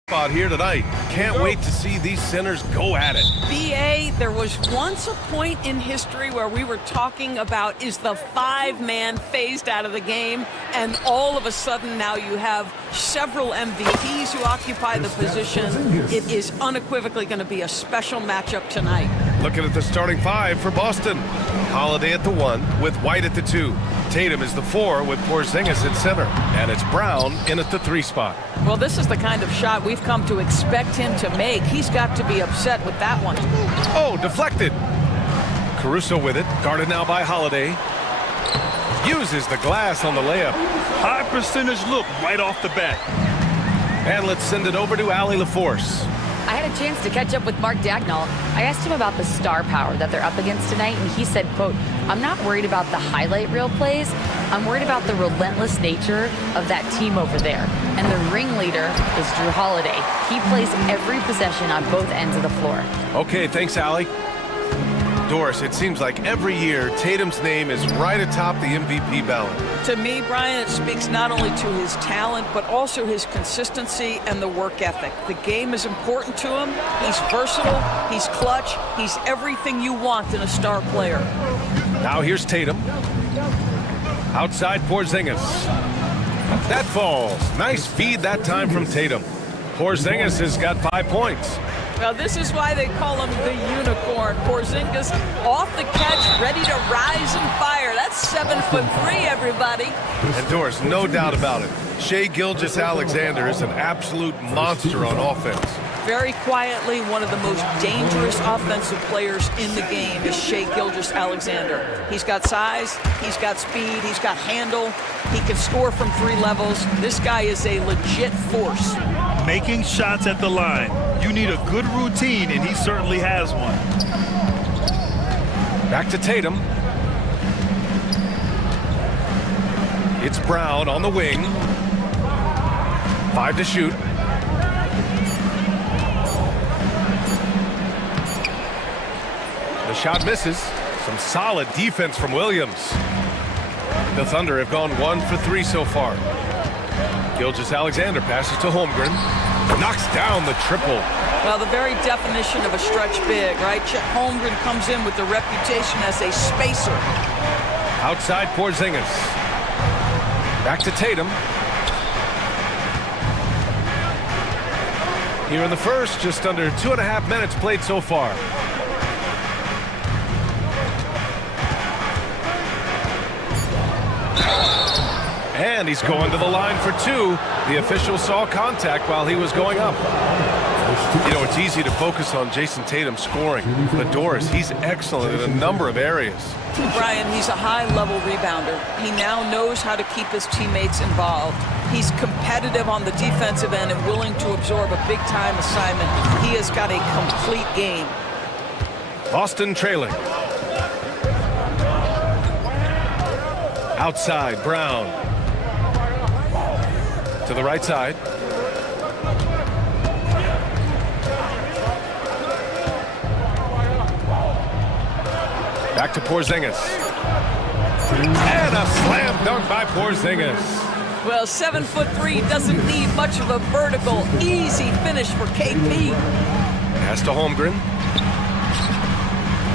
Spot here tonight. Can't wait to see these centers go at it. BA, there was once a point in history where we were talking about, is the five-man phased out of the game? And all of a sudden now you have several MVPs who occupy the position. It is unequivocally going to be a special matchup tonight. Looking at the starting five for Boston. Holiday at the 1 with White at the 2. Tatum is the 4 with Porzingis at center. And it's Brown in at the 3 spot. Well, this is the kind of shot we've come to expect him to make. He's got to be upset with that one. Oh, deflected. Caruso with it, guarded now by Holiday. Uses the glass on the layup. High percentage look right off the bat. And let's send it over to Allie LaForce. I had a chance to catch up with Mark Dagnall. I asked him about the star power that they're up against tonight, and he said, quote, "I'm not worried about the highlight reel plays. I'm worried about the relentless nature of that team over there. And the ringleader is Drew Holiday. He plays every possession on both ends of the floor." Okay, thanks, Allie. Doris, it seems like every year Tatum's name is right atop the MVP ballot. To me, Brian, it speaks not only to his talent, but also his consistency and the work ethic. The game is important to him. He's versatile. He's clutch. He's everything you want in a star player. Now here's Tatum. Outside Porzingis. That falls. Nice feed that time from Tatum. Porzingis has got 5 points. Well, this is why they call him the unicorn. Porzingis off the catch, ready to rise and fire. That's 7'3", everybody. And Doris, no doubt about it, Shai Gilgeous-Alexander is an absolute monster on offense. Very quietly, one of the most dangerous offensive players in the game is Shai Gilgeous-Alexander. He's got size, he's got speed, he's got handle, he can score from 3 levels. This guy is a legit force. Making shots at the line. You need a good routine, and he certainly has one. Back to Tatum. It's Brown on the wing. 5 to shoot. The shot misses. Some solid defense from Williams. The Thunder have gone 1 for 3 so far. Gilgeous-Alexander passes to Holmgren. Knocks down the triple. Well, the very definition of a stretch big, right? Chet Holmgren comes in with the reputation as a spacer. Outside Porzingis. Back to Tatum. Here in the first, just under 2.5 minutes played so far. And he's going to the line for 2. The official saw contact while he was going up. You know, it's easy to focus on Jason Tatum scoring, but Doris, he's excellent in a number of areas. Brian, he's a high-level rebounder. He now knows how to keep his teammates involved. He's competitive on the defensive end and willing to absorb a big-time assignment. He has got a complete game. Boston trailing. Outside, Brown. To the right side. Back to Porzingis. And a slam dunk by Porzingis. Well, 7'3" doesn't need much of a vertical. Easy finish for KP. Pass to Holmgren.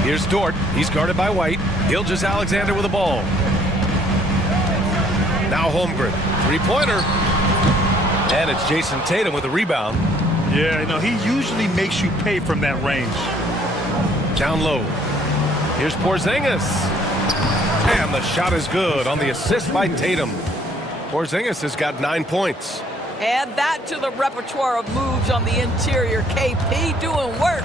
Here's Dort. He's guarded by White. Gilgeous-Alexander with the ball. Now Holmgren. 3-pointer. And it's Jason Tatum with a rebound. Yeah, you know, he usually makes you pay from that range. Down low. Here's Porzingis. And the shot is good on the assist by Tatum. Porzingis has got 9 points. Add that to the repertoire of moves on the interior. KP doing work.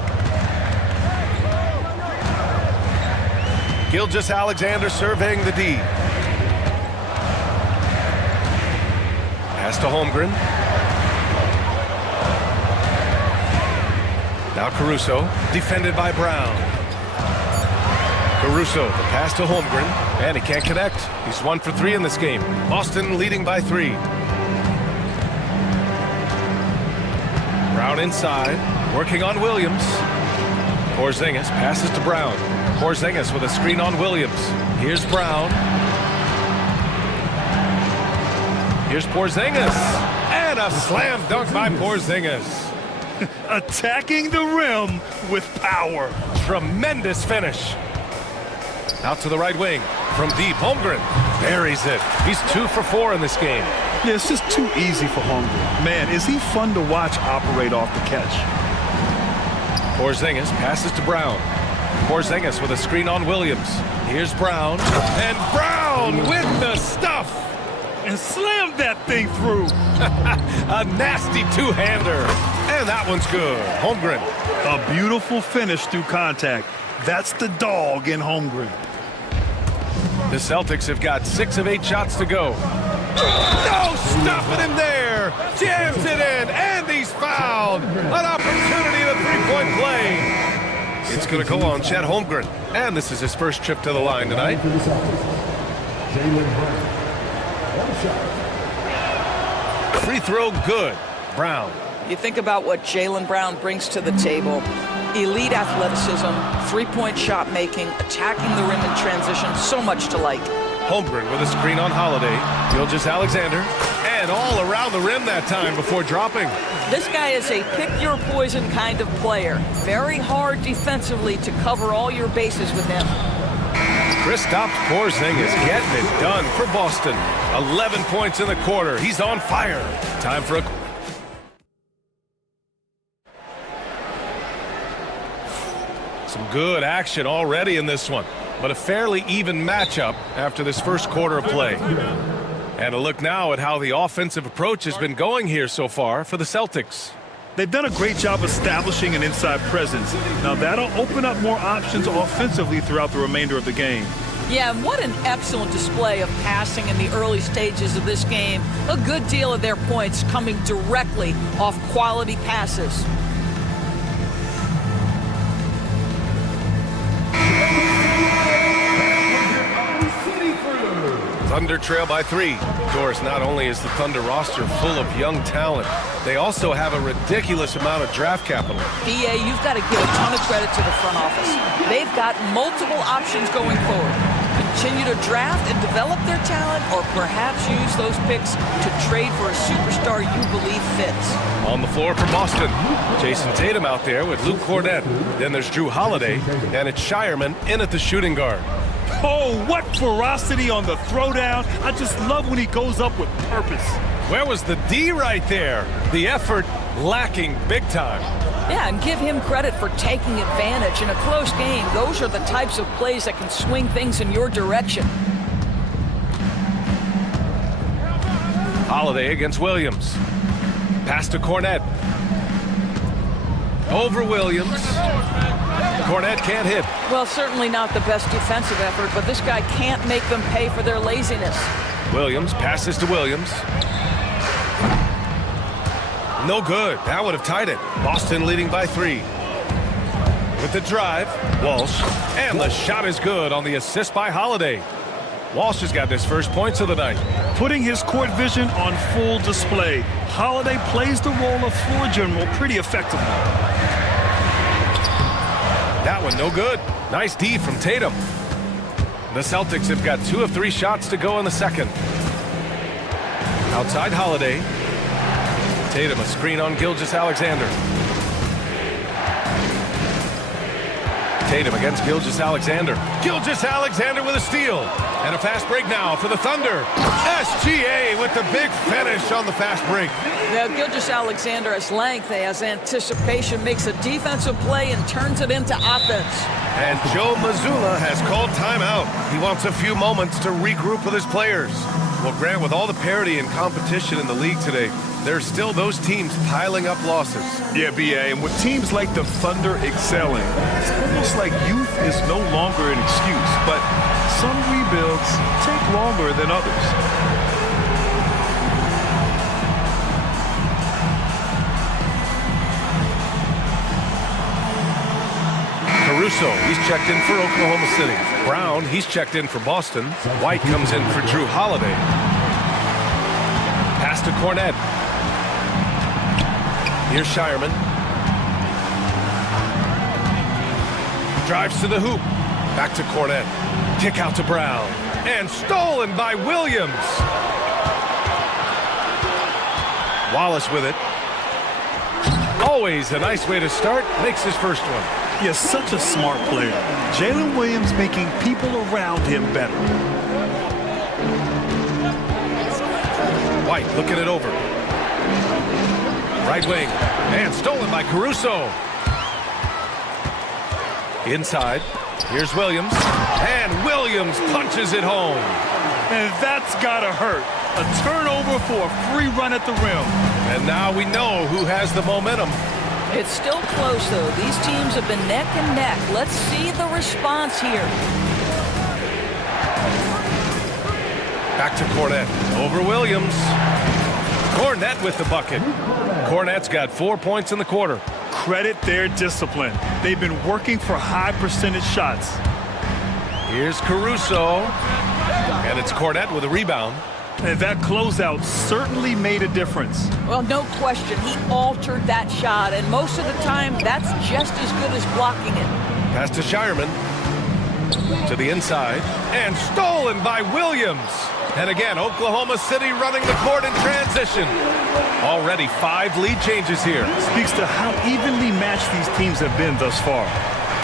Gilgeous-Alexander surveying the D. Pass to Holmgren. Now Caruso, defended by Brown. Caruso, the pass to Holmgren, and he can't connect. He's 1 for 3 in this game. Boston leading by 3. Brown inside, working on Williams. Porzingis passes to Brown. Porzingis with a screen on Williams. Here's Brown. Here's Porzingis. And a slam dunk by Porzingis. Attacking the rim with power. Tremendous finish. Out to the right wing. From deep, Holmgren buries it. He's 2 for 4 in this game. Yeah, it's just too easy for Holmgren. Man, is he fun to watch operate off the catch. Porzingis passes to Brown. Porzingis with a screen on Williams. Here's Brown. And Brown with the stuff. And slammed that thing through. A nasty two-hander. And that one's good. Holmgren. A beautiful finish through contact. That's the dog in Holmgren. The Celtics have got 6 of 8 shots to go. No, stopping him there. Jams it in, and he's fouled. An opportunity at a three-point play. It's going to go on Chet Holmgren. And this is his first trip to the line tonight. Free throw good. Brown. You think about what Jaylen Brown brings to the table. Elite athleticism, three-point shot making, attacking the rim in transition, so much to like. Holmgren with a screen on Holiday. Gilgeous-Alexander. And all around the rim that time before dropping. This guy is a pick-your-poison kind of player. Very hard defensively to cover all your bases with him. Kristaps Porzingis getting it done for Boston. 11 points in the quarter. He's on fire. Time for a... Some good action already in this one, but a fairly even matchup after this first quarter of play. And a look now at how the offensive approach has been going here so far for the Celtics. They've done a great job establishing an inside presence. Now that'll open up more options offensively throughout the remainder of the game. Yeah, and what an excellent display of passing in the early stages of this game. A good deal of their points coming directly off quality passes. Thunder trail by 3. Of course, not only is the Thunder roster full of young talent, they also have a ridiculous amount of draft capital. BA, you've got to give a ton of credit to the front office. They've got multiple options going forward. Continue to draft and develop their talent, or perhaps use those picks to trade for a superstar you believe fits. On the floor for Boston, Jason Tatum out there with Luke Cornett. Then there's Drew Holiday, and it's Shireman in at the shooting guard. Oh, what ferocity on the throwdown. I just love when he goes up with purpose. Where was the D right there? The effort lacking big time. Yeah, and give him credit for taking advantage in a close game. Those are the types of plays that can swing things in your direction. Holiday against Williams. Pass to Cornett. Over Williams. Cornett can't hit. Well, certainly not the best defensive effort, but this guy can't make them pay for their laziness. Williams passes to Williams. No good. That would have tied it. Boston leading by 3. With the drive, Walsh. And the shot is good on the assist by Holiday. Walsh has got his first points of the night. Putting his court vision on full display. Holiday plays the role of floor general pretty effectively. That one no good. Nice D from Tatum. The Celtics have got 2 of 3 shots to go in the second. Outside Holiday. Tatum a screen on Gilgeous-Alexander. Tatum against Gilgeous-Alexander. Gilgeous-Alexander with a steal. And a fast break now for the Thunder. SGA with the big finish on the fast break. Now, Gilgeous-Alexander has length, has anticipation, makes a defensive play and turns it into offense. And Joe Mazzulla has called timeout. He wants a few moments to regroup with his players. Well, Grant, with all the parity and competition in the league today, there's still those teams piling up losses. Yeah, BA, and with teams like the Thunder excelling, it's almost like youth is no longer an excuse, but some rebuilds take longer than others. Caruso, he's checked in for Oklahoma City. Brown, he's checked in for Boston. White comes in for Drew Holiday. Pass to Cornette. Here's Shireman. Drives to the hoop. Back to Cornette. Kick out to Brown. And stolen by Williams. Wallace with it. Always a nice way to start. Makes his first one. He is such a smart player. Jalen Williams making people around him better. White looking it over. Right wing. And stolen by Caruso. Inside. Here's Williams. And Williams punches it home. And that's gotta hurt. A turnover for a free run at the rim. And now we know who has the momentum. It's still close, though. These teams have been neck and neck. Let's see the response here. Back to Cornette. Over Williams. Cornette with the bucket. Cornette's got 4 points in the quarter. Credit their discipline. They've been working for high percentage shots. Here's Caruso. And it's Cornette with a rebound. And that closeout certainly made a difference. Well, no question. He altered that shot, and most of the time, that's just as good as blocking it. Pass to Shireman. To the inside. And stolen by Williams. And again, Oklahoma City running the court in transition. Already 5 lead changes here. Speaks to how evenly matched these teams have been thus far.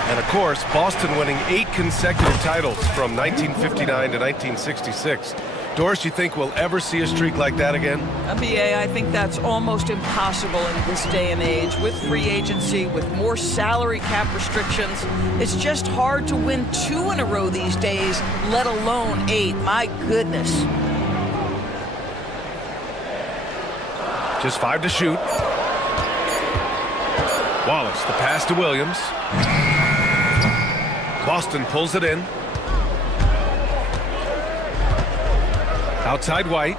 And of course, Boston winning 8 consecutive titles from 1959 to 1966. Doris, you think we'll ever see a streak like that again? BA, I think that's almost impossible in this day and age. With free agency, with more salary cap restrictions, it's just hard to win 2 in a row these days, let alone 8. My goodness. Just 5 to shoot. Wallace, the pass to Williams. Boston pulls it in. Outside White.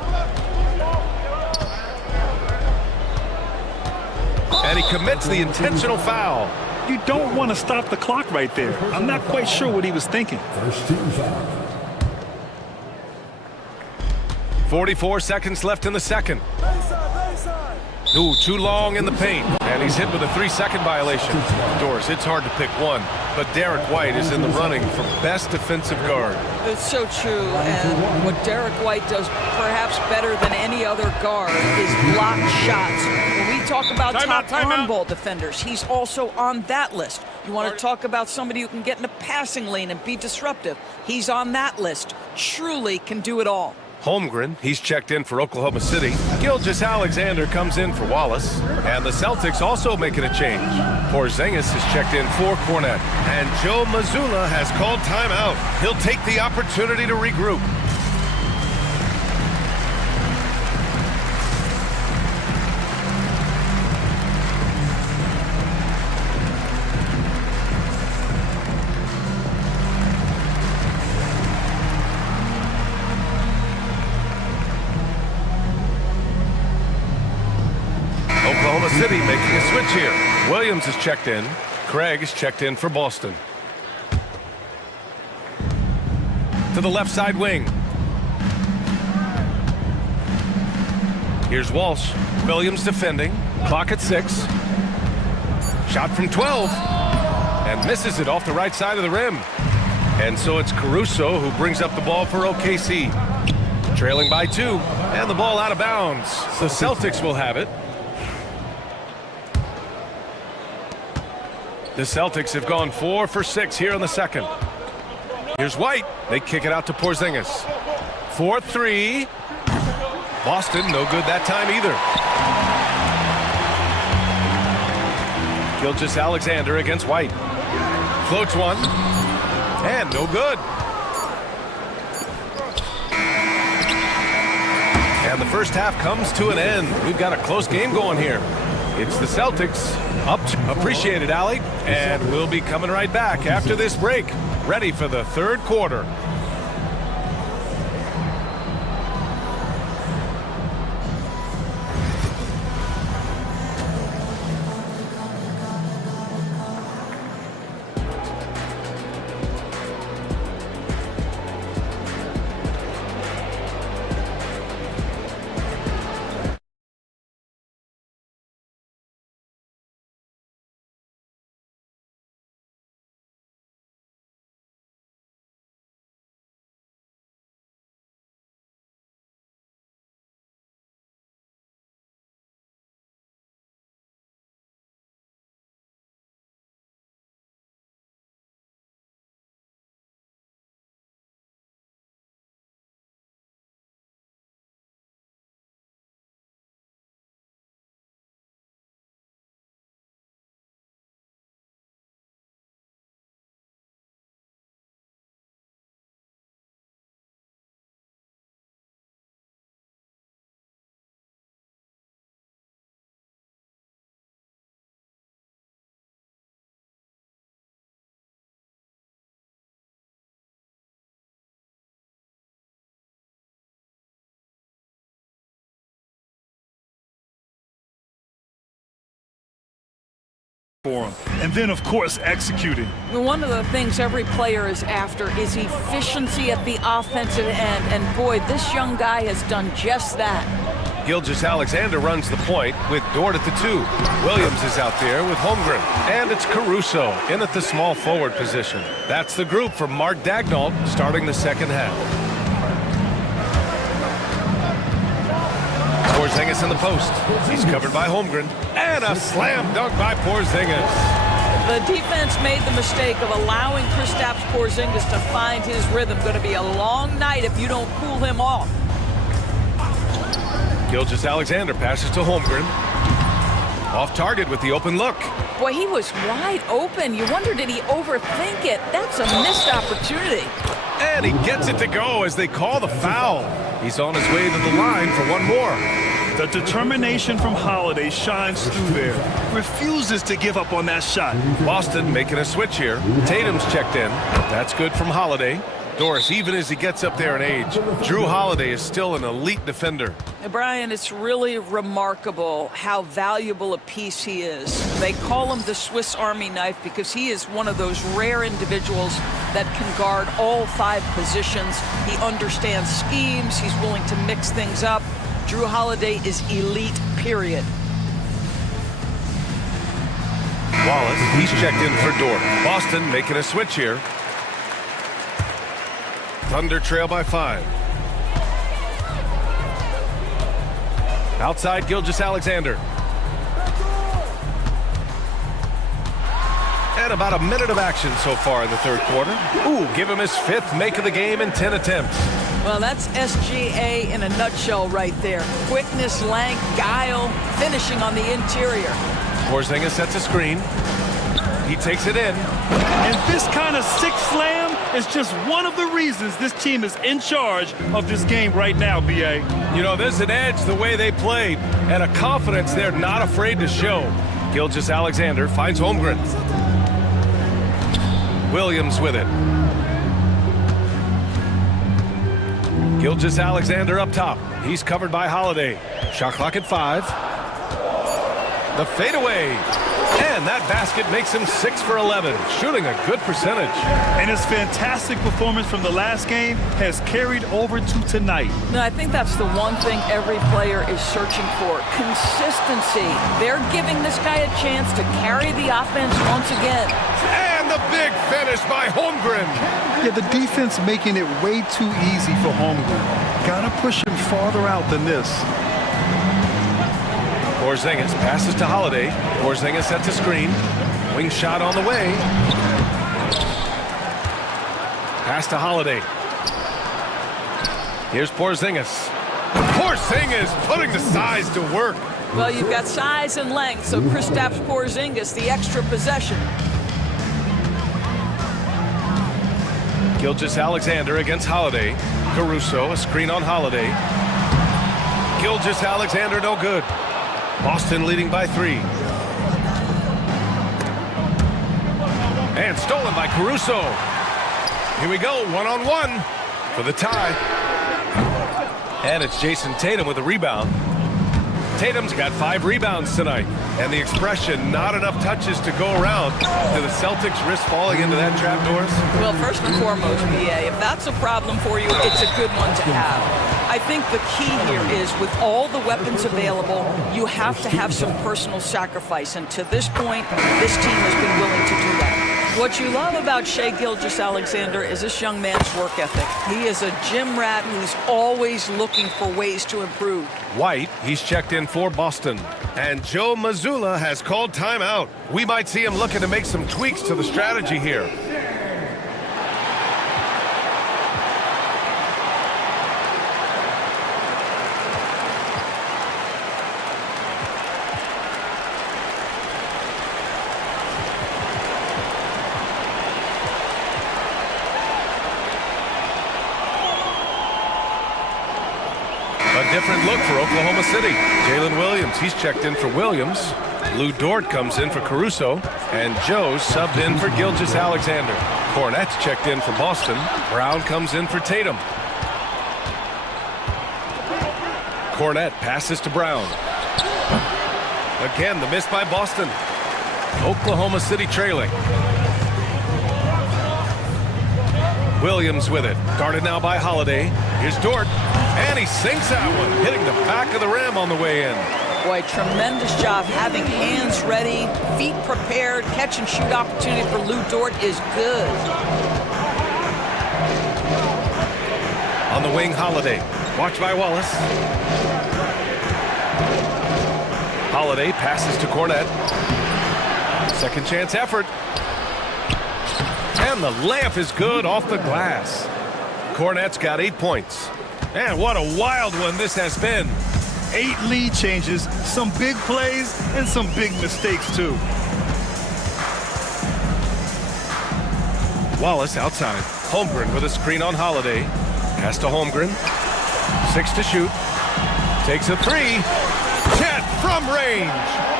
And he commits the intentional foul. You don't want to stop the clock right there. I'm not quite sure what he was thinking. 44 seconds left in the second. Ooh, too long in the paint. And he's hit with a 3-second violation. Doris, it's hard to pick one, but Derek White is in the running for best defensive guard. It's so true, and what Derek White does perhaps better than any other guard is block shots. When we talk about top on-ball defenders, he's also on that list. You want to talk about somebody who can get in a passing lane and be disruptive, he's on that list. Truly can do it all. Holmgren, he's checked in for Oklahoma City. Gilgeous-Alexander comes in for Wallace. And the Celtics also making a change. Porzingis is checked in for Cornette. And Joe Mazzulla has called timeout. He'll take the opportunity to regroup. Oklahoma City making a switch here. Williams is checked in. Craig is checked in for Boston. To the left side wing. Here's Walsh. Williams defending. Clock at 6. Shot from 12. And misses it off the right side of the rim. And so it's Caruso who brings up the ball for OKC. Trailing by 2. And the ball out of bounds. The Celtics will have it. The Celtics have gone 4 for 6 here in the second. Here's White. They kick it out to Porzingis. 4-3. Boston, no good that time either. Gilgeous-Alexander against White. Floats one. And no good. And the first half comes to an end. We've got a close game going here. It's the Celtics. Appreciate it, Allie. And we'll be coming right back after this break. Ready for the third quarter. For him. And then, of course, executing. One of the things every player is after is efficiency at the offensive end. And boy, this young guy has done just that. Gilgeous-Alexander runs the point with Dort at the 2. Williams is out there with Holmgren. And it's Caruso in at the small forward position. That's the group for Mark Daigneault starting the second half. Porzingis in the post. He's covered by Holmgren. And a slam dunk by Porzingis. The defense made the mistake of allowing Kristaps Porzingis to find his rhythm. Going to be a long night if you don't cool him off. Gilgeous-Alexander passes to Holmgren. Off target with the open look. Boy, he was wide open. You wonder, did he overthink it? That's a missed opportunity. And he gets it to go as they call the foul. He's on his way to the line for one more. The determination from Holiday shines through there. Refuses to give up on that shot. Boston making a switch here. Tatum's checked in. That's good from Holiday. Doris, even as he gets up there in age, Drew Holiday is still an elite defender. Brian, it's really remarkable how valuable a piece he is. They call him the Swiss Army knife because he is one of those rare individuals that can guard all 5 positions. He understands schemes. He's willing to mix things up. Drew Holiday is elite, period. Wallace, he's checked in for Dort. Boston making a switch here. Thunder trail by 5. Outside Gilgeous-Alexander. And about a minute of action so far in the third quarter. Ooh, give him his 5th make of the game in 10 attempts. Well, that's SGA in a nutshell right there. Quickness, length, guile, finishing on the interior. Porzingis sets a screen. He takes it in. And this kind of sick slam is just one of the reasons this team is in charge of this game right now, B.A. You know, there's an edge the way they play and a confidence they're not afraid to show. Gilgeous-Alexander finds Holmgren. Williams with it. Gilgeous-Alexander up top. He's covered by Holiday. Shot clock at 5. The fadeaway. And that basket makes him 6 for 11, shooting a good percentage. And his fantastic performance from the last game has carried over to tonight. No, I think that's the one thing every player is searching for. Consistency. They're giving this guy a chance to carry the offense once again. And the big finish by Holmgren. Yeah, the defense making it way too easy for Holmgren. Gotta push him farther out than this. Porzingis passes to Holiday. Porzingis sets a screen. Wing shot on the way. Pass to Holiday. Here's Porzingis. Porzingis putting the size to work. Well, you've got size and length, so Kristaps Porzingis, the extra possession. Gilgeous-Alexander against Holiday. Caruso, a screen on Holiday. Gilgeous-Alexander no good. Boston leading by 3. And stolen by Caruso. Here we go, one-on-one for the tie. And it's Jason Tatum with a rebound. Tatum's got 5 rebounds tonight. And the expression, not enough touches to go around. Do the Celtics risk falling into that trap, Doris? Well, first and foremost, BA, if that's a problem for you, it's a good one to have. I think the key here is with all the weapons available, you have to have some personal sacrifice. And to this point, this team has been willing to do that. What you love about Shai Gilgeous-Alexander is this young man's work ethic. He is a gym rat who's always looking for ways to improve. White, he's checked in for Boston. And Joe Mazzulla has called timeout. We might see him looking to make some tweaks to the strategy here. Different look for Oklahoma City. Jalen Williams, he's checked in for Williams. Lou Dort comes in for Caruso. And Joe subbed in for Gilgeous-Alexander. Cornette's checked in for Boston. Brown comes in for Tatum. Cornette passes to Brown. Again, the miss by Boston. Oklahoma City trailing. Williams with it. Guarded now by Holiday. Here's Dort. And he sinks that one, hitting the back of the rim on the way in. Boy, tremendous job having hands ready, feet prepared, catch and shoot opportunity for Lou Dort is good. On the wing, Holiday. Watched by Wallace. Holiday passes to Cornette. Second chance effort. And the layup is good off the glass. Cornette's got 8 points. And what a wild one this has been. 8 lead changes, some big plays, and some big mistakes, too. Wallace outside. Holmgren with a screen on Holiday. Pass to Holmgren. 6 to shoot. Takes a 3. Chet from range.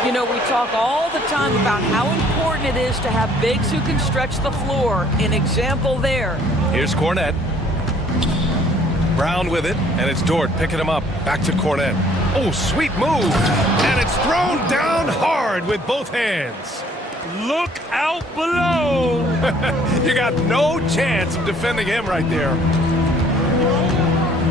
You know, we talk all the time about how important it is to have bigs who can stretch the floor. An example there. Here's Cornette. Brown with it, and it's Dort picking him up. Back to Cornette. Oh, sweet move. And it's thrown down hard with both hands. Look out below. You got no chance of defending him right there.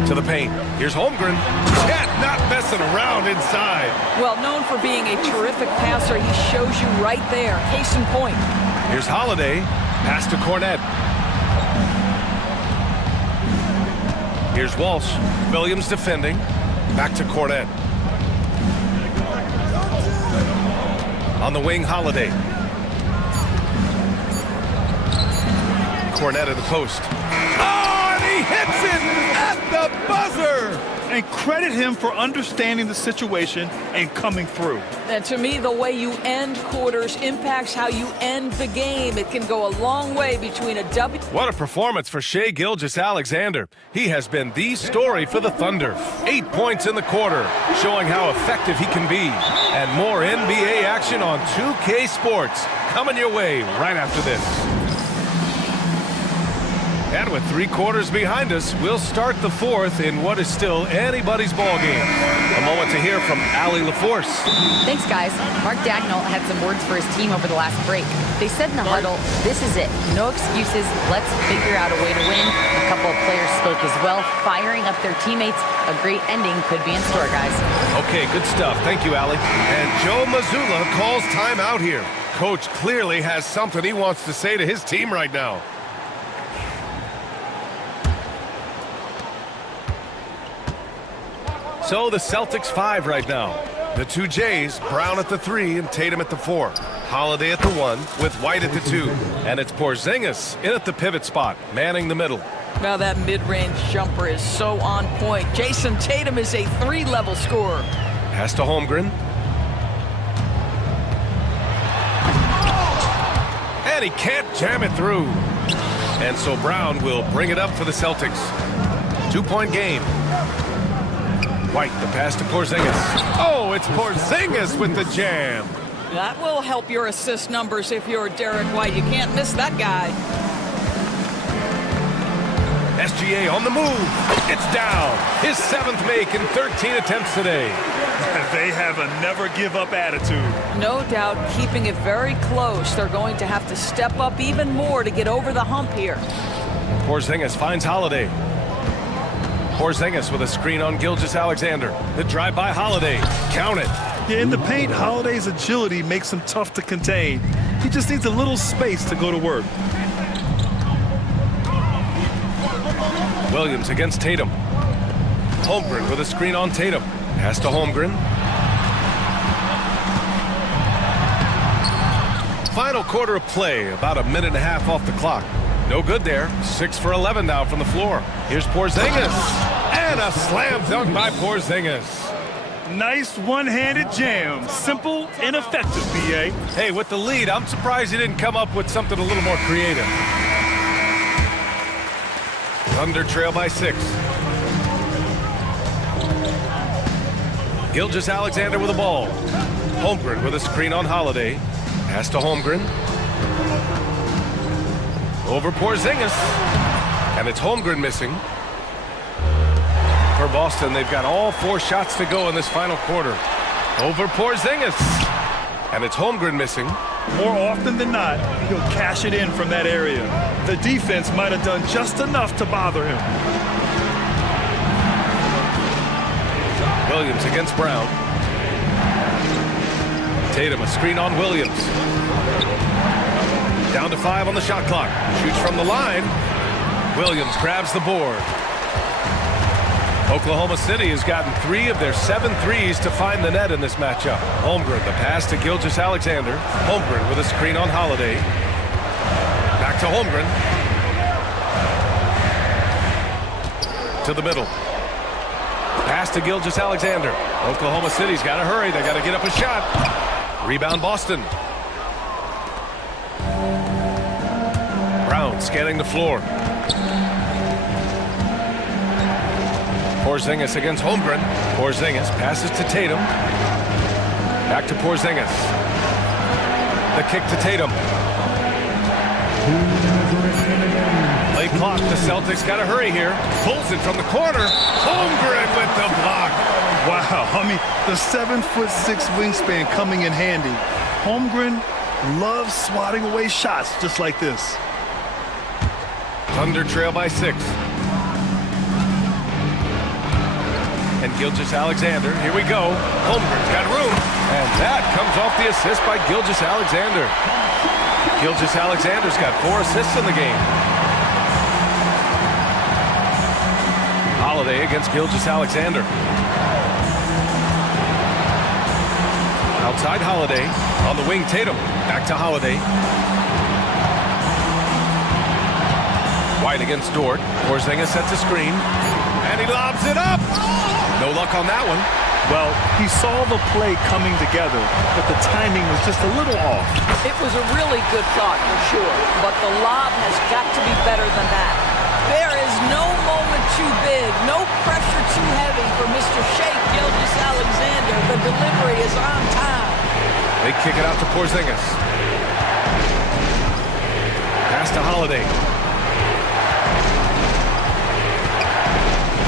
To the paint. Here's Holmgren. Chet not messing around inside. Well, known for being a terrific passer, he shows you right there. Case in point. Here's Holiday. Pass to Cornette. Here's Walsh. Williams defending. Back to Cornette. On the wing, Holiday. Cornette at the post. Oh, and he hits it at the buzzer! And credit him for understanding the situation and coming through. And to me, the way you end quarters impacts how you end the game. It can go a long way between a W. What a performance for Shai Gilgeous-Alexander. He has been the story for the Thunder. 8 points in the quarter, showing how effective he can be. And more NBA action on 2K Sports coming your way right after this. And with 3 quarters behind us, we'll start the 4th in what is still anybody's ballgame. A moment to hear from Allie LaForce. Thanks, guys. Mark Dagnall had some words for his team over the last break. They said in the huddle, this is it. No excuses. Let's figure out a way to win. A couple of players spoke as well, firing up their teammates. A great ending could be in store, guys. Okay, good stuff. Thank you, Allie. And Joe Mazzulla calls timeout here. Coach clearly has something he wants to say to his team right now. So the Celtics 5 right now. The 2 Jays, Brown at the 3 and Tatum at the 4. Holiday at the 1 with White at the 2. And it's Porzingis in at the pivot spot, manning the middle. Now that mid-range jumper is so on point. Jason Tatum is a 3-level scorer. Pass to Holmgren. And he can't jam it through. And so Brown will bring it up for the Celtics. 2-point game. White, the pass to Porzingis. Oh, it's Porzingis with the jam. That will help your assist numbers if you're Derek White. You can't miss that guy. SGA on the move. It's down. His 7th make in 13 attempts today. They have a never-give-up attitude. No doubt keeping it very close. They're going to have to step up even more to get over the hump here. Porzingis finds Holiday. Porzingis with a screen on Gilgeous-Alexander. The drive by Holiday. Count it. Yeah, in the paint, Holiday's agility makes him tough to contain. He just needs a little space to go to work. Williams against Tatum. Holmgren with a screen on Tatum. Pass to Holmgren. Final quarter of play, about a minute and a half off the clock. No good there. 6 for 11 now from the floor. Here's Porzingis. And a slam dunk by Porzingis. Nice one-handed jam. Simple and effective, B.A. Hey, with the lead, I'm surprised he didn't come up with something a little more creative. Thunder trail by 6. Gilgeous-Alexander with the ball. Holmgren with a screen on Holiday. Pass to Holmgren. Over Porzingis. And it's Holmgren missing. For Boston, they've got all 4 shots to go in this final quarter. Over Porzingis. And it's Holmgren missing. More often than not, he'll cash it in from that area. The defense might have done just enough to bother him. Williams against Brown. Tatum, a screen on Williams. Down to 5 on the shot clock. Shoots from the line. Williams grabs the board. Oklahoma City has gotten 3 of their 7 threes to find the net in this matchup. Holmgren, the pass to Gilgeous-Alexander. Holmgren with a screen on Holiday. Back to Holmgren. To the middle. Pass to Gilgeous-Alexander. Oklahoma City's got to hurry. They got to get up a shot. Rebound Boston. Brown scanning the floor. Porzingis against Holmgren. Porzingis passes to Tatum. Back to Porzingis. The kick to Tatum. Late clock. The Celtics got to hurry here. Pulls it from the corner. Holmgren with the block. Wow, I mean, the 7'6" wingspan coming in handy. Holmgren loves swatting away shots just like this. Thunder trail by 6. And Gilgeous-Alexander, here we go. Holmgren's got room. And that comes off the assist by Gilgeous-Alexander. Gilgeous-Alexander's got 4 assists in the game. Holiday against Gilgeous-Alexander. Outside Holiday. On the wing, Tatum. Back to Holiday. White against Dort. Porzingis sets a screen. And he lobs it up. No luck on that one. Well, he saw the play coming together, but the timing was just a little off. It was a really good thought for sure, but the lob has got to be better than that. There is no moment too big, no pressure too heavy for Mr. Shake Gilgeous-Alexander. The delivery is on time. They kick it out to Porzingis. Pass to Holiday.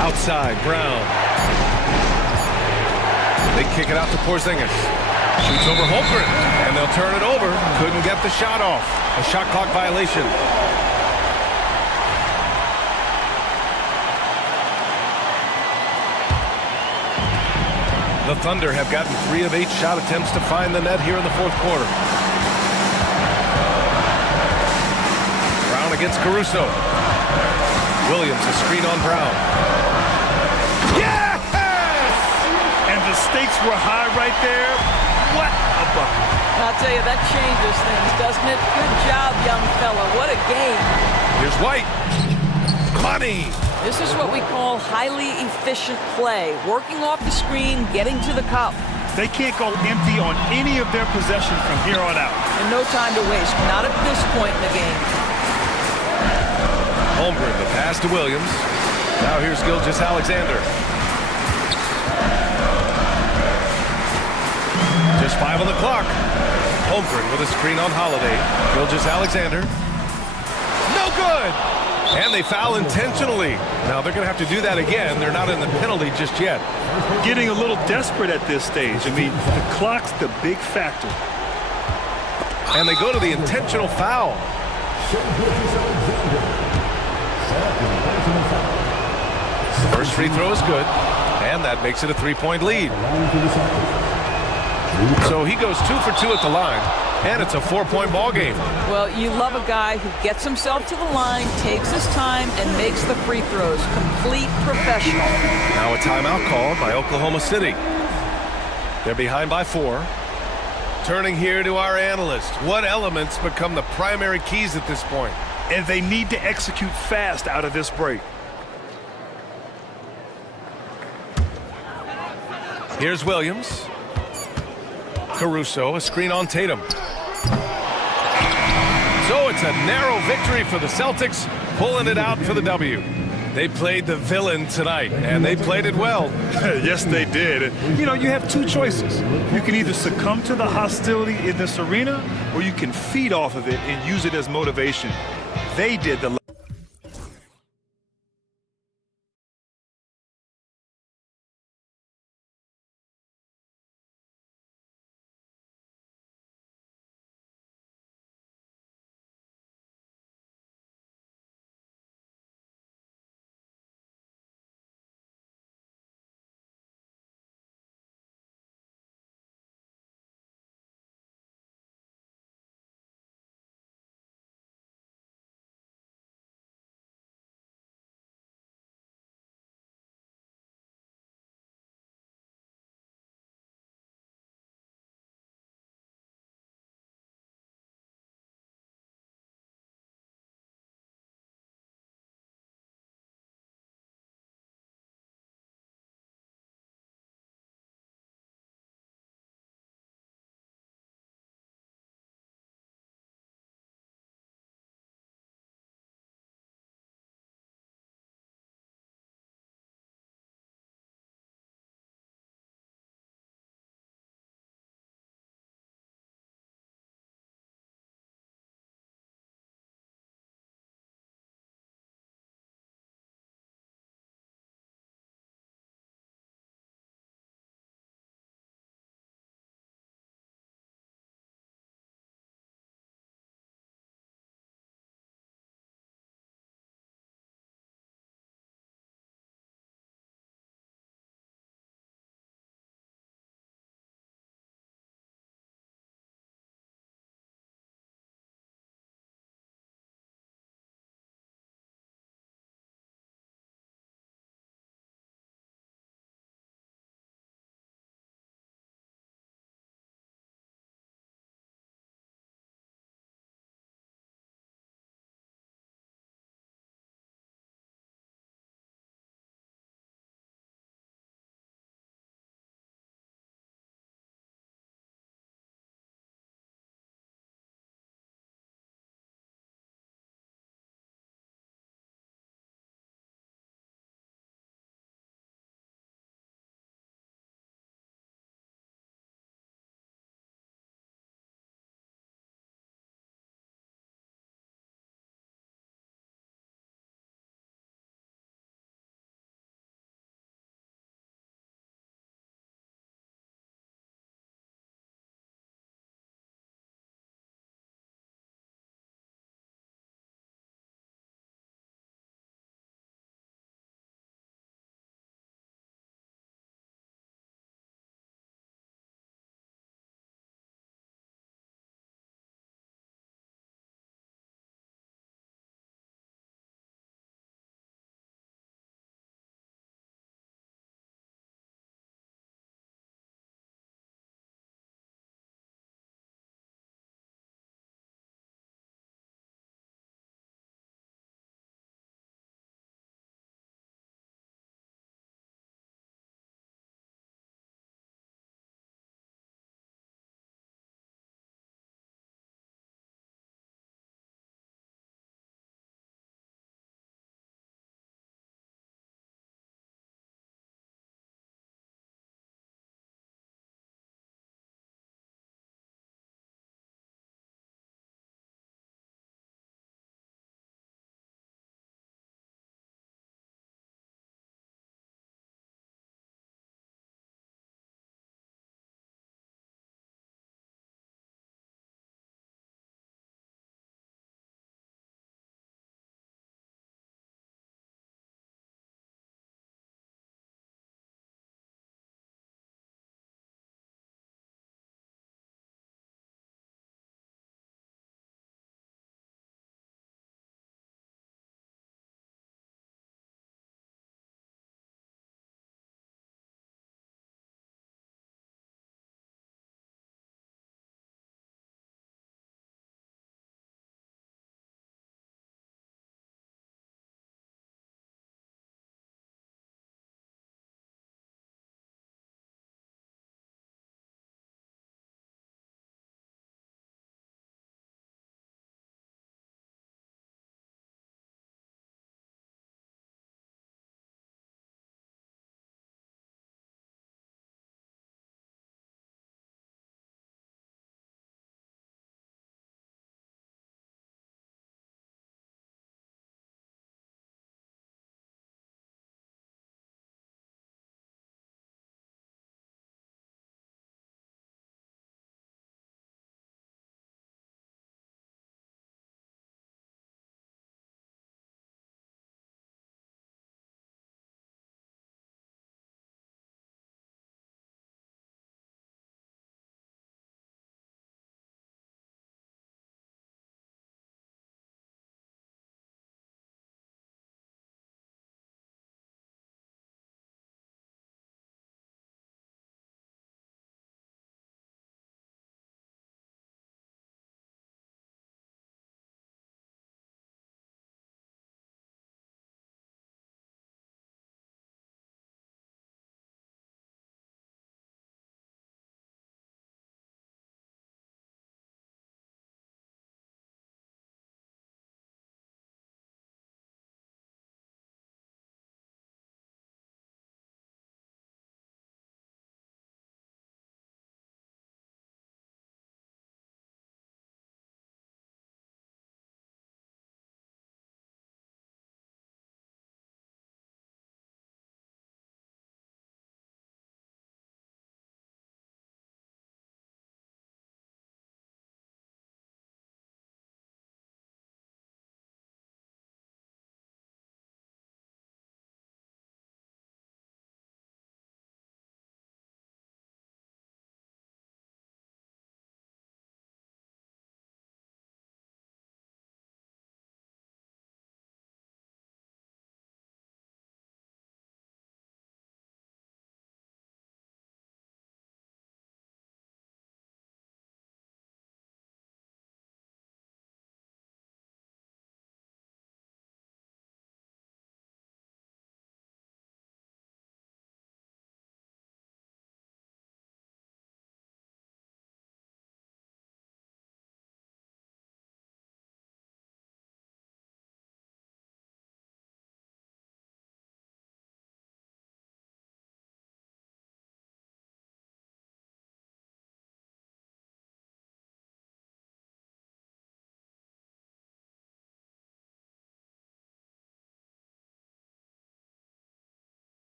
Outside, Brown. They kick it out to Porzingis. Shoots over Holmgren, and they'll turn it over. Couldn't get the shot off. A shot clock violation. The Thunder have gotten 3 of 8 shot attempts to find the net here in the 4th quarter. Brown against Caruso. Williams, a screen on Brown. Yes! And the stakes were high right there. What a bucket. I'll tell you, that changes things, doesn't it? Good job, young fella. What a game. Here's White. Money. This is what we call highly efficient play. Working off the screen, getting to the cup. They can't go empty on any of their possessions from here on out. And no time to waste. Not at this point in the game. Holmgren, the pass to Williams. Now here's Gilgeous-Alexander. Just 5 on the clock. Holmgren with a screen on Holiday. Gilgeous-Alexander. No good! And they foul intentionally. Now they're going to have to do that again. They're not in the penalty just yet. Getting a little desperate at this stage. I mean, the clock's the big factor. And they go to the intentional foul. First free throw is good, and that makes it a 3-point lead. So he goes 2 for 2 at the line, and it's a 4-point ball game. Well, you love a guy who gets himself to the line, takes his time, and makes the free throws. Complete professional. Now a timeout called by Oklahoma City. They're behind by 4. Turning here to our analyst. What elements become the primary keys at this point? And they need to execute fast out of this break. Here's Williams. Caruso, a screen on Tatum. So it's a narrow victory for the Celtics, pulling it out for the W. They played the villain tonight, and they played it well. Yes, they did. And, you have two choices. You can either succumb to the hostility in this arena, or you can feed off of it and use it as motivation. They did the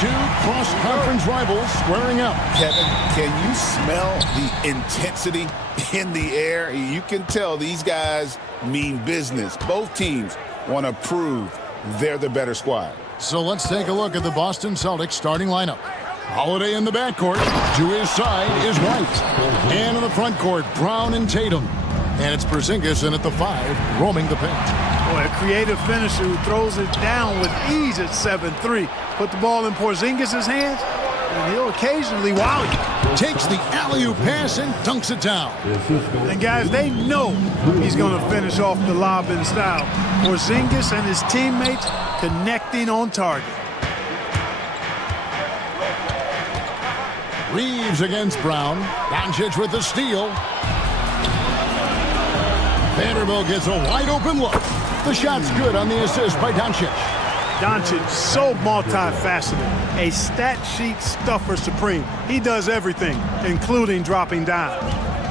two cross-conference rivals squaring up. Kevin, can you smell the intensity in the air? You can tell these guys mean business. Both teams want to prove they're the better squad. So let's take a look at the Boston Celtics starting lineup. Holiday in the backcourt. To his side is White. And in the front court, Brown and Tatum. And it's Porzingis in at the 5, roaming the paint. Boy, a creative finisher who throws it down with ease at 7-3. Put the ball in Porzingis' hands, and he'll occasionally wow you. Takes the alley-oop pass and dunks it down. And guys, they know he's going to finish off the lob in style. Porzingis and his teammates connecting on target. Reeves against Brown. Doncic with the steal. Vanderbilt gets a wide-open look. The shot's good on the assist by Doncic. Doncic, so multifaceted, a stat sheet stuffer supreme. He does everything, including dropping down.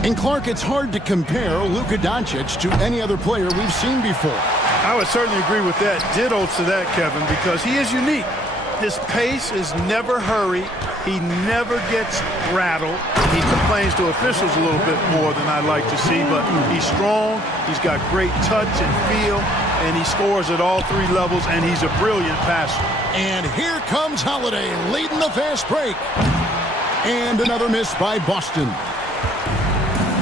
And Clark, it's hard to compare Luka Doncic to any other player we've seen before. I would certainly agree with that. Ditto to that, Kevin, because he is unique. His pace is never hurried. He never gets rattled. He complains to officials a little bit more than I'd like to see, but he's strong. He's got great touch and feel, and he scores at all 3 levels, and he's a brilliant passer. And here comes Holiday leading the fast break. And another miss by Boston.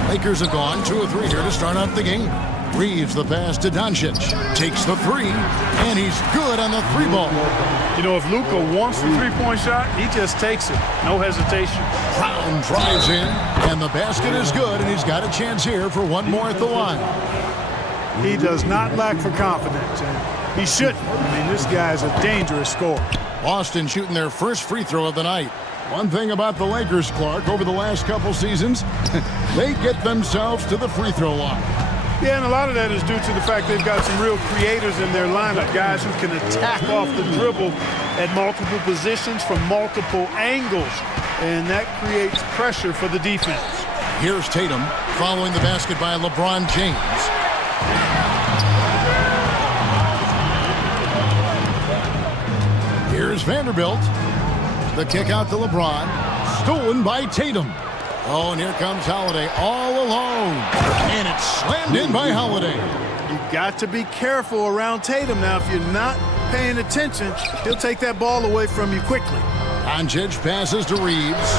Lakers have gone 2 of 3 here to start out the game. Reeves the pass to Doncic. Takes the 3, and he's good on the 3-ball. You know, if Luka wants the 3-point shot, he just takes it. No hesitation. Brown drives in, and the basket is good, and he's got a chance here for one more at the line. He does not lack for confidence, and he shouldn't. I mean, this guy's a dangerous scorer. Boston shooting their first free throw of the night. One thing about the Lakers, Clark, over the last couple seasons, they get themselves to the free throw line. Yeah, and a lot of that is due to the fact they've got some real creators in their lineup, guys who can attack off the dribble at multiple positions from multiple angles, and that creates pressure for the defense. Here's Tatum following the basket by LeBron James. Here's Vanderbilt. The kick out to LeBron. Stolen by Tatum. Oh, and here comes Holiday all alone. And it's slammed in by Holiday. You got to be careful around Tatum now. If you're not paying attention, he'll take that ball away from you quickly. Doncic passes to Reeves.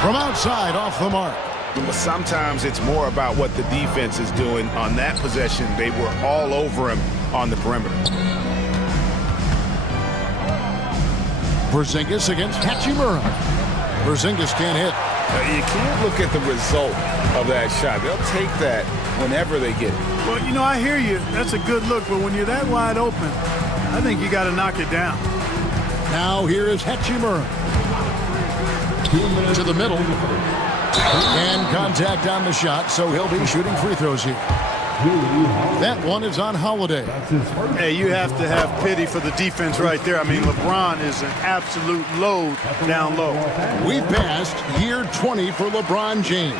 From outside, off the mark. But sometimes it's more about what the defense is doing. On that possession, they were all over him on the perimeter. Porzingis against Hachimura. Porzingis can't hit. You can't look at the result of that shot. They'll take that whenever they get it. Well, you know, I hear you. That's a good look, but when you're that wide open, I think you got to knock it down. Now here is Hachimura. To the middle. And contact on the shot, so he'll be shooting free throws here. That one is on Holiday. Hey, you have to have pity for the defense right there. I mean, LeBron is an absolute load down low. We've passed year 20 for LeBron James.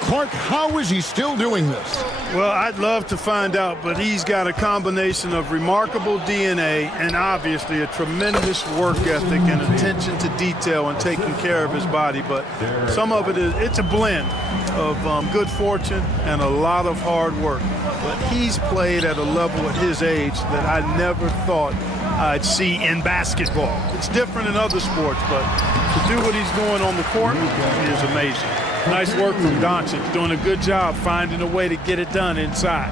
Clark, how is he still doing this? Well, I'd love to find out, but he's got a combination of remarkable DNA and obviously a tremendous work ethic and attention to detail and taking care of his body. But some of it's a blend of good fortune and a lot of hard work. But he's played at a level at his age that I never thought I'd see in basketball. It's different in other sports, but to do what he's doing on the court is amazing. Nice work from Doncic, doing a good job finding a way to get it done inside.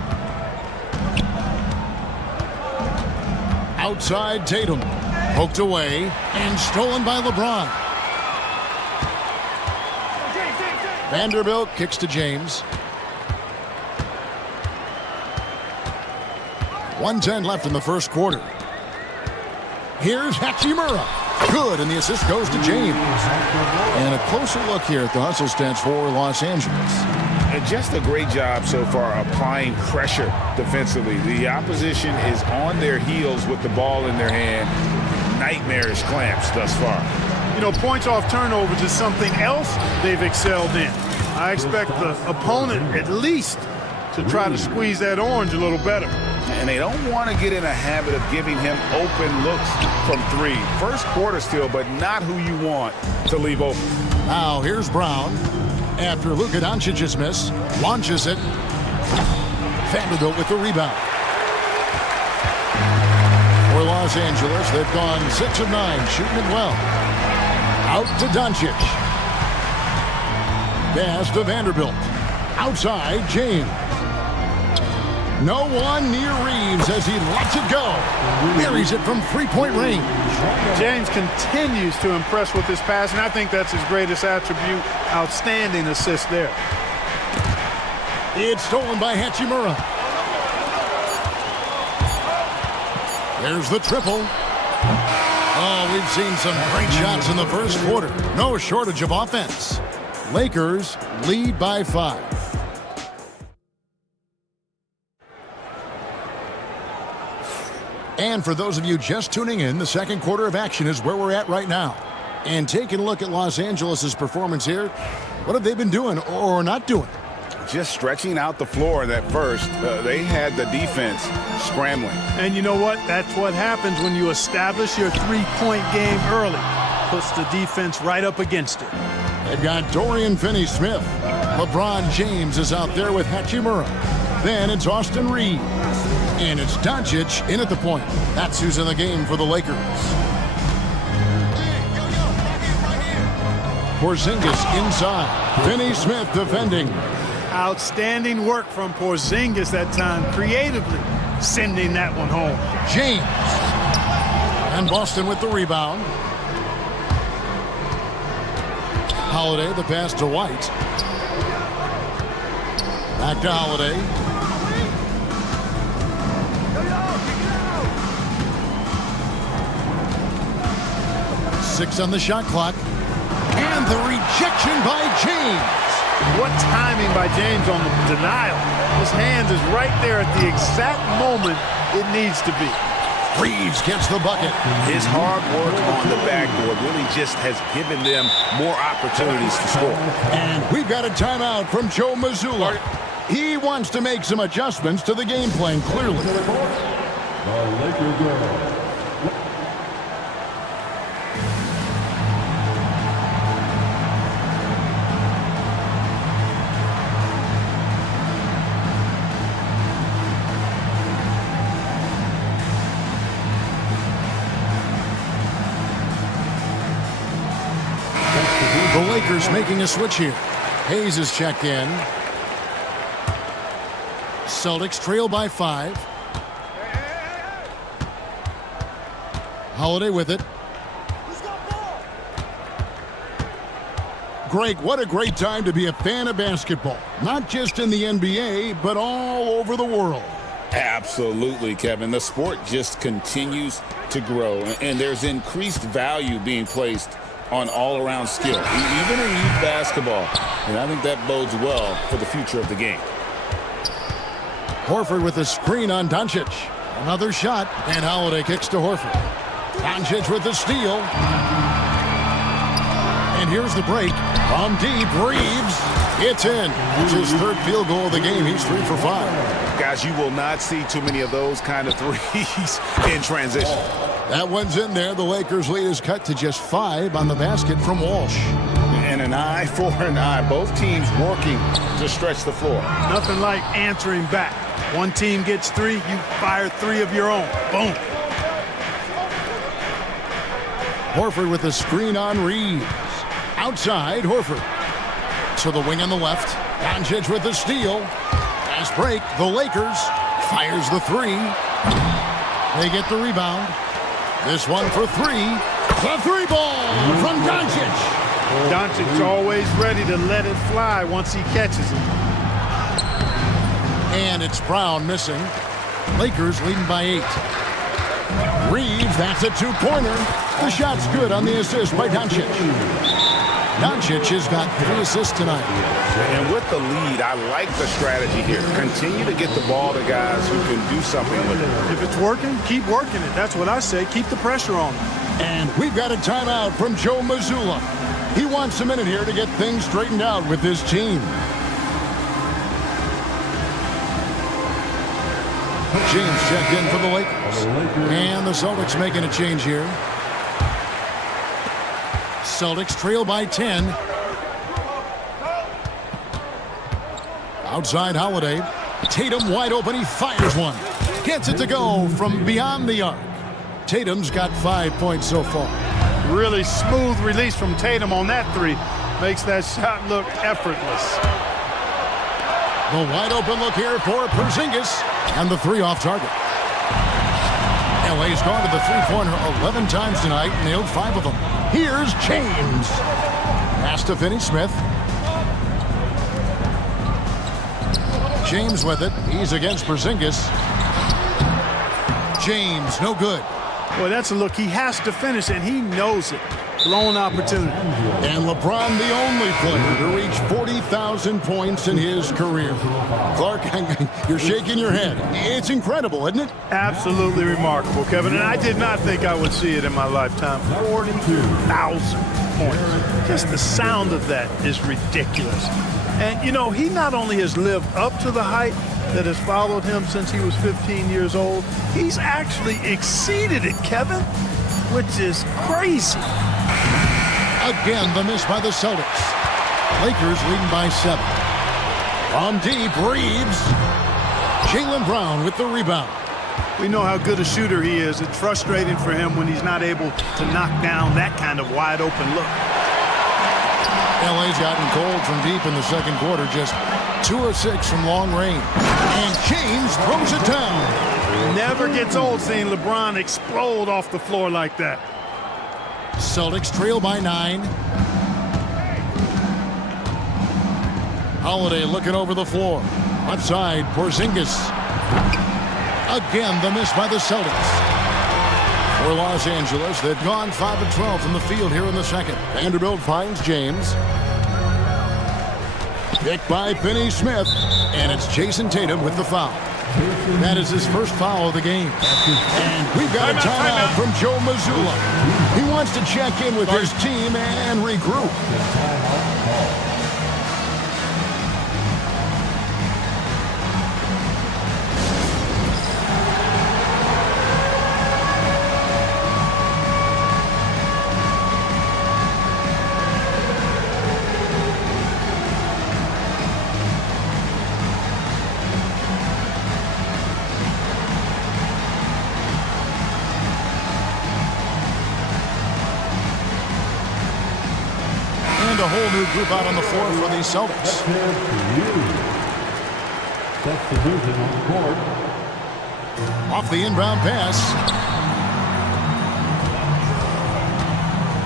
Outside Tatum, poked away and stolen by LeBron. Vanderbilt kicks to James. 1:10 left in the first quarter. Here's Hachimura. Good, and the assist goes to James. And a closer look here at the hustle stats for Los Angeles. And just a great job so far applying pressure defensively. The opposition is on their heels with the ball in their hand. Nightmarish clamps thus far. You know, points off turnovers is something else they've excelled in. I expect the opponent at least to try to squeeze that orange a little better. and they don't want to get in a habit of giving him open looks from three. First quarter still, but not who you want to leave open. Now here's Brown. After Luka Doncic's miss, launches it. Vanderbilt with the rebound. For Los Angeles, they've gone 6 of 9, shooting it well. Out to Doncic. Pass to Vanderbilt. Outside, James. No one near Reeves as he lets it go. Buries it from three-point range. James continues to impress with his passing. I think that's his greatest attribute. Outstanding assist there. It's stolen by Hachimura. There's the triple. Oh, we've seen some great shots in the first quarter. No shortage of offense. Lakers lead by 5. And for those of you just tuning in, the second quarter of action is where we're at right now. And taking a look at Los Angeles' performance here, what have they been doing or not doing? Just stretching out the floor in that first. They had the defense scrambling. And you know what? That's what happens when you establish your three-point game early. Puts the defense right up against it. They've got Dorian Finney-Smith. LeBron James is out there with Hachimura. Then it's Austin Reeves. And it's Doncic in at the point. That's who's in the game for the Lakers. Porzingis inside. Finney-Smith defending. Outstanding work from Porzingis that time, creatively sending that one home. James. And Boston with the rebound. Holiday, the pass to White. Back to Holiday. Six on the shot clock. And the rejection by James. What timing by James on the denial. His hand is right there at the exact moment it needs to be. Reeves gets the bucket. His hard work on the backboard really just has given them more opportunities to score. And we've got a timeout from Joe Mazzulla. He wants to make some adjustments to the game plan, clearly. The Lakers making a switch here. Hayes is checked in. Celtics trail by 5. Holiday with it. Greg, what a great time to be a fan of basketball. Not just in the NBA, but all over the world. Absolutely, Kevin. The sport just continues to grow, and there's increased value being placed on all-around skill, even in youth basketball. And I think that bodes well for the future of the game. Horford with a screen on Doncic. Another shot, and Holiday kicks to Horford. Doncic with the steal. And here's the break. From deep, Reeves. It's in. It's his third field goal of the game. He's 3 for 5. Guys, you will not see too many of those kind of threes in transition. That one's in there. The Lakers' lead is cut to just 5 on the basket from Walsh. And an eye for an eye. Both teams working to stretch the floor. Nothing like answering back. One team gets 3, you fire 3 of your own. Boom. Horford with a screen on Reeves. Outside, Horford. To the wing on the left. Doncic with the steal. Fast break. The Lakers fires the 3. They get the rebound. This one for 3. The 3 ball from Doncic. Doncic's always ready to let it fly once he catches it. And it's Brown missing. Lakers leading by 8. Reeves, that's a 2-pointer. The shot's good on the assist by Doncic. Doncic has got 3 assists tonight. And with the lead, I like the strategy here. Continue to get the ball to guys who can do something with it. If it's working, keep working it. That's what I say. Keep the pressure on them. And we've got a timeout from Joe Mazzulla. He wants a minute here to get things straightened out with his team. James checked in for the Lakers. And the Celtics making a change here. Celtics trail by 10. Outside Holiday. Tatum wide open. He fires one. Gets it to go from beyond the arc. Tatum's got 5 points so far. Really smooth release from Tatum on that three. Makes that shot look effortless. The wide open look here for Porzingis. And the three off target. LA's gone to the three-pointer 11 times tonight. Nailed 5 of them. Here's James. Pass to Finney-Smith. James with it. He's against Porzingis. James, no good. Boy, that's a look. He has to finish, and he knows it. Blown opportunity. And LeBron, the only player to reach 40,000 points in his career. Clark, you're shaking your head. It's incredible, isn't it? Absolutely remarkable, Kevin. And I did not think I would see it in my lifetime. 40,000 points. Just the sound of that is ridiculous. And, you know, he not only has lived up to the hype that has followed him since he was 15 years old, he's actually exceeded it, Kevin, which is crazy. Again, the miss by the Celtics. Lakers leading by 7. From deep, Reeves. Jaylen Brown with the rebound. We know how good a shooter he is. It's frustrating for him when he's not able to knock down that kind of wide open look. LA's gotten cold from deep in the second quarter, just 2 of 6 from long range. And James throws it down. Never gets old seeing LeBron explode off the floor like that. Celtics trail by 9. Holiday looking over the floor. Left side, Porzingis. Again, the miss by the Celtics. For Los Angeles, they've gone 5 of 12 from the field here in the second. Vanderbilt finds James. Picked by Finney-Smith. And it's Jason Tatum with the foul. That is his first foul of the game. And we've got a timeout from Joe Mazzulla. He wants to check in with his team and regroup. A whole new group out on the floor for the Celtics. Off the inbound pass.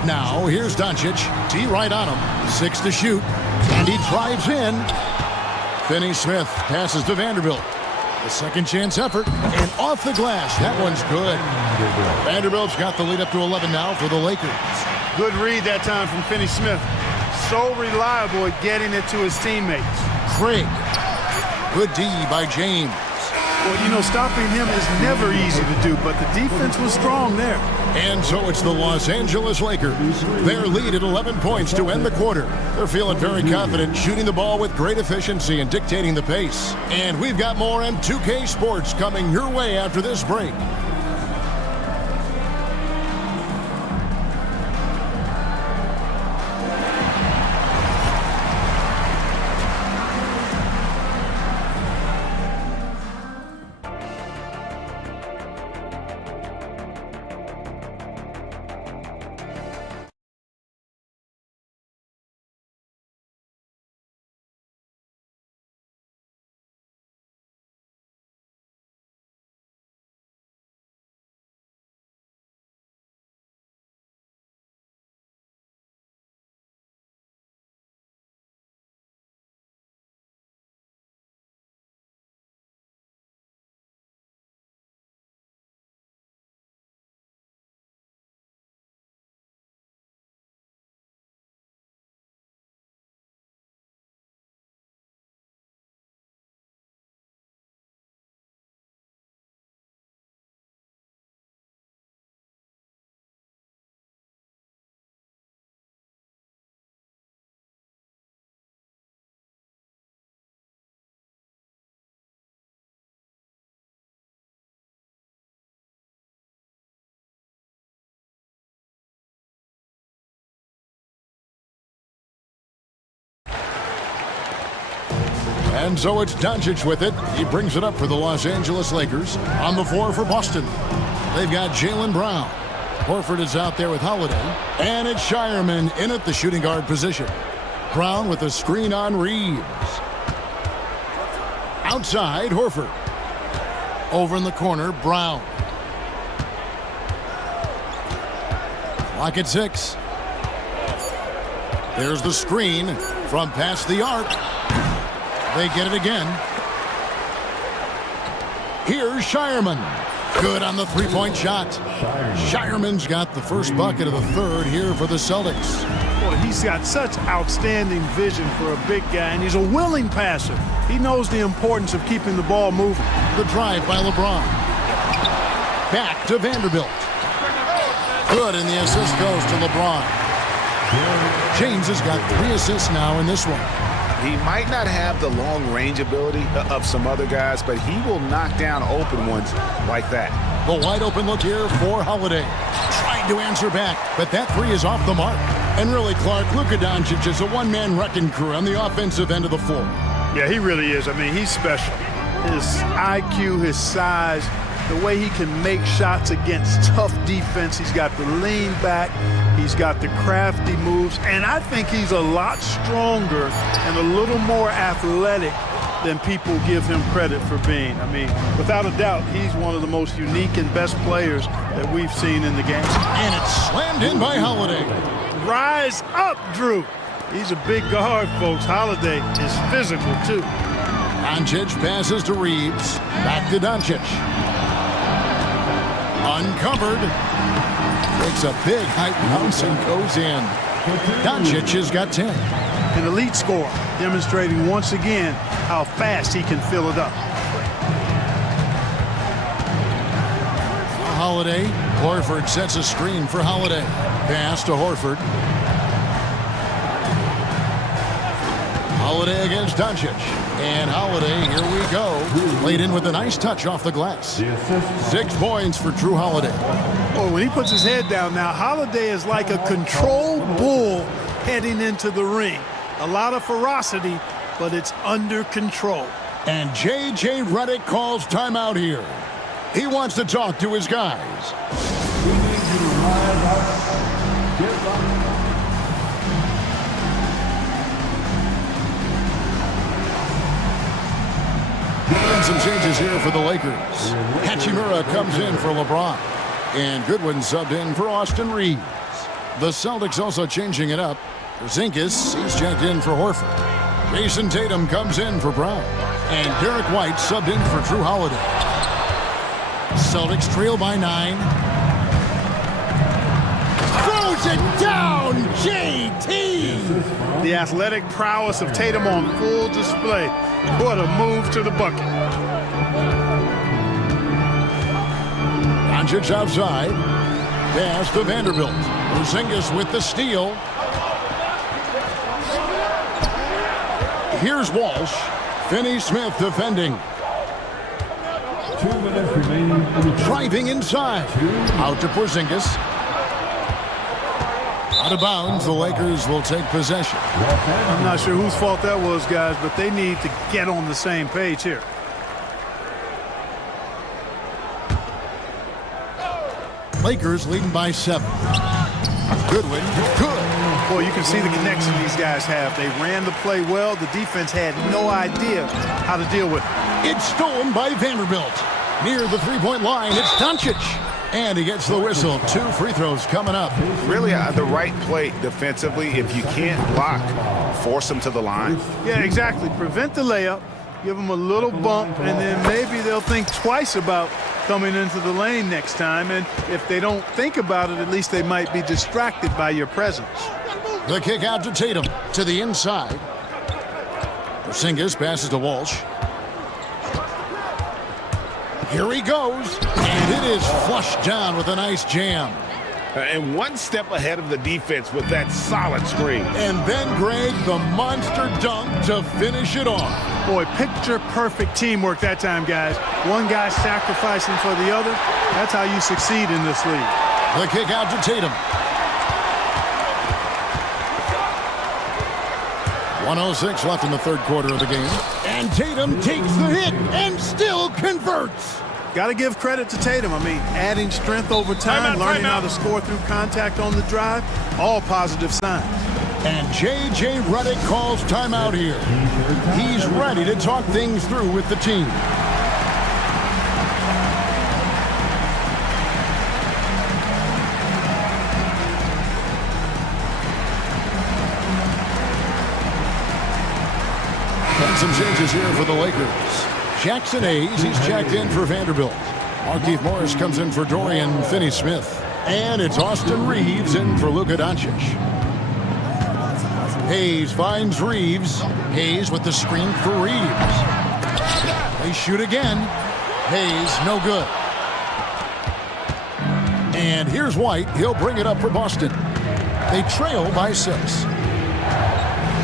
Now here's Doncic. T right on him. 6 to shoot. And he drives in. Finney-Smith passes to Vanderbilt. The second chance effort. And off the glass. That one's good. Vanderbilt's got the lead up to 11 now for the Lakers. Good read that time from Finney-Smith. So reliable at getting it to his teammates. Craig. Good D by James. Well, you know, stopping him is never easy to do, but the defense was strong there. And so it's the Los Angeles Lakers. Their lead at 11 points to end the quarter. They're feeling very confident, shooting the ball with great efficiency and dictating the pace. And we've got more on 2K Sports coming your way after this break. And so it's Doncic with it. He brings it up for the Los Angeles Lakers. On the floor for Boston, they've got Jaylen Brown. Horford is out there with Holiday. And it's Shireman in at the shooting guard position. Brown with a screen on Reeves. Outside, Horford. Over in the corner, Brown. Clock at 6. There's the screen from past the arc. They get it again. Here's Shireman. Good on the three-point shot. Shireman's got the first bucket of the third here for the Celtics. Boy, he's got such outstanding vision for a big guy, and he's a willing passer. He knows the importance of keeping the ball moving. The drive by LeBron. Back to Vanderbilt. Good, and the assist goes to LeBron. James has got 3 assists now in this one. He might not have the long-range ability of some other guys, but he will knock down open ones like that. The wide-open look here for Holiday. Trying to answer back, but that 3 is off the mark. And really, Clark, Luka Doncic is a one-man wrecking crew on the offensive end of the floor. Yeah, he really is. I mean, he's special. His IQ, his size, the way he can make shots against tough defense. He's got the lean back. He's got the crafty moves. And I think he's a lot stronger and a little more athletic than people give him credit for being. I mean, without a doubt, he's one of the most unique and best players that we've seen in the game. And it's slammed in by Holiday. Rise up, Drew. He's a big guard, folks. Holiday is physical, too. Doncic passes to Reeves. Back to Doncic. Uncovered. Takes a big height bounce and goes in. Doncic has got 10. An elite scorer, demonstrating once again how fast he can fill it up. Holiday. Horford sets a screen for Holiday. Pass to Horford. Holiday against Doncic. And Holiday, here we go. Played in with a nice touch off the glass. 6 points for Drew Holiday. Oh, when he puts his head down now, Holiday is like a control bull heading into the ring. A lot of ferocity, but it's under control. And J.J. Redick calls timeout here. He wants to talk to his guys. And some changes here for the Lakers. Hachimura comes in for LeBron. And Goodwin subbed in for Austin Reeves. The Celtics also changing it up. Zinkis, he's checked in for Horford. Jason Tatum comes in for Brown. And Derek White subbed in for Drew Holiday. Celtics trail by 9. Throws it down, JT! The athletic prowess of Tatum on full display. What a move to the bucket. Doncic outside. Pass to Vanderbilt. Porzingis with the steal. Here's Walsh. Finney-Smith defending. 2 minutes remaining. Driving inside. Out to Porzingis. Out of bounds, the Lakers will take possession. I'm not sure whose fault that was, guys, but they need to get on the same page here. Lakers leading by 7. Goodwin, good. Boy, you can see the connection these guys have. They ran the play well. The defense had no idea how to deal with it. It's stolen by Vanderbilt. Near the three-point line, it's Doncic. And he gets the whistle. 2 free throws coming up. Really the right play defensively. If you can't block, force them to the line. Yeah, exactly. Prevent the layup, give them a little bump, and then maybe they'll think twice about coming into the lane next time. And if they don't think about it, at least they might be distracted by your presence. The kick out to Tatum to the inside. Porzingis passes to Walsh. Here he goes, and it is flushed down with a nice jam. And one step ahead of the defense with that solid screen. And then Greg, the monster dunk to finish it off. Boy, picture-perfect teamwork that time, guys. One guy sacrificing for the other. That's how you succeed in this league. The kick out to Tatum. 1:06 left in the third quarter of the game. And Tatum takes the hit and still converts. Got to give credit to Tatum. I mean, adding strength over time, learning how to score through contact on the drive, all positive signs. And J.J. Redick calls timeout here. He's ready to talk things through with the team. And some changes here for the Lakers. Jackson Hayes, he's checked in for Vanderbilt. Markieff Morris comes in for Dorian Finney-Smith. And it's Austin Reeves in for Luka Doncic. Hayes finds Reeves. Hayes with the screen for Reeves. They shoot again. Hayes, no good. And here's White. He'll bring it up for Boston. They trail by 6.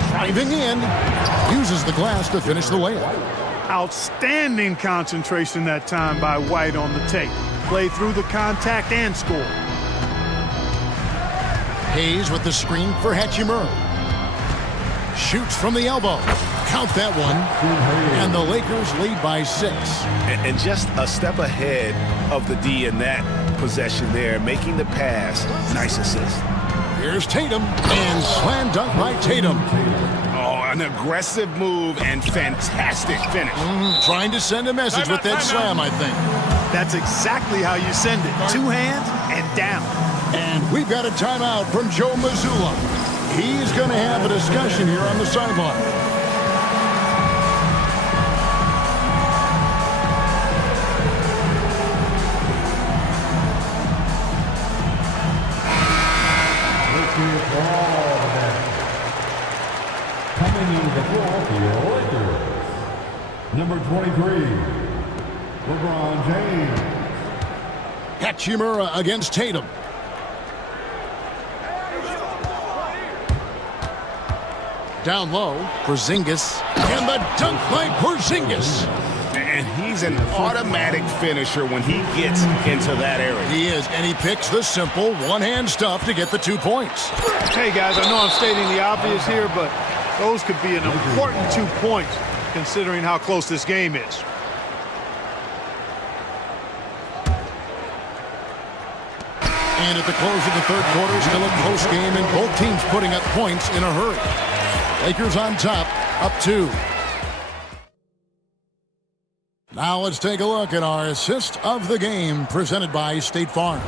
Driving in. Uses the glass to finish the layup. Outstanding concentration that time by White on the tape. Play through the contact and score. Hayes with the screen for Hachimura. Shoots from the elbow. Count that one. And the Lakers lead by 6. And just a step ahead of the D in that possession there, making the pass. Nice assist. Here's Tatum, and slam dunk by Tatum. Oh, an aggressive move and fantastic finish. Trying to send a message with that slam, I think. That's exactly how you send it. 2 hands and down. And we've got a timeout from Joe Mazzulla. He's going to have a discussion here on the sideline. Coming into the floor for your Lakers, number 23, LeBron James. Hachimura against Tatum. Down low, Porzingis, and the dunk by Porzingis. And he's an automatic finisher when he gets into that area. He is, and he picks the simple one-hand stuff to get the 2 points. Hey, guys, I know I'm stating the obvious here, but those could be an important 2 points considering how close this game is. And at the close of the third quarter, still a close game, and both teams putting up points in a hurry. Lakers on top, up 2. Now let's take a look at our assist of the game presented by State Farm.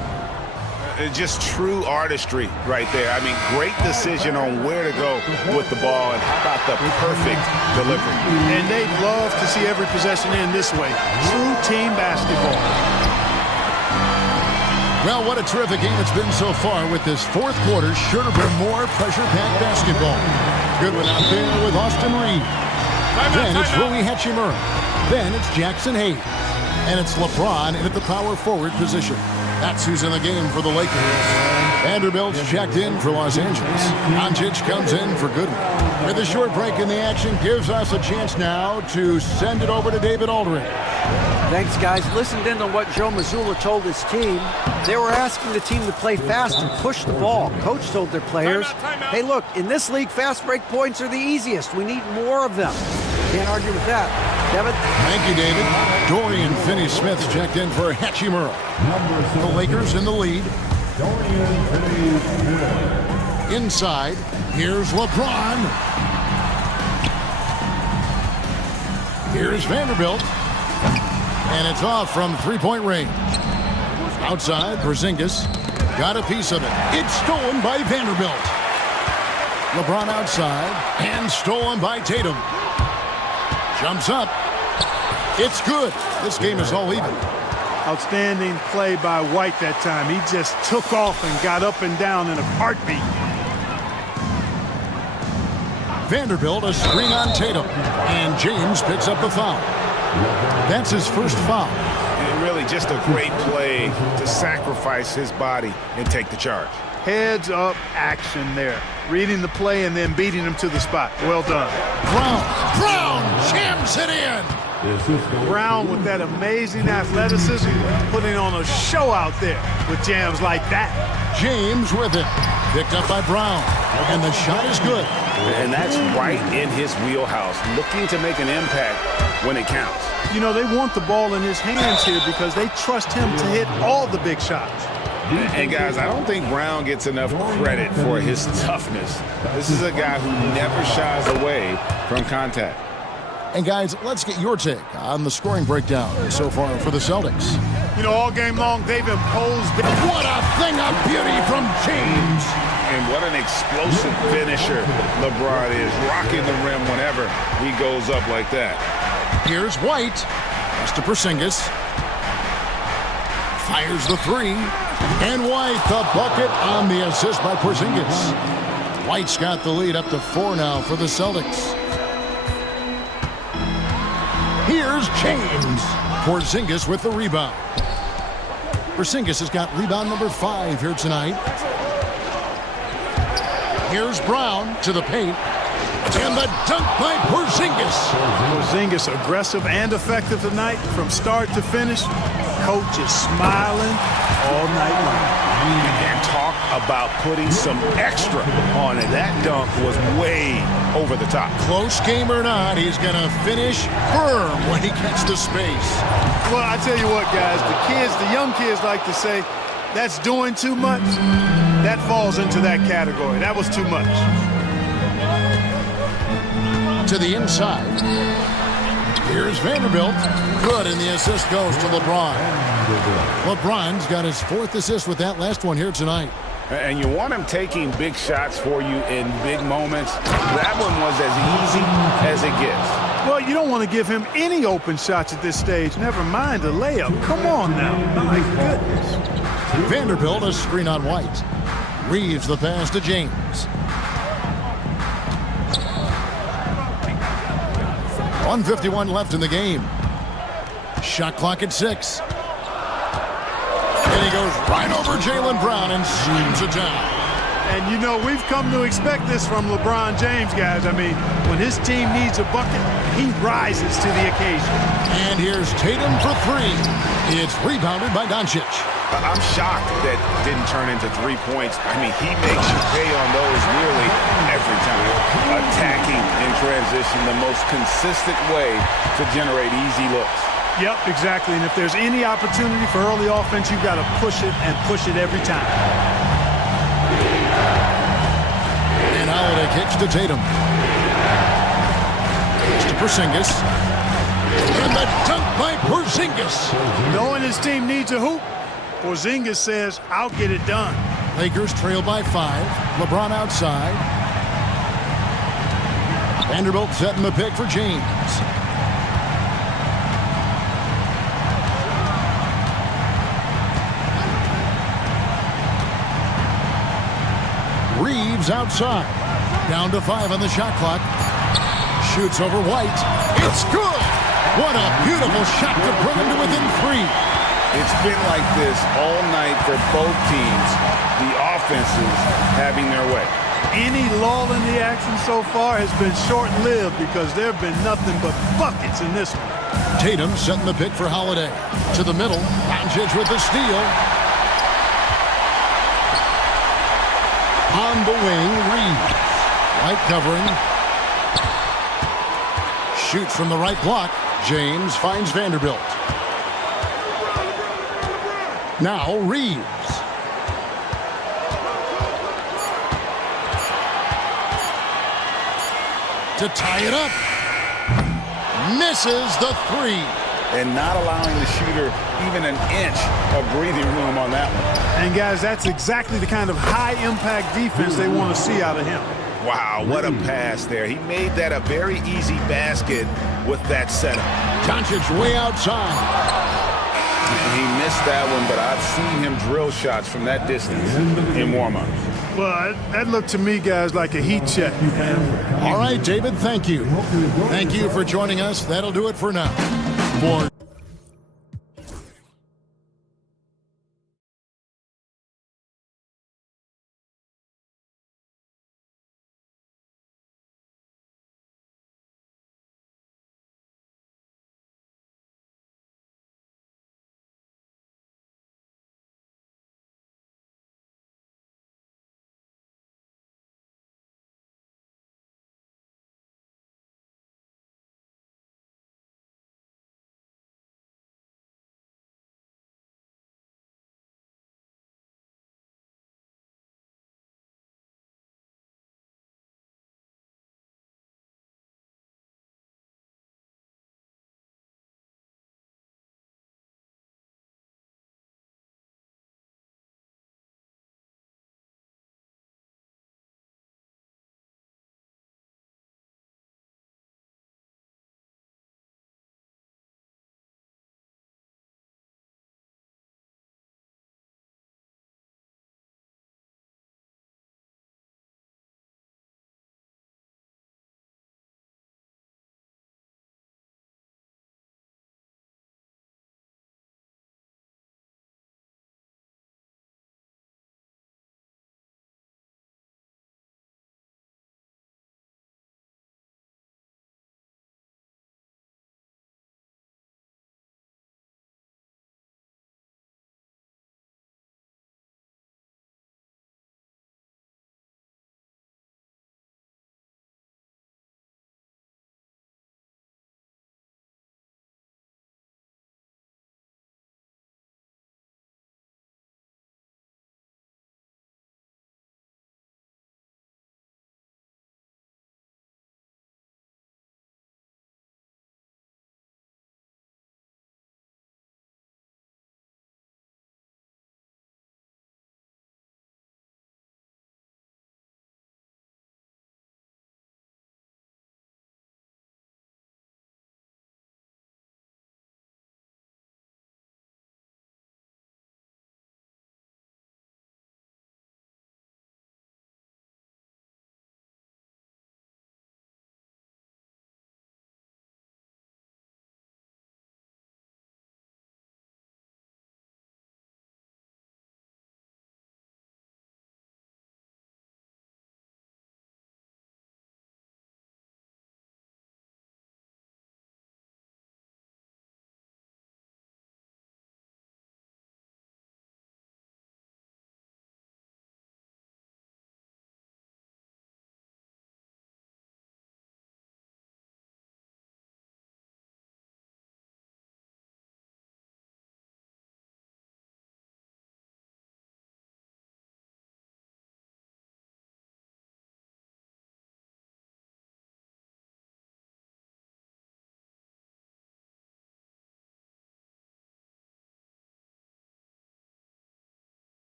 Just true artistry right there. I mean, great decision on where to go with the ball, and how about the perfect delivery. And they'd love to see every possession end this way. True team basketball. Well, what a terrific game it's been so far, with this fourth quarter sure to bring more pressure-packed basketball. Good one out there with Austin Reeves. Then it's Rui Hachimura. Then it's Jackson Hayes. And it's LeBron in at the power forward position. That's who's in the game for the Lakers. Vanderbilt's checked in for Los Angeles. Doncic comes in for Goodwin. With a short break in the action, gives us a chance now to send it over to David Aldridge. Thanks, guys. Listened in on what Joe Mazzulla told his team. They were asking the team to play fast and push the ball. Coach told their players, hey, look, in this league, fast break points are the easiest. We need more of them. Can't argue with that. Devin? Thank you, David. Dorian Finney-Smith's checked in for Hachimura. The Lakers in the lead. Inside, here's LeBron. Here's Vanderbilt. And it's off from three-point range. Outside, Porzingis got a piece of it. It's stolen by Vanderbilt. LeBron outside, and stolen by Tatum. Jumps up. It's good. This game is all even. Outstanding play by White that time. He just took off and got up and down in a heartbeat. Vanderbilt, a screen on Tatum. And James picks up the foul. That's his first foul. And really just a great play to sacrifice his body and take the charge. Heads up action there. Reading the play and then beating him to the spot. Well done. Brown jams it in. Brown with that amazing athleticism, putting on a show out there with jams like that. James with it. Picked up by Brown. And the shot is good. And that's right in his wheelhouse, looking to make an impact when it counts. You know, they want the ball in his hands here because they trust him to hit all the big shots. And guys, I don't think Brown gets enough credit for his toughness. This is a guy who never shies away from contact. And guys, let's get your take on the scoring breakdown so far for the Celtics. You know, all game long, they've imposed. What a thing of beauty from James. And what an explosive finisher LeBron is, rocking the rim whenever he goes up like that. Here's White. Pass to Porzingis. Fires the three. And White, the bucket on the assist by Porzingis. White's got the lead up to 4 now for the Celtics. Here's James. Porzingis with the rebound. Porzingis has got rebound number 5 here tonight. Here's Brown to the paint. And the dunk by Porzingis. Porzingis aggressive and effective tonight from start to finish. Coach is smiling all night long. And talk about putting some extra on it. That dunk was way over the top. Close game or not, he's going to finish firm when he gets the space. Well, I tell you what, guys, the young kids like to say, that's doing too much. That falls into that category. That was too much. To the inside. Here's Vanderbilt. Good, and the assist goes to LeBron. LeBron's got his 4th assist with that last one here tonight. And you want him taking big shots for you in big moments. That one was as easy as it gets. Well, you don't want to give him any open shots at this stage. Never mind a layup. Come on now. My goodness. Vanderbilt, a screen on White. Reeves the pass to James. 1:51 left in the game. Shot clock at 6. And he goes right over Jaylen Brown and slams it down. And you know, we've come to expect this from LeBron James, guys. I mean, when his team needs a bucket, he rises to the occasion. And here's Tatum for 3. It's rebounded by Doncic. I'm shocked that didn't turn into 3 points. I mean, he makes you pay on those nearly every time. Attacking in transition, the most consistent way to generate easy looks. Yep, exactly. And if there's any opportunity for early offense, you've got to push it and push it every time. And Holiday kicks to Tatum. It's to Porzingis. And the dunk by Porzingis. Knowing his team needs a hoop, Porzingis says, I'll get it done. Lakers trail by 5. LeBron outside. Vanderbilt setting the pick for James. Reeves outside. Down to 5 on the shot clock. Shoots over White. It's good. What a beautiful shot to bring him to within 3. It's been like this all night for both teams. The offenses having their way. Any lull in the action so far has been short-lived because there have been nothing but buckets in this one. Tatum setting the pick for Holiday. To the middle. Doncic with the steal. On the wing, Reeves. White covering. Shoots from the right block. James finds Vanderbilt. Now Reeves. To tie it up. Misses the 3. And not allowing the shooter even an inch of breathing room on that one. And guys, that's exactly the kind of high-impact defense they want to see out of him. Wow, what a pass there. He made that a very easy basket with that setup. Doncic way outside. He missed that one, but I've seen him drill shots from that distance in warm-ups. Well, that looked to me, guys, like a heat check. All right, David, thank you. Thank you for joining us. That'll do it for now. For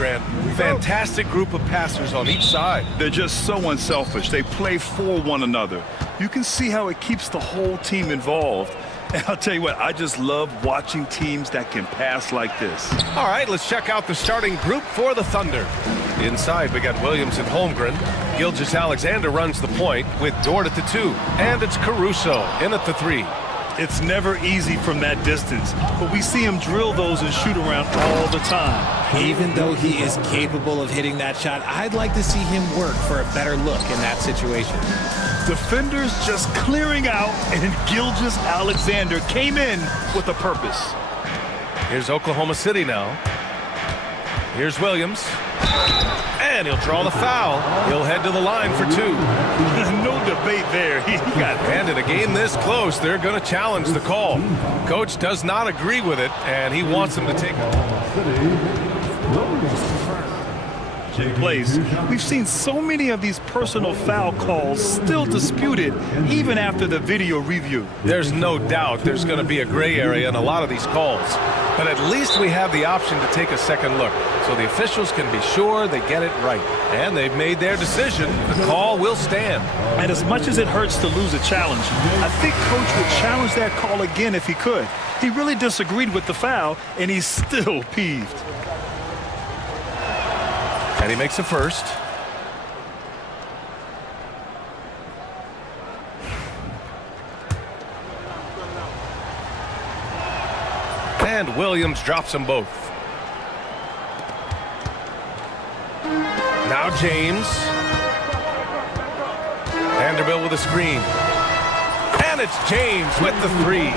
Grant. Fantastic group of passers on each side. They're just so unselfish. They play for one another. You can see how it keeps the whole team involved. And I'll tell you what, I just love watching teams that can pass like this. All right, let's check out the starting group for the Thunder. Inside, we got Williams and Holmgren. Gilgeous-Alexander runs the point with Dort at the 2. And it's Caruso in at the 3. It's never easy from that distance, but we see him drill those and shoot around all the time. Even though he is capable of hitting that shot, I'd like to see him work for a better look in that situation. Defenders just clearing out, and Gilgeous-Alexander came in with a purpose. Here's Oklahoma City now. Here's Williams. And he'll draw the foul. He'll head to the line for 2. No debate there. He got and in a game this close, they're going to challenge the call. Coach does not agree with it, and he wants them to take plays. We've seen so many of these personal foul calls still disputed even after the video review. There's no doubt there's going to be a gray area in a lot of these calls. But at least we have the option to take a second look, so the officials can be sure they get it right. And they've made their decision. The call will stand. And as much as it hurts to lose a challenge, I think Coach would challenge that call again if he could. He really disagreed with the foul, and he's still peeved. And he makes a first. And Williams drops them both. Now James. Vanderbilt with a screen. And it's James with the 3.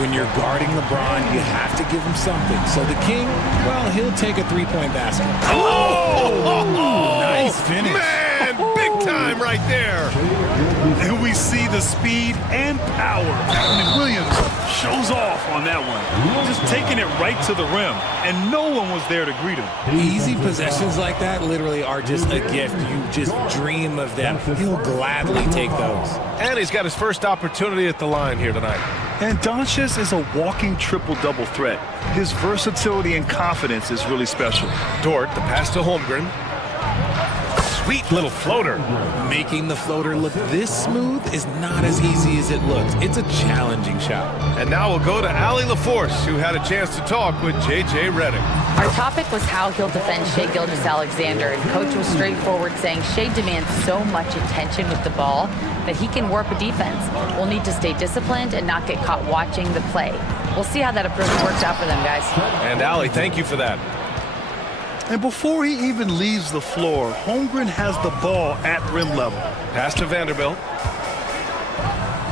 When you're guarding LeBron, you have to give him something. So the King, well, he'll take a three-point basket. Oh! Nice finish. Man, big time right there. And we see the speed and power. And Williams shows off on that one. Just taking it right to the rim. And no one was there to greet him. Easy possessions like that literally are just a gift. You just dream of them. He'll gladly take those. And he's got his first opportunity at the line here tonight. And Doncic is a walking triple-double threat. His versatility and confidence is really special. Dort, the pass to Holmgren. Sweet little floater. Making the floater look this smooth is not as easy as it looks. It's a challenging shot. And now we'll go to Allie LaForce, who had a chance to talk with J.J. Redick. Our topic was how he'll defend Shai Gilgeous-Alexander, and Coach was straightforward, saying Shai demands so much attention with the ball that he can warp a defense. We'll need to stay disciplined and not get caught watching the play. We'll see how that approach works out for them, guys. And Allie, thank you for that. And before he even leaves the floor, Holmgren has the ball at rim level. Pass to Vanderbilt.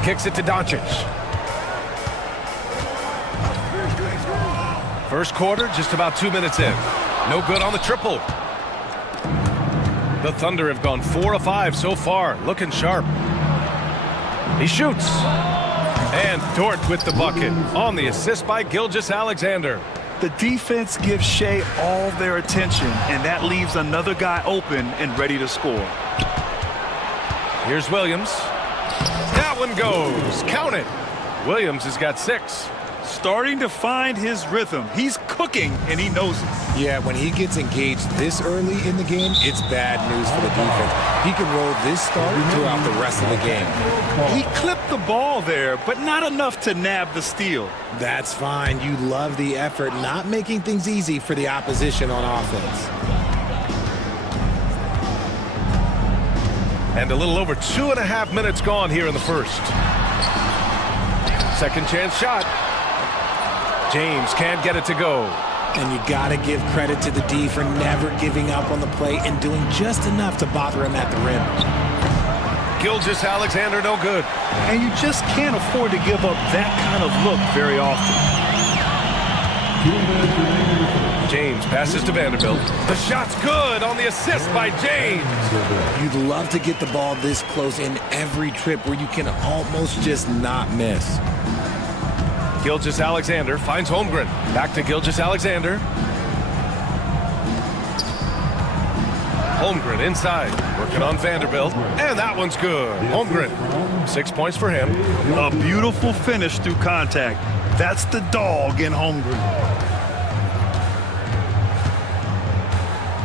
Kicks it to Doncic. First quarter, just about 2 minutes in. No good on the triple. The Thunder have gone 4 of 5 so far, looking sharp. He shoots. And Dort with the bucket on the assist by Gilgeous-Alexander. The defense gives Shai all their attention, and that leaves another guy open and ready to score. Here's Williams. That one goes. Count it. Williams has got 6. Starting to find his rhythm. He's cooking, and he knows it. Yeah, when he gets engaged this early in the game, it's bad news for the defense. He can roll this start throughout the rest of the game. He clipped the ball there, but not enough to nab the steal. That's fine. You love the effort, not making things easy for the opposition on offense. And a little over 2.5 minutes gone here in the first. Second chance shot. James can't get it to go. And you got to give credit to the D for never giving up on the play and doing just enough to bother him at the rim. Gilgeous-Alexander no good. And you just can't afford to give up that kind of look very often. James passes to Vanderbilt. The shot's good on the assist by James. You'd love to get the ball this close in every trip where you can almost just not miss. Gilgeous-Alexander finds Holmgren. Back to Gilgeous-Alexander. Holmgren inside, working on Vanderbilt. And that one's good. Holmgren, 6 points for him. A beautiful finish through contact. That's the dog in Holmgren.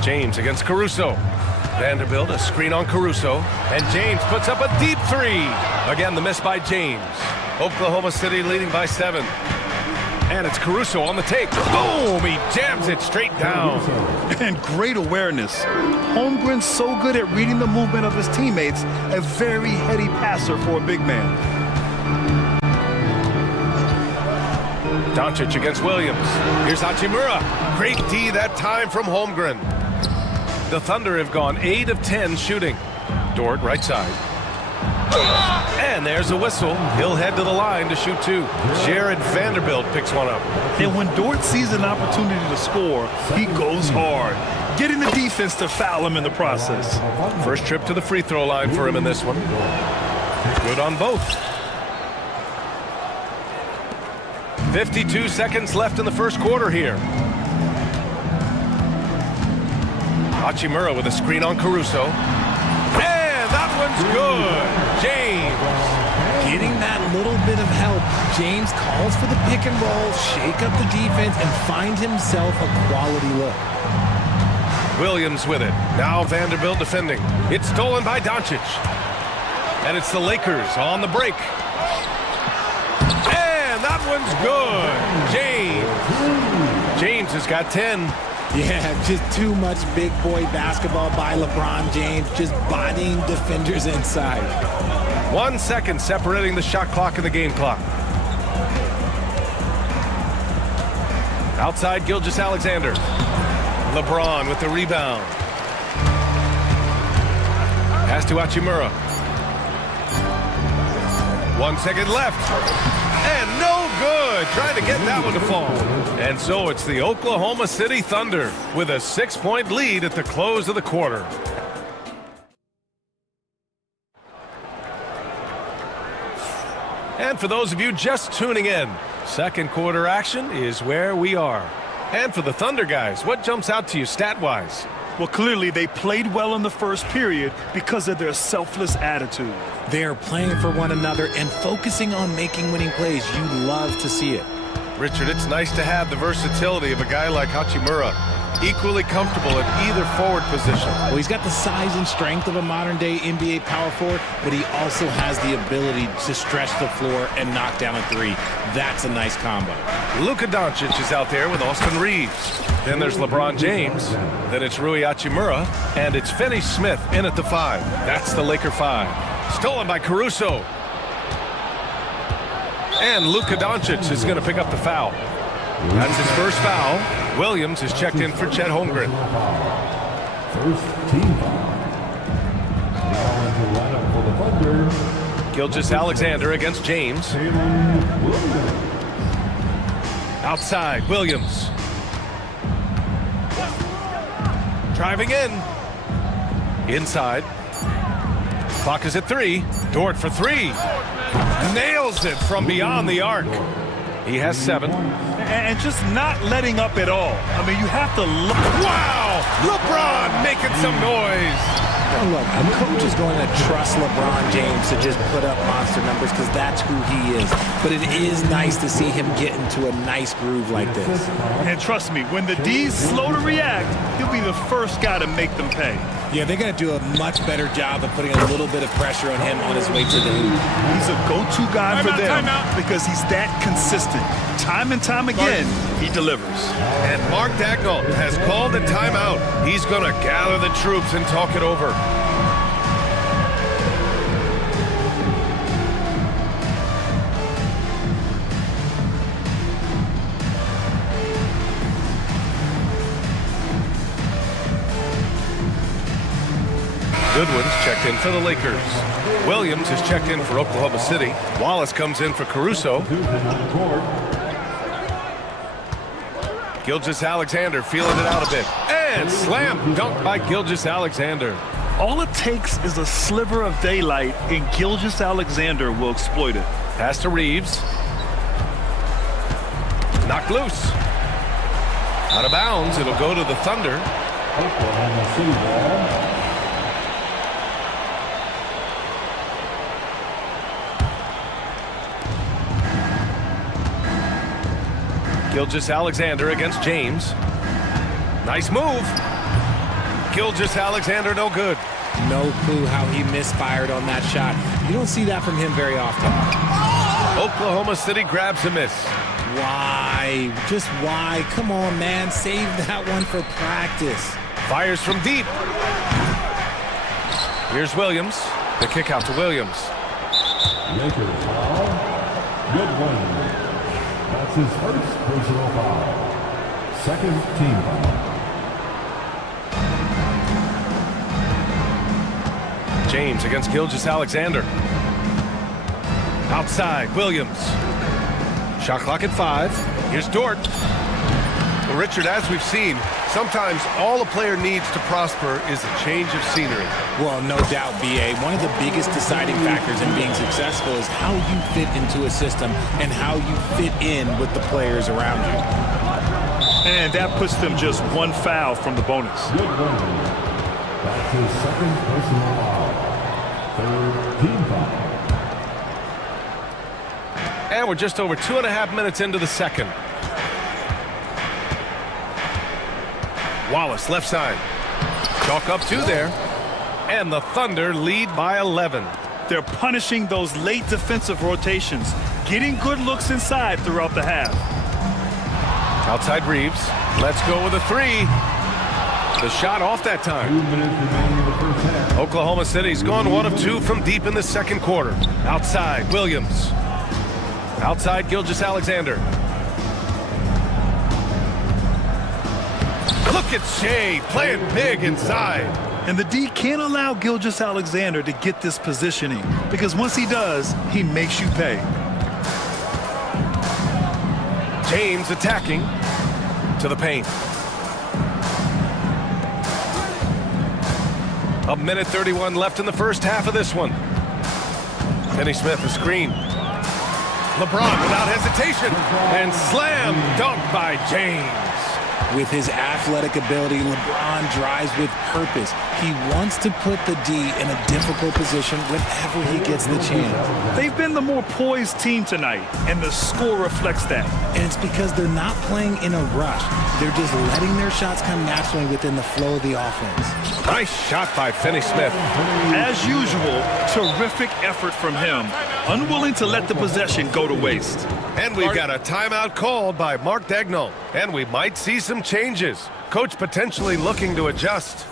James against Caruso. Vanderbilt, a screen on Caruso. And James puts up a deep three. Again, the miss by James. Oklahoma City leading by 7. And it's Caruso on the take. Boom! He jams it straight down. And great awareness. Holmgren's so good at reading the movement of his teammates. A very heady passer for a big man. Doncic against Williams. Here's Hachimura. Great D that time from Holmgren. The Thunder have gone 8 of 10 shooting. Dort, right side. And there's a whistle. He'll head to the line to shoot 2. Jared Vanderbilt picks one up. And when Dort sees an opportunity to score, he goes hard, getting the defense to foul him in the process. First trip to the free throw line for him in this one. Good on both. 52 seconds left in the first quarter here. Hachimura with a screen on Caruso. And that one's good. James. Getting that little bit of help. James calls for the pick and roll, shake up the defense, and find himself a quality look. Williams with it. Now Vanderbilt defending. It's stolen by Doncic. And it's the Lakers on the break. And that one's good. James has got 10. Yeah, just too much big boy basketball by LeBron James, just bodying defenders inside. 1 second separating the shot clock and the game clock. Outside Gilgeous-Alexander. LeBron with the rebound. Pass to Hachimura. 1 second left. And no good. Trying to get that one to fall. And so it's the Oklahoma City Thunder with a 6-point lead at the close of the quarter. And for those of you just tuning in, second quarter action is where we are. And for the Thunder guys, what jumps out to you stat-wise? Well, clearly they played well in the first period because of their selfless attitude. They are playing for one another and focusing on making winning plays. You love to see it. Richard, it's nice to have the versatility of a guy like Hachimura, equally comfortable at either forward position. Well, he's got the size and strength of a modern-day NBA power forward, but he also has the ability to stretch the floor and knock down a three. That's a nice combo. Luka Doncic is out there with Austin Reeves. Then there's LeBron James. Then it's Rui Hachimura. And it's Finney Smith in at the 5. That's the Laker 5. Stolen by Caruso. And Luka Doncic is going to pick up the foul. That's his first foul. Williams is checked in for Chet Holmgren. First team foul. Now into the lineup for the Thunder. Gilgeous-Alexander against James. Outside, Williams. Driving in. Inside. Clock is at 3. Dort for 3. Nails it from beyond the arc. He has 7. And just not letting up at all. I mean, you have to look. Wow! LeBron making some noise. Now look, a coach is going to trust LeBron James to just put up monster numbers because that's who he is. But it is nice to see him get into a nice groove like this. And trust me, when the D's slow to react, he'll be the first guy to make them pay. Yeah, they're going to do a much better job of putting a little bit of pressure on him on his way to the hoop. He's a go-to guy for them because he's that consistent. Time and time again, he delivers. And Mark Daigneault has called a timeout. He's going to gather the troops and talk it over. Goodwin's checked in for the Lakers. Williams is checked in for Oklahoma City. Wallace comes in for Caruso. Gilgeous-Alexander feeling it out a bit. And slam dunk by Gilgeous-Alexander. All it takes is a sliver of daylight, and Gilgeous-Alexander will exploit it. Pass to Reeves. Knocked loose. Out of bounds. It'll go to the Thunder. Oklahoma City ball. Gilgeous-Alexander against James. Nice move. Gilgeous-Alexander no good. No clue how he misfired on that shot. You don't see that from him very often. Oklahoma City grabs a miss. Why? Just why? Come on, man. Save that one for practice. Fires from deep. Here's Williams. The kick out to Williams. Lakers foul. Good one. That's his first personal foul. Second team foul. James against Gilgeous-Alexander. Outside, Williams. Shot clock at 5. Here's Dort. Well, Richard, as we've seen, sometimes all a player needs to prosper is a change of scenery. Well, no doubt, B.A. One of the biggest deciding factors in being successful is how you fit into a system and how you fit in with the players around you. And that puts them just one foul from the bonus. Good one. That's his second personal foul. Third team foul. And we're just over 2.5 minutes into the second. Wallace, left side. Chalk up 2 there. And the Thunder lead by 11. They're punishing those late defensive rotations, getting good looks inside throughout the half. Outside Reeves. Let's go with a 3. The shot off that time. 2 minutes remaining in the first half. Oklahoma City's gone 1 of 2 from deep in the second quarter. Outside, Williams. Outside, Gilgeous-Alexander. Look at Shea playing big inside. And the D can't allow Gilgeous-Alexander to get this positioning, because once he does, he makes you pay. James attacking to the paint. 1:31 left in the first half of this one. Finney Smith, a screen. LeBron without hesitation, and slam dunk by James. With his athletic ability, LeBron drives with purpose. He wants to put the D in a difficult position whenever he gets the chance. They've been the more poised team tonight, and the score reflects that. And it's because they're not playing in a rush. They're just letting their shots come naturally within the flow of the offense. Nice shot by Finney Smith. As usual, terrific effort from him, unwilling to let the possession go to waste. And we've got a timeout called by Mark Daigneault, and we might see some changes. Coach potentially looking to adjust.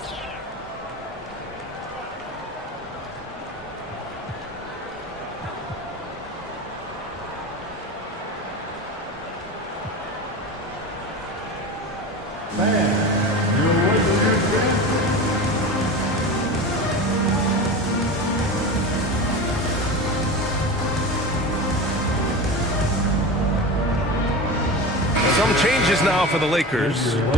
Some changes now for the Lakers.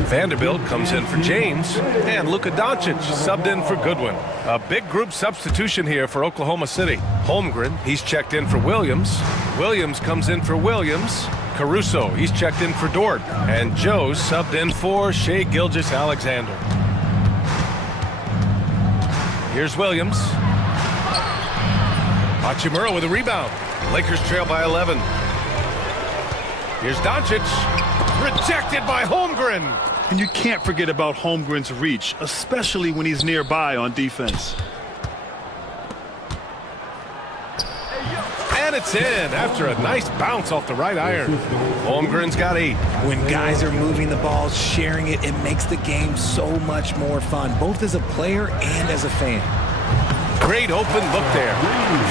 Vanderbilt comes in for James, and Luka Doncic subbed in for Goodwin. A big group substitution here for Oklahoma City. Holmgren, he's checked in for Williams. Williams comes in for Williams. Caruso, he's checked in for Dort. And Joe subbed in for Shea Gilgeous-Alexander. Here's Williams. Hachimura with a rebound. Lakers trail by 11. Here's Doncic. Rejected by Holmgren. And you can't forget about Holmgren's reach, especially when he's nearby on defense. And it's in after a nice bounce off the right iron. Holmgren's got 8. When guys are moving the ball, sharing it, it makes the game so much more fun, both as a player and as a fan. Great open look there.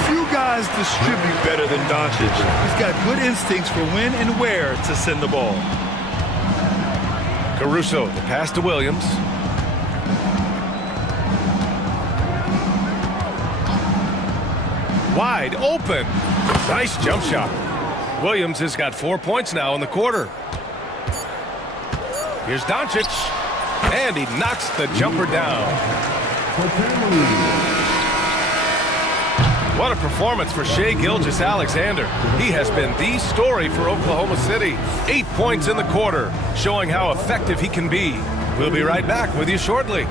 Few guys distribute better than Doncic. He's got good instincts for when and where to send the ball. Caruso, the pass to Williams. Wide open. Nice jump shot. Williams has got 4 points now in the quarter. Here's Doncic. And he knocks the jumper down. What a performance for Shea Gilgeous-Alexander. He has been the story for Oklahoma City. 8 points in the quarter, showing how effective he can be. We'll be right back with you shortly.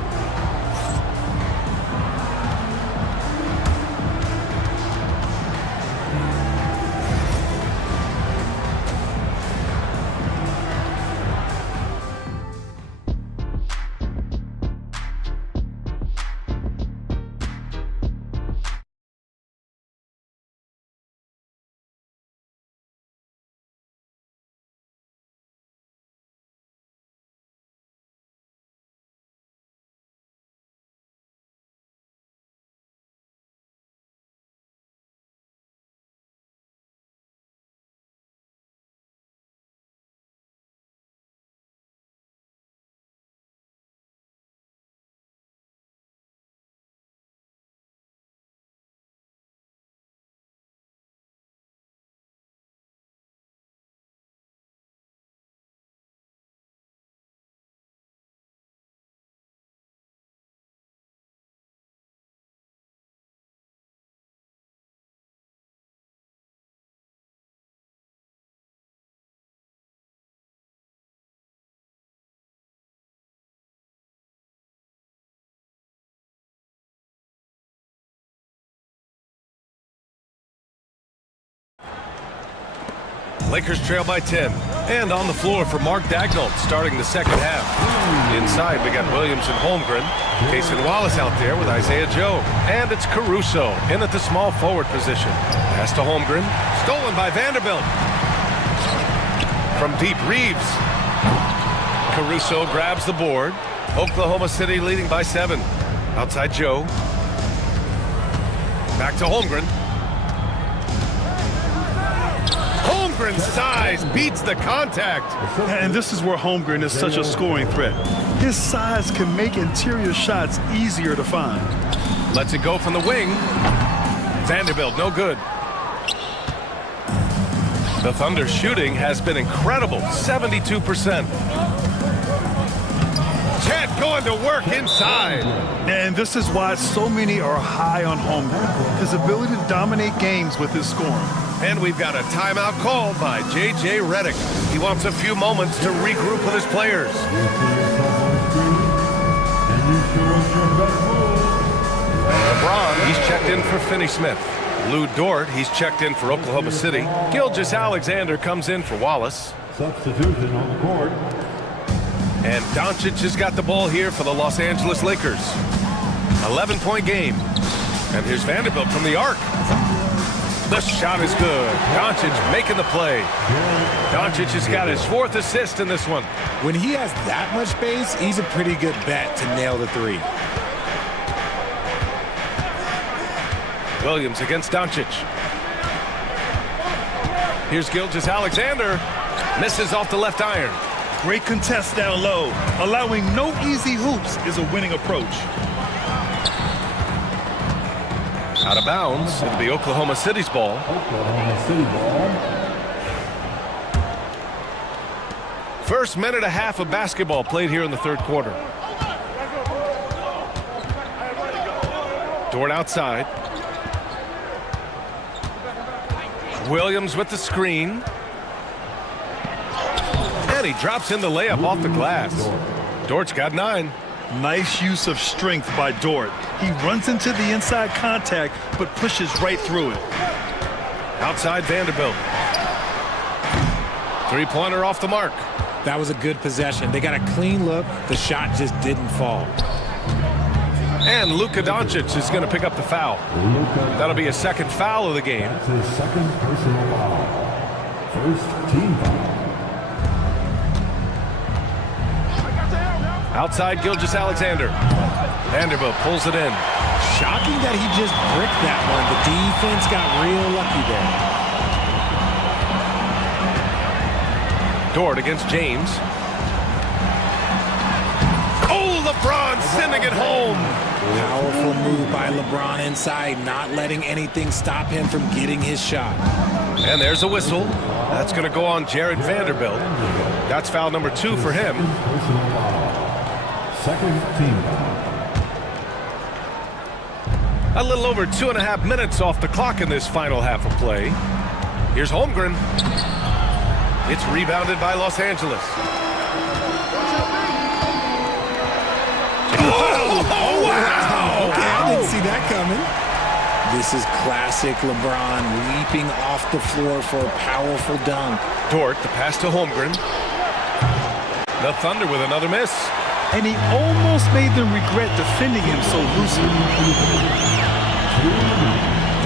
Lakers trail by 10. And on the floor for Mark Daigneault starting the second half. Inside, we got Williams and Holmgren. Cason Wallace out there with Isaiah Joe. And it's Caruso in at the small forward position. Pass to Holmgren. Stolen by Vanderbilt. From deep, Reeves. Caruso grabs the board. Oklahoma City leading by 7. Outside Joe. Back to Holmgren. Holmgren's size beats the contact. And this is where Holmgren is such a scoring threat. His size can make interior shots easier to find. Lets it go from the wing. Vanderbilt, no good. The Thunder's shooting has been incredible, 72%. Chet going to work inside. And this is why so many are high on Holmgren. His ability to dominate games with his scoring. And we've got a timeout called by J.J. Redick. He wants a few moments to regroup with his players. LeBron, he's checked in for Finney-Smith. Lou Dort, he's checked in for Oklahoma City. Gilgeous-Alexander comes in for Wallace. Substitution on the court. And Doncic has got the ball here for the Los Angeles Lakers. 11-point game. And here's Vanderbilt from the arc. The shot is good. Doncic making the play. Doncic has got his 4th assist in this one. When he has that much space, he's a pretty good bet to nail the 3. Williams against Doncic. Here's Gilgeous-Alexander. Misses off the left iron. Great contest down low. Allowing no easy hoops is a winning approach. Out of bounds. It'll be Oklahoma City's ball. Oklahoma City ball. First minute and a half of basketball played here in the third quarter. Dort outside. Williams with the screen. And he drops in the layup off the glass. Dort's got 9. Nice use of strength by Dort. He runs into the inside contact, but pushes right through it. Outside Vanderbilt. 3-pointer off the mark. That was a good possession. They got a clean look. The shot just didn't fall. And Luka Doncic is going to pick up the foul. That'll be a second foul of the game. That's his second personal foul. First team foul. Outside Gilgeous-Alexander. Vanderbilt pulls it in. Shocking that he just bricked that one. The defense got real lucky there. Dort against James. Oh, LeBron sending it home. Powerful move by LeBron inside, not letting anything stop him from getting his shot. And there's a whistle. That's going to go on Jared Vanderbilt. That's foul number 2 for him. Second team foul. A little over 2.5 minutes off the clock in this final half of play. Here's Holmgren. It's rebounded by Los Angeles. Oh, wow! Okay, I didn't see that coming. This is classic LeBron leaping off the floor for a powerful dunk. Dort, the pass to Holmgren. The Thunder with another miss. And he almost made them regret defending him so loosely.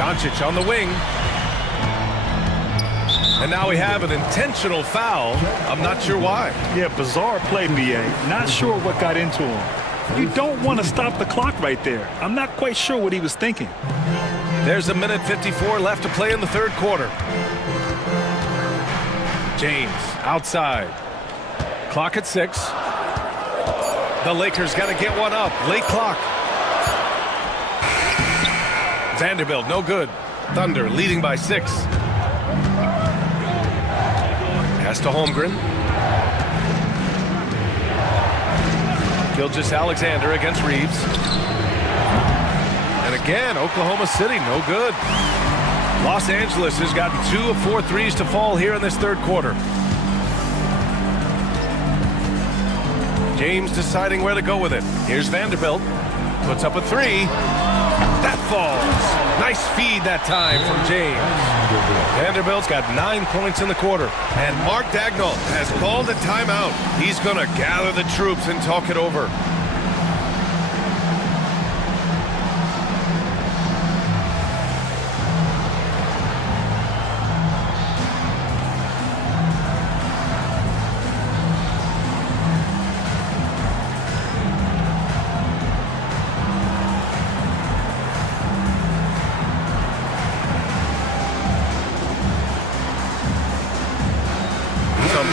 Doncic on the wing. And now we have an intentional foul. I'm not sure why. Yeah, bizarre play, B.A. Not sure what got into him. You don't want to stop the clock right there. I'm not quite sure what he was thinking. There's a minute 54 left to play in the third quarter. James outside. Clock at 6. The Lakers got to get one up. Late clock. Vanderbilt, no good. Thunder leading by 6. Pass to Holmgren. Gilgeous-Alexander against Reeves. And again, Oklahoma City, no good. Los Angeles has gotten 2 of 4 threes to fall here in this third quarter. James deciding where to go with it. Here's Vanderbilt. Puts up a 3. That falls. Nice feed that time from James. Vanderbilt's got 9 points in the quarter. And Mark Dagnall has called a timeout. He's going to gather the troops and talk it over.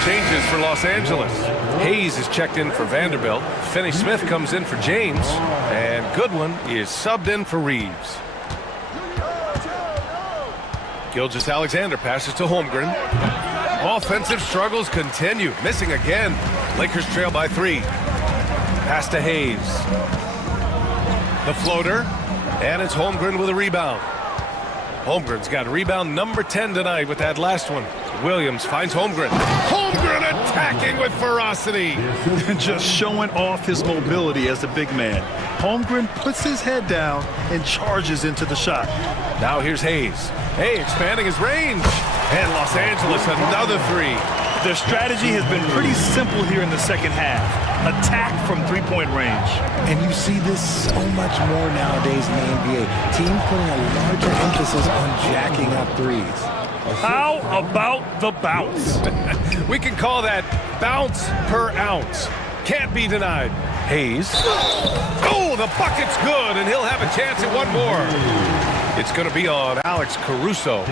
Changes for Los Angeles. Hayes is checked in for Vanderbilt. Finney-Smith comes in for James. And Goodwin is subbed in for Reeves. Gilgeous-Alexander passes to Holmgren. Offensive struggles continue. Missing again. Lakers trail by 3. Pass to Hayes. The floater. And it's Holmgren with a rebound. Holmgren's got rebound number 10 tonight with that last one. Williams finds Holmgren. Holmgren attacking with ferocity. Just showing off his mobility as a big man. Holmgren puts his head down and charges into the shot. Now here's Hayes. Hey, expanding his range. And Los Angeles, another 3. Their strategy has been pretty simple here in the second half. Attack from three-point range. And you see this so much more nowadays in the NBA. Teams putting a larger emphasis on jacking up threes. How about the bounce? We can call that bounce per ounce. Can't be denied. Hayes. Oh, the bucket's good, and he'll have a chance at one more. It's going to be on Alex Caruso.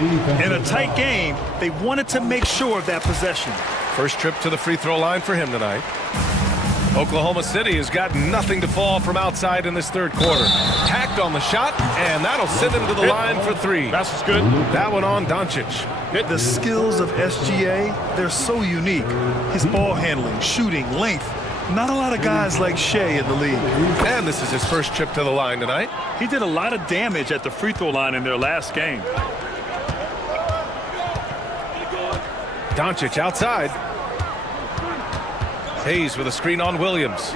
In a tight game, they wanted to make sure of that possession. First trip to the free throw line for him tonight. Oklahoma City has got nothing to fall from outside in this third quarter. Hacked on the shot, and that'll send him to the line for 3. That's good. That one on Doncic. The skills of SGA, they're so unique. His ball handling, shooting, length. Not a lot of guys like Shea in the league. And this is his first trip to the line tonight. He did a lot of damage at the free throw line in their last game. Doncic outside. Hayes with a screen on Williams.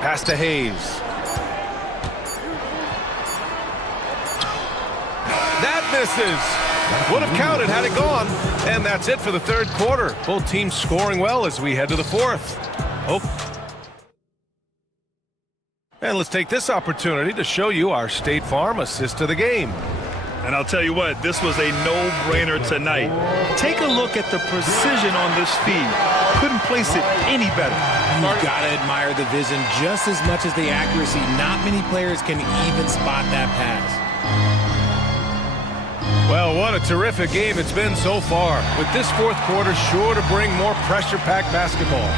Pass to Hayes. That misses. Would have counted had it gone. And that's it for the third quarter. Both teams scoring well as we head to the fourth. And let's take this opportunity to show you our State Farm assist to the game. And I'll tell you what, this was a no-brainer tonight. Take a look at the precision on this feed. Couldn't place it any better. You've got to admire the vision just as much as the accuracy. Not many players can even spot that pass. Well, what a terrific game it's been so far. With this fourth quarter sure to bring more pressure-packed basketball.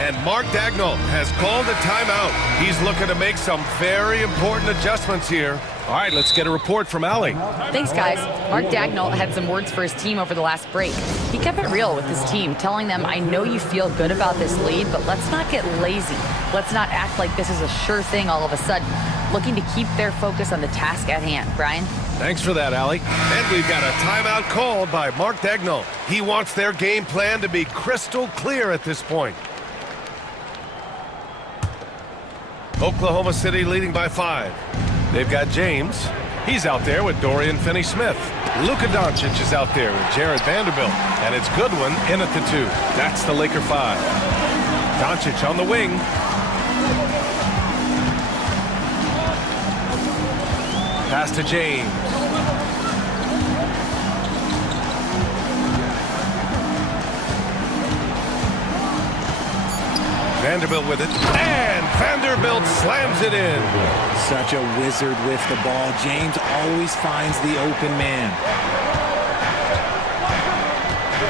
And Mark Dagnall has called a timeout. He's looking to make some very important adjustments here. All right, let's get a report from Allie. Thanks, guys. Mark Dagnall had some words for his team over the last break. He kept it real with his team, telling them, I know you feel good about this lead, but let's not get lazy. Let's not act like this is a sure thing all of a sudden. Looking to keep their focus on the task at hand. Brian? Thanks for that, Allie. And we've got a timeout called by Mark Dagnall. He wants their game plan to be crystal clear at this point. Oklahoma City leading by 5. They've got James. He's out there with Dorian Finney-Smith. Luka Doncic is out there with Jared Vanderbilt. And it's Goodwin in at the 2. That's the Laker 5. Doncic on the wing. Pass to James. Vanderbilt with it, and Vanderbilt slams it in. Such a wizard with the ball. James always finds the open man.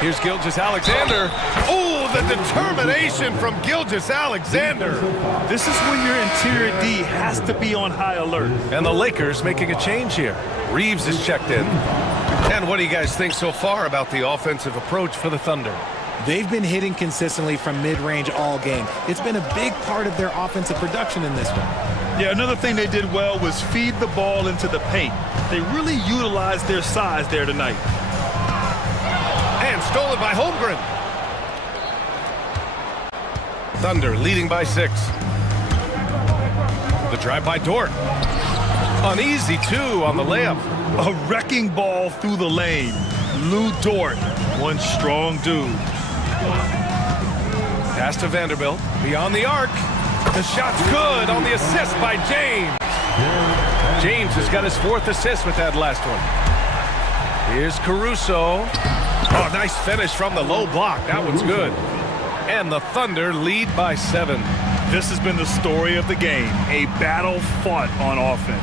Here's Gilgeous-Alexander. Oh, the determination from Gilgeous-Alexander. This is when your interior D has to be on high alert. And the Lakers making a change here. Reeves is checked in. And what do you guys think so far about the offensive approach for the Thunder? They've been hitting consistently from mid-range all game. It's been a big part of their offensive production in this one. Yeah, another thing they did well was feed the ball into the paint. They really utilized their size there tonight. And stolen by Holmgren. Thunder leading by 6. The drive by Dort. An easy two on the layup. A wrecking ball through the lane. Lou Dort, one strong dude. Pass to Vanderbilt, beyond the arc. The shot's good on the assist by James. James has got his 4th assist with that last one. Here's Caruso. Oh, nice finish from the low block. That one's good. And the Thunder lead by 7. This has been the story of the game, a battle fought on offense.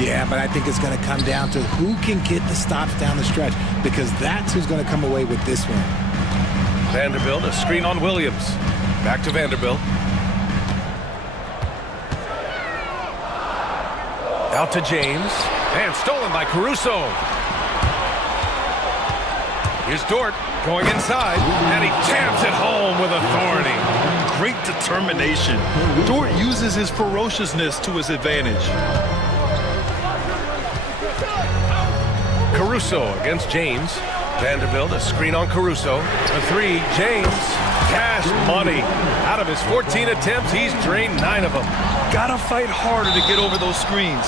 Yeah, but I think it's going to come down to who can get the stops down the stretch, because that's who's going to come away with this one. Vanderbilt, a screen on Williams. Back to Vanderbilt. Out to James. And stolen by Caruso. Here's Dort going inside. And he jams it home with authority. Great determination. Dort uses his ferociousness to his advantage. Caruso against James. Vanderbilt, a screen on Caruso. A 3, James. Cash money. Out of his 14 attempts, he's drained 9 of them. Gotta fight harder to get over those screens.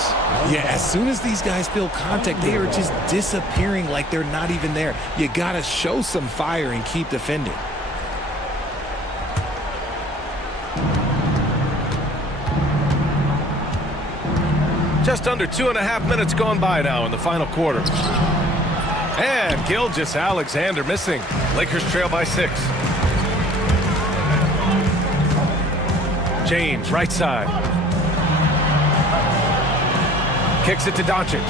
Yeah, as soon as these guys feel contact, they are just disappearing like they're not even there. You gotta show some fire and keep defending. Just under 2.5 minutes gone by now in the final quarter. And Gilgeous-Alexander missing. Lakers trail by 6. James, right side. Kicks it to Doncic.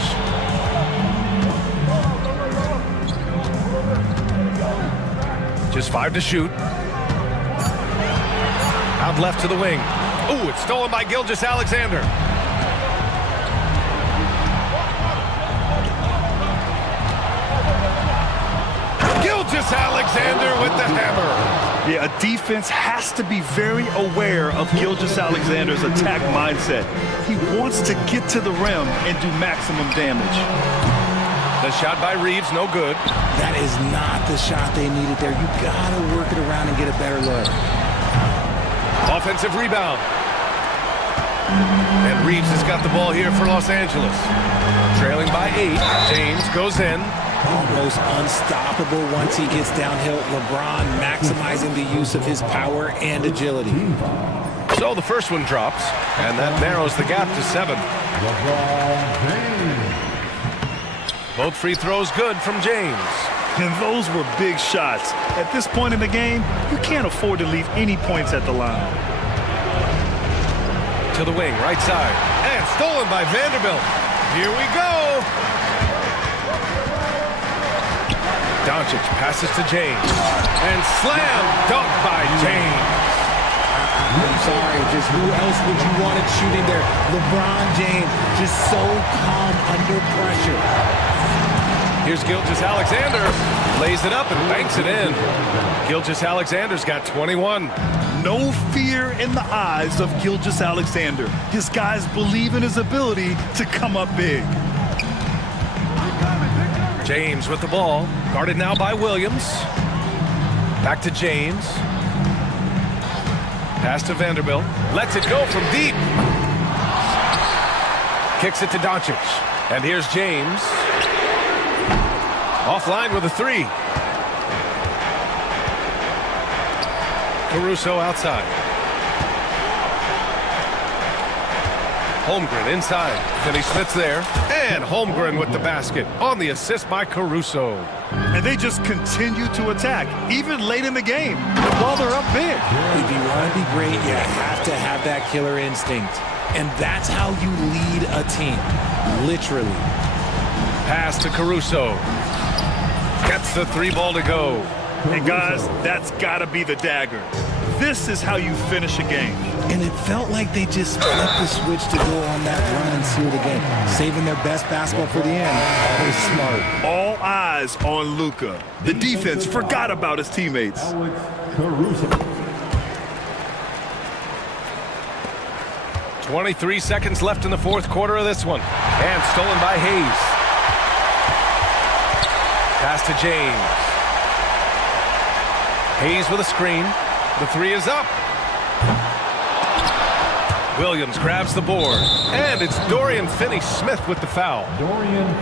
Just 5 to shoot. Out left to the wing. Ooh, it's stolen by Gilgeous-Alexander. Gilgeous-Alexander with the hammer. Yeah, a defense has to be very aware of Gilgeous-Alexander's attack mindset. He wants to get to the rim and do maximum damage. The shot by Reeves, no good. That is not the shot they needed there. You gotta work it around and get a better look. Offensive rebound. And Reeves has got the ball here for Los Angeles. Trailing by 8. James goes in. Almost unstoppable once he gets downhill. LeBron maximizing the use of his power and agility. So the first one drops, and that narrows the gap to 7. Both free throws good from James. And those were big shots. At this point in the game, you can't afford to leave any points at the line. To the wing, right side. And stolen by Vanderbilt. Here we go. Doncic passes to James. And slam dunk by James. I'm sorry, just who else would you want it shooting there? LeBron James, just so calm under pressure. Here's Gilgeous-Alexander. Lays it up and banks it in. Gilgeous-Alexander's got 21. No fear in the eyes of Gilgeous-Alexander. His guys believe in his ability to come up big. James with the ball. Guarded now by Williams. Back to James. Pass to Vanderbilt. Lets it go from deep. Kicks it to Doncic. And here's James. Offline with a 3. Caruso outside. Holmgren inside. Finney-Smith's there. And Holmgren with the basket on the assist by Caruso. And they just continue to attack, even late in the game, while they're up big. If you want to be great, you have to have that killer instinct. And that's how you lead a team, literally. Pass to Caruso. Gets the 3 ball to go. And guys, that's got to be the dagger. This is how you finish a game. And it felt like they just flipped the switch to go on that run and seal the game, saving their best basketball for the end. Always smart. All eyes on Luka. The defense forgot about his teammates. 23 seconds left in the 4th quarter of this one. And stolen by Hayes. Pass to James. Hayes with a screen. The 3 is up. Williams grabs the board, and it's Dorian Finney-Smith with the foul.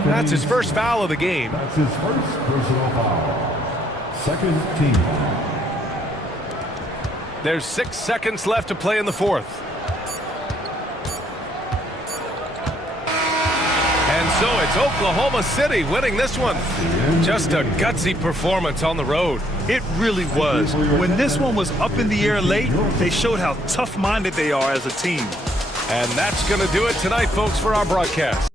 That's his first foul of the game. That's his first personal foul. Second team. There's 6 seconds left to play in the fourth. And so it's Oklahoma City winning this one. Just a gutsy performance on the road. It really was. When this one was up in the air late, they showed how tough-minded they are as a team. And that's going to do it tonight, folks, for our broadcast.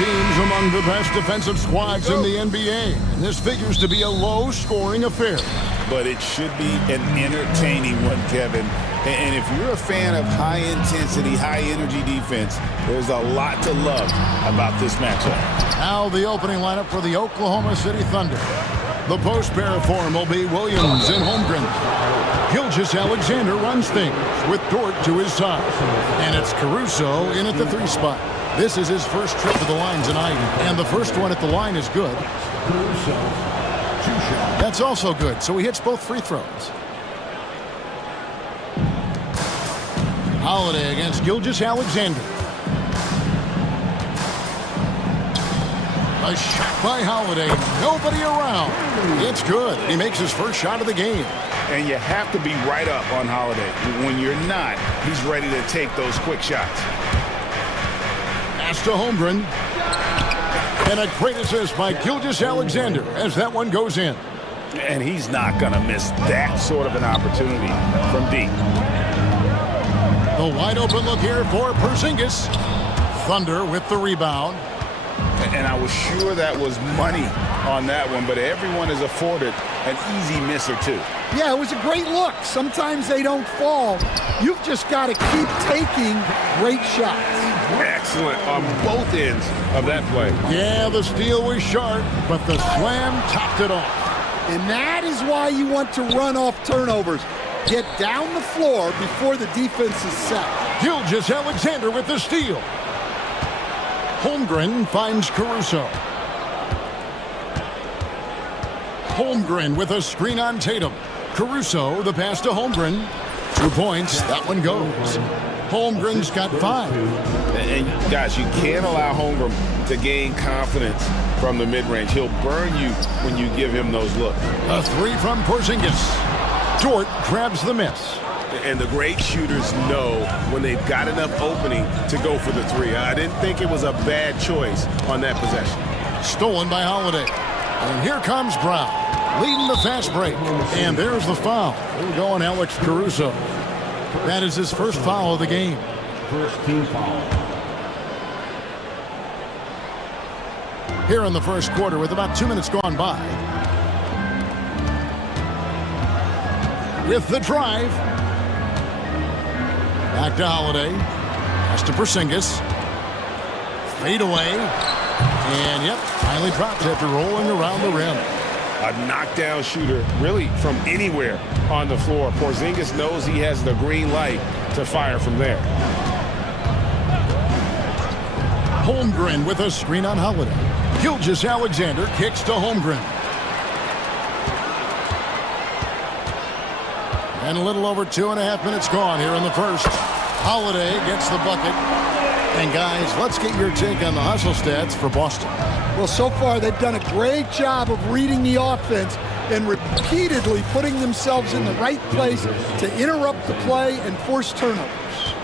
Teams among the best defensive squads in the NBA. And this figures to be a low-scoring affair. But it should be an entertaining one, Kevin. And if you're a fan of high-intensity, high-energy defense, there's a lot to love about this matchup. Now the opening lineup for the Oklahoma City Thunder. The post-pair form will be Williams and Holmgren. Gilgeous-Alexander runs things with Dort to his side. And it's Caruso in at the 3 spot. This is his first trip to the line tonight, and the first one at the line is good. That's also good, so he hits both free throws. Holiday against Gilgeous-Alexander. A shot by Holiday. Nobody around. It's good. He makes his first shot of the game. And you have to be right up on Holiday. When you're not, he's ready to take those quick shots. Pass to Holmgren. And a great assist by Gilgeous-Alexander as that one goes in. And he's not going to miss that sort of an opportunity from deep. The wide open look here for Porzingis. Thunder with the rebound. And I was sure that was money on that one, but everyone is afforded an easy miss or two. Yeah, it was a great look. Sometimes they don't fall. You've just got to keep taking great shots. Excellent on both ends of that play. Yeah, the steal was sharp, but the slam topped it off. And that is why you want to run off turnovers. Get down the floor before the defense is set. Gilgeous-Alexander with the steal. Holmgren finds Caruso. Holmgren with a screen on Tatum. Caruso, the pass to Holmgren. 2 points, that one goes. Holmgren's got 5. And guys, you can't allow Holmgren to gain confidence from the mid-range. He'll burn you when you give him those looks. A 3 from Porzingis. Dort grabs the miss. And the great shooters know when they've got enough opening to go for the 3. I didn't think it was a bad choice on that possession. Stolen by Holiday. And here comes Brown, leading the fast break. And there's the foul. We're going Alex Caruso. That is his first foul of the game. First team foul. Here in the first quarter with about 2 minutes gone by. With the drive. Back to Holiday. Pass to Porzingis. Fade away. And, yep, finally drops after rolling around the rim. A knockdown shooter, really from anywhere on the floor. Porzingis knows he has the green light to fire from there. Holmgren with a screen on Holiday. Gilgeous-Alexander kicks to Holmgren. And a little over 2.5 minutes gone here in the first. Holiday gets the bucket. And guys, let's get your take on the hustle stats for Boston. Well, so far they've done a great job of reading the offense and repeatedly putting themselves in the right place to interrupt the play and force turnovers.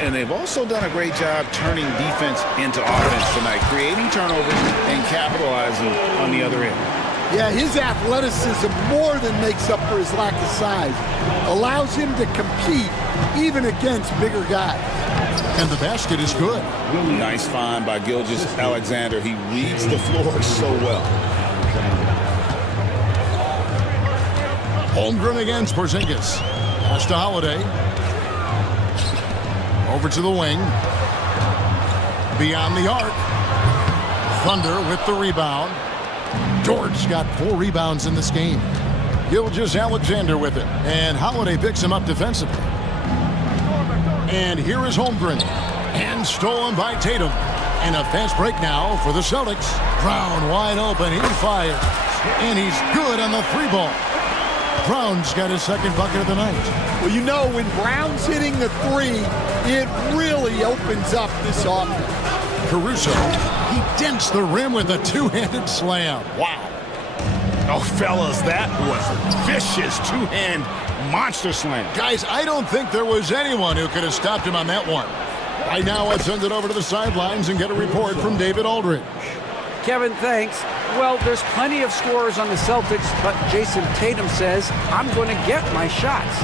And they've also done a great job turning defense into offense tonight, creating turnovers and capitalizing on the other end. Yeah, his athleticism more than makes up for his lack of size. Allows him to compete even against bigger guys. And the basket is good. Nice find by Gilgeous-Alexander. He reads the floor so well. Holmgren against Porzingis. Pass to Holiday. Over to the wing. Beyond the arc. Thunder with the rebound. Dort's got 4 rebounds in this game. Gilgeous-Alexander with it. And Holiday picks him up defensively. And here is Holmgren. And stolen by Tatum. And a fast break now for the Celtics. Brown wide open. He fires. And he's good on the 3-ball. Brown's got his second bucket of the night. Well, you know, when Brown's hitting the 3, it really opens up this offense. Caruso, he dents the rim with a 2-handed slam. Wow. Oh, fellas, that was a vicious 2-hand monster slam. Guys, I don't think there was anyone who could have stopped him on that one. Right now, let's send it over to the sidelines and get a report from David Aldridge. Kevin, thanks. Well, there's plenty of scorers on the Celtics, but Jason Tatum says, I'm going to get my shots.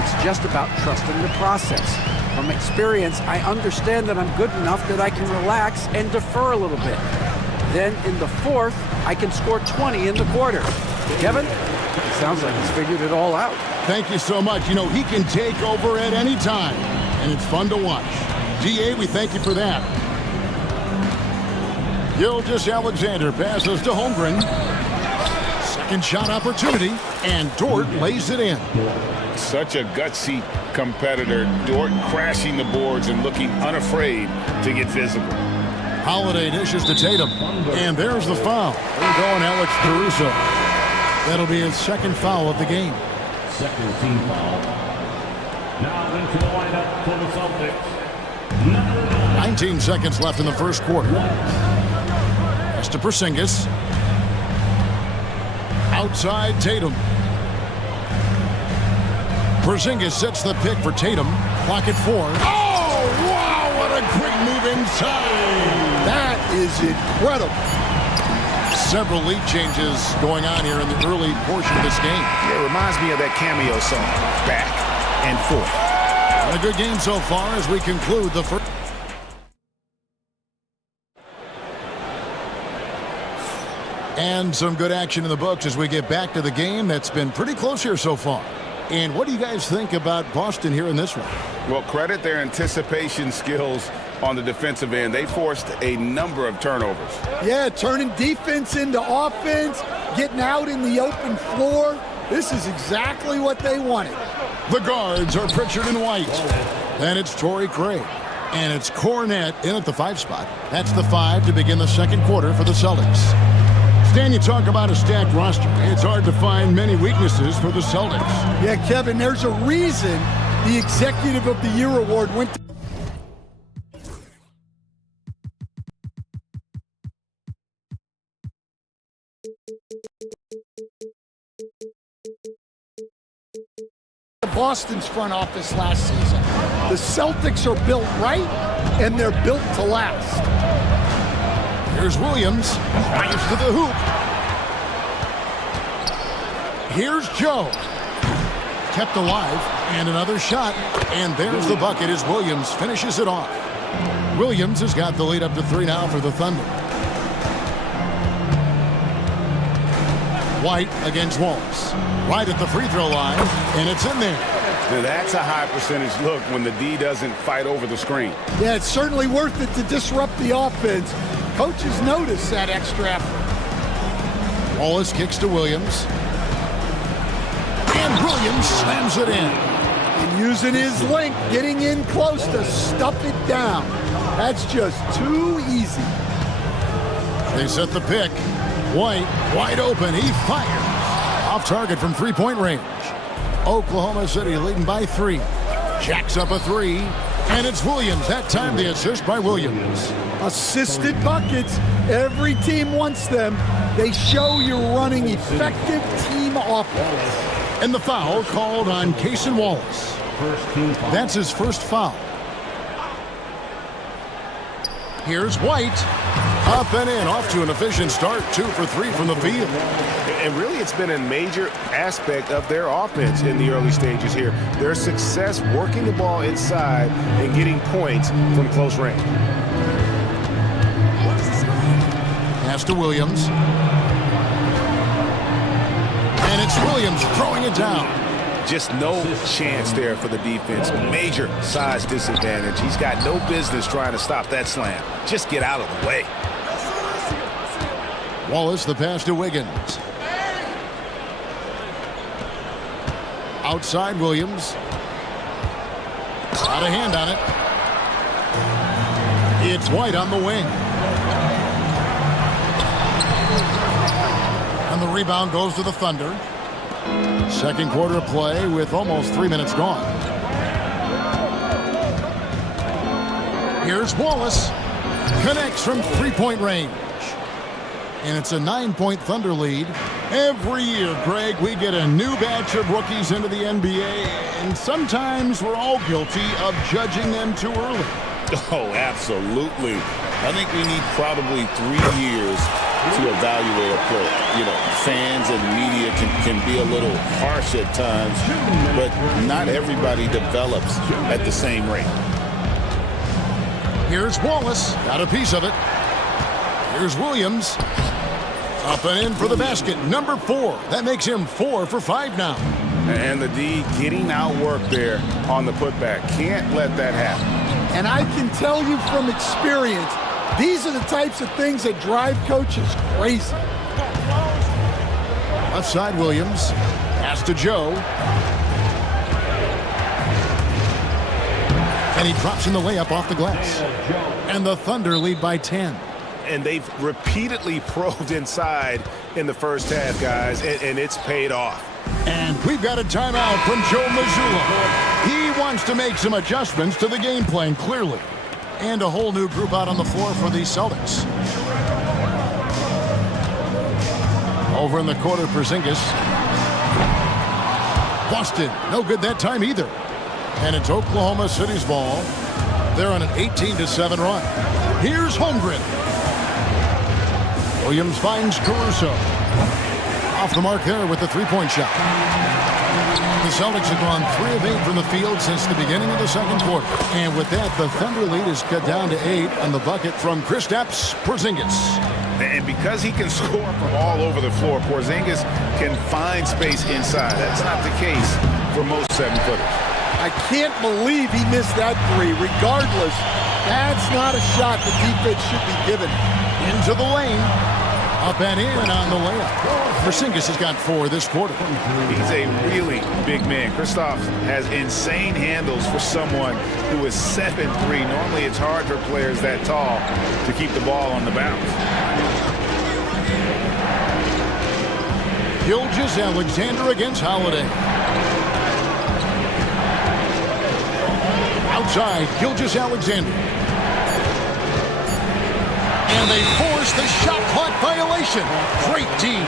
It's just about trusting the process. From experience, I understand that I'm good enough that I can relax and defer a little bit. Then in the fourth, I can score 20 in the quarter. Kevin, it sounds like he's figured it all out. Thank you so much. You know, he can take over at any time, and it's fun to watch. DA, we thank you for that. Gilgeous-Alexander passes to Holmgren. Second shot opportunity, and Dort lays it in. Such a gutsy competitor. Dort crashing the boards and looking unafraid to get physical. Holiday dishes to Tatum, and there's the foul. We're going Alex Caruso. That'll be his second foul of the game. Second team foul. Now into the lineup for the Celtics. 19 seconds left in the first quarter. Pass to Porzingis. Outside Tatum. Porzingis sets the pick for Tatum. Clock at 4. Oh, wow, what a great move inside. That is incredible. Several lead changes going on here in the early portion of this game. It reminds me of that cameo song, Back and Forth. A good game so far as we conclude the first. And some good action in the books as we get back to the game that's been pretty close here so far. And what do you guys think about Boston here in this one? Well, credit their anticipation skills on the defensive end. They forced a number of turnovers. Yeah, turning defense into offense, getting out in the open floor. This is exactly what they wanted. The guards are Pritchard and White. And it's Torrey Craig. And it's Cornette in at the 5 spot. That's the 5 to begin the second quarter for the Celtics. Stan, you talk about a stacked roster. It's hard to find many weaknesses for the Celtics. Yeah, Kevin, there's a reason the Executive of the Year award went to Boston's front office last season. The Celtics are built right, and they're built to last. Here's Williams, drives to the hoop. Here's Joe. Kept alive, and another shot, and there's the bucket as Williams finishes it off. Williams has got the lead up to 3 now for the Thunder. White against Wallace. Right at the free throw line, and it's in there. Now that's a high percentage look when the D doesn't fight over the screen. Yeah, it's certainly worth it to disrupt the offense. Coaches notice that extra effort. Wallace kicks to Williams. And Williams slams it in. And using his length, getting in close to stuff it down. That's just too easy. They set the pick. White, wide open. He fires. Off target from three-point range. Oklahoma City leading by 3. Jacks up a 3. And it's Williams. That time the assist by Williams. Assisted buckets. Every team wants them. They show you're running effective team offense. And the foul called on Cason Wallace. That's his first foul. Here's White. Up and in. Off to an efficient start. 2 for 3 from the field. And really, it's been a major aspect of their offense in the early stages here. Their success working the ball inside and getting points from close range. Pass to Williams. And it's Williams throwing it down. Just no chance there for the defense. Major size disadvantage. He's got no business trying to stop that slam. Just get out of the way. Wallace, the pass to Wiggins. Outside Williams. Got a hand on it. It's White on the wing. And the rebound goes to the Thunder. Second quarter of play with almost 3 minutes gone. Here's Wallace. Connects from three-point range. And it's a 9-point Thunder lead. Every year, Greg, we get a new batch of rookies into the NBA, and sometimes we're all guilty of judging them too early. Oh, absolutely. I think we need probably 3 years to evaluate a player. You know, fans and media can be a little harsh at times, but not everybody develops at the same rate. Here's Wallace. Got a piece of it. Here's Williams. Up and in for the basket. Number 4. That makes him 4 for 5 now. And the D getting outworked there on the putback. Can't let that happen. And I can tell you from experience, these are the types of things that drive coaches crazy. Left side Williams. Pass to Joe. And he drops in the layup off the glass. And the Thunder lead by 10. And they've repeatedly probed inside in the first half, guys, and it's paid off. And we've got a timeout from Joe Mazzulla. He wants to make some adjustments to the game plan, clearly. And a whole new group out on the floor for the Celtics. Over in the corner, Porzingis. Busted. No good that time either. And it's Oklahoma City's ball. They're on an 18-7 run. Here's Holmgren. Williams finds Caruso. Off the mark there with the three-point shot. The Celtics have gone 3 of 8 from the field since the beginning of the second quarter. And with that, the Thunder lead is cut down to 8 on the bucket from Kristaps Porzingis. And because he can score from all over the floor, Porzingis can find space inside. That's not the case for most 7-footers. I can't believe he missed that three. Regardless, that's not a shot the defense should be given. Into the lane. Up and in on the layup. Porzingis has got 4 this quarter. He's a really big man. Kristaps has insane handles for someone who is 7'3". Normally it's hard for players that tall to keep the ball on the bounce. Gilgeous-Alexander against Holiday. Outside, Gilgeous-Alexander. And they force the shot clock violation. Great team.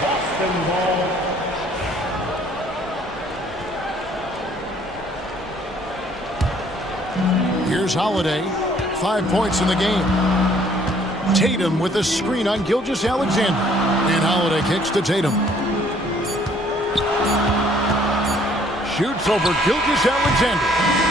Boston ball. Here's Holiday. 5 points in the game. Tatum with a screen on Gilgeous-Alexander. And Holiday kicks to Tatum. Shoots over Gilgeous-Alexander.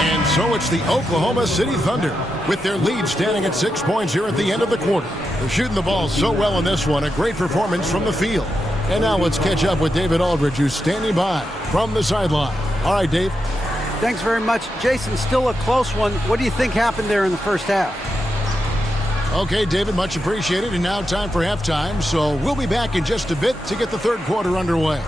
And so it's the Oklahoma City Thunder with their lead standing at 6 points here at the end of the quarter. They're shooting the ball so well in this one. A great performance from the field. And now let's catch up with David Aldridge, who's standing by from the sideline. All right, Dave. Thanks very much. Jason, still a close one. What do you think happened there in the first half? Okay, David, much appreciated. And now time for halftime. So we'll be back in just a bit to get the third quarter underway.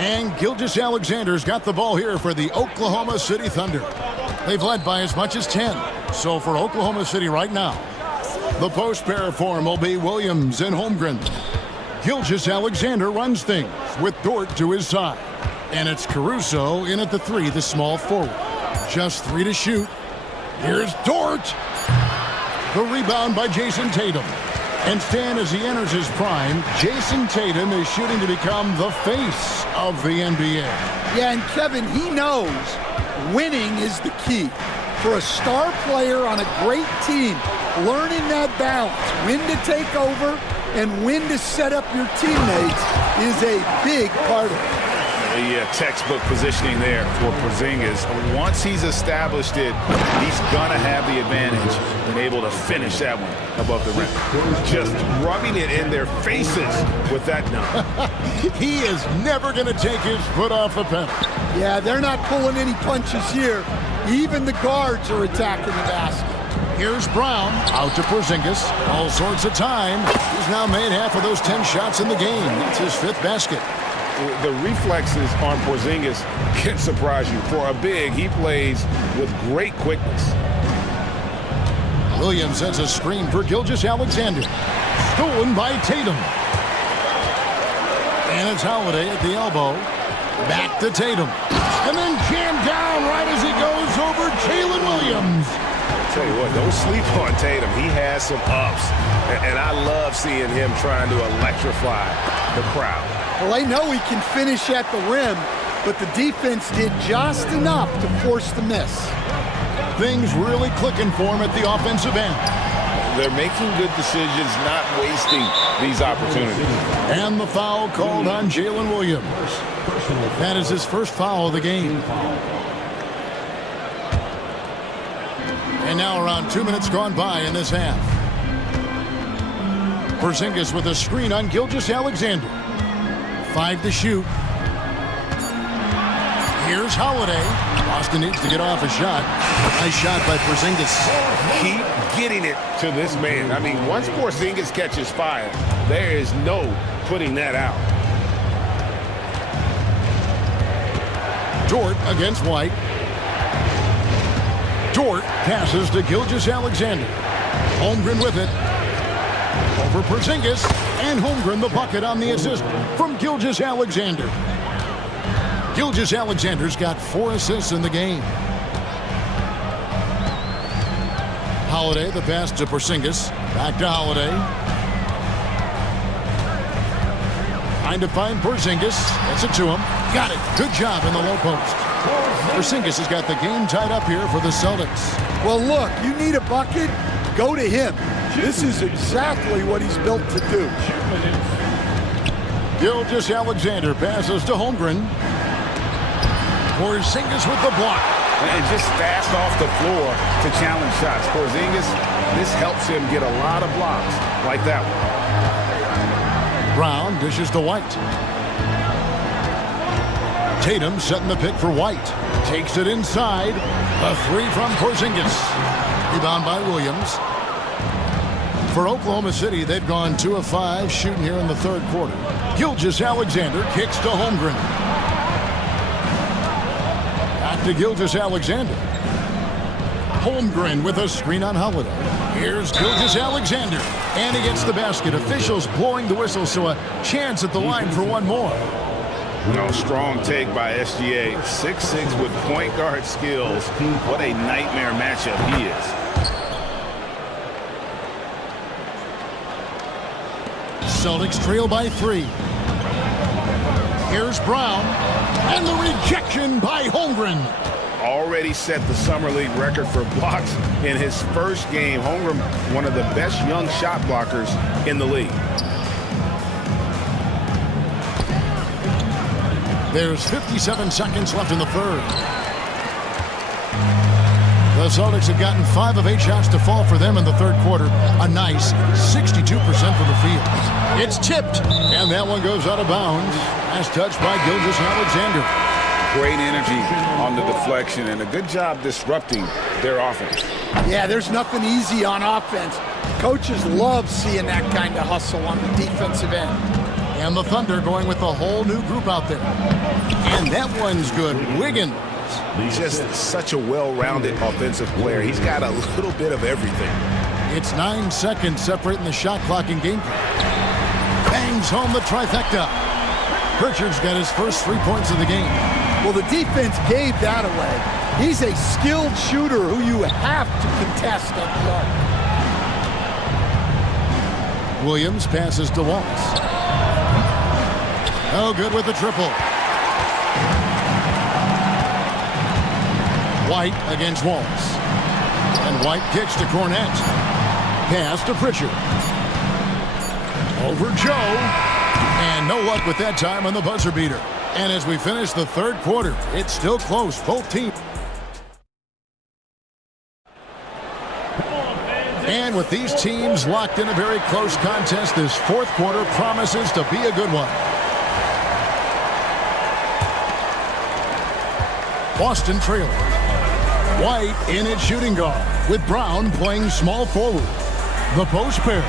And Gilgeous-Alexander's got the ball here for the Oklahoma City Thunder. They've led by as much as 10. So for Oklahoma City right now, the post pair form will be Williams and Holmgren. Gilgeous-Alexander runs things with Dort to his side. And it's Caruso in at the 3, the small forward. Just 3 to shoot. Here's Dort. The rebound by Jason Tatum. And Stan, as he enters his prime, Jason Tatum is shooting to become the face of the NBA. Yeah, and Kevin, he knows winning is the key. For a star player on a great team, learning that balance, when to take over and when to set up your teammates is a big part of it. The textbook positioning there for Porzingis. Once he's established it, he's going to have the advantage and able to finish that one above the rim. Just rubbing it in their faces with that number. He is never going to take his foot off the pedal. Yeah, they're not pulling any punches here. Even the guards are attacking the basket. Here's Brown, out to Porzingis. All sorts of time. He's now made half of those 10 shots in the game. That's his 5th basket. The reflexes on Porzingis can surprise you. For a big, he plays with great quickness. Williams sends a screen for Gilgeous-Alexander. Stolen by Tatum. And it's Holiday at the elbow. Back to Tatum. And then jammed down right as he goes over Jalen Williams. I'll tell you what, don't sleep on Tatum. He has some ups. And I love seeing him trying to electrify the crowd. Well, I know he can finish at the rim, but the defense did just enough to force the miss. Things really clicking for him at the offensive end. They're making good decisions, not wasting these opportunities. And the foul called on Jalen Williams. That is his first foul of the game. And now around 2 minutes gone by in this half. Porzingis with a screen on Gilgeous-Alexander. 5 to shoot. Here's Holiday. Boston needs to get off a shot. Nice shot by Porzingis. Keep getting it to this man. I mean, once Porzingis catches fire, there is no putting that out. Dort against White. Dort passes to Gilgeous-Alexander. Holmgren with it. Over Porzingis. And Holmgren the bucket on the assist from Gilgeous-Alexander. Gilgeous-Alexander's got 4 assists in the game. Holiday, the pass to Porzingis. Back to Holiday. Trying to find Porzingis. Gets it to him. Got it. Good job in the low post. Porzingis has got the game tied up here for the Celtics. Well, look, you need a bucket, go to him. This is exactly what he's built to do. Gilgeous-Alexander passes to Holmgren. Porzingis with the block. And just fast off the floor to challenge shots. Porzingis, this helps him get a lot of blocks like that one. Brown dishes to White. Tatum setting the pick for White. Takes it inside. A 3 from Porzingis. Rebound by Williams. For Oklahoma City, they've gone 2 of 5 shooting here in the third quarter. Gilgeous-Alexander kicks to Holmgren. Back to Gilgeous-Alexander. Holmgren with a screen on Holiday. Here's Gilgeous-Alexander. And he gets the basket. Officials blowing the whistle, so a chance at the line for one more. No, strong take by SGA. 6'6" with point guard skills. What a nightmare matchup he is. Celtics trail by 3. Here's Brown. And the rejection by Holmgren. Already set the Summer League record for blocks in his first game. Holmgren, one of the best young shot blockers in the league. There's 57 seconds left in the third. The Celtics have gotten 5 of 8 shots to fall for them in the third quarter. A nice 62% from the field. It's tipped, and that one goes out of bounds. As touched by Gilgeous-Alexander. Great energy on the deflection and a good job disrupting their offense. Yeah, there's nothing easy on offense. Coaches love seeing that kind of hustle on the defensive end. And the Thunder going with a whole new group out there. And that one's good. Wiggins. Just such a well-rounded offensive player. He's got a little bit of everything. It's 9 seconds separating the shot clock and game clock. Bangs home the trifecta. Pritchard's got his first 3 points of the game. Well, the defense gave that away. He's a skilled shooter who you have to contest at the arc. Williams passes to Wallace. Oh, good with the triple. White against Wallace. And White kicks to Cornette. Pass to Pritchard. Over Joe. And no luck with that time on the buzzer beater. And as we finish the third quarter, it's still close. Both teams. And with these teams locked in a very close contest, this fourth quarter promises to be a good one. Boston trailing. White in at shooting guard, with Brown playing small forward. The post pair,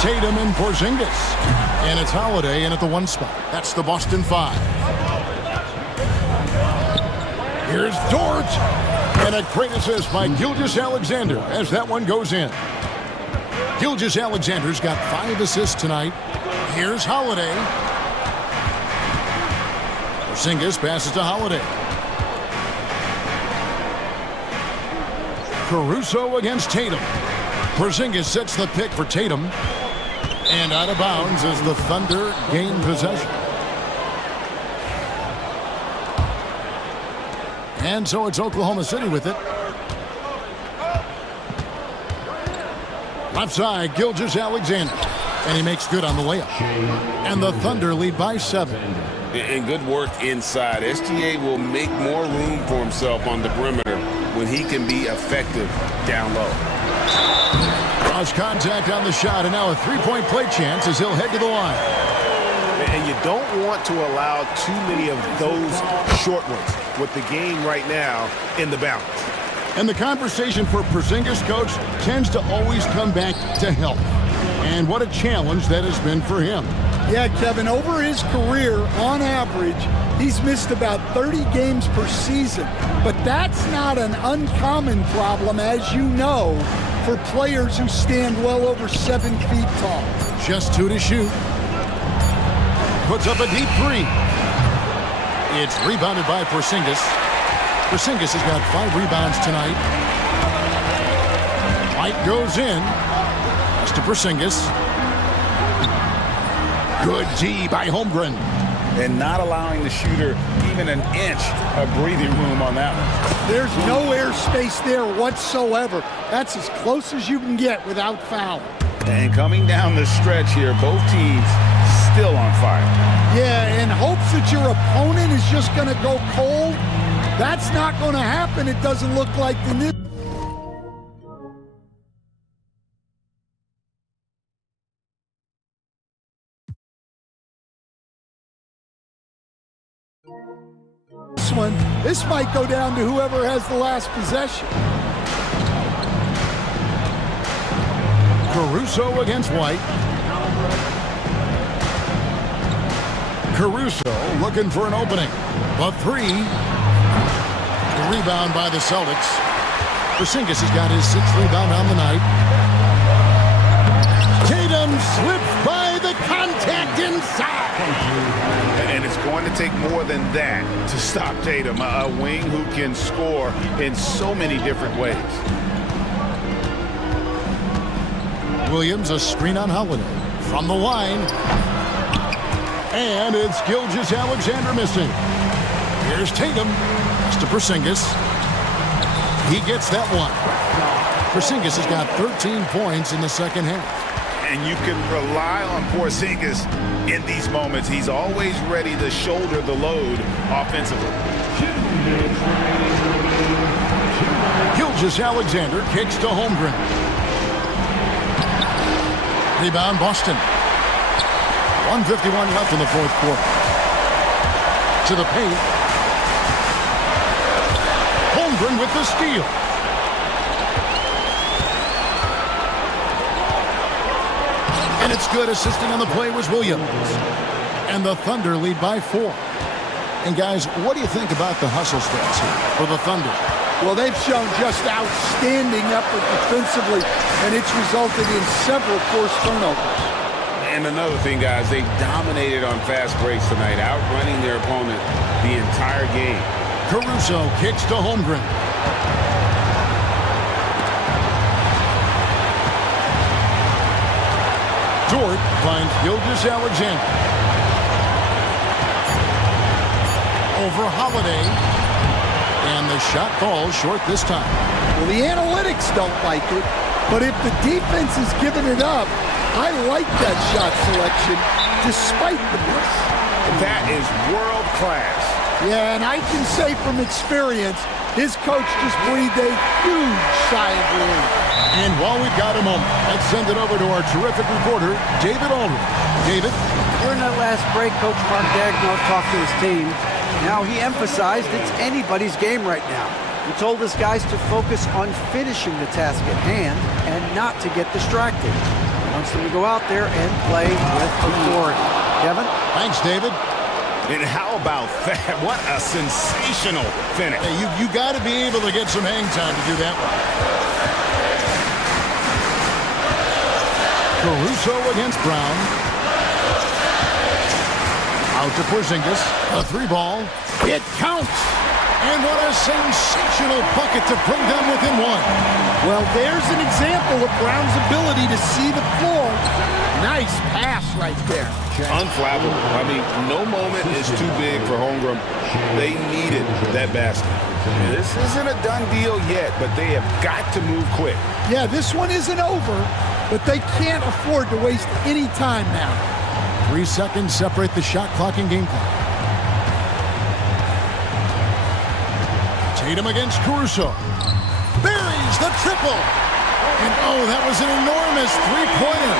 Tatum and Porzingis. And it's Holiday in at the 1 spot. That's the Boston 5. Here's Dort. And a great assist by Gilgeous-Alexander as that one goes in. Gilgeous-Alexander's got 5 assists tonight. Here's Holiday. Porzingis passes to Holiday. Caruso against Tatum. Porzingis sets the pick for Tatum. And out of bounds as the Thunder gain possession. And so it's Oklahoma City with it. Left side, Gilgeous-Alexander. And he makes good on the layup. And the Thunder lead by 7. And good work inside. SGA will make more room for himself on the perimeter when he can be effective down low. Cross contact on the shot, and now a three-point play chance as he'll head to the line. And you don't want to allow too many of those short ones with the game right now in the balance. And the conversation for Porzingis, coach, tends to always come back to health. And what a challenge that has been for him. Yeah, Kevin, over his career, on average, he's missed about 30 games per season. But that's not an uncommon problem, as you know, for players who stand well over 7 feet tall. Just 2 to shoot. Puts up a deep 3. It's rebounded by Porzingis. Porzingis has got 5 rebounds tonight. White goes in. That's to Porzingis. Good D by Holmgren. And not allowing the shooter even an inch of breathing room on that one. There's no airspace there whatsoever. That's as close as you can get without foul. And coming down the stretch here, both teams still on fire. Yeah, in hopes that your opponent is just going to go cold. That's not going to happen. It doesn't look like the This might go down to whoever has the last possession. Caruso against White. Caruso looking for an opening. The 3. The rebound by the Celtics. Porzingis has got his 6th rebound on the night. Tatum slips by the contact inside. And it's going to take more than that to stop Tatum, a wing who can score in so many different ways. Williams, a screen on Holiday. From the line. And it's Gilgeous-Alexander missing. Here's Tatum. It's to Porzingis. He gets that one. Porzingis has got 13 points in the second half. And you can rely on Porzingis in these moments. He's always ready to shoulder the load offensively. Gilgeous-Alexander kicks to Holmgren. Rebound Boston. 1:51 left in the fourth quarter. To the paint. Holmgren with the steal. And it's good. Assisting on the play was Williams. And the Thunder lead by 4. And guys, what do you think about the hustle stats here for the Thunder? Well, they've shown just outstanding effort defensively, and it's resulted in several forced turnovers. And another thing, guys, they've dominated on fast breaks tonight, outrunning their opponent the entire game. Caruso kicks to Holmgren. Dort finds Gilgeous-Alexander. Over Holiday. And the shot falls short this time. Well, the analytics don't like it, but if the defense is giving it up, I like that shot selection despite the miss. That is world class. Yeah, and I can say from experience, his coach just breathed a huge sigh of relief. And while we've got a moment, let's send it over to our terrific reporter, David Aldridge. David? During that last break, Coach Mark Daigneault talked to his team. Now he emphasized it's anybody's game right now. He told his guys to focus on finishing the task at hand and not to get distracted. He wants them to go out there and play with authority. Kevin? Thanks, David. And how about that? What a sensational finish. Hey, you got to be able to get some hang time to do that one. Caruso against Brown. Out to Porzingis. A three ball. It counts. And what a sensational bucket to bring them within one. Well, there's an example of Brown's ability to see the floor. Nice pass right there. Unflappable. I mean, no moment is too big for Holmgren. They needed that basket. This isn't a done deal yet, but they have got to move quick. Yeah, this one isn't over, but they can't afford to waste any time now. 3 seconds separate the shot clock and game clock. Tatum against Caruso. Buries the triple. And oh, that was an enormous three-pointer.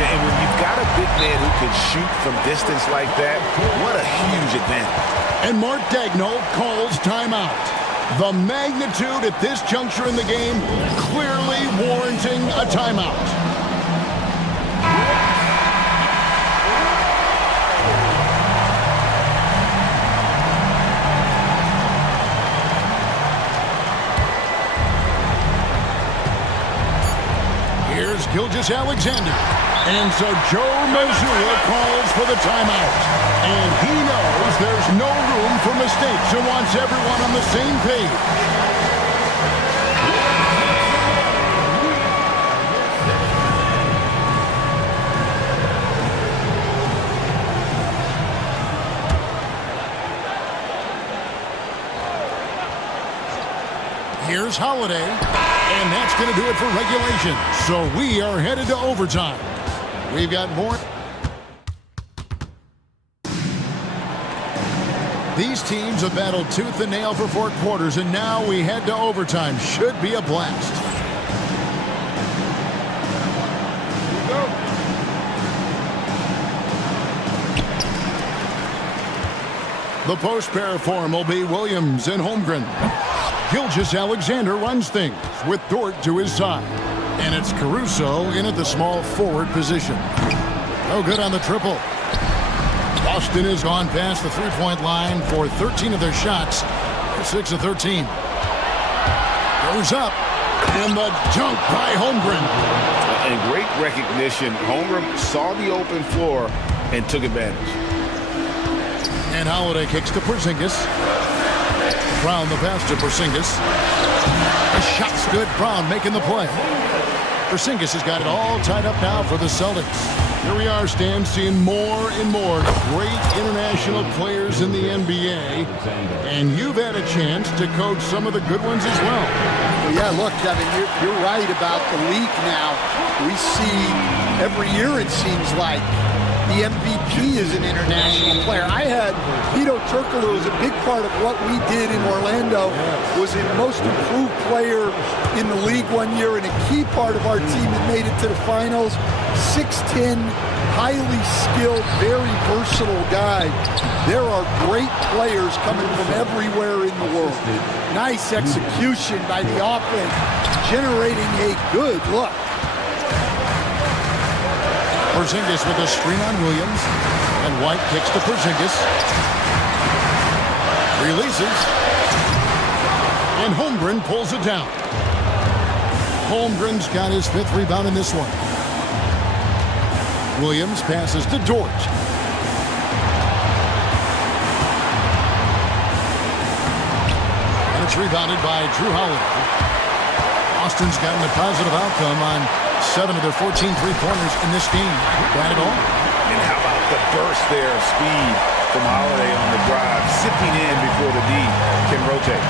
And when you've got a big man who can shoot from distance like that, what a huge advantage. And Mark Daigneault calls timeout. The magnitude at this juncture in the game clearly warranting a timeout. Here's Gilgeous-Alexander. And so Joe Mazzulla calls for the timeout. And he knows there's no room for mistakes and wants everyone on the same page. Here's Holiday. And that's going to do it for regulation. So we are headed to overtime. We've got more. These teams have battled tooth and nail for 4 quarters, and now we head to overtime. Should be a blast. The post pair form will be Williams and Holmgren. Gilgeous-Alexander runs things with Dort to his side. And it's Caruso in at the small forward position. No good on the triple. Boston has gone past the three-point line for 13 of their shots. They're 6 of 13. Goes up. And the jump by Holmgren. And great recognition. Holmgren saw the open floor and took advantage. And Holiday kicks to Porzingis. Brown the pass to Porzingis. The shot's good. Brown making the play. Porzingis has got it all tied up now for the Celtics. Here we are, Stan, seeing more and more great international players in the NBA. And you've had a chance to coach some of the good ones as well. Well, yeah, look, Kevin, you're right about the league now. We see every year, it seems like, the MVP is an international player. I had Pito Turkoglu as a big part of what we did in Orlando, was a most improved player in the league one year and a key part of our team that made it to the finals. 6'10", highly skilled, very versatile guy. There are great players coming from everywhere in the world. Nice execution by the offense, generating a good look. Porzingis with a screen on Williams. And White kicks to Porzingis. Releases. And Holmgren pulls it down. Holmgren's got his 5th rebound in this one. Williams passes to Dort. And it's rebounded by Drew Holiday. Austin's gotten a positive outcome on 7 of their 14 three-pointers in this game. Got it all? And how about the burst there of speed from Holiday on the drive, zipping in before the D can rotate.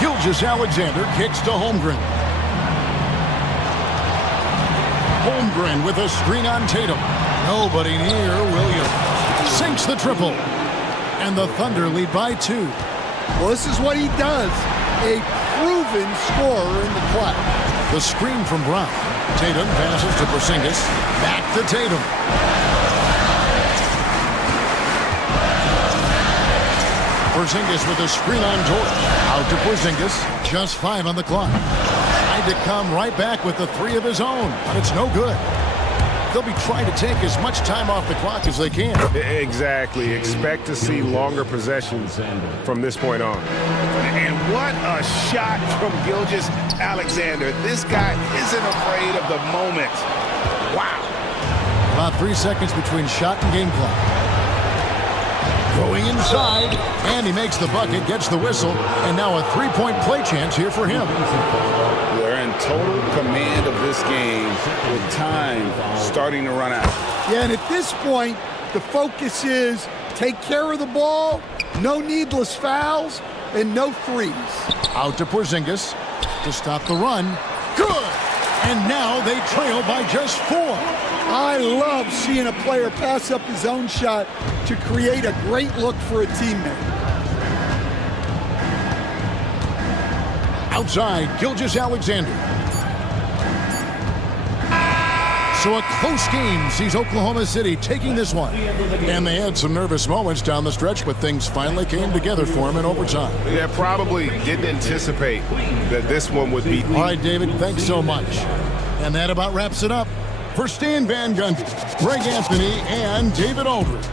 Gilgeous-Alexander kicks to Holmgren. Holmgren with a screen on Tatum. Nobody near Williams. Sinks the triple. And the Thunder lead by 2. Well, this is what he does. A proven scorer in the clutch. The screen from Brown. Tatum passes to Porzingis. Back to Tatum. Porzingis with a screen on Dort. Out to Porzingis. Just 5 on the clock. Tried to come right back with the 3 of his own, but it's no good. They'll be trying to take as much time off the clock as they can. Exactly. Expect to see longer possessions from this point on. And what a shot from Gilgeous-Alexander. This guy isn't afraid of the moment. Wow. About 3 seconds between shot and game clock. Going inside, and he makes the bucket, gets the whistle, and now a three-point play chance here for him. They're in total command of this game with time starting to run out. Yeah, and at this point, the focus is take care of the ball, no needless fouls, and no threes. Out to Porzingis to stop the run. Good! And now they trail by just 4. I love seeing a player pass up his own shot to create a great look for a teammate. Outside, Gilgeous-Alexander. So a close game sees Oklahoma City taking this one. And they had some nervous moments down the stretch, but things finally came together for them in overtime. Yeah, probably didn't anticipate that this one would be. All right, David, thanks so much. And that about wraps it up. For Stan Van Gundy, Greg Anthony, and David Aldridge,